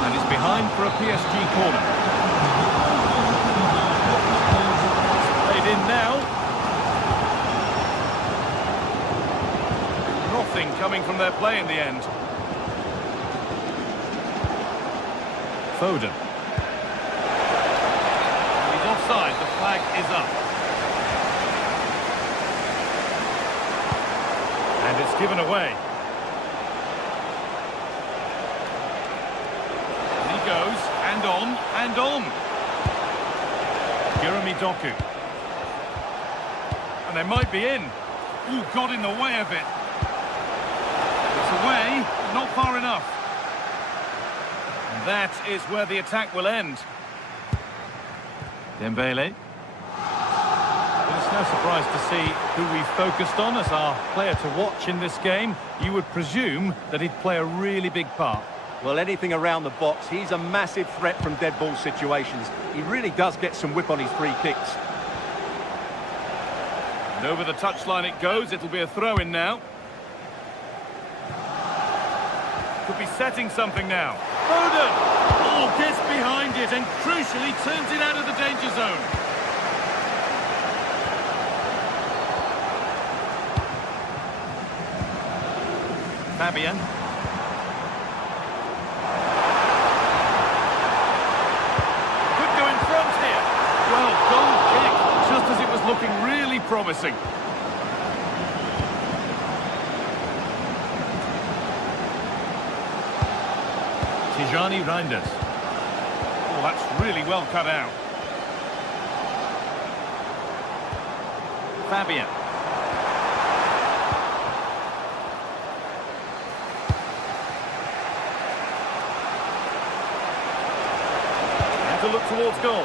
And he's behind for a PSG corner. Played in now. Nothing coming from their play in the end. Foden. He's offside, the flag is up. And it's given away. And he goes, and on, and on. Jeremy Doku. And they might be in. Ooh, got in the way of it. It's away, but not far enough. And that is where the attack will end. Dembele. It's no surprise to see who we've focused on as our player to watch in this game. You would presume that he'd play a really big part. Well, anything around the box, he's a massive threat from dead ball situations. He really does get some whip on his free kicks. And over the touchline it goes. It'll be a throw-in now. Could be setting something now. Foden! Oh, gets behind it and crucially turns it out of the danger zone. Fabian. Could go in front here. Well, goal kick, just as it was looking really promising. Tijani Reinders. Oh, that's really well cut out. Fabian. To look towards goal.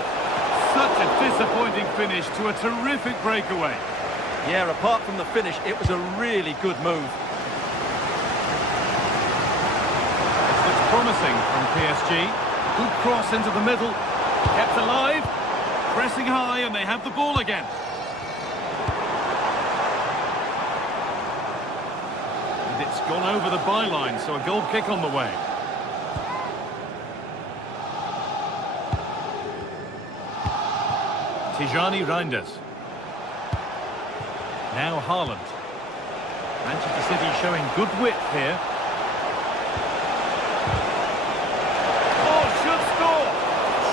Such a disappointing finish to a terrific breakaway. Yeah, apart from the finish, it was a really good move. This looks promising from PSG. Good cross into the middle. Kept alive. Pressing high, and they have the ball again. And it's gone over the byline, so a goal kick on the way. Tijani Reinders. Now Haaland. Manchester City showing good width here. Oh, should score!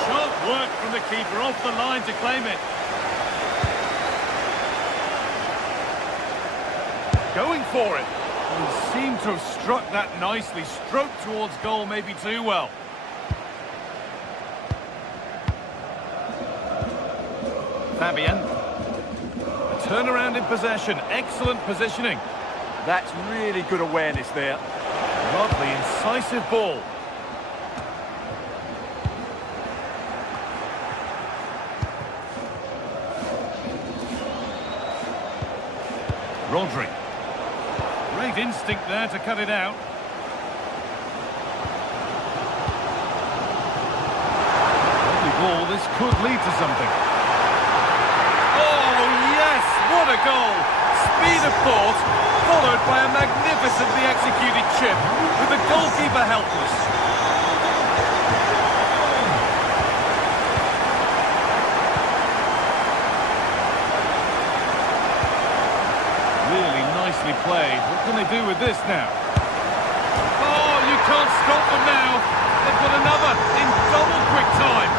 Sharp work from the keeper off the line to claim it. Going for it. He seemed to have struck that nicely. Stroked towards goal maybe too well. Fabian. A turnaround in possession. Excellent positioning. That's really good awareness there. Lovely, incisive ball. Rodri. Great instinct there to cut it out. Lovely ball, this could lead to something. Oh, yes! What a goal! Speed of thought, followed by a magnificently executed chip, with the goalkeeper helpless. Really nicely played. What can they do with this now? Oh, you can't stop them now. They've got another in double quick time.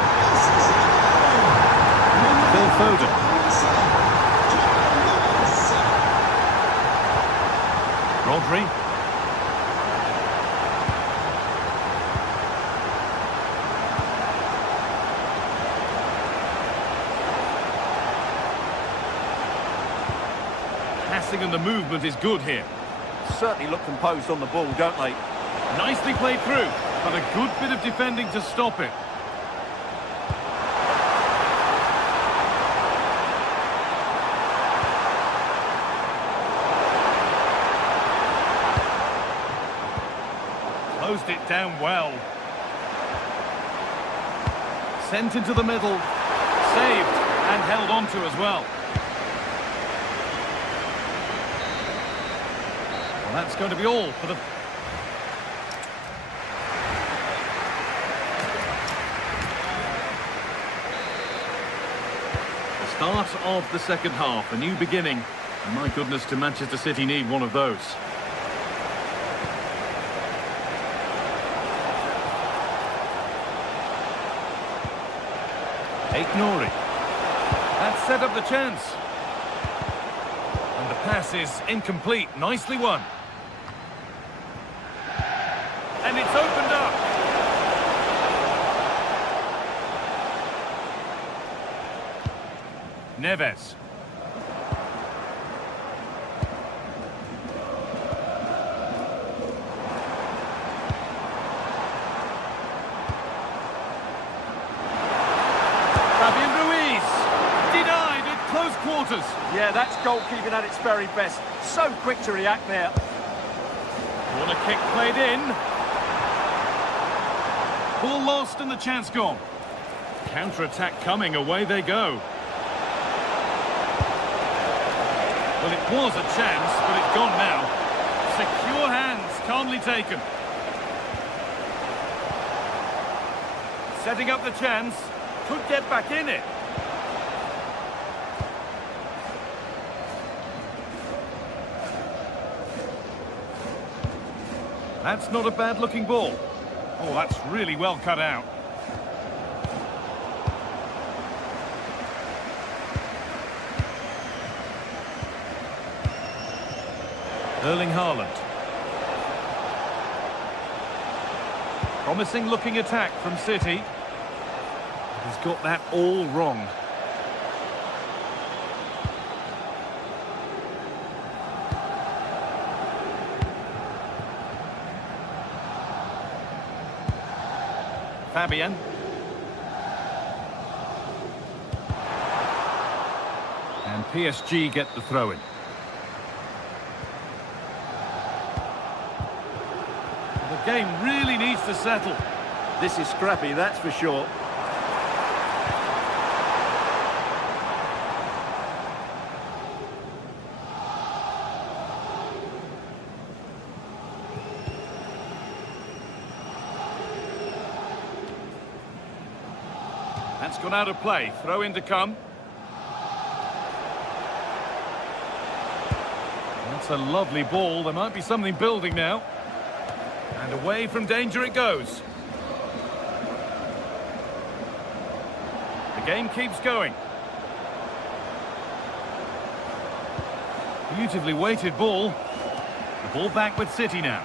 Phil Foden. Rodri. Passing and the movement is good here. Certainly look composed on the ball, don't they? Nicely played through, but a good bit of defending to stop it. Closed it down well. Sent into the middle. Saved and held on to as well. Well, that's going to be all for the... Start of the second half, a new beginning. And my goodness, do Manchester City need one of those. Nori. That set up the chance. And the pass is incomplete. Nicely won. And it's opened up. Neves. Yeah, that's goalkeeping at its very best. So quick to react there. Corner kick played in. Ball lost and the chance gone. Counter-attack coming, away they go. Well, it was a chance, but it's gone now. Secure hands, calmly taken. Setting up the chance. Could get back in it. That's not a bad-looking ball. Oh, that's really well cut out. Erling Haaland. Promising-looking attack from City. He's got that all wrong. Fabian. And PSG get the throw-in. The game really needs to settle. This is scrappy, that's for sure. That's gone out of play. Throw in to come. That's a lovely ball. There might be something building now. And away from danger it goes. The game keeps going. Beautifully weighted ball. The ball back with City now.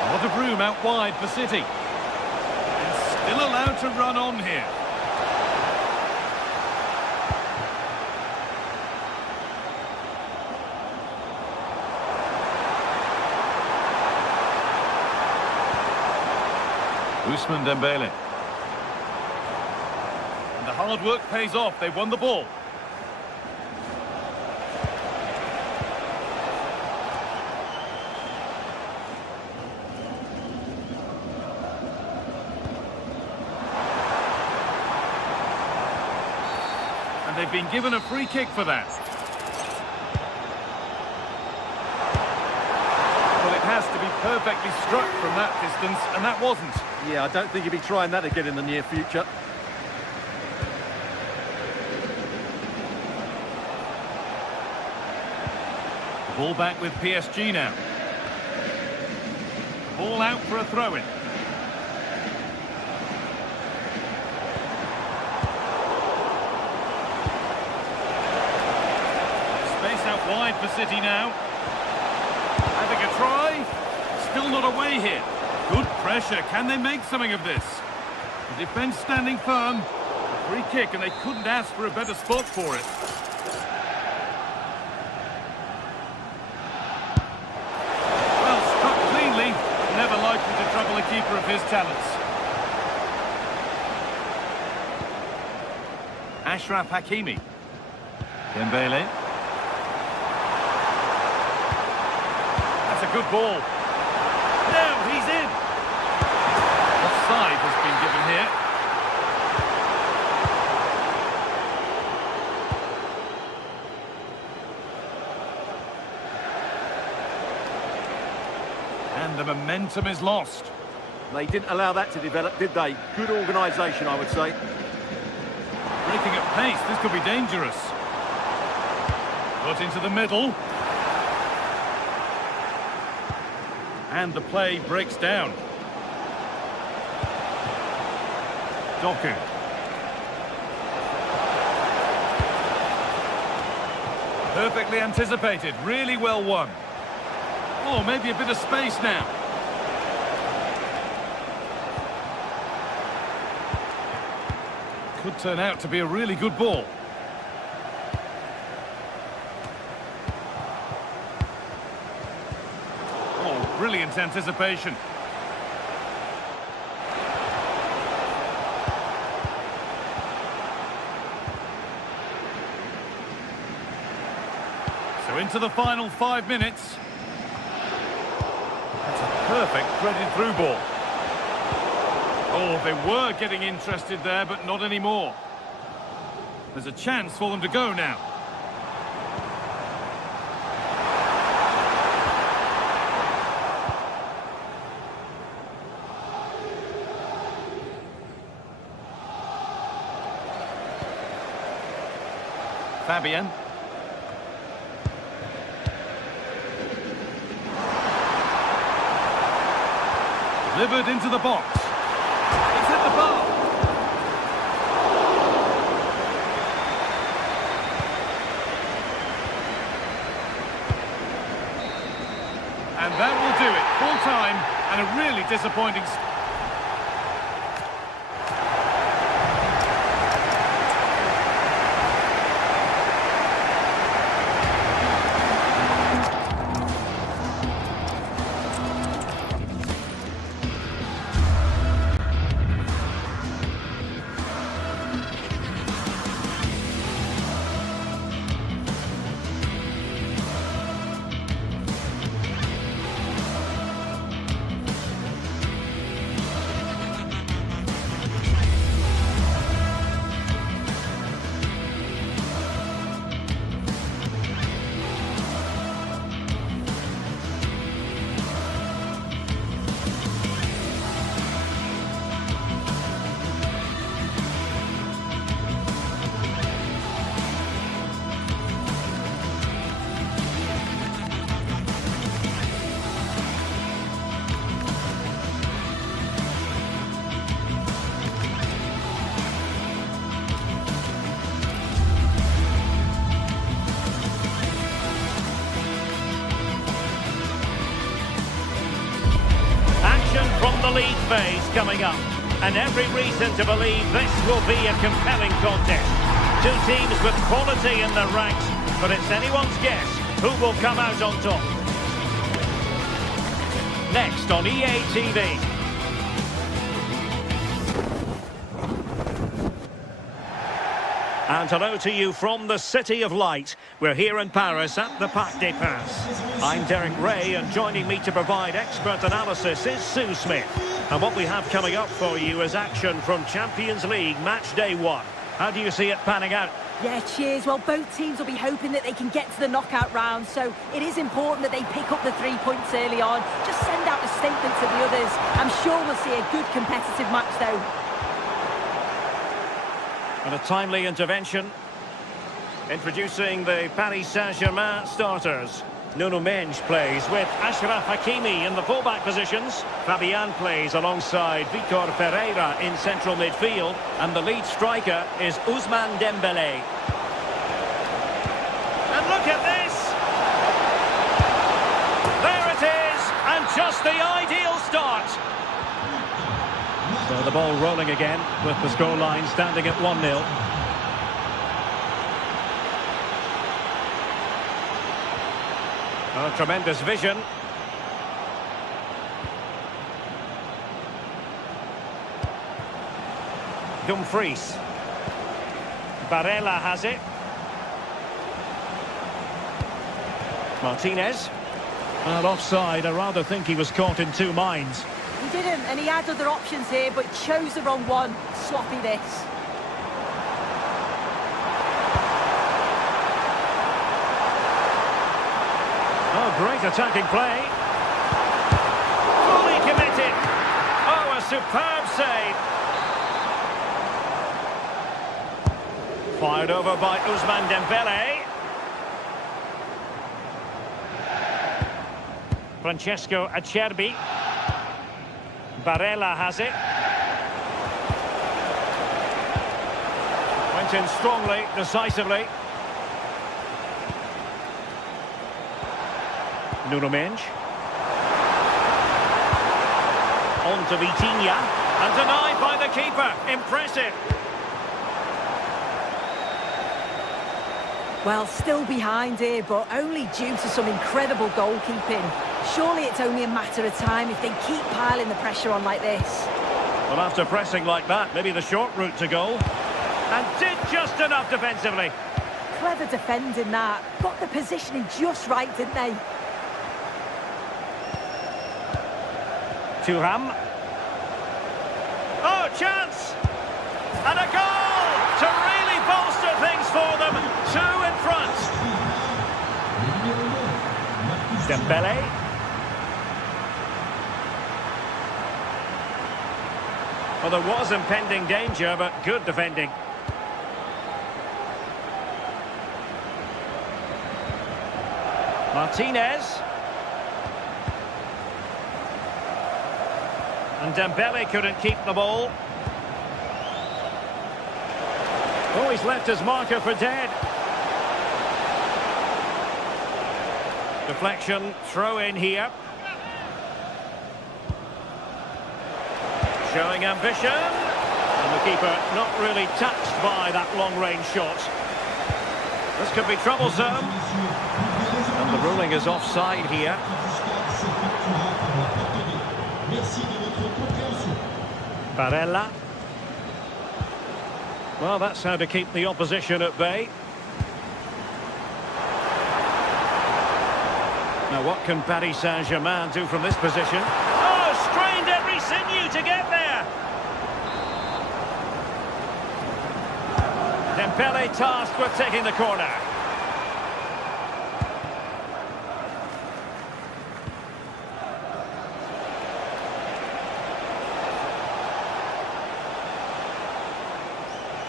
A lot of room out wide for City. And still allowed to run on here. Ousmane Dembele. hard work pays off. They won the ball. And they've been given a free kick for that. Well, it has to be perfectly struck from that distance, and that wasn't. Yeah, I don't think he'll be trying that again in the near future. Ball back with PSG now. Ball out for a throw-in. Space out wide for City now. Having a try. Still not away here. Good pressure. Can they make something of this? The defence standing firm. A free kick, and they couldn't ask for a better spot for it. Well, struck cleanly. Never likely to trouble a keeper of his talents. Ashraf Hakimi. Dembele. That's a good ball. Now he's in. Offside has been given here. And the momentum is lost. They didn't allow that to develop, did they? Good organisation, I would say. Breaking at pace, this could be dangerous. Put into the middle. And the play breaks down. Doku. Perfectly anticipated, really well won. Oh, maybe a bit of space now. Could turn out to be a really good ball. Oh, brilliant anticipation. So into the final 5 minutes. That's a perfect threaded through ball. Oh, they were getting interested there, but not anymore. There's a chance for them to go now. Fabian. Delivered into the box. It's hit the bar. And that will do it. Full time and a really disappointing... From the league phase coming up, and every reason to believe this will be a compelling contest. Two teams with quality in their ranks, but it's anyone's guess who will come out on top. Next on EA TV. And hello to you from the City of Light. We're here in Paris at the Parc des Princes. I'm Derek Ray, and joining me to provide expert analysis is Sue Smith. And what we have coming up for you is action from Champions League Match Day 1. How do you see it panning out? Yeah, cheers. Well, both teams will be hoping that they can get to the knockout round, so it is important that they pick up the 3 points early on. Just send out a statement to the others. I'm sure we'll see a good competitive match, though. And a timely intervention. Introducing the Paris Saint-Germain starters. Nuno Mendes plays with Achraf Hakimi in the fullback positions. Fabian plays alongside Vitor Pereira in central midfield. And the lead striker is Ousmane Dembélé. And look at this! There it is! And just the ideal start! So the ball rolling again with the scoreline standing at 1-0. Oh, tremendous vision. Dumfries. Barella has it. Martinez. Well, offside. I rather think he was caught in two minds. He didn't, and he had other options here, but chose the wrong one. Sloppy this. Oh, great attacking play. Fully committed. Oh, a superb save. Fired over by Ousmane Dembélé. Francesco Acerbi. Barella has it. Went in strongly, decisively. Nuno Mendes. On to Vitinha. And denied by the keeper. Impressive. Well, still behind here, but only due to some incredible goalkeeping. Surely it's only a matter of time if they keep piling the pressure on like this. Well, after pressing like that, maybe the short route to goal. And did just enough defensively. Clever defending that. Got the positioning just right, didn't they? Thuram. Oh, chance! And a goal to really bolster things for them. 2 in front. Dembélé. Well, there was impending danger, but good defending. Martinez. And Dembélé couldn't keep the ball. Oh, he's left his marker for dead. Deflection, throw in here. Showing ambition. And the keeper not really touched by that long-range shot. This could be troublesome. And the ruling is offside here. Barella. Well, that's how to keep the opposition at bay. Now, what can Paris Saint-Germain do from this position? Oh, strained every sinew to get there. Dembélé tasked with taking the corner.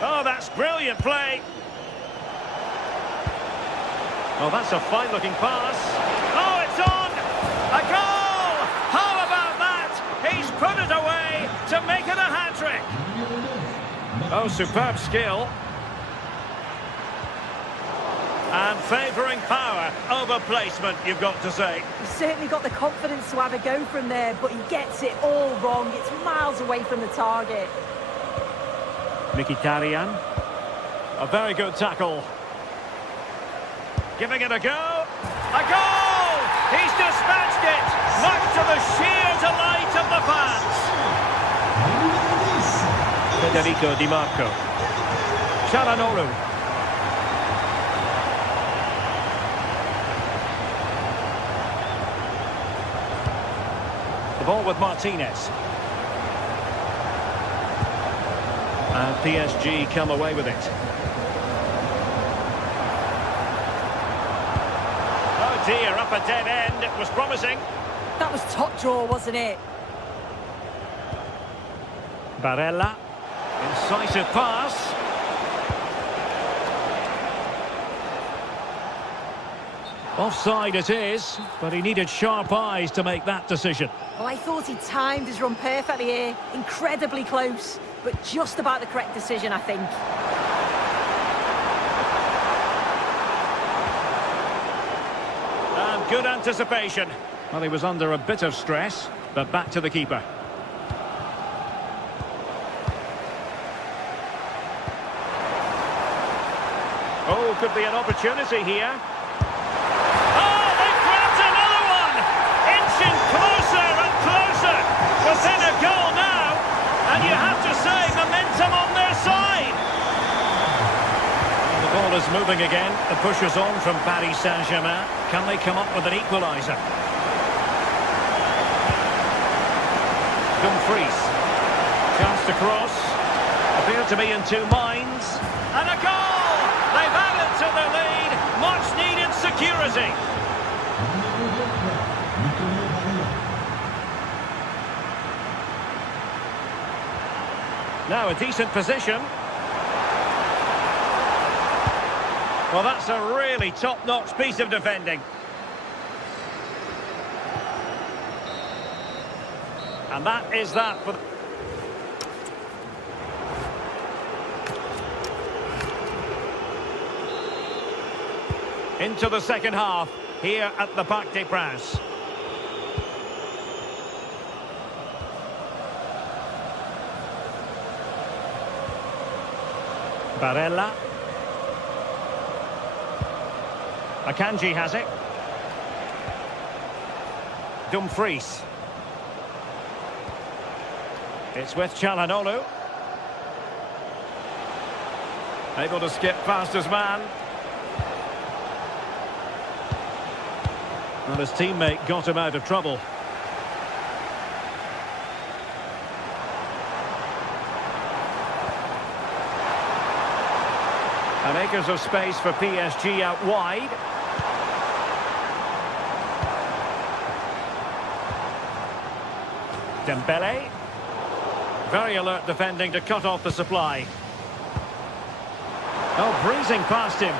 Oh, that's brilliant play. Oh, that's a fine-looking pass. Oh, it's on! A goal! How about that? He's put it away to make it a hat-trick. Oh, superb skill. And favouring power over placement, you've got to say. He's certainly got the confidence to have a go from there, but he gets it all wrong. It's miles away from the target. Mkhitaryan. A very good tackle. Giving it a go. A goal! He's dispatched it, much to the sheer delight of the fans. Federico Di Marco. Çalhanoğlu. ball with Martinez. And PSG come away with it. Oh dear, up a dead end. It was promising. That was top draw, wasn't it? Barella. Incisive pass. Offside it is, but he needed sharp eyes to make that decision. Well, I thought he timed his run perfectly here. Incredibly close, but just about the correct decision, I think. And good anticipation. Well, he was under a bit of stress, but back to the keeper. Oh, could be an opportunity here. Within a goal now, and you have to say momentum on their side. Well, the ball is moving again. The push is on from Paris Saint-Germain. Can they come up with an equaliser? Dumfries. Chance to cross. Appear to be in two minds. And a goal! They've added to their lead. Much needed security. Now a decent position. Well, that's a really top-notch piece of defending. And that is that for... Into the second half, here at the Parc des Princes. Barella. Akanji has it. Dumfries. It's with Çalhanoğlu. Able to skip past his man. And his teammate got him out of trouble. And acres of space for PSG out wide. Dembele. Very alert defending to cut off the supply. Oh, breezing past him.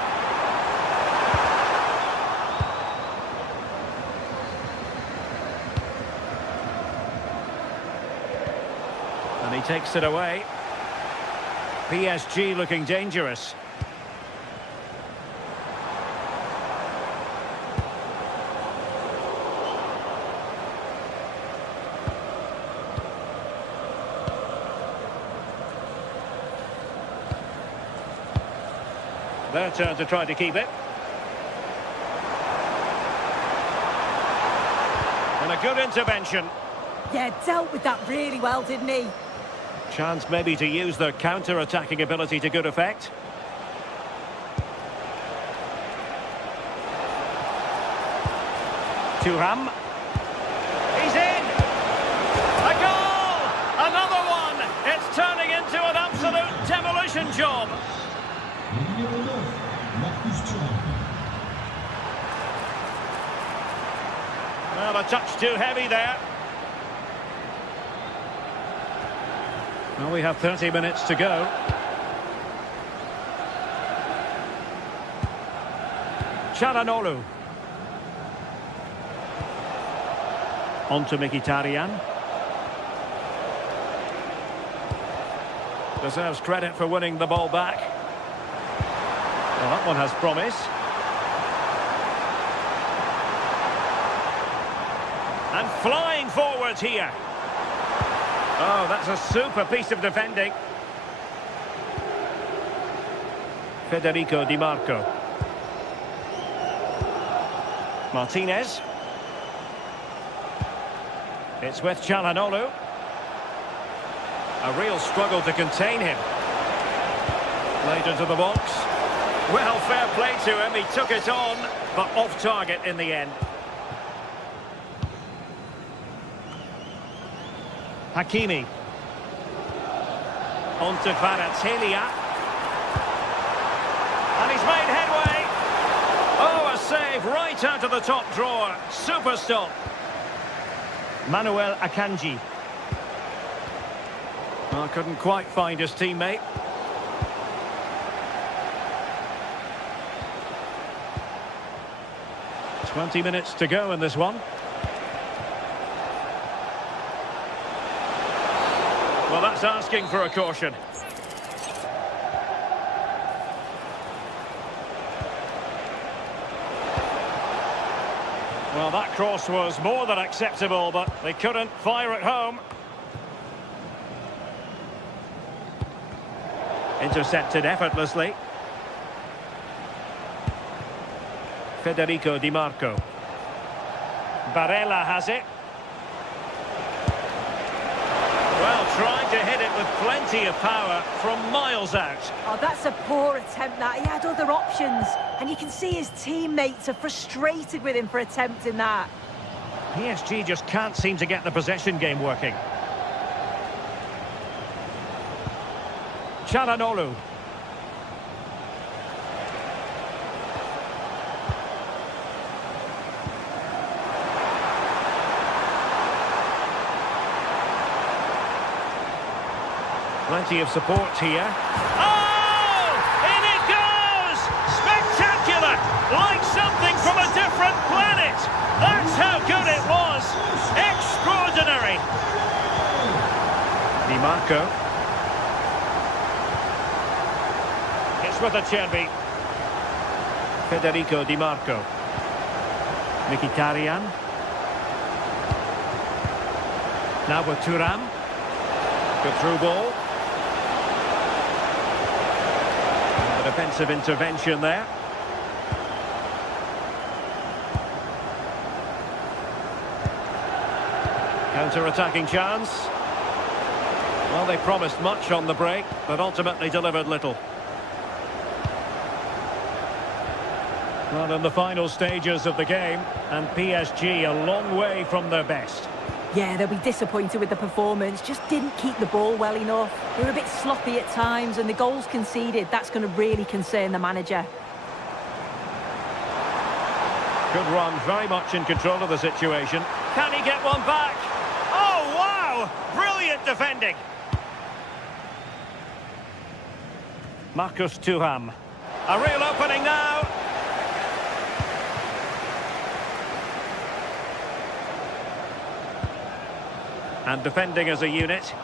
And he takes it away. PSG looking dangerous. Their turn to try to keep it. And a good intervention. Yeah, dealt with that really well, didn't he? Chance maybe to use their counter-attacking ability to good effect. Thuram. He's in! A goal! Another one! It's turning into an absolute demolition job. Well, a touch too heavy there. Well, we have 30 minutes to go. Çalhanoğlu. On to Mkhitaryan. Deserves credit for winning the ball back. Well, that one has promise. And flying forwards here. Oh, that's a super piece of defending. Federico Di Marco. Martinez. It's with Çalhanoğlu. A real struggle to contain him. Played into the box. Well, fair play to him. He took it on, but off target in the end. Hakimi. On to Kvaratskhelia. And he's made headway. Oh, a save right out of the top drawer. Super stop. Manuel Akanji. Oh, couldn't quite find his teammate. "20 minutes to go in this one. Well, that's asking for a caution. Well, that cross was more than acceptable, but they couldn't fire it home. Intercepted effortlessly. Federico Di Marco. Barella has it. Well, trying to hit it with plenty of power from miles out. Oh, that's a poor attempt, that. He had other options. And you can see his teammates are frustrated with him for attempting that. PSG just can't seem to get the possession game working. Çalhanoğlu. Plenty of support here. Oh! In it goes! Spectacular! Like something from a different planet! That's how good it was! Extraordinary! Di Marco. It's with Acerbi. Federico Di Marco. Mkhitaryan. Now with Thuram. Good through ball. Defensive intervention there. Counter-attacking chance. Well, they promised much on the break, but ultimately delivered little. Well, in the final stages of the game, and PSG a long way from their best. Yeah, they'll be disappointed with the performance. Just didn't keep the ball well enough. They were a bit sloppy at times, and the goals conceded, that's going to really concern the manager. Good run, very much in control of the situation. Can he get one back? Oh, wow! Brilliant defending. Marcus Thuram. A real opening now. And defending as a unit.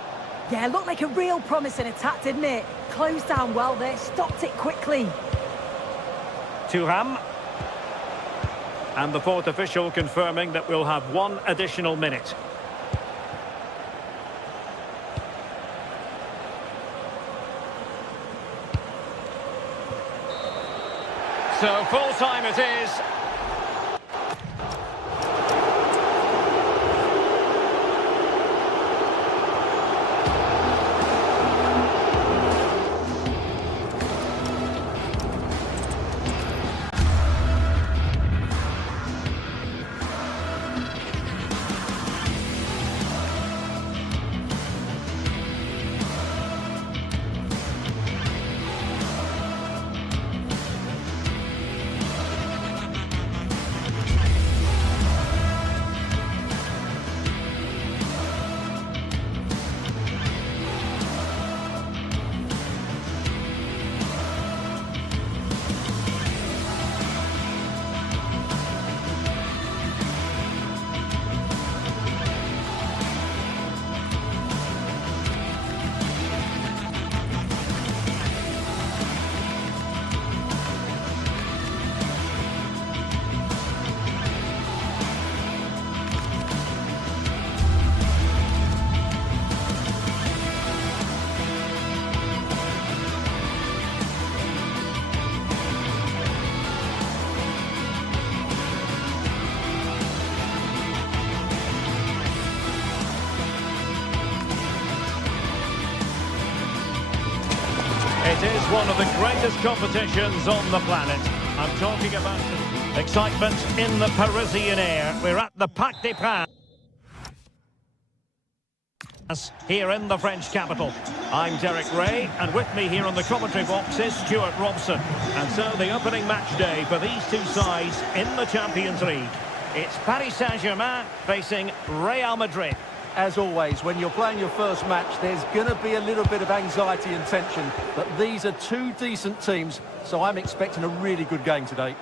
Yeah, looked like a real promising attack, didn't it? Closed down well there, stopped it quickly. Thuram. And the fourth official confirming that we'll have one additional minute. So full time it is. It is one of the greatest competitions on the planet. I'm talking about excitement in the Parisian air. We're at the Parc des Princes. Here in the French capital. I'm Derek Ray, and with me here on the commentary box is Stuart Robson. And so the opening match day for these two sides in the Champions League. It's Paris Saint-Germain facing Real Madrid. As always, when you're playing your first match, there's going to be a little bit of anxiety and tension. But these are two decent teams, so I'm expecting a really good game today.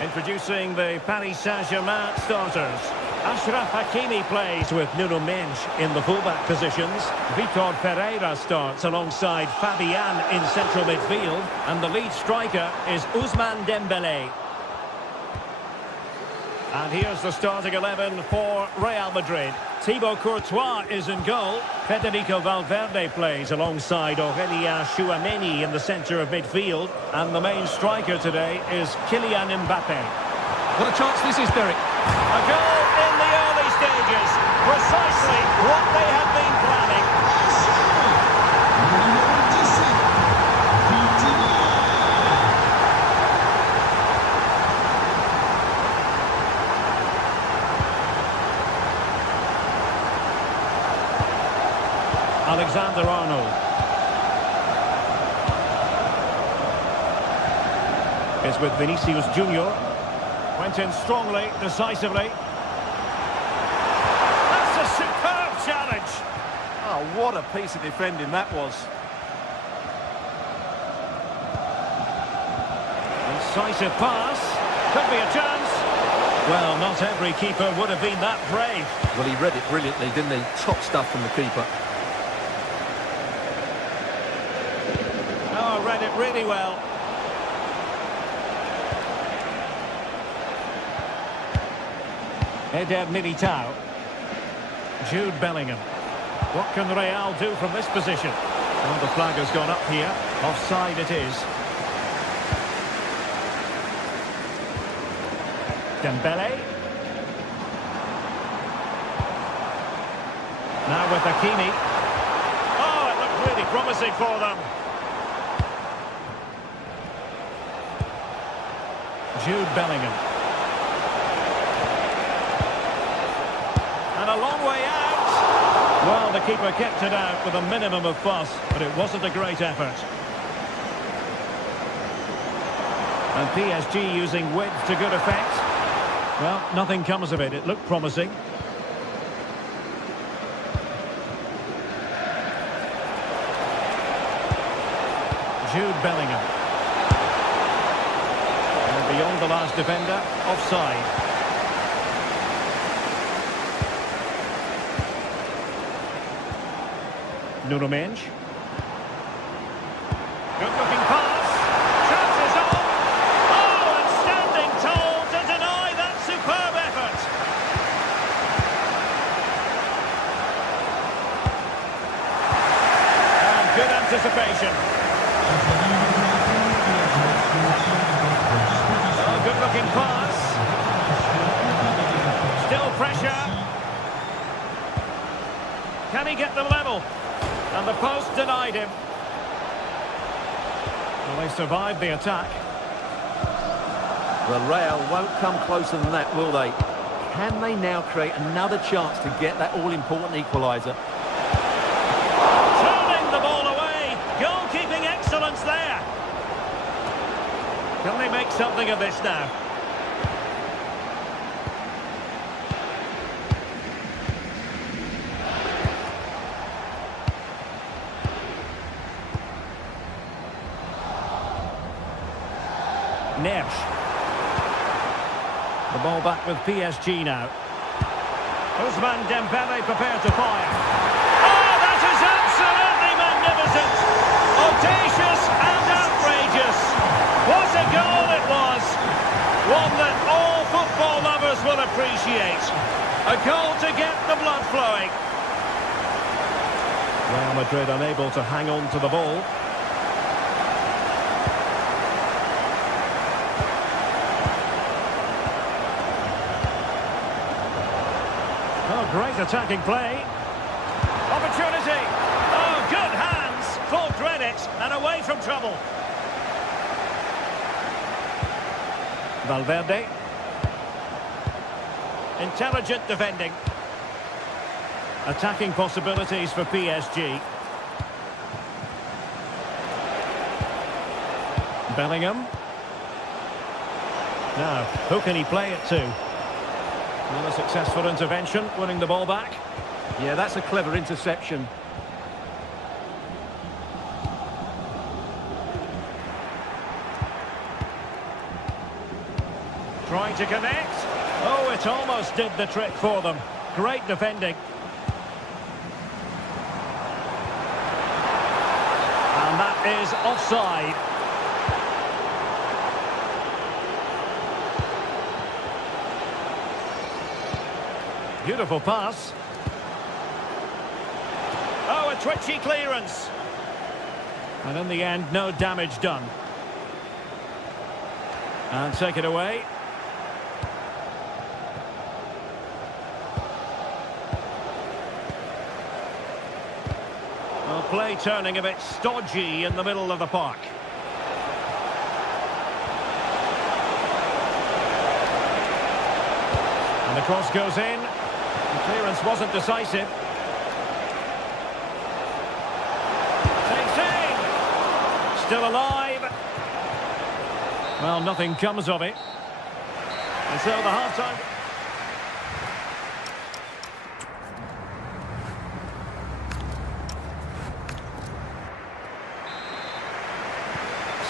Introducing the Paris Saint-Germain starters. Achraf Hakimi plays with Nuno Mendes in the fullback positions. Vitor Pereira starts alongside Fabian in central midfield. And the lead striker is Ousmane Dembélé. And here's the starting 11 for Real Madrid. Thibaut Courtois is in goal. Federico Valverde plays alongside Aurélien Tchouaméni in the centre of midfield. And the main striker today is Kylian Mbappé. What a chance this is, Derek. A goal in the early stages. Precisely what they had been planning. Alexander-Arnold. Is with Vinicius Junior. Went in strongly, decisively. That's a superb challenge. Oh, what a piece of defending that was. Incisive pass. Could be a chance. Well, not every keeper would have been that brave. Well, he read it brilliantly, didn't he? Top stuff from the keeper. Oh, read it really well. Eder Militao. Jude Bellingham. What can Real do from this position? Well, the flag has gone up here. Offside it is. Dembele. Now with Hakimi. Oh, it looked really promising for them. Jude Bellingham. And a long way out. Well, the keeper kept it out with a minimum of fuss, but it wasn't a great effort. And PSG using width to good effect. Well, nothing comes of it. It looked promising. Jude Bellingham. And beyond the last defender, offside. Nuno Mendes. Good-looking pass. Chances on. Oh, and standing tall to deny that superb effort. And good anticipation. Oh, good-looking pass. Still pressure. Can he get them level? And the post denied him. Well, they survived the attack. Well, Real won't come closer than that, will they? Can they now create another chance to get that all-important equaliser? Turning the ball away. Goalkeeping excellence there. Can they make something of this now? Neves. The ball back with PSG now. Ousmane Dembélé prepared to fire. Oh, that is absolutely magnificent! Audacious and outrageous. What a goal it was! One that all football lovers will appreciate. A goal to get the blood flowing. Real Madrid unable to hang on to the ball. Oh, great attacking play. Opportunity. Oh, good hands. Full credit and away from trouble. Valverde. Intelligent defending. Attacking possibilities for PSG. Bellingham. Now, who can he play it to? Well, a successful intervention, winning the ball back. Yeah, that's a clever interception. Trying to connect. Oh, it almost did the trick for them. Great defending. And that is offside. Beautiful pass. Oh, a twitchy clearance. And in the end, no damage done. And take it away. Well, play turning a bit stodgy in the middle of the park. And the cross goes in. The clearance wasn't decisive. Takes aim. Still alive. Well, nothing comes of it. And so the half-time...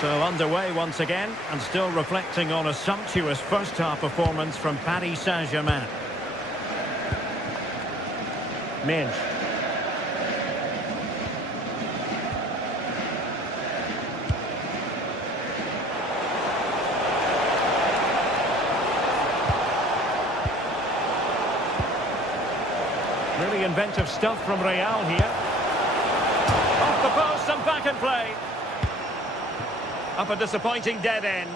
So underway once again, and still reflecting on a sumptuous first-half performance from Paris Saint-Germain. Minge. Really inventive stuff from Real here. Off the post and back in play. Up a disappointing dead end.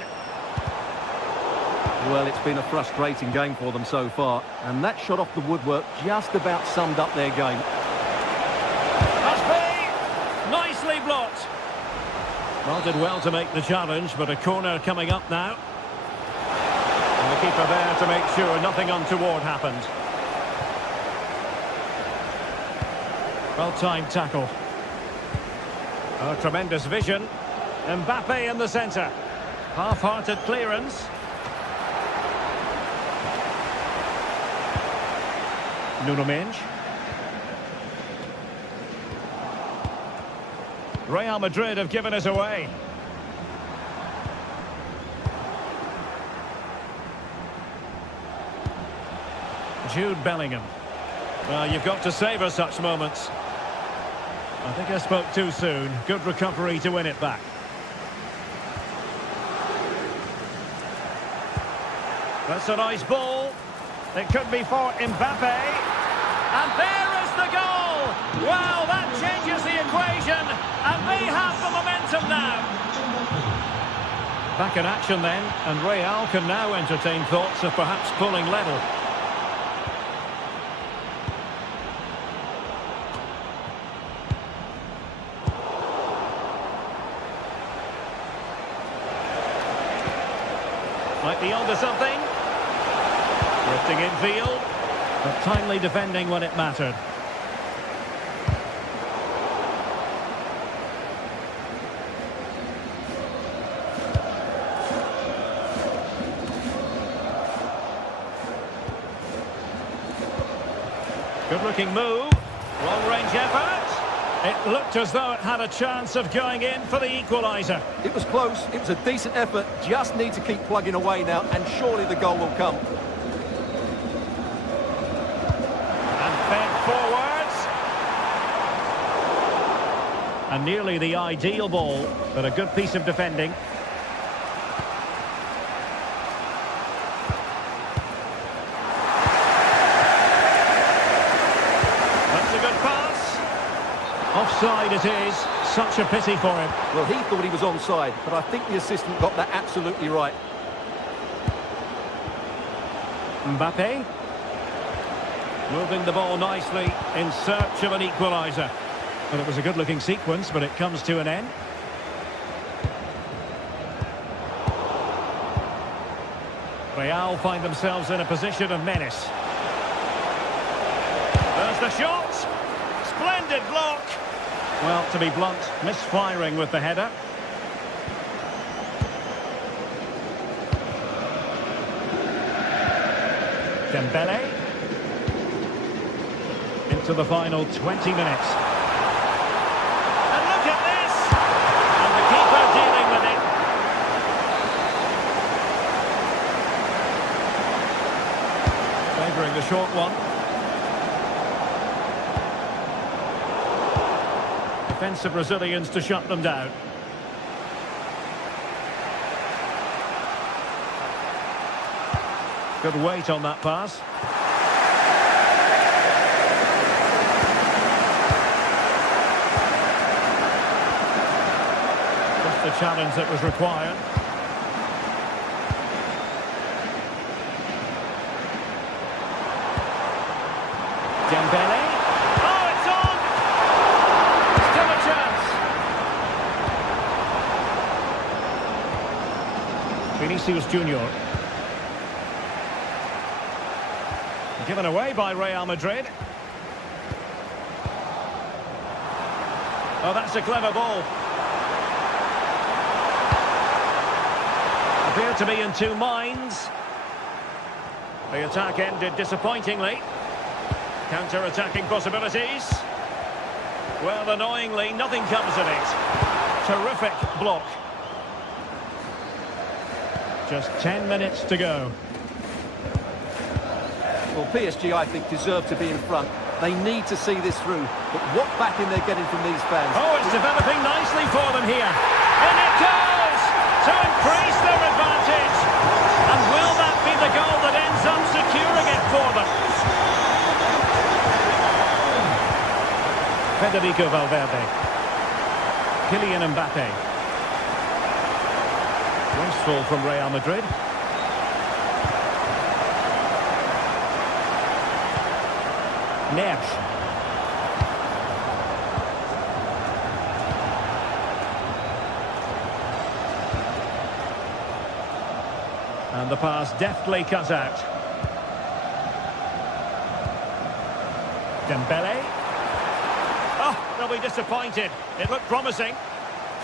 Well, it's been a frustrating game for them so far, and that shot off the woodwork just about summed up their game. Must be! Nicely blocked. Well, did well to make the challenge, but a corner coming up now. And the keeper there to make sure nothing untoward happened. Well-timed tackle. Oh, tremendous vision. Mbappe in the centre. Half-hearted clearance. Nuno Mendes. Real Madrid have given us away. Jude Bellingham. Well, you've got to savour such moments. I think I spoke too soon. Good recovery to win it back. That's a nice ball. It could be for Mbappe. And there is the goal! Wow, that changes the equation. And they have the momentum now. Back in action then. And Real can now entertain thoughts of perhaps pulling level. Might be onto something. Drifting infield, but timely defending when it mattered. Good-looking move. Long-range effort. It looked as though it had a chance of going in for the equaliser. It was close, it was a decent effort, just need to keep plugging away now, and surely the goal will come. And fed forwards. And nearly the ideal ball, but a good piece of defending. That's a good pass. Offside it is. Such a pity for him. Well, he thought he was onside, but I think the assistant got that absolutely right. Mbappe. Moving the ball nicely in search of an equaliser. Well, it was a good-looking sequence, but it comes to an end. Real find themselves in a position of menace. There's the the shot. Splendid block. Well, to be blunt, misfiring with the header. Dembele. Into the final 20 minutes. And look at this! And the keeper dealing with it. Favouring the short one. Defensive Brazilians to shut them down. Good weight on that pass. Just the challenge that was required. Dembele. Oh, it's on! Still a chance. Vinicius Junior. Given away by Real Madrid. Oh, that's a clever ball. Appeared to be in two minds. The attack ended disappointingly. Counter-attacking possibilities. Well, annoyingly, nothing comes of it. Terrific block. Just 10 minutes to go. Well, PSG, I think, deserve to be in front. They need to see this through. But what backing they're getting from these fans. Oh, it's developing nicely for them here. And it goes! To increase their advantage. And will that be the goal that ends up securing it for them? Federico Valverde. Kylian Mbappe. Wasteful from Real Madrid. Neves. And the pass deftly cut out. Dembele. Oh, they'll be disappointed. It looked promising.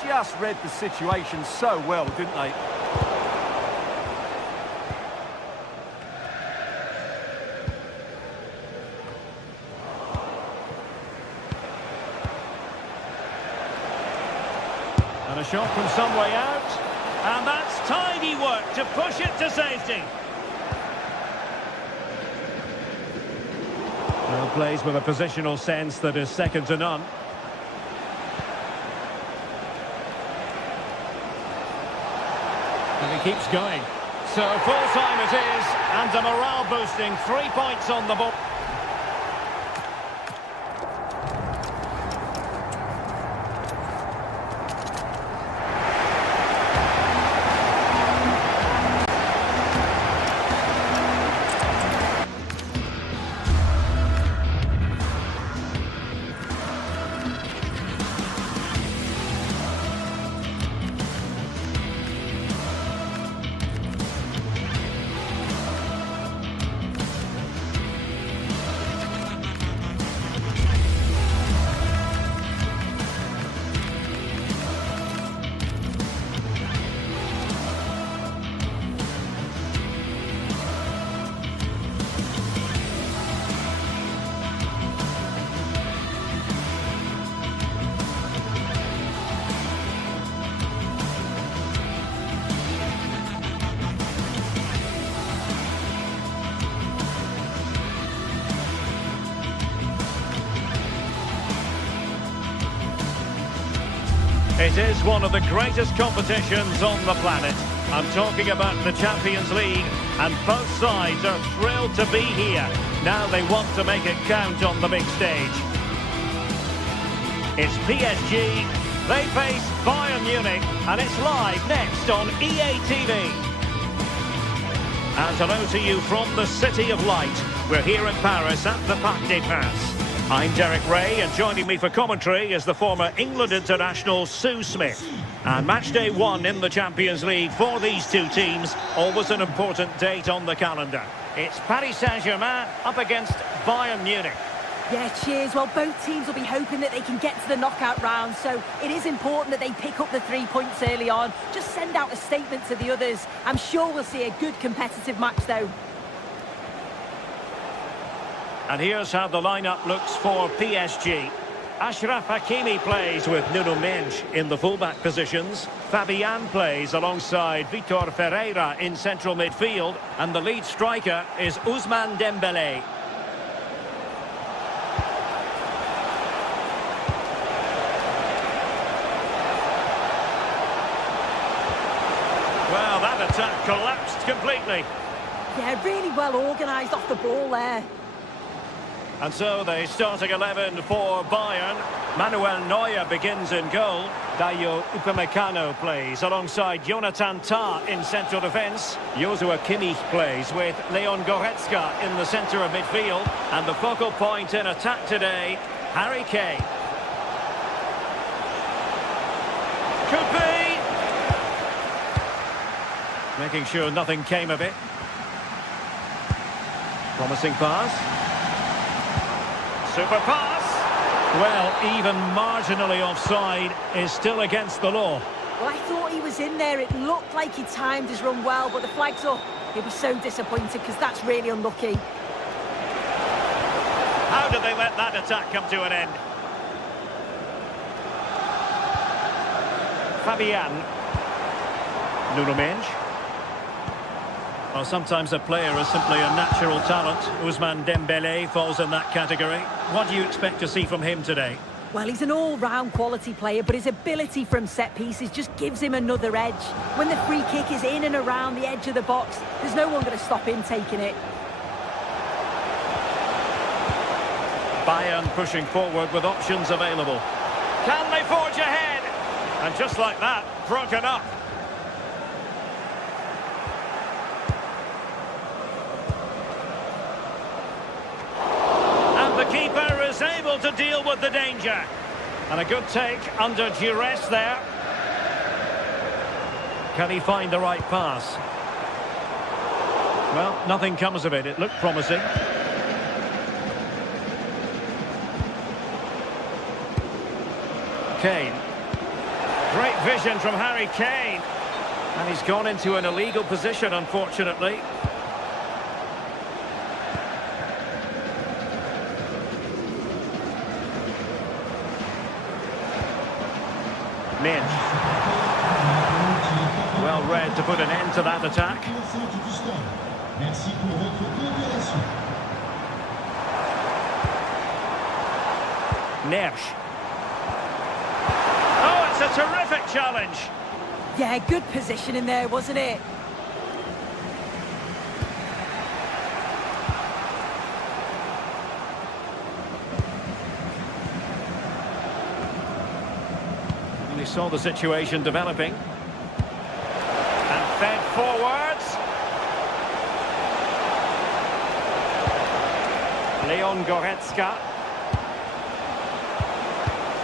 Just read the situation so well, didn't they? And a shot from some way out. And that's tidy work to push it to safety. Well, plays with a positional sense that is second to none. And he keeps going. So full time it is, and a morale boosting 3 points on the board. It is one of the greatest competitions on the planet. I'm talking about the Champions League, and both sides are thrilled to be here. Now they want to make it count on the big stage. It's PSG, they face Bayern Munich, and it's live next on EA TV. And hello to you from the City of Light. We're here in Paris at the Parc des Princes. I'm Derek Ray, and joining me for commentary is the former England international Sue Smith. And match day 1 in the Champions League for these two teams, always an important date on the calendar. It's Paris Saint-Germain up against Bayern Munich. Yeah, cheers. Well, both teams will be hoping that they can get to the knockout round, so it is important that they pick up the 3 points early on. Just send out a statement to the others. I'm sure we'll see a good competitive match, though. And here's how the lineup looks for PSG. Achraf Hakimi plays with Nuno Mendes in the fullback positions. Fabian plays alongside Vitor Ferreira in central midfield. And the lead striker is Ousmane Dembélé. Well, that attack collapsed completely. Yeah, really well organised off the ball there. And so the starting 11 for Bayern. Manuel Neuer begins in goal. Dayo Upamecano plays alongside Jonathan Tah in central defence. Joshua Kimmich plays with Leon Goretzka in the centre of midfield. And the focal point in attack today, Harry Kane. Could be. Making sure nothing came of it. Promising pass. Super pass. Well, even marginally offside is still against the law. Well, I thought he was in there. It looked like he timed his run well, but the flag's up. He'll be so disappointed because that's really unlucky. How did they let that attack come to an end? Fabian. Nuno Mendes. Well, sometimes a player is simply a natural talent. Ousmane Dembélé falls in that category. What do you expect to see from him today? Well, he's an all-round quality player, but his ability from set pieces just gives him another edge. When the free kick is in and around the edge of the box, there's no one going to stop him taking it. Bayern pushing forward with options available. Can they forge ahead? And just like that, broken up. The keeper is able to deal with the danger. And a good take under duress there. Can he find the right pass? Well, nothing comes of it. It looked promising. Kane. Great vision from Harry Kane. And he's gone into an illegal position, unfortunately. Mendes. Well read to put an end to that attack. Neves. Oh, it's a terrific challenge. Yeah, good position in there, wasn't it? He saw the situation developing. And fed forwards. Leon Goretzka.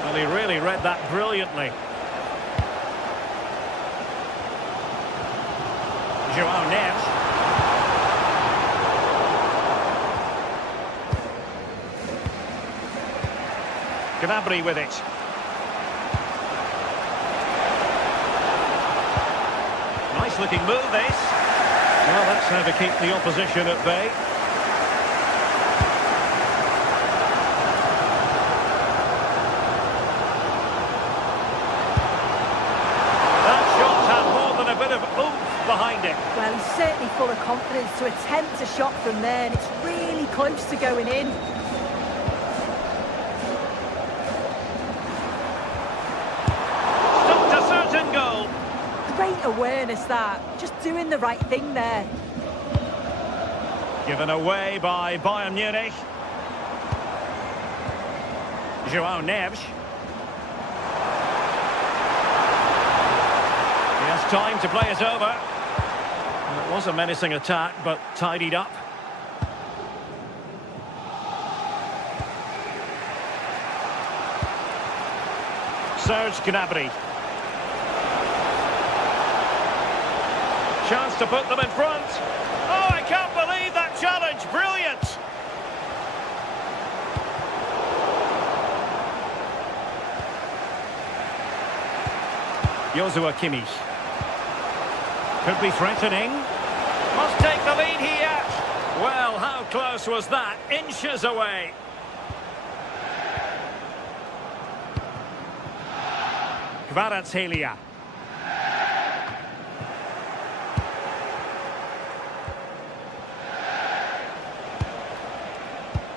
Well, he really read that brilliantly. João Neves. Gnabry with it. Nice looking move, this. Well, that's how to keep the opposition at bay. That shot had more than a bit of oomph behind it. Well, he's certainly full of confidence to attempt a shot from there, and it's really close to going in. Stopped a certain goal. Great awareness, that. Just doing the right thing there. Given away by Bayern Munich. João Neves. He has time to play it over. And it was a menacing attack, but tidied up. Serge Gnabry. Chance to put them in front. Oh, I can't believe that challenge. Brilliant. Joshua Kimmich. Could be threatening. Must take the lead here. Well, how close was that? Inches away. Kvaratskhelia.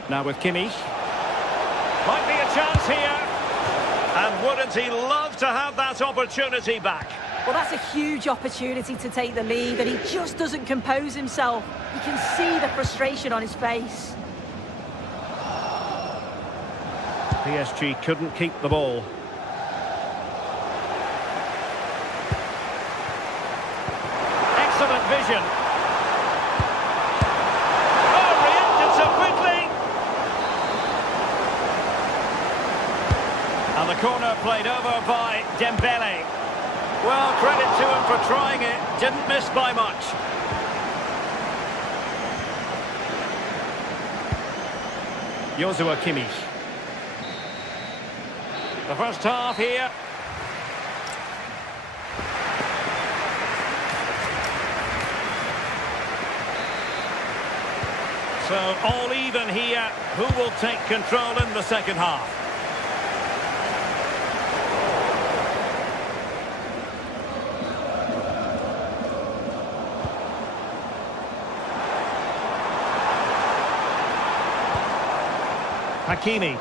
Now with Kimmich. Might be a chance here. And wouldn't he love to have that opportunity back? Well, that's a huge opportunity to take the lead, and he just doesn't compose himself. You can see the frustration on his face. PSG couldn't keep the ball. Excellent vision. Oh, reacted so quickly. And the corner played over by Dembele. Well, credit to him for trying it. Didn't miss by much. Joshua Kimmich. The first half here. So all even here. Who will take control in the second half? Hakimi.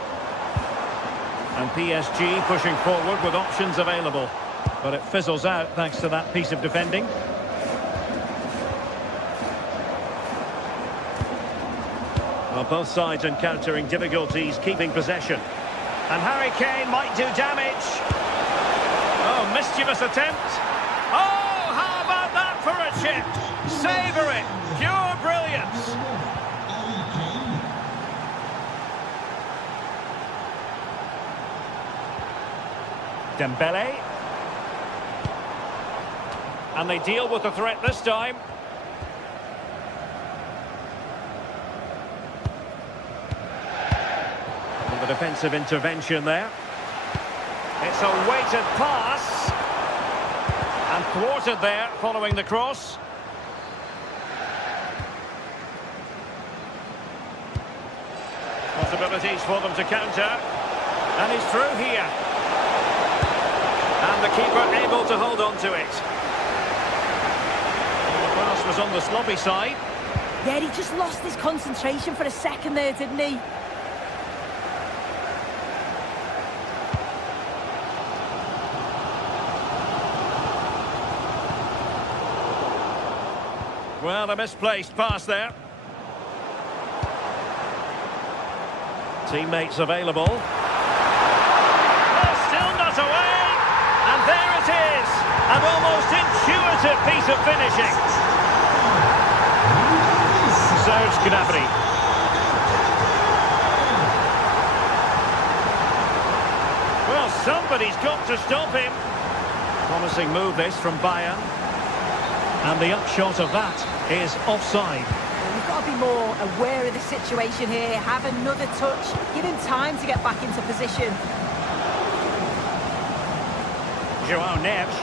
And PSG pushing forward with options available. But it fizzles out thanks to that piece of defending. Well, both sides encountering difficulties keeping possession. And Harry Kane might do damage. Oh, mischievous attempt. Oh, how about that for a chip? Savour it. Pure brilliance. Dembele. And they deal with the threat this time. And the defensive intervention there. It's a weighted pass. And thwarted there following the cross. Possibilities for them to counter. And he's through here. And the keeper able to hold on to it. The pass was on the sloppy side. Yeah, he just lost his concentration for a second there, didn't he? Well, a misplaced pass there. Teammates available. Oh, still not away. And there it is, an almost intuitive piece of finishing. Serge Gnabry. Well, somebody's got to stop him. Promising move this from Bayern. And the upshot of that is offside. You've got to be more aware of the situation here. Have another touch. Give him time to get back into position. Joao Neves.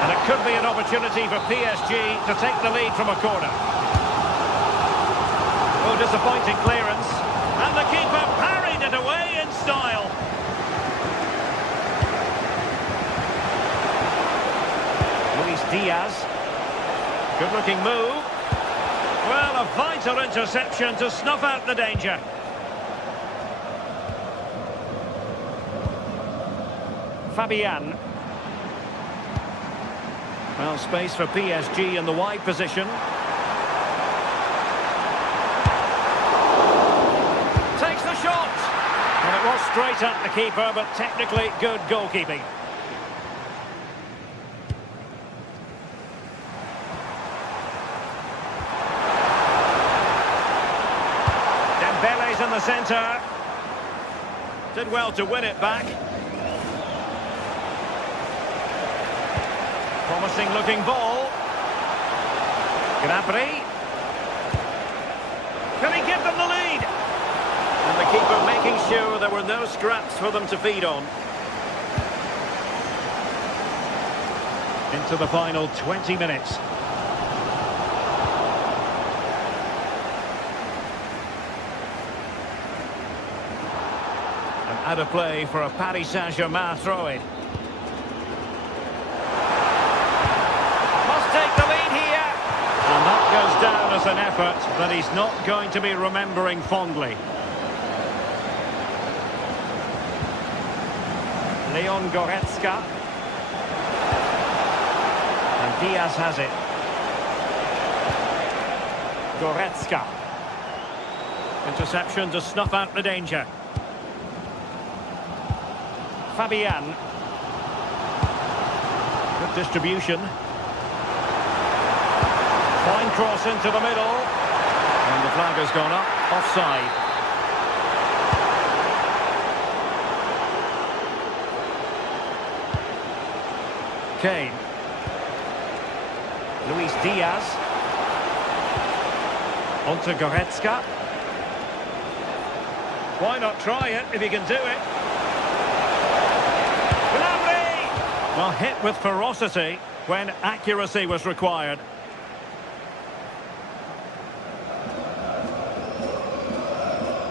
And it could be an opportunity for PSG to take the lead from a corner. Oh, disappointing clearance. And the keeper parried it away in style. Luis Diaz. Good-looking move. Well, a vital interception to snuff out the danger. Fabian. Well, space for PSG in the wide position. Takes the shot. And it was straight at the keeper, but technically good goalkeeping. Dembele's in the centre. Did well to win it back. Promising looking ball. Gnabry. Can he give them the lead? And the keeper making sure there were no scraps for them to feed on. Into the final 20 minutes. And out of play for a Paris Saint-Germain throw-in. Must take the lead here. And that goes down as an effort that he's not going to be remembering fondly. Leon Goretzka. And Diaz has it. Goretzka. Interception to snuff out the danger. Fabian. Good distribution. Fine cross into the middle. And the flag has gone up. Offside. Kane. Luis Diaz. On to Goretzka. Why not try it if you can do it? Gnabry! Well, hit with ferocity when accuracy was required.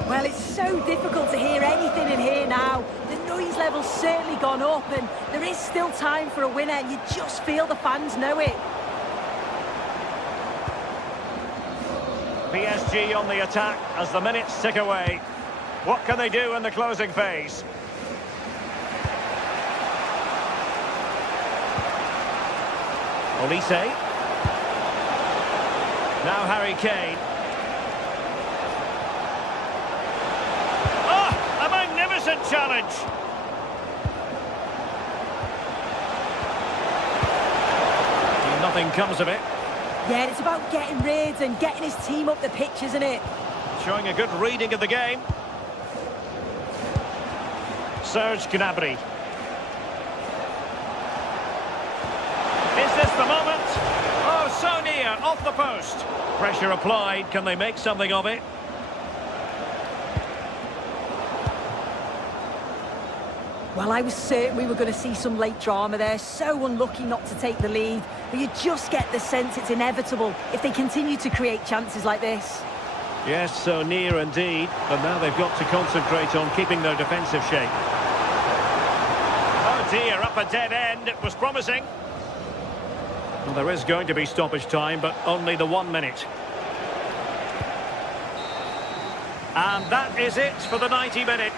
Well, it's so difficult to hear anything in here now. The noise level's certainly gone up and there is still time for a winner. You just feel the fans know it. PSG on the attack as the minutes tick away. What can they do in the closing phase? Olise. Now Harry Kane. Oh, a magnificent challenge. Nothing comes of it. Yeah, it's about getting rid and getting his team up the pitch, isn't it? Showing a good reading of the game. Serge Gnabry. Is this the moment? Oh, so near, off the post. Pressure applied, can they make something of it? Well, I was certain we were going to see some late drama there. So unlucky not to take the lead. But you just get the sense it's inevitable if they continue to create chances like this. Yes, so near indeed. But now they've got to concentrate on keeping their defensive shape. Oh dear, up a dead end. It was promising. Well, there is going to be stoppage time, but only the 1 minute. And that is it for the 90 minutes.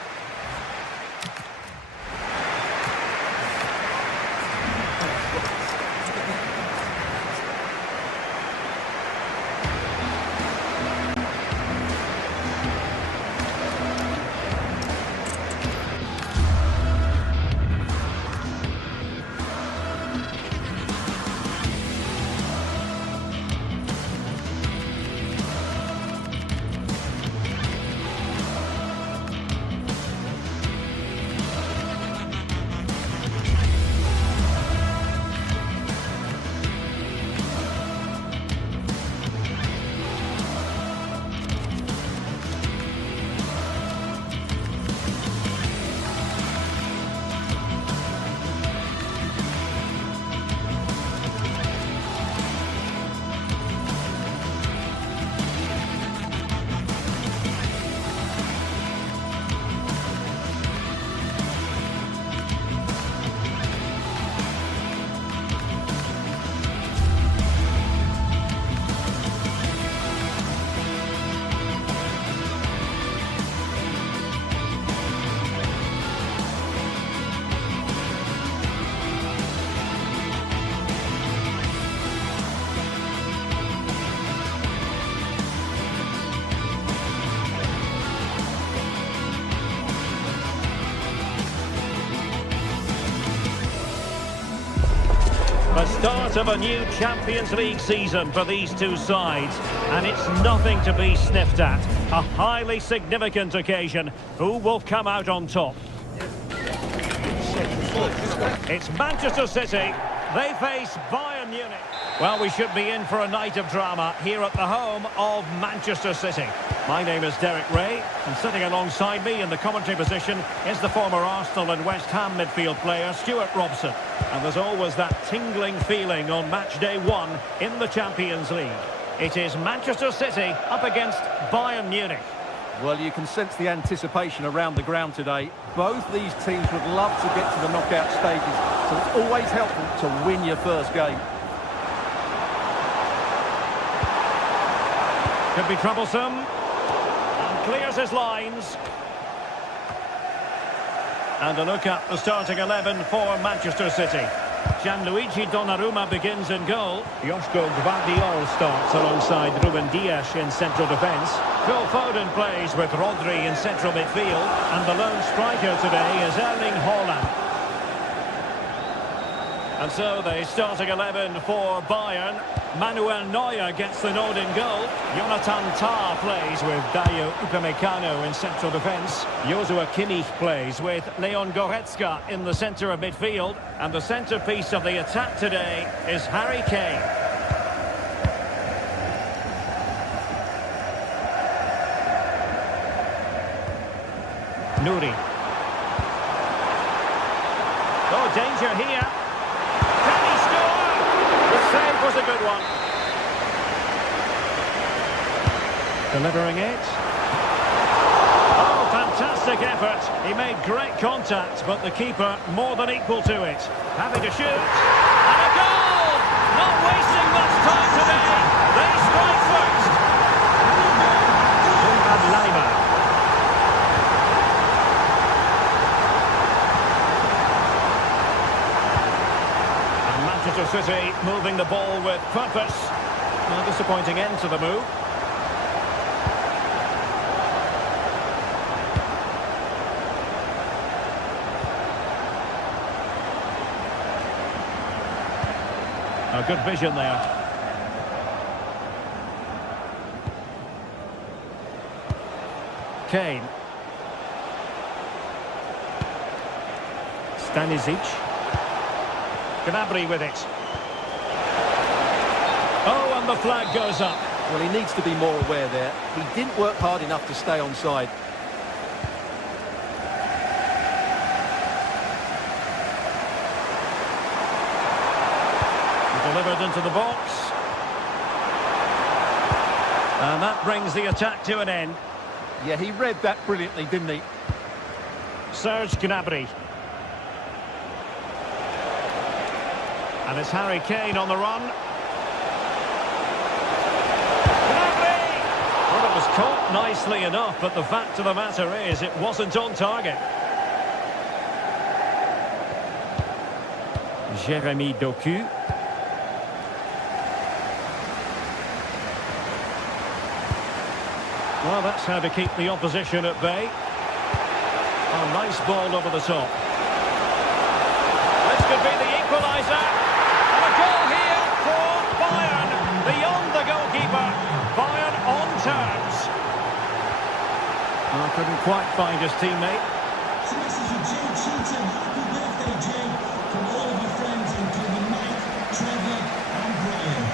The start of a new Champions League season for these two sides, and it's nothing to be sniffed at. A highly significant occasion. Who will come out on top? It's Manchester City. They face Bayern Munich. Well, we should be in for a night of drama here at the home of Manchester City. My name is Derek Ray, and sitting alongside me in the commentary position is the former Arsenal and West Ham midfield player Stuart Robson. And there's always that tingling feeling on match day 1 in the Champions League. It is Manchester City up against Bayern Munich. Well, you can sense the anticipation around the ground today. Both these teams would love to get to the knockout stages, so it's always helpful to win your first game. Could be troublesome. Clears his lines. And a look at the starting 11 for Manchester City. Gianluigi Donnarumma begins in goal. Joško Gvardiol starts alongside Ruben Dias in central defence. Phil Foden plays with Rodri in central midfield. And the lone striker today is Erling Haaland. And so the starting 11 for Bayern. Manuel Neuer gets the nod in goal. Jonathan Tah plays with Dayo Upamecano in central defence. Joshua Kimmich plays with Leon Goretzka in the centre of midfield. And the centrepiece of the attack today is Harry Kane. Nuri. Oh, danger here. Save was a good one. Delivering it. Oh, fantastic effort. He made great contact, but the keeper more than equal to it. Happy to shoot. And a goal! Not wasting much time today. They strike first. And Lima. Manchester City moving the ball with purpose. A disappointing end to the move. A good vision there. Kane. Stanisic. Gnabry with it. Oh, and the flag goes up. Well, he needs to be more aware there. He didn't work hard enough to stay onside. Delivered into the box. And that brings the attack to an end. Yeah, he read that brilliantly, didn't he? Serge Gnabry. And it's Harry Kane on the run. Gnabry! Well, it was caught nicely enough, but the fact of the matter is it wasn't on target. Jeremy Doku. Well, that's how to keep the opposition at bay. A nice ball over the top. This could be the equaliser. And a goal here for Bayern. Beyond the goalkeeper. Bayern on terms. Well, couldn't quite find his teammate. So this is for Jay Cheatham. Happy birthday, Jay. From all of your friends, including Mike, Trevor and Brian.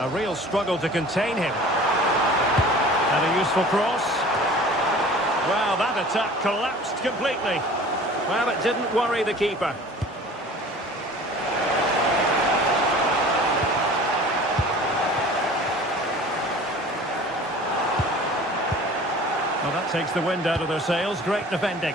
A real struggle to contain him. And a useful cross. Well, that attack collapsed completely. Well, it didn't worry the keeper. Well, that takes the wind out of their sails. Great defending.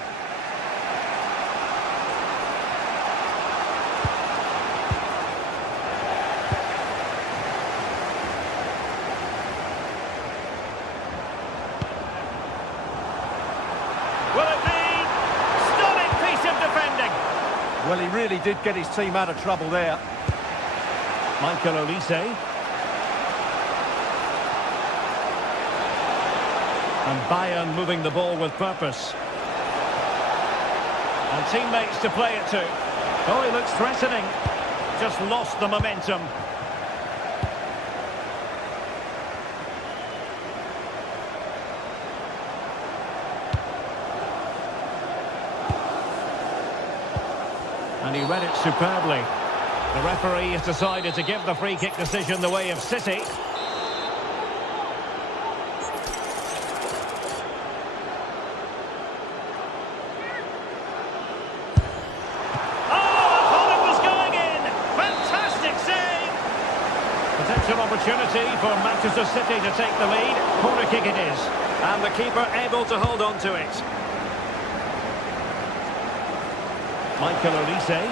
Will it be? Stunning piece of defending. Well, he really did get his team out of trouble there. Michael Olise. And Bayern moving the ball with purpose. And teammates to play it to. Oh, he looks threatening. Just lost the momentum. And he read it superbly. The referee has decided to give the free kick decision the way of City. Potential opportunity for Manchester City to take the lead. Corner kick it is. And the keeper able to hold on to it. Michael Olise.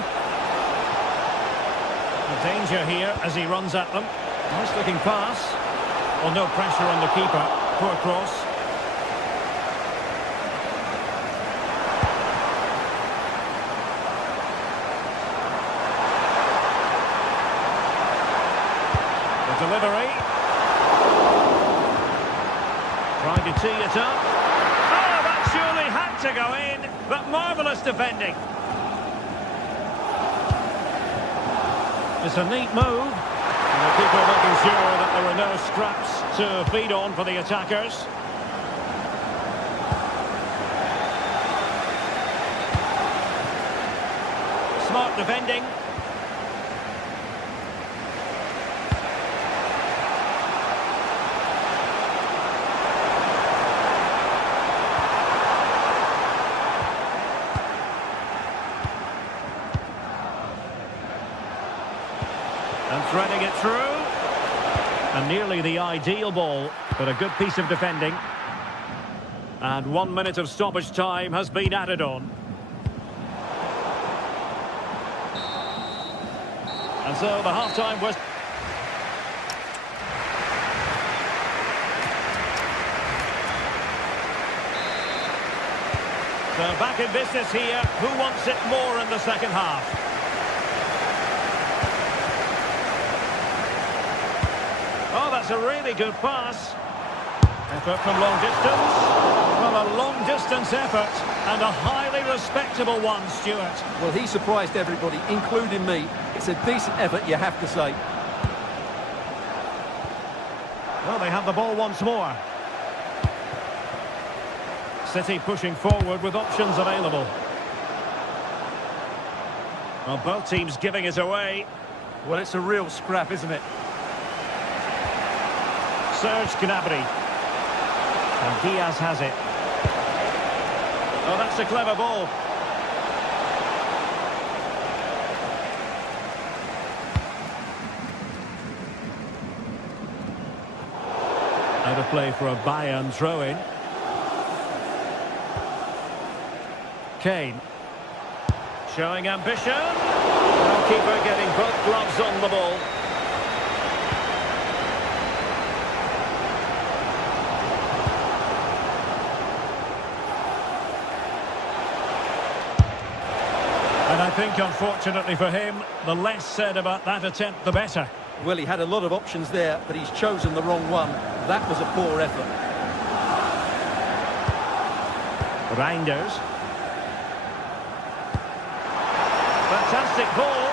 The danger here as he runs at them. Nice looking pass. Well, no pressure on the keeper. Poor cross. Delivery. Trying to tee it up. Oh, that surely had to go in, but marvellous defending. It's a neat move. And the keeper making sure that there were no scraps to feed on for the attackers. Smart defending. And threading it through. And nearly the ideal ball, but a good piece of defending. And 1 minute of stoppage time has been added on. And so the half-time was... So back in business here. Who wants it more in the second half? Oh, that's a really good pass. Effort from long distance. Well, a long-distance effort and a highly respectable one, Stuart. Well, he surprised everybody, including me. It's a decent effort, you have to say. Well, they have the ball once more. City pushing forward with options available. Well, both teams giving it away. Well, it's a real scrap, isn't it? Serge Gnabry. And Diaz has it. Oh, that's a clever ball. Out of play for a Bayern throw-in. Kane. Showing ambition. Goalkeeper getting both gloves on the ball. And I think, unfortunately for him, the less said about that attempt, the better. Well, he had a lot of options there, but he's chosen the wrong one. That was a poor effort. Reinders. Fantastic ball.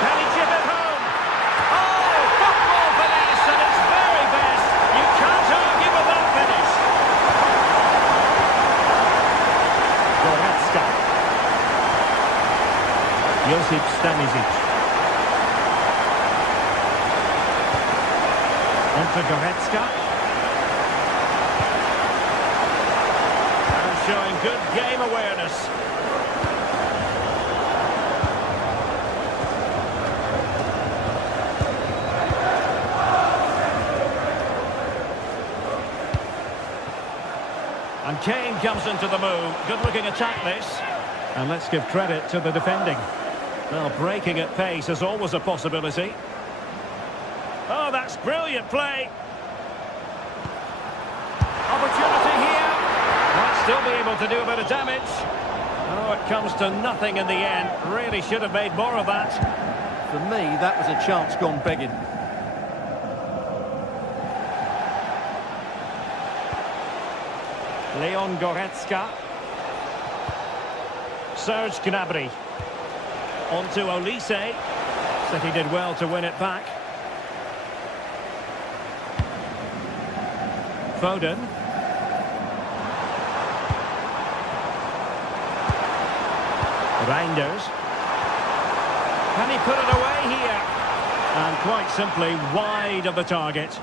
Can he chip it home? Oh, football finesse at its very best. You can't argue with that finish. Goretzka. Josip Stanisic. Onto Goretzka. And showing good game awareness. And Kane comes into the move. Good-looking attack, this. And let's give credit to the defending. Well, breaking at pace is always a possibility. Oh, that's brilliant play. Opportunity here. Might still be able to do a bit of damage. Oh, it comes to nothing in the end. Really should have made more of that. For me, that was a chance gone begging. Leon Goretzka. Serge Gnabry. Onto Olise. City did well to win it back. Foden. Reinders. Can he put it away here? And quite simply wide of the target.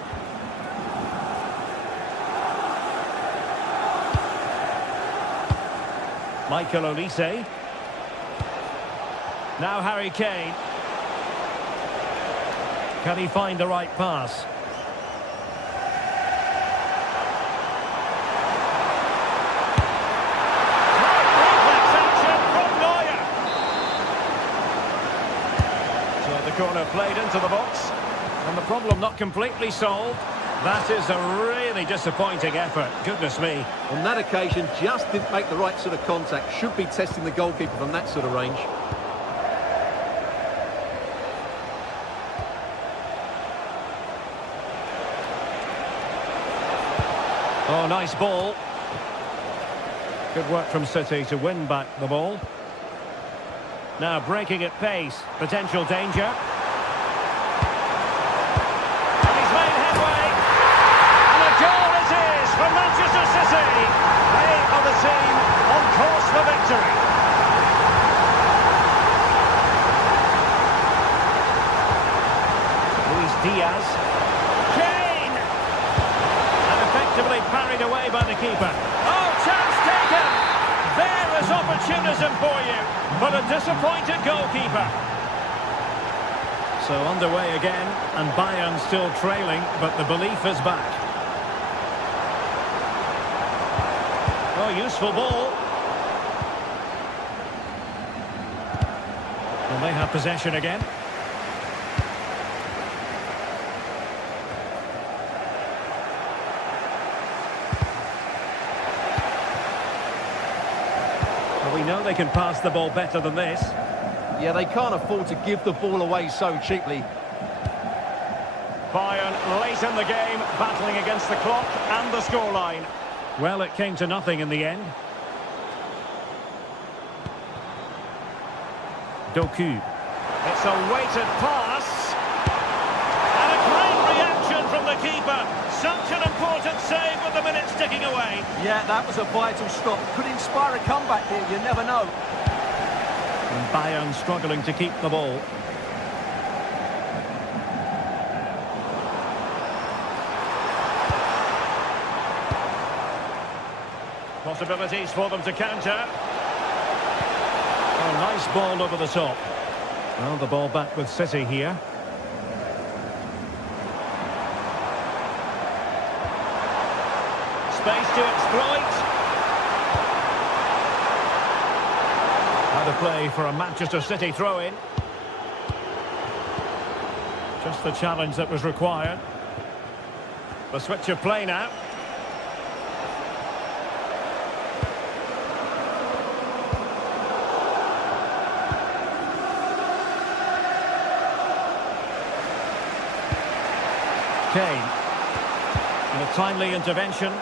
Michael Olise. Now Harry Kane. Can he find the right pass? Reflex action from Neuer. So the corner played into the box. And the problem not completely solved. That is a really disappointing effort. Goodness me. On that occasion, just didn't make the right sort of contact. Should be testing the goalkeeper from that sort of range. Oh, nice ball. Good work from City to win back the ball. Now breaking at pace. Potential danger. And he's made headway. And a goal it is for Manchester City. They are the team on course for victory. Luis Diaz. Kane! And effectively parried away by the keeper. Oh, chance taken! There is opportunism for you, but a disappointed goalkeeper. So underway again, and Bayern still trailing, but the belief is back. Oh, useful ball. And they have possession again. Well, we know they can pass the ball better than this. Yeah, they can't afford to give the ball away so cheaply. Bayern late in the game, battling against the clock and the scoreline. Well, it came to nothing in the end. Doku. It's a weighted pass. And a great reaction from the keeper. Such an important save with the minutes ticking away. Yeah, that was a vital stop. Could inspire a comeback here, you never know. And Bayern struggling to keep the ball. Possibilities for them to counter. Oh, nice ball over the top. Well, the ball back with City here. Space to exploit. Now the play for a Manchester City throw-in. Just the challenge that was required. The switch of play now. Kane. And a timely intervention.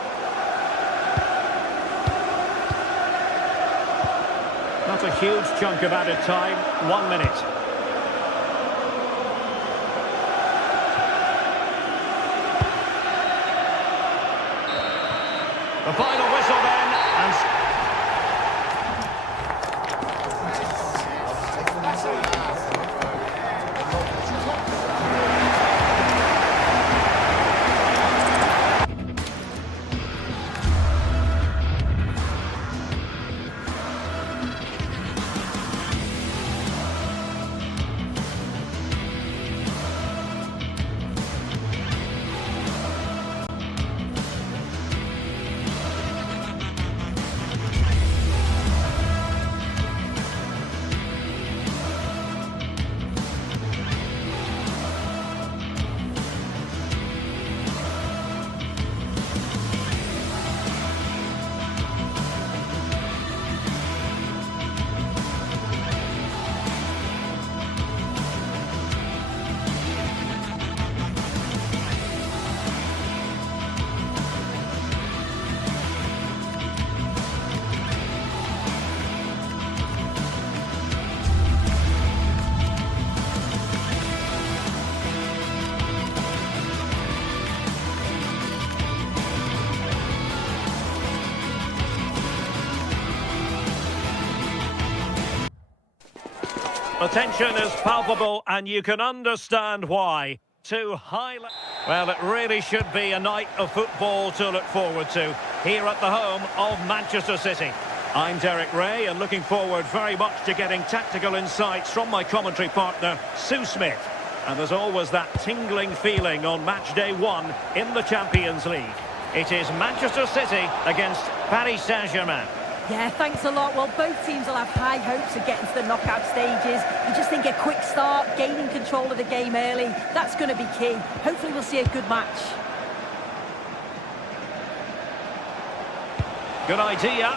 Not a huge chunk of added time. 1 minute. The final whistle then. And The tension is palpable, and you can understand why. Well, it really should be a night of football to look forward to here at the home of Manchester City. I'm Derek Ray, and looking forward very much to getting tactical insights from my commentary partner, Sue Smith. And there's always that tingling feeling on match day 1 in the Champions League. It is Manchester City against Paris Saint-Germain. Yeah, thanks a lot. Well, both teams will have high hopes of getting to the knockout stages. You just think a quick start, gaining control of the game early, that's going to be key. Hopefully we'll see a good match. Good idea.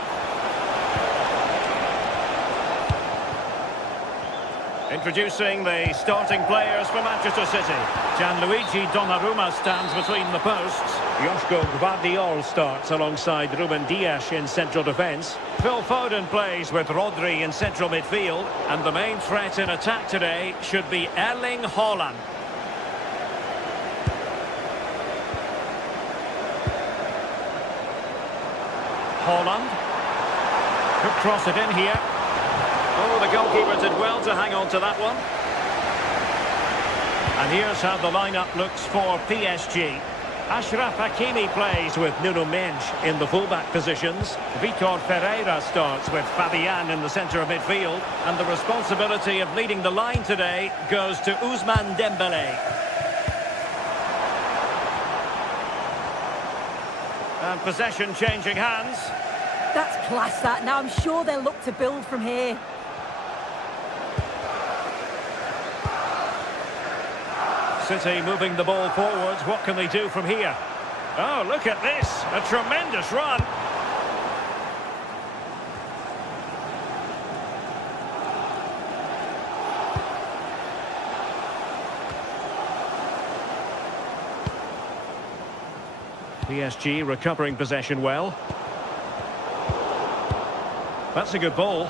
Introducing the starting players for Manchester City. Gianluigi Donnarumma stands between the posts. Joško Gvardiol starts alongside Ruben Dias in central defence. Phil Foden plays with Rodri in central midfield. And the main threat in attack today should be Erling Haaland. Haaland. Could cross it in here. Oh, the goalkeeper did well to hang on to that one. And here's how the lineup looks for PSG. Achraf Hakimi plays with Nuno Mendes in the fullback positions. Vitor Ferreira starts with Fabian in the centre of midfield. And the responsibility of leading the line today goes to Ousmane Dembélé. And possession changing hands. That's class, that. Now I'm sure they'll look to build from here. City moving the ball forwards. What can they do from here? Oh, look at this. A tremendous run. PSG recovering possession well. That's a good ball.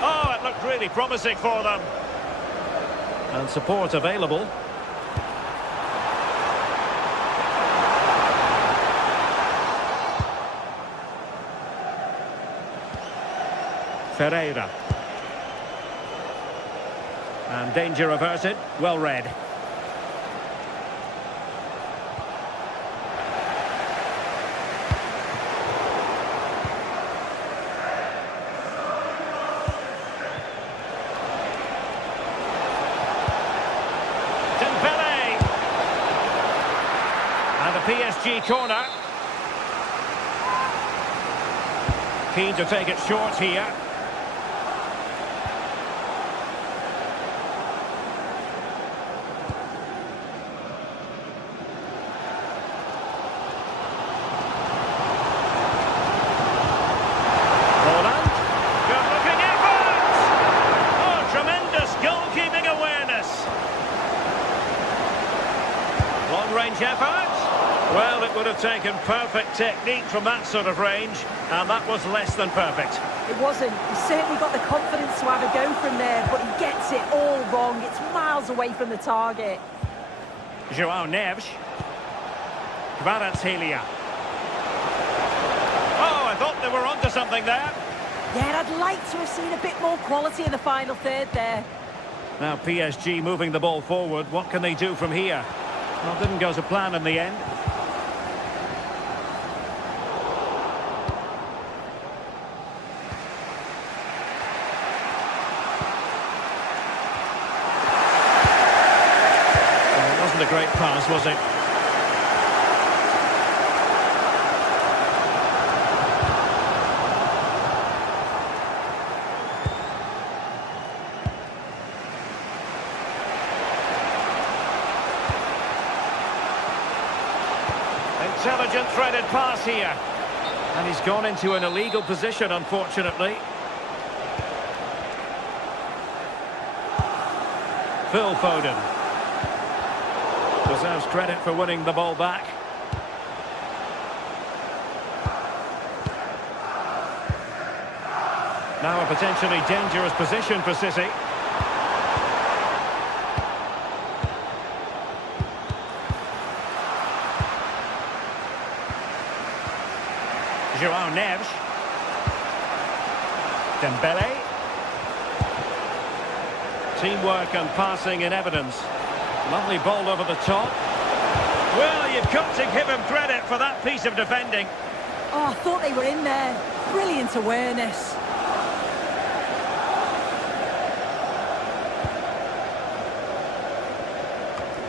Oh, it looked really promising for them. And support available. Ferreira. And danger averted. Well read. PSG corner. Keen to take it short here. Haaland. Good-looking effort! Oh, tremendous goalkeeping awareness. Long-range effort. Well, it would have taken perfect technique from that sort of range, and that was less than perfect. It wasn't. He certainly got the confidence to have a go from there, but he gets it all wrong. It's miles away from the target. João Neves. Kvaratskhelia. Oh, I thought they were onto something there. Yeah, I'd like to have seen a bit more quality in the final third there. Now PSG moving the ball forward. What can they do from here? Well, didn't go to plan in the end. A great pass, was it? Intelligent threaded pass here. And he's gone into an illegal position, unfortunately. Phil Foden. Deserves credit for winning the ball back. Now a potentially dangerous position for City. João Neves. Dembele. Teamwork and passing in evidence. Lovely ball over the top. Well, you've got to give him credit for that piece of defending. Oh, I thought they were in there. Brilliant awareness.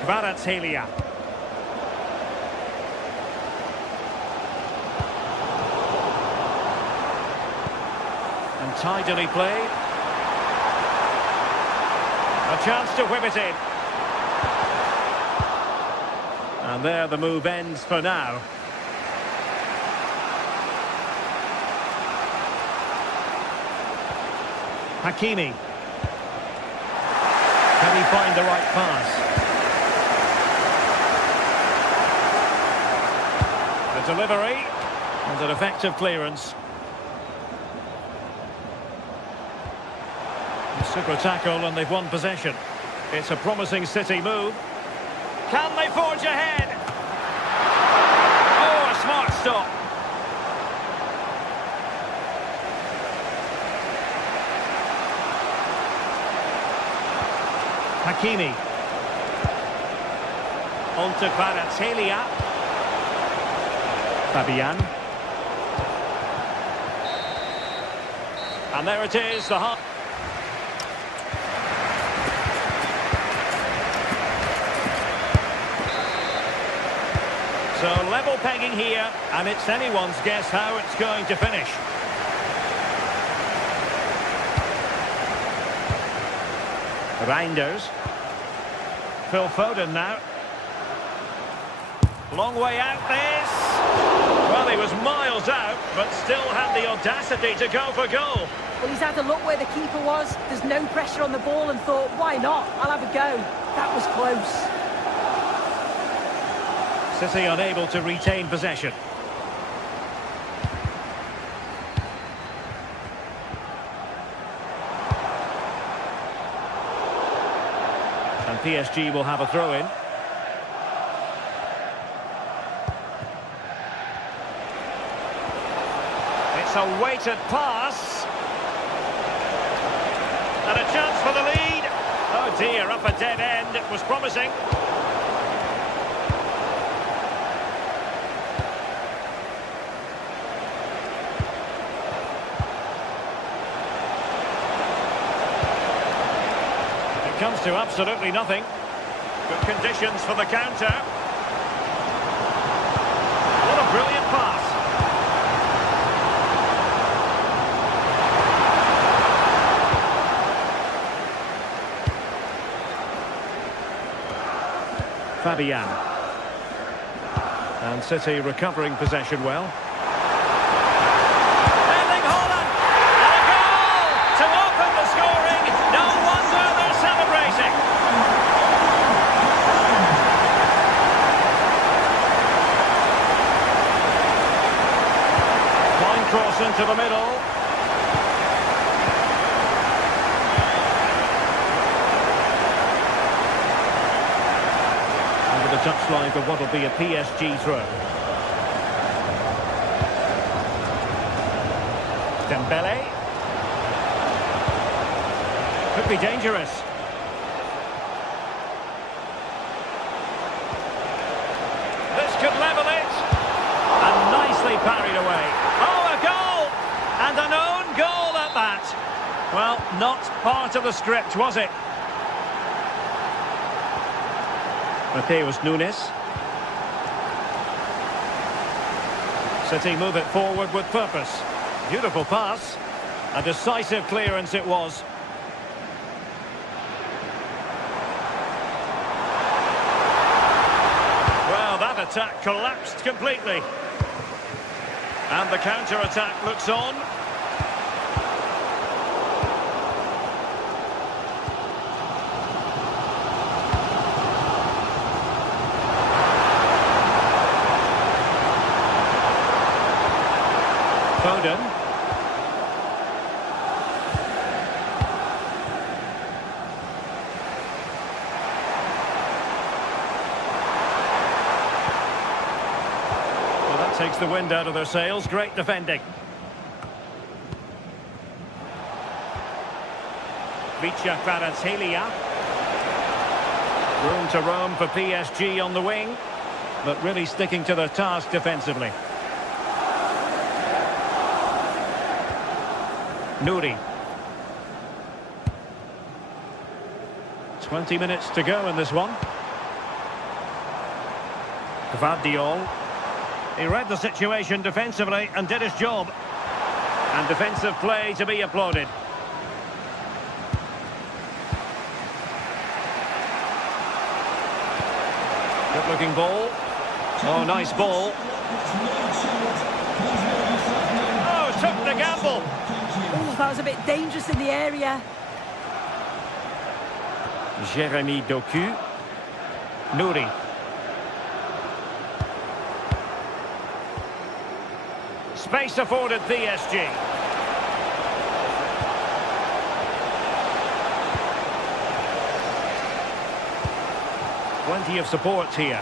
Kvaratskhelia. And tidily played. A chance to whip it in. And there the move ends for now. Hakimi. Can he find the right pass? The delivery and an effective clearance. A super tackle and they've won possession. It's a promising City move. Can they forge ahead? Oh, a smart stop. Hakimi. On to Kvaratskhelia. Fabian. And there it is, the half. So level pegging here, and it's anyone's guess how it's going to finish. Reinders. Phil Foden now. Long way out this. Well, he was miles out, but still had the audacity to go for goal. Well, he's had a look where the keeper was. There's no pressure on the ball and thought, why not? I'll have a go. That was close. City unable to retain possession. And PSG will have a throw-in. It's a weighted pass. And a chance for the lead. Oh dear, up a dead end. It was promising. Comes to absolutely nothing. Good conditions for the counter. What a brilliant pass. Fabian. And City recovering possession well. Cross into the middle. Over the touchline for what will be a PSG throw. Dembele. Could be dangerous. This could level it. And nicely parried away. Oh, a goal! And an own goal at that. Well, not part of the script, was it? Mateus Nunes. City move it forward with purpose. Beautiful pass. A decisive clearance it was. Well, that attack collapsed completely. And the counter-attack looks on. Foden. Takes the wind out of their sails. Great defending. Vicha Kvaratskhelia. Room to roam for PSG on the wing, but really sticking to the task defensively. Nouri. 20 minutes to go in this one. Gvardiol. He read the situation defensively and did his job. And defensive play to be applauded. Good looking ball. Oh, nice ball. Oh, took the gamble. Oh, that was a bit dangerous in the area. Jérémy Doku. Nouri. Space afforded PSG. Plenty of support here.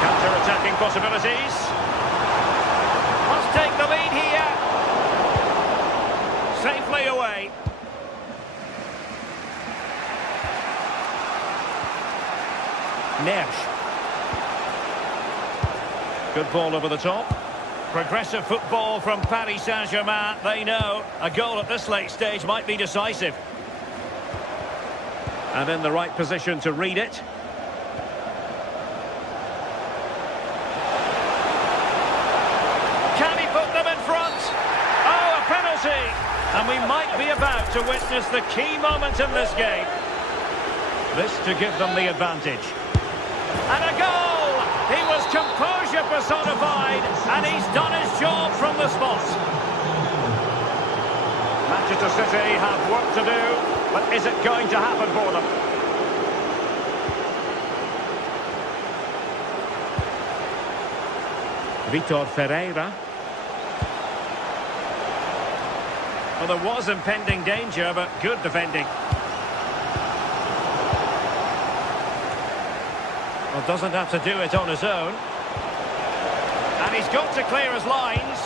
Counter-attacking possibilities. Must take the lead here. Safely away. Nersch. Good ball over the top. Progressive football from Paris Saint-Germain. They know a goal at this late stage might be decisive. And in the right position to read it. Can he put them in front? Oh, a penalty! And we might be about to witness the key moment in this game. This to give them the advantage. And a goal! He was composure personified, and he's done his job from the spot. Manchester City have work to do, but is it going to happen for them? Vitor Ferreira. Well, there was impending danger, but good defending. Well, doesn't have to do it on his own. And he's got to clear his lines.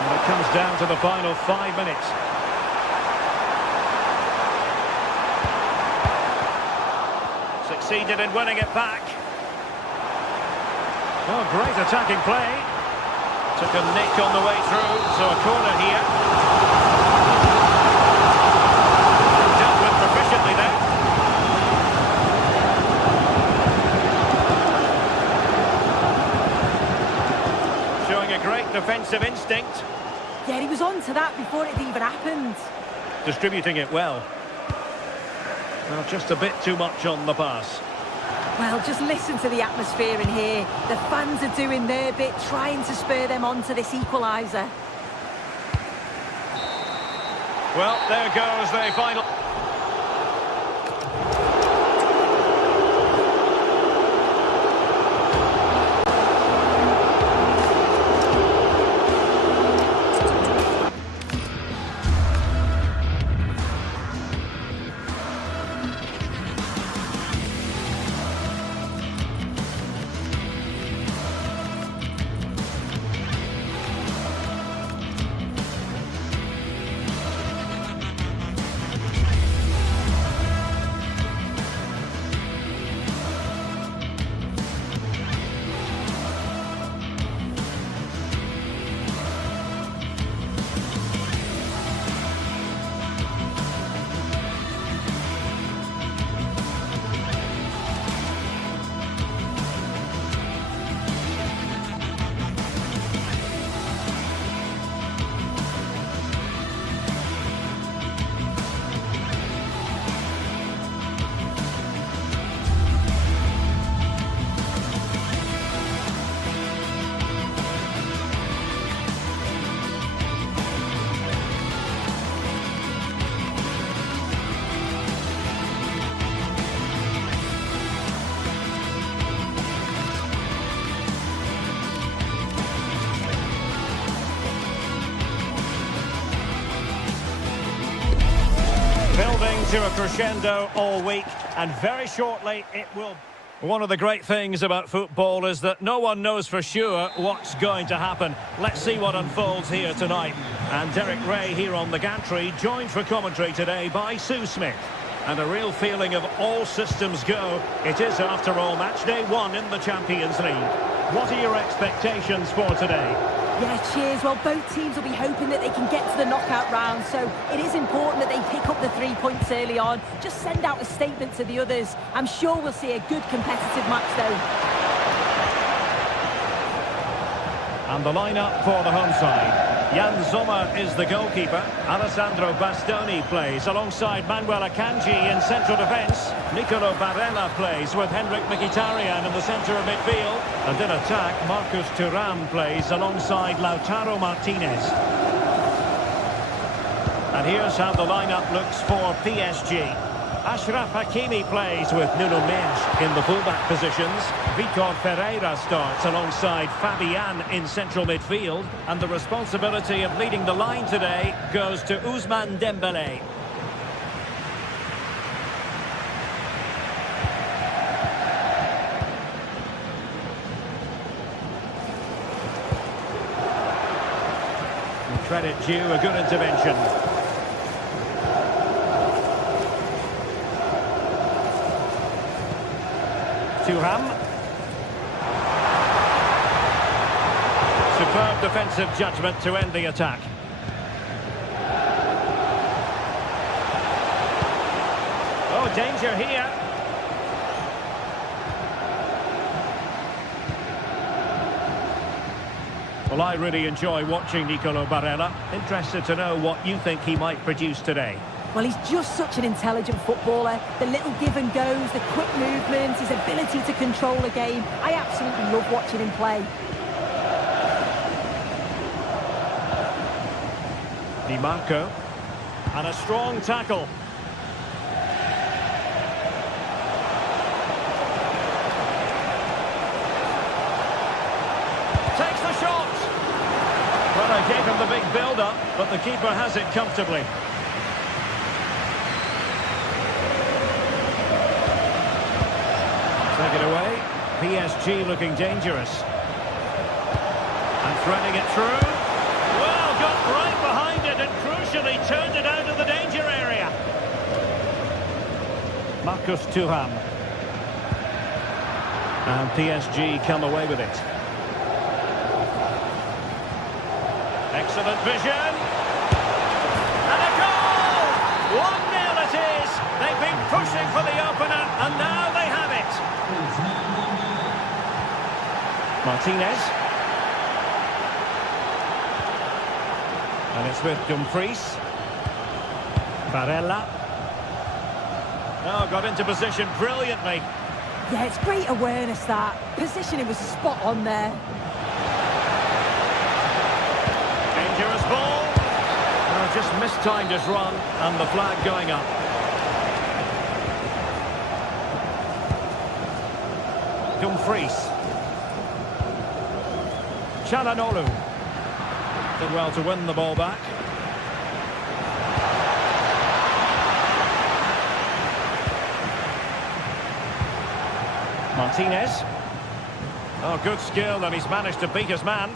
And it comes down to the final 5 minutes. Succeeded in winning it back. Oh, great attacking play. Took a nick on the way through, so a corner here. Dealt with proficiently there. Showing a great defensive instinct. Yeah, he was on to that before it even happened. Distributing it well. Well, just a bit too much on the pass. Well, just listen to the atmosphere in here. The fans are doing their bit, trying to spur them on to this equaliser. Well, there goes the final. Building to a crescendo all week, and very shortly it will One of the great things about football is that no one knows for sure what's going to happen. Let's see what unfolds here tonight. And Derek Ray here on the gantry, joined for commentary today by Sue Smith. And a real feeling of all systems go. It is, after all, match day 1 in the Champions League. What are your expectations for today? Yeah, cheers. Well, both teams will be hoping that they can get to the knockout round, so it is important that they pick up the 3 points early on. Just send out a statement to the others. I'm sure we'll see a good competitive match, though. And the lineup for the home side. Jan Sommer is the goalkeeper. Alessandro Bastoni plays alongside Manuel Akanji in central defence. Nicolo Barella plays with Henrik Mkhitaryan in the centre of midfield. And in attack, Marcus Thuram plays alongside Lautaro Martinez. And here's how the lineup looks for PSG. Achraf Hakimi plays with Nuno Mendes in the fullback positions. Vitor Ferreira starts alongside Fabian in central midfield. And the responsibility of leading the line today goes to Ousmane Dembélé. Credit due, a good intervention. Thuram. Superb defensive judgment to end the attack. Oh, danger here. Well, I really enjoy watching Nicolo Barella. Interested to know what you think he might produce today. Well, he's just such an intelligent footballer. The little give and goes, the quick movements, his ability to control a game. I absolutely love watching him play. Di Marco. And a strong tackle. Takes the shot. Well, I gave him the big build-up, but the keeper has it comfortably. Take it away. PSG looking dangerous. And threading it through. Well, got right behind it and crucially turned it out of the danger area. Marcus Thuram. And PSG come away with it. Excellent vision. And a goal! 1-0 it is. They've been pushing for the opener, and now they have it. Martinez. And it's with Dumfries. Barella. Oh, got into position brilliantly. Yeah, it's great awareness, that. Positioning was spot on there. Dangerous ball. Oh, just mistimed his run, and the flag going up. Dumfries. Çalhanoğlu. Did well to win the ball back. Martinez. Oh, good skill, and he's managed to beat his man.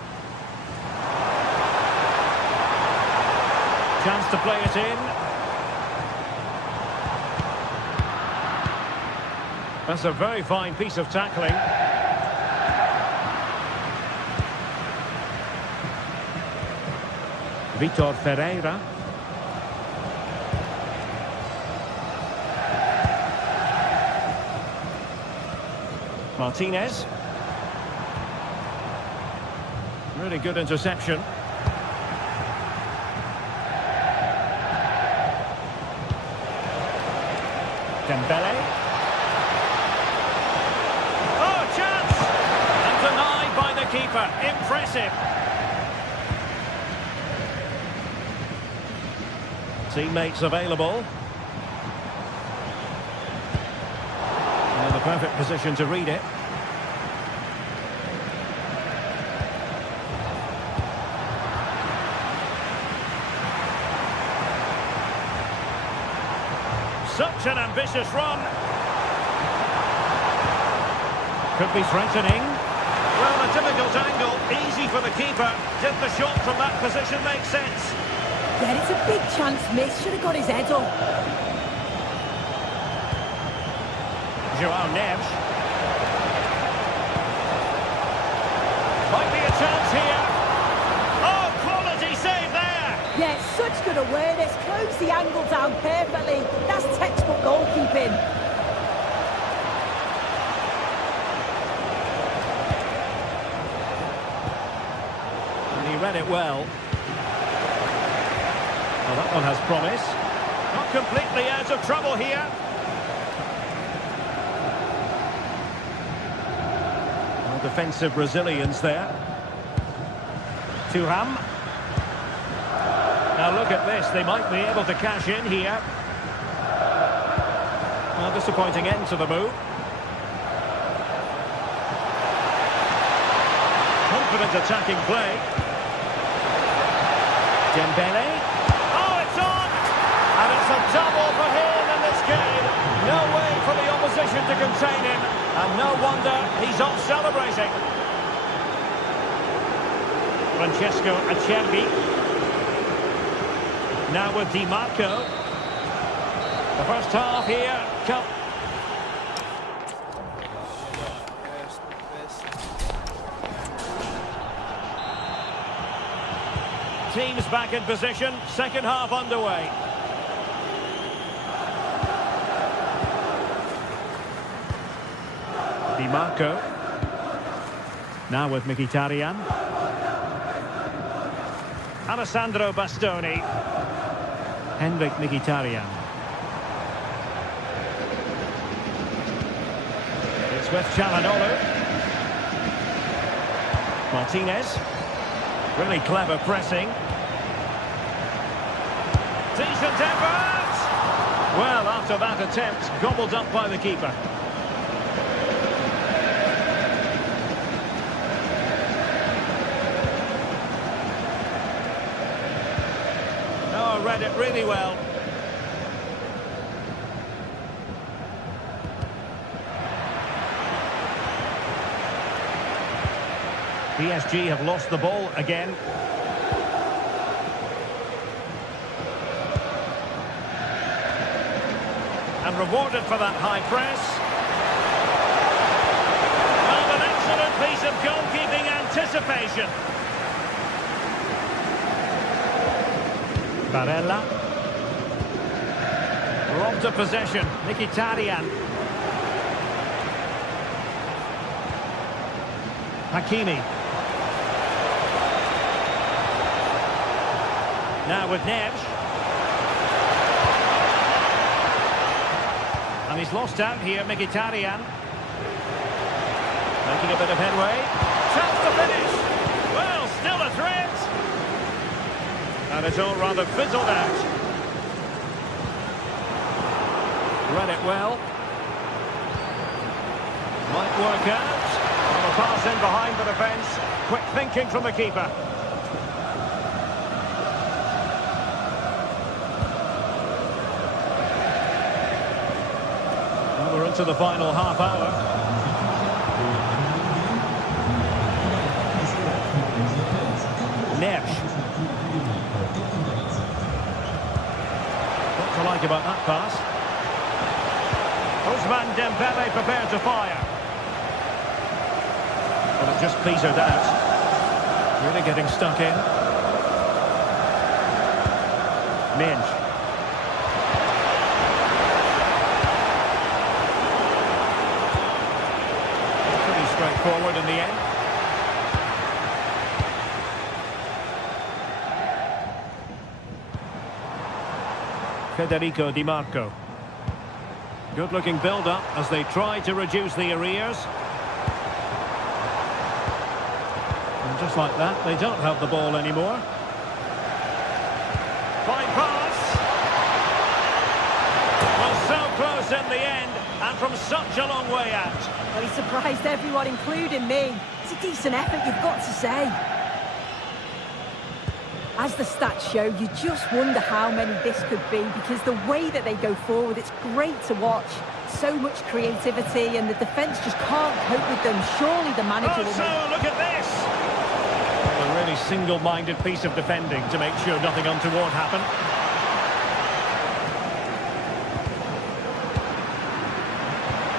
Chance to play it in. That's a very fine piece of tackling. Vitor Ferreira. Martinez. Really good interception. Dembele. Oh, chance! And denied by the keeper. Impressive. Teammates available. In the perfect position to read it. Such an ambitious run. Could be threatening. Well, a difficult angle, easy for the keeper. Did the shot from that position make sense? Yeah, it's a big chance missed. Should have got his head up. Joao Neves. Might be a chance here. Oh, quality save there! Yeah, such good awareness. Closed the angle down perfectly. That's textbook goalkeeping. And he read it well. Well, that one has promise. Not completely out of trouble here. Well, defensive resilience there. Thuram. Now look at this, they might be able to cash in here. Well, disappointing end to the move. Confident attacking play. Dembele. Oh, it's on! And it's a double for him in this game. No way for the opposition to contain him. And no wonder he's off celebrating. Francesco Acerbi. Now with Di Marco. The first half here. Teams back in position. Second half underway. Di Marco. Now with Mkhitaryan. Alessandro Bastoni. Henrik Mkhitaryan. It's with Çalhanoğlu. Martinez. Really clever pressing. Decent effort! Well, after that attempt, gobbled up by the keeper. Oh, read it really well. PSG have lost the ball again. And rewarded for that high press. And an excellent piece of goalkeeping anticipation. Barella. Robbed of possession. Mkhitaryan. Hakimi. Now with Neves. And he's lost out here, Mkhitaryan. Making a bit of headway. Chance to finish. Well, still a threat. And it's all rather fizzled out. Read it well. Might work out. On the pass in behind the defence. Quick thinking from the keeper. Well, we're into the final half hour. Neves. What to like about that pass? Ousmane Dembele prepared to fire. Well, it just petered out. Really getting stuck in. Minge. Pretty straightforward in the end. Federico Di Marco. Good-looking build-up as they try to reduce the arrears. And just like that, they don't have the ball anymore. Fine pass. Well, so close in the end, and from such a long way out. Well, he surprised everyone, including me. It's a decent effort, you've got to say. As the stats show, you just wonder how many this could be, because the way that they go forward, it's great to watch. So much creativity, and the defence just can't cope with them. Surely the manager will make... Look at this! A really single-minded piece of defending to make sure nothing untoward happened.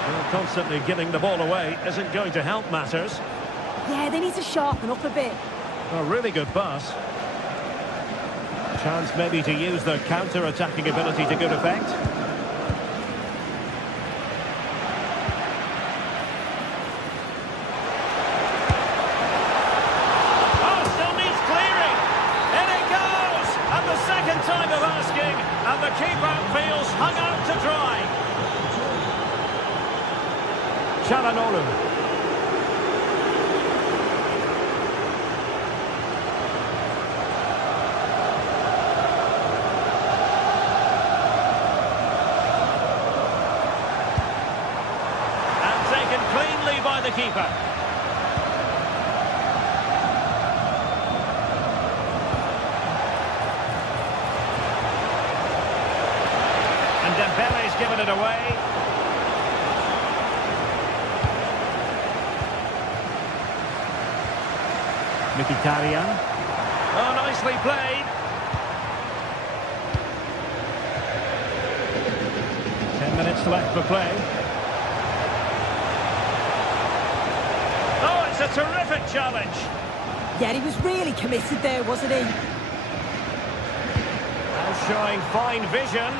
Well, constantly giving the ball away isn't going to help matters. Yeah, they need to sharpen up a bit. A really good pass. Chance maybe to use their counter-attacking ability to good effect. Oh, still needs clearing. In it goes! And the second time of asking, and the keeper feels hung out to dry. Çalhanoğlu. Cleanly by the keeper. And Dembele's given it away. Mkhitaryan. Oh, nicely played. 10 minutes left for play. A terrific challenge. Yeah, he was really committed there, wasn't he? Now showing fine vision.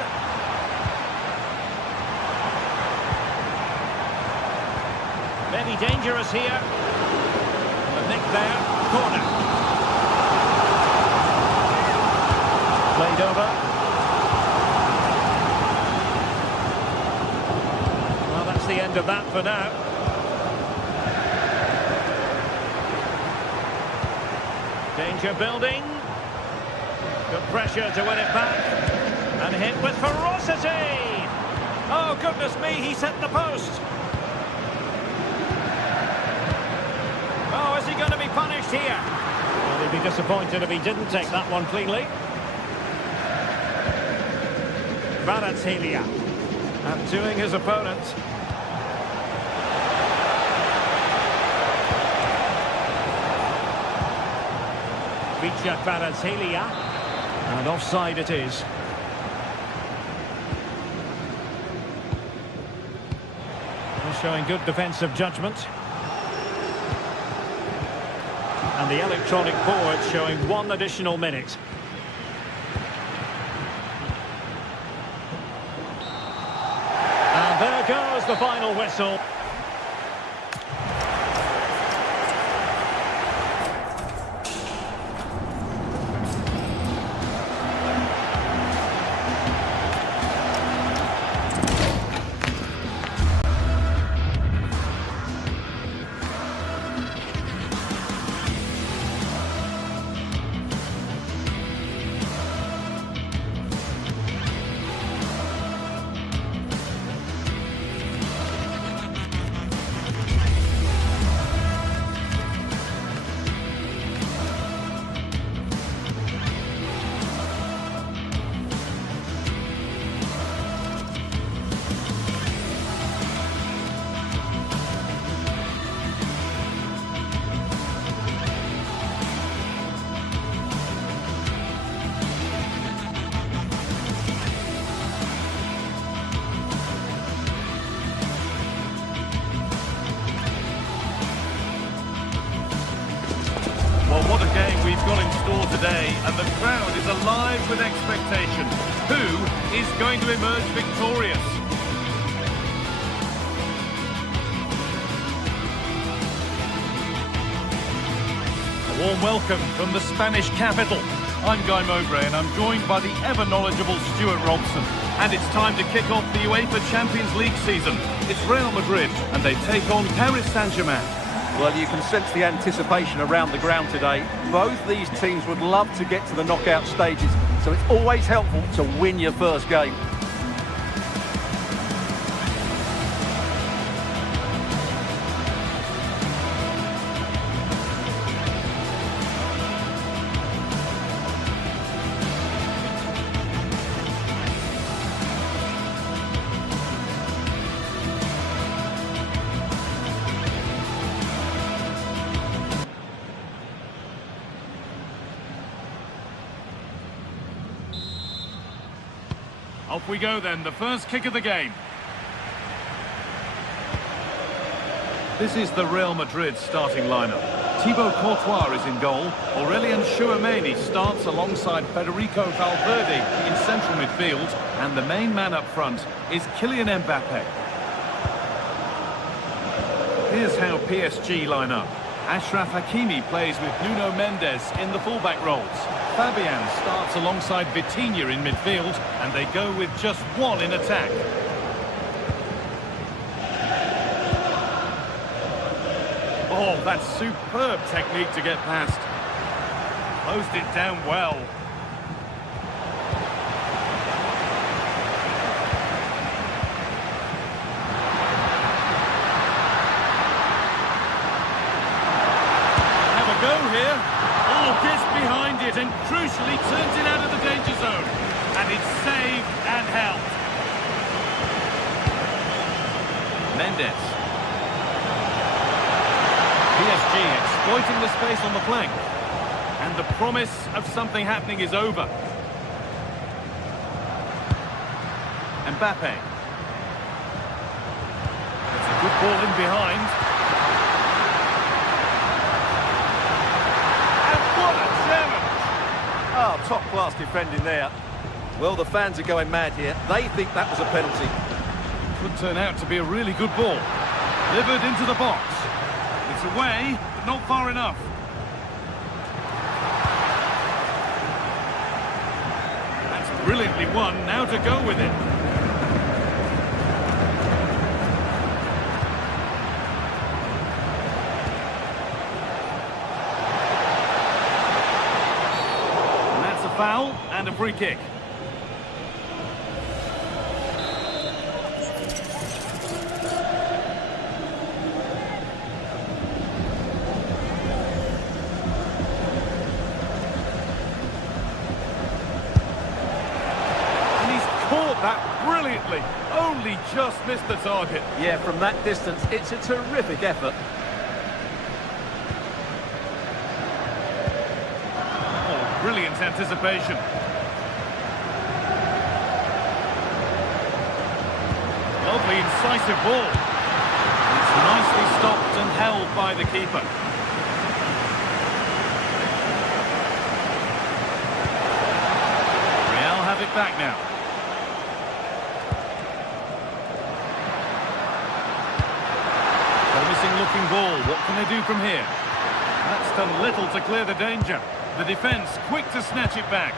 Maybe dangerous here. The nick there. Corner. Played over. Well, that's the end of that for now. Danger building. Good pressure to win it back. And hit with ferocity. Oh, goodness me, he's hit the post. Oh, is he going to be punished here? Well, he'd be disappointed if he didn't take that one cleanly. Kvaratskhelia outdoing his opponent. Kvaratskhelia, and offside it is. Showing good defensive judgment. And the electronic board showing 1 additional minute. And there goes the final whistle. What a game we've got in store today, and the crowd is alive with expectation. Who is going to emerge victorious? A warm welcome from the Spanish capital. I'm Guy Mowbray, and I'm joined by the ever-knowledgeable Stuart Robson. And it's time to kick off the UEFA Champions League season. It's Real Madrid, and they take on Paris Saint-Germain. Well, you can sense the anticipation around the ground today. Both these teams would love to get to the knockout stages, so it's always helpful to win your first game. Off we go then, the first kick of the game. This is the Real Madrid starting lineup. Thibaut Courtois is in goal. Aurelien Tchouameni starts alongside Federico Valverde in central midfield. And the main man up front is Kylian Mbappe. Here's how PSG line up. Achraf Hakimi plays with Nuno Mendes in the fullback roles. Fabian starts alongside Vitinha in midfield, and they go with just one in attack. Oh, that's superb technique to get past. Closed it down well. Have a go here. Oh, gets behind it and crucially turns it out of the danger zone. And it's saved and helped. Mendes. PSG exploiting the space on the flank. And the promise of something happening is over. Mbappe. It's a good ball in behind. And what a challenge! Oh, top-class defending there. Well, the fans are going mad here. They think that was a penalty. Could turn out to be a really good ball. Delivered into the box. It's away, but not far enough. That's brilliantly won. Now to go with it. And that's a foul and a free kick. That brilliantly, only just missed the target. Yeah, from that distance, it's a terrific effort. Oh, brilliant anticipation. Lovely, incisive ball. It's nicely stopped and held by the keeper. Real have it back now. Looking ball, what can they do from here? That's done little to clear the danger. The defence quick to snatch it back.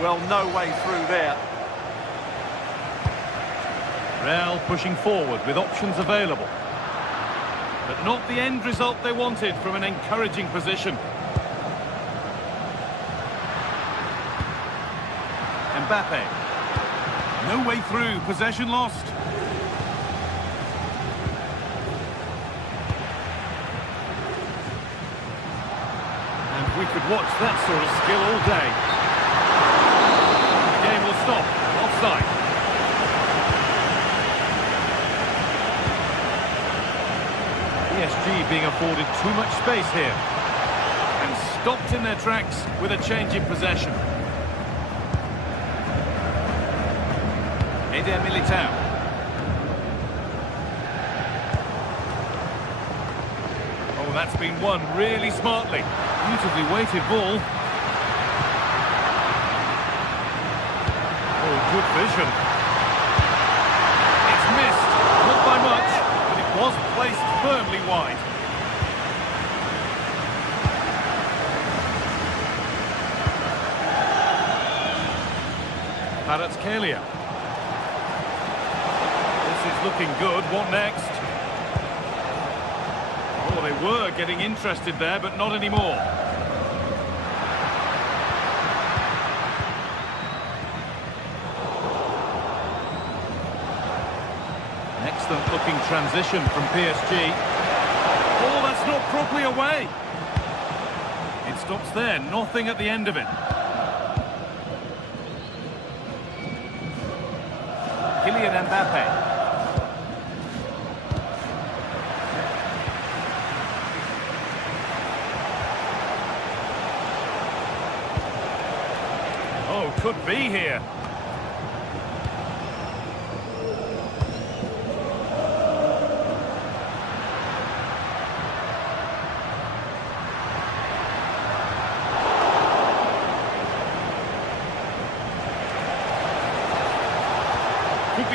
Well, no way through there. Real pushing forward with options available. But not the end result they wanted from an encouraging position. Mbappe. No way through, possession lost. We could watch that sort of skill all day. The game will stop. Offside. PSG being afforded too much space here. And stopped in their tracks with a change in possession. Eder Militao. Oh, that's been won really smartly. Beautifully weighted ball. Oh, good vision. It's missed, not by much, but it was placed firmly wide. Kvaratskhelia. This is looking good. What next? Oh, they were getting interested there, but not anymore. An excellent looking transition from PSG. Oh, that's not properly away. It stops there, nothing at the end of it. Kylian Mbappe. Oh, could be here.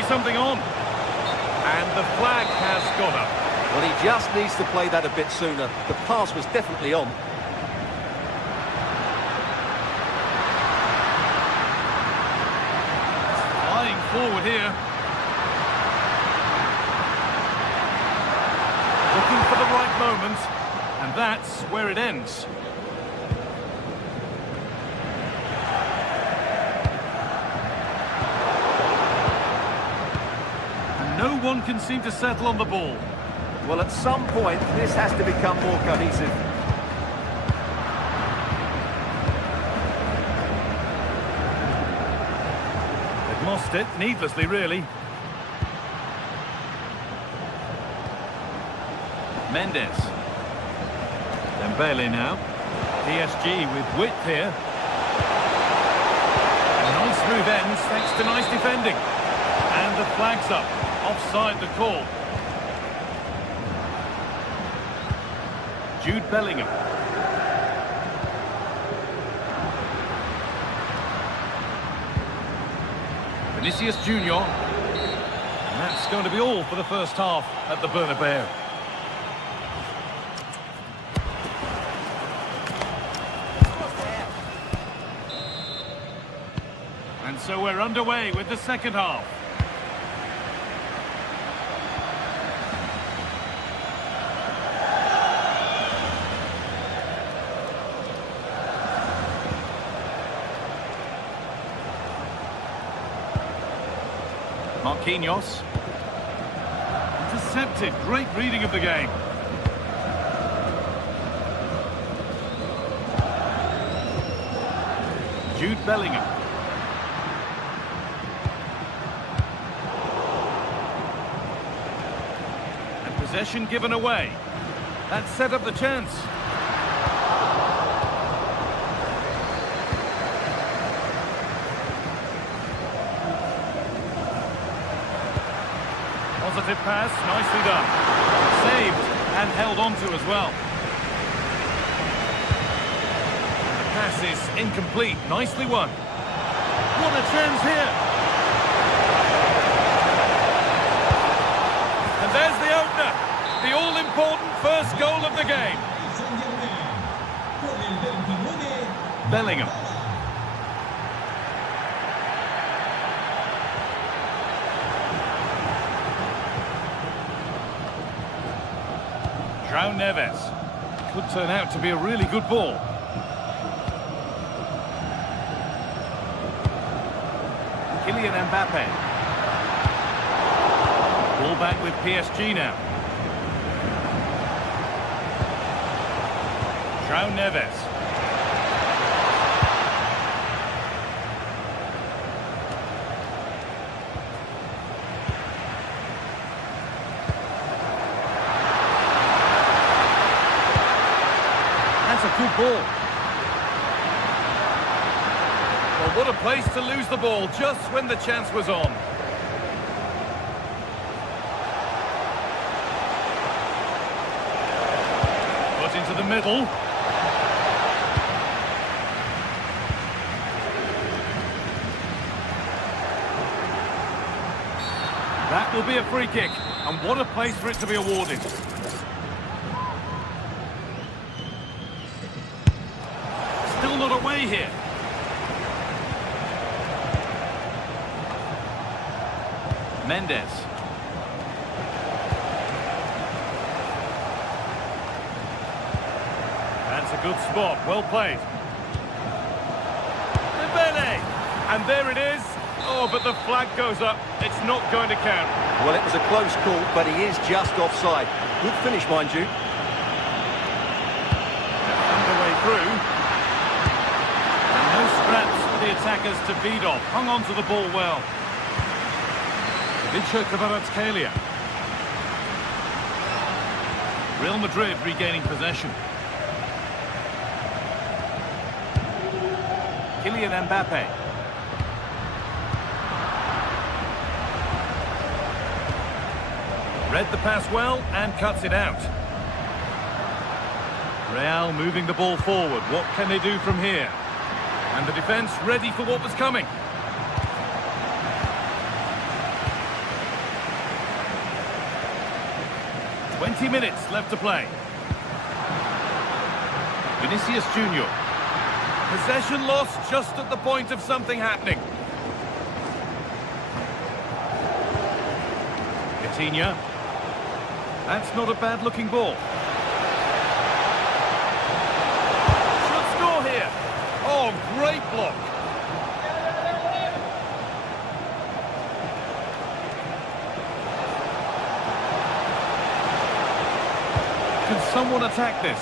something on. And the flag has gone up. Well, he just needs to play that a bit sooner. The pass was definitely on. Flying forward here. Looking for the right moment. And that's where it ends. And no one can seem to settle on the ball. Well, at some point, this has to become more cohesive. They've lost it, needlessly, really. Mendes. Dembele now. PSG with width here. A nice smooth ends thanks to nice defending. And the flag's up. Offside the call. Jude Bellingham. Vinicius Junior. And that's going to be all for the first half at the Bernabeu. And so we're underway with the second half. Marquinhos. Intercepted. Great reading of the game. Jude Bellingham. And possession given away. That set up the chance. Positive pass, nicely done. Saved and held onto as well. The pass is incomplete, nicely won. What a chance here! And there's the opener, the all-important first goal of the game. Bellingham. João Neves. Could turn out to be a really good ball. Kylian Mbappe. Ball back with PSG now. João Neves. That's a good ball. Well, what a place to lose the ball just when the chance was on. Put into the middle. That will be a free kick, and what a place for it to be awarded. Still not away here. Mendes. That's a good spot, well played. Dembele! And there it is. Oh, but the flag goes up. It's not going to count. Well, it was a close call, but he is just offside. Good finish, mind you. Underway through. And no scraps for the attackers to beat off. Hung on to the ball well. Kvaratskhelia. Real Madrid regaining possession. Kylian Mbappe. Read the pass well and cuts it out. Real moving the ball forward. What can they do from here? And the defence ready for what was coming. 20 minutes left to play. Vinicius Junior. Possession lost just at the point of something happening. Coutinho. That's not a bad-looking ball. Should score here. Oh, great block. Can someone attack this?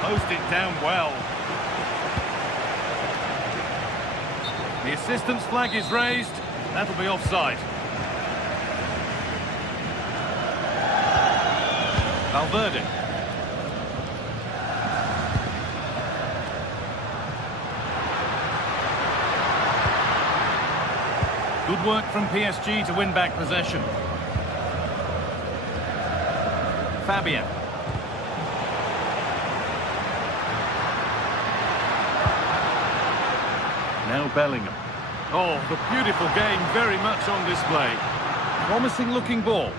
Closed it down well. The assistant's flag is raised. That'll be offside. Valverde. Good work from PSG to win back possession. Fabian. Now Bellingham. Oh, the beautiful game very much on display. Promising looking ball.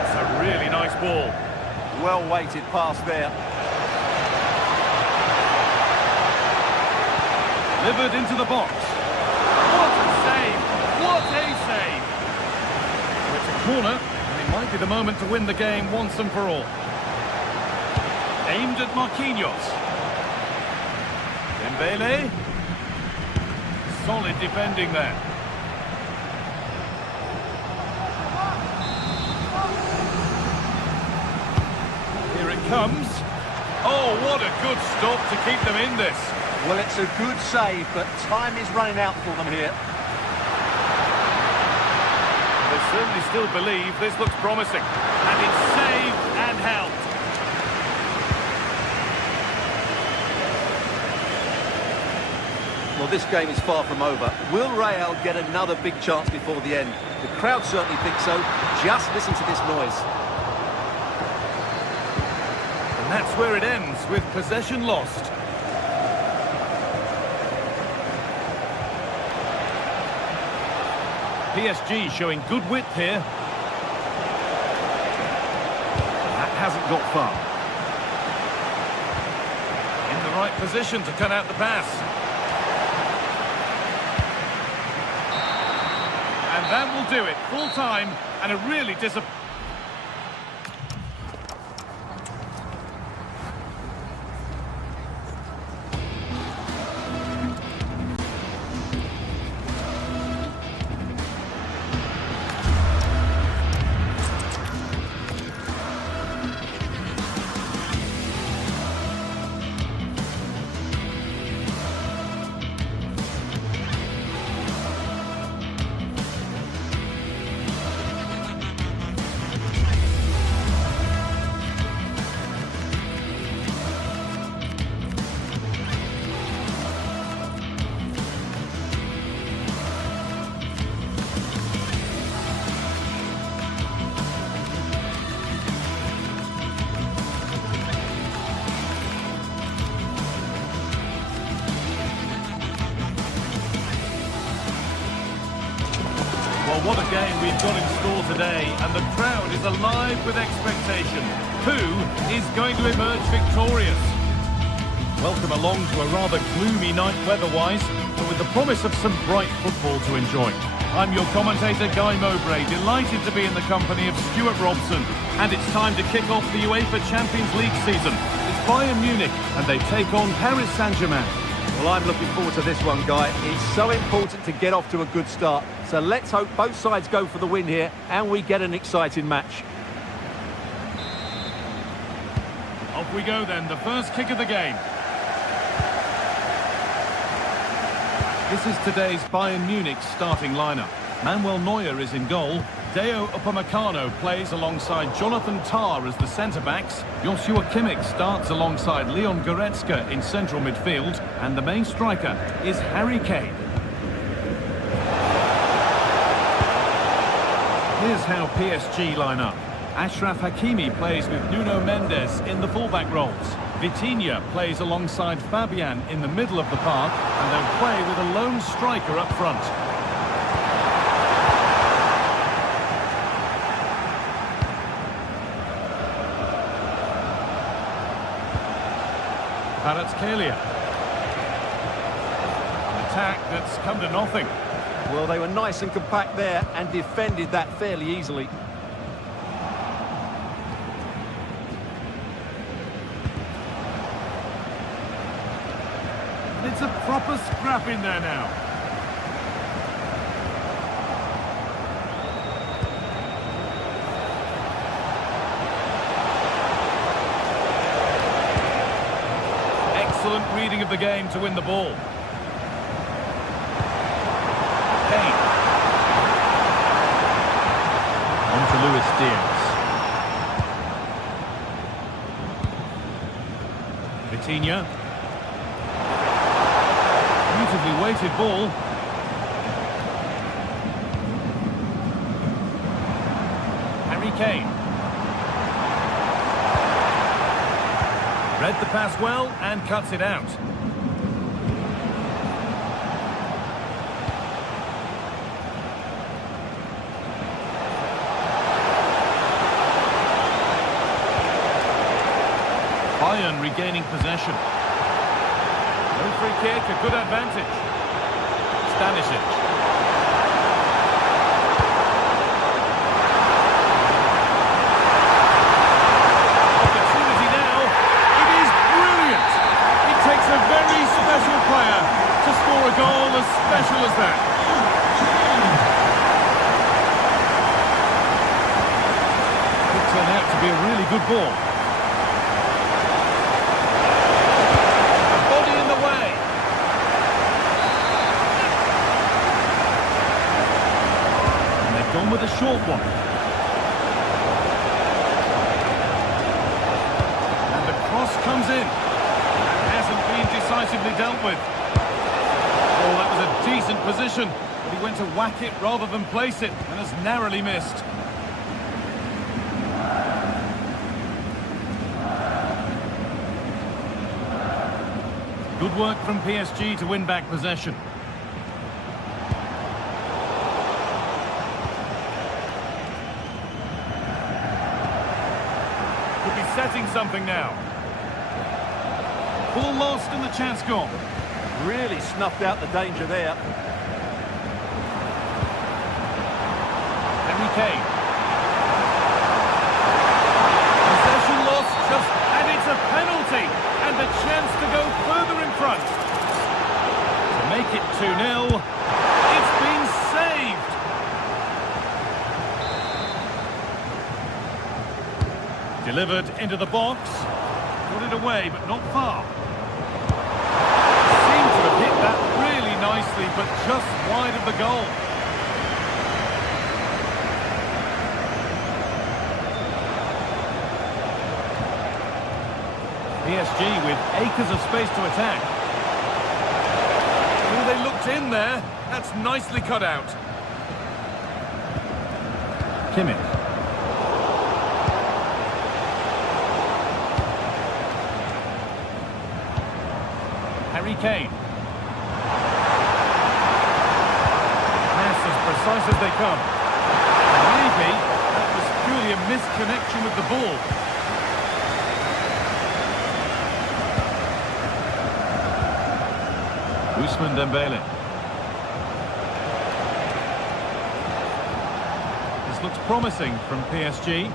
It's a really nice ball. Well weighted pass there. Delivered into the box. What a save! What a save! So it's a corner, and it might be the moment to win the game once and for all. Aimed at Marquinhos. Dembele. Solid defending there. Here it comes. Oh, what a good stop to keep them in this. Well, it's a good save, but time is running out for them here. They certainly still believe this looks promising. And it's saved and held. Well, this game is far from over. Will Real get another big chance before the end? The crowd certainly think so. Just listen to this noise. And that's where it ends, with possession lost. PSG showing good width here. That hasn't got far. In the right position to cut out the pass. And that will do it. Full time and a really disappointing. Well, what a game we've got in store today, and the crowd is alive with expectation. Who is going to emerge victorious? Welcome along to a rather gloomy night weather-wise, but with the promise of some bright football to enjoy. I'm your commentator, Guy Mowbray, delighted to be in the company of Stuart Robson. And it's time to kick off the UEFA Champions League season. It's Bayern Munich, and they take on Paris Saint-Germain. Well, I'm looking forward to this one, Guy. It's so important to get off to a good start. So let's hope both sides go for the win here and we get an exciting match. Off we go then, the first kick of the game. This is today's Bayern Munich starting lineup. Manuel Neuer is in goal. Deo Upamecano plays alongside Jonathan Tah as the centre-backs. Joshua Kimmich starts alongside Leon Goretzka in central midfield. And the main striker is Harry Kane. Here's how PSG line up. Achraf Hakimi plays with Nuno Mendes in the fullback roles. Vitinha plays alongside Fabian in the middle of the park, and they'll play with a lone striker up front. Kvaratskhelia. An attack that's come to nothing. Well, they were nice and compact there and defended that fairly easily. It's a proper scrap in there now. Excellent reading of the game to win the ball. Kane. On to Luis Diaz. Vitinha. Beautifully weighted ball. Harry Kane. Read the pass well and cuts it out. Bayern regaining possession. No free kick, a good advantage. Stanisic. Opportunity now. It is brilliant. It takes a very special player to score a goal as special as that. Could turn out to be a really good ball. Gone with a short one. And the cross comes in. It hasn't been decisively dealt with. Oh, that was a decent position, but he went to whack it rather than place it, and has narrowly missed. Good work from PSG to win back possession. Setting something now. Ball lost and the chance gone. Really snuffed out the danger there. Harry Kane. Possession lost, and it's a penalty, and the chance to go further in front. To make it 2-0, it's been saved. Delivered into the box. Got it away, but not far. Seemed to have hit that really nicely, but just wide of the goal. PSG with acres of space to attack. Oh, they looked in there. That's nicely cut out. Kimmich. Harry Kane. Pass as precise as they come. Maybe that was purely a misconnection with the ball. Ousmane Dembele. This looks promising from PSG.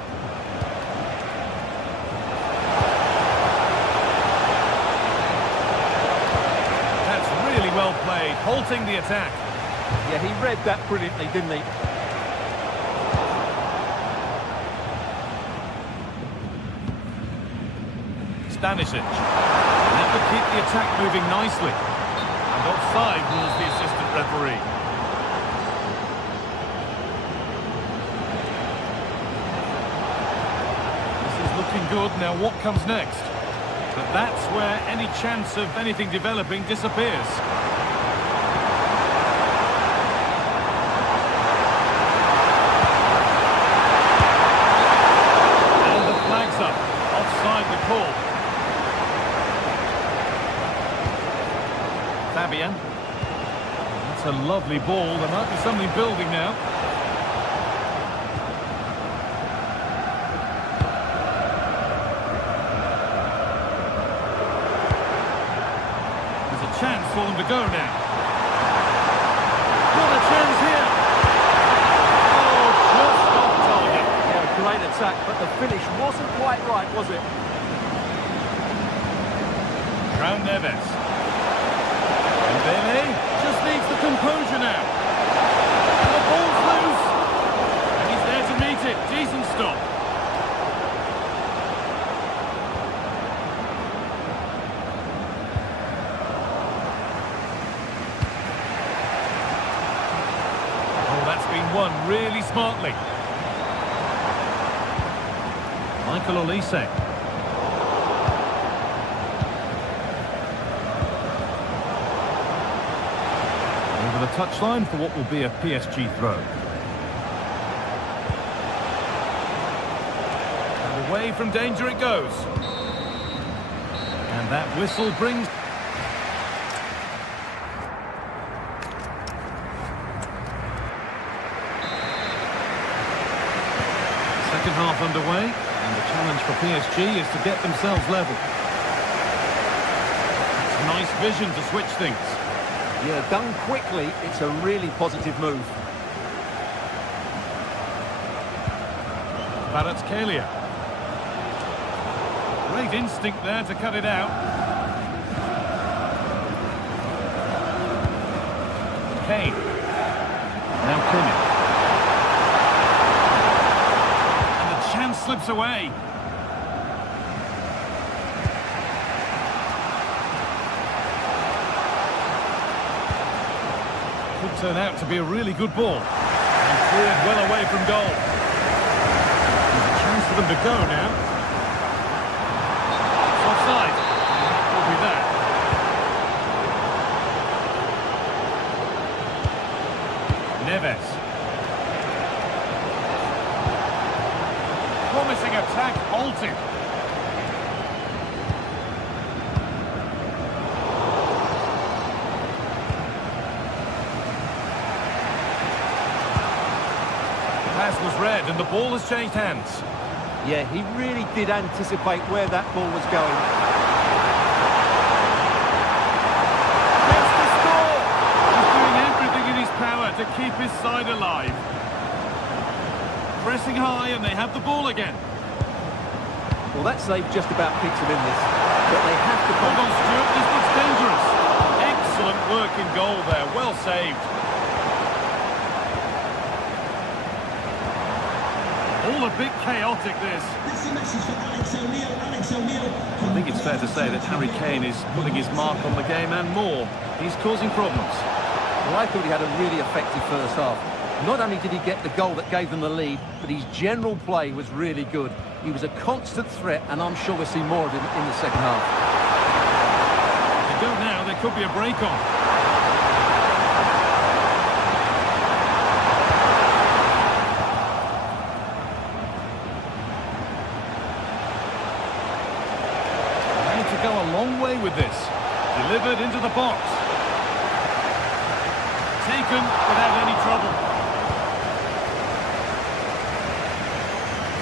Well played, halting the attack. Yeah, he read that brilliantly, didn't he? Stanisic. That would keep the attack moving nicely. And offside rules the assistant referee. This is looking good. Now what comes next? But that's where any chance of anything developing disappears. That's a lovely ball. There might be something building now. There's a chance for them to go now. What a chance here. Oh, just off target. Yeah, great attack, but the finish wasn't quite right, was it? Raul Neves. And Bailey just needs the composure now. And the ball's loose. And he's there to meet it. Decent stop. Oh, that's been won really smartly. Michael Olise. The touchline for what will be a PSG throw. And away from danger it goes. And that whistle brings... Second half underway, and the challenge for PSG is to get themselves level. It's nice vision to switch things. Yeah, done quickly, it's a really positive move. Kvaratskhelia. Great instinct there to cut it out. Kane. Now Kimmich. And the chance slips away. Could turn out to be a really good ball. And cleared well away from goal. There's a chance for them to go now. It's offside. Will be that. Neves. Promising attack halted. Pass was read and the ball has changed hands. Yeah, he really did anticipate where that ball was going. Gets to score! He's doing everything in his power to keep his side alive. Pressing high and they have the ball again. Well, that save just about keeps him in this. But they have to... Hold on, Stuart, this looks dangerous. Excellent work in goal there, well saved. All a bit chaotic, this. That's the message for Alex O'Neill. Alex O'Neill. I think it's fair to say that Harry Kane is putting his mark on the game and more. He's causing problems. Well, I thought he had a really effective first half. Not only did he get the goal that gave them the lead, but his general play was really good. He was a constant threat, and I'm sure we'll see more of him in the second half. If they go now, there could be a break on. To go a long way with this. Delivered into the box. Taken without any trouble.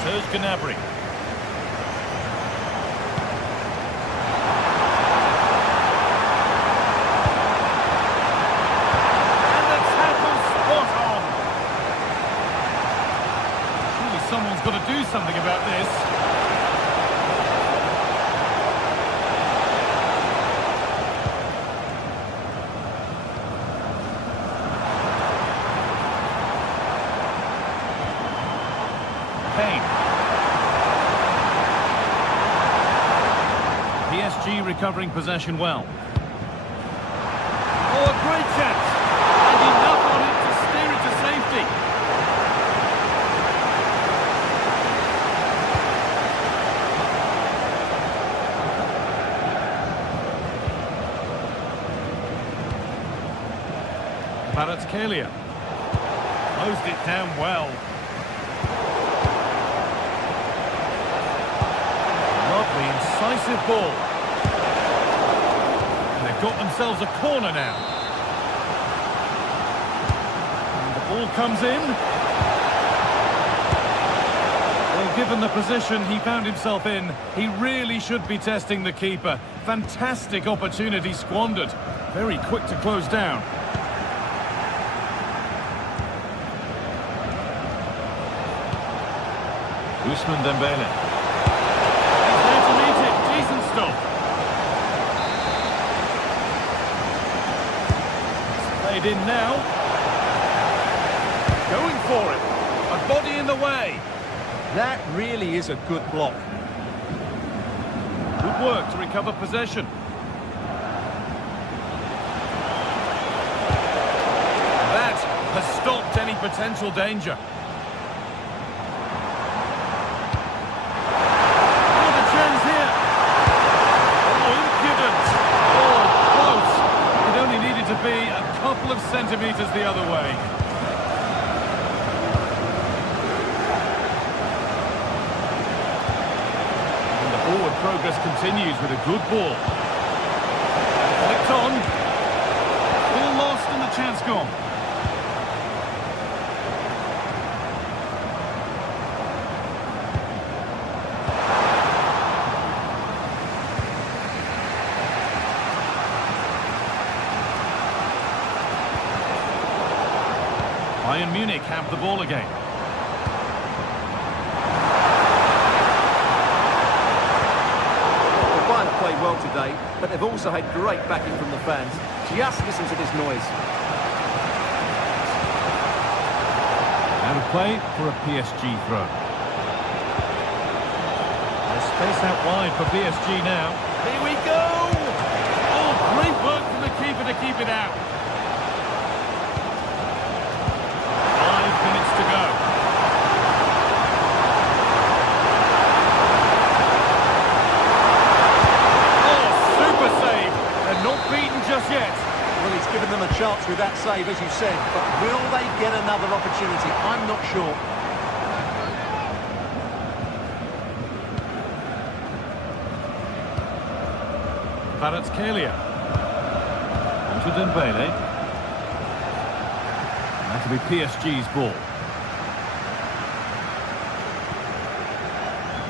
Serge Gnabry. And the tackle spot on. Surely someone's got to do something about this. Kane. PSG recovering possession well. Oh, a great chance! And enough on it to steer it to safety. Kvaratskhelia. Closed it down well. Lovely, incisive ball. And they've got themselves a corner now. Ball comes in. Well, given the position he found himself in, he really should be testing the keeper. Fantastic opportunity squandered. Very quick to close down. Ousmane Dembele. He's there to meet it. Decent stop. It's played in now. Going for it. A body in the way. That really is a good block. Good work to recover possession. That has stopped any potential danger. What a chance here. Oh, impudent. Oh, close. It only needed to be a couple of centimetres the other way. Forward progress continues with a good ball. Flicked on. Ball lost and the chance gone. Bayern Munich have the ball again. Played well today, but they've also had great backing from the fans. Just listen to this noise. Out of play for a PSG throw. There's space out wide for PSG now. Here we go! Oh, great work from the keeper to keep it out. 5 minutes to go. Not beaten just yet. Well, he's given them a chance with that save, as you said, but will they get another opportunity? I'm not sure. Kvaratskhelia. On to Dembele. That'll be PSG's ball.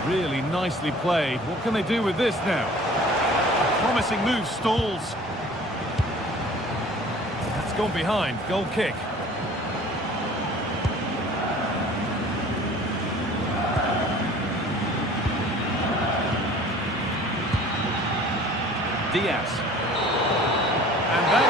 Really nicely played. What can they do with this now? Promising move stalls. That's gone behind. Goal kick. Diaz. And that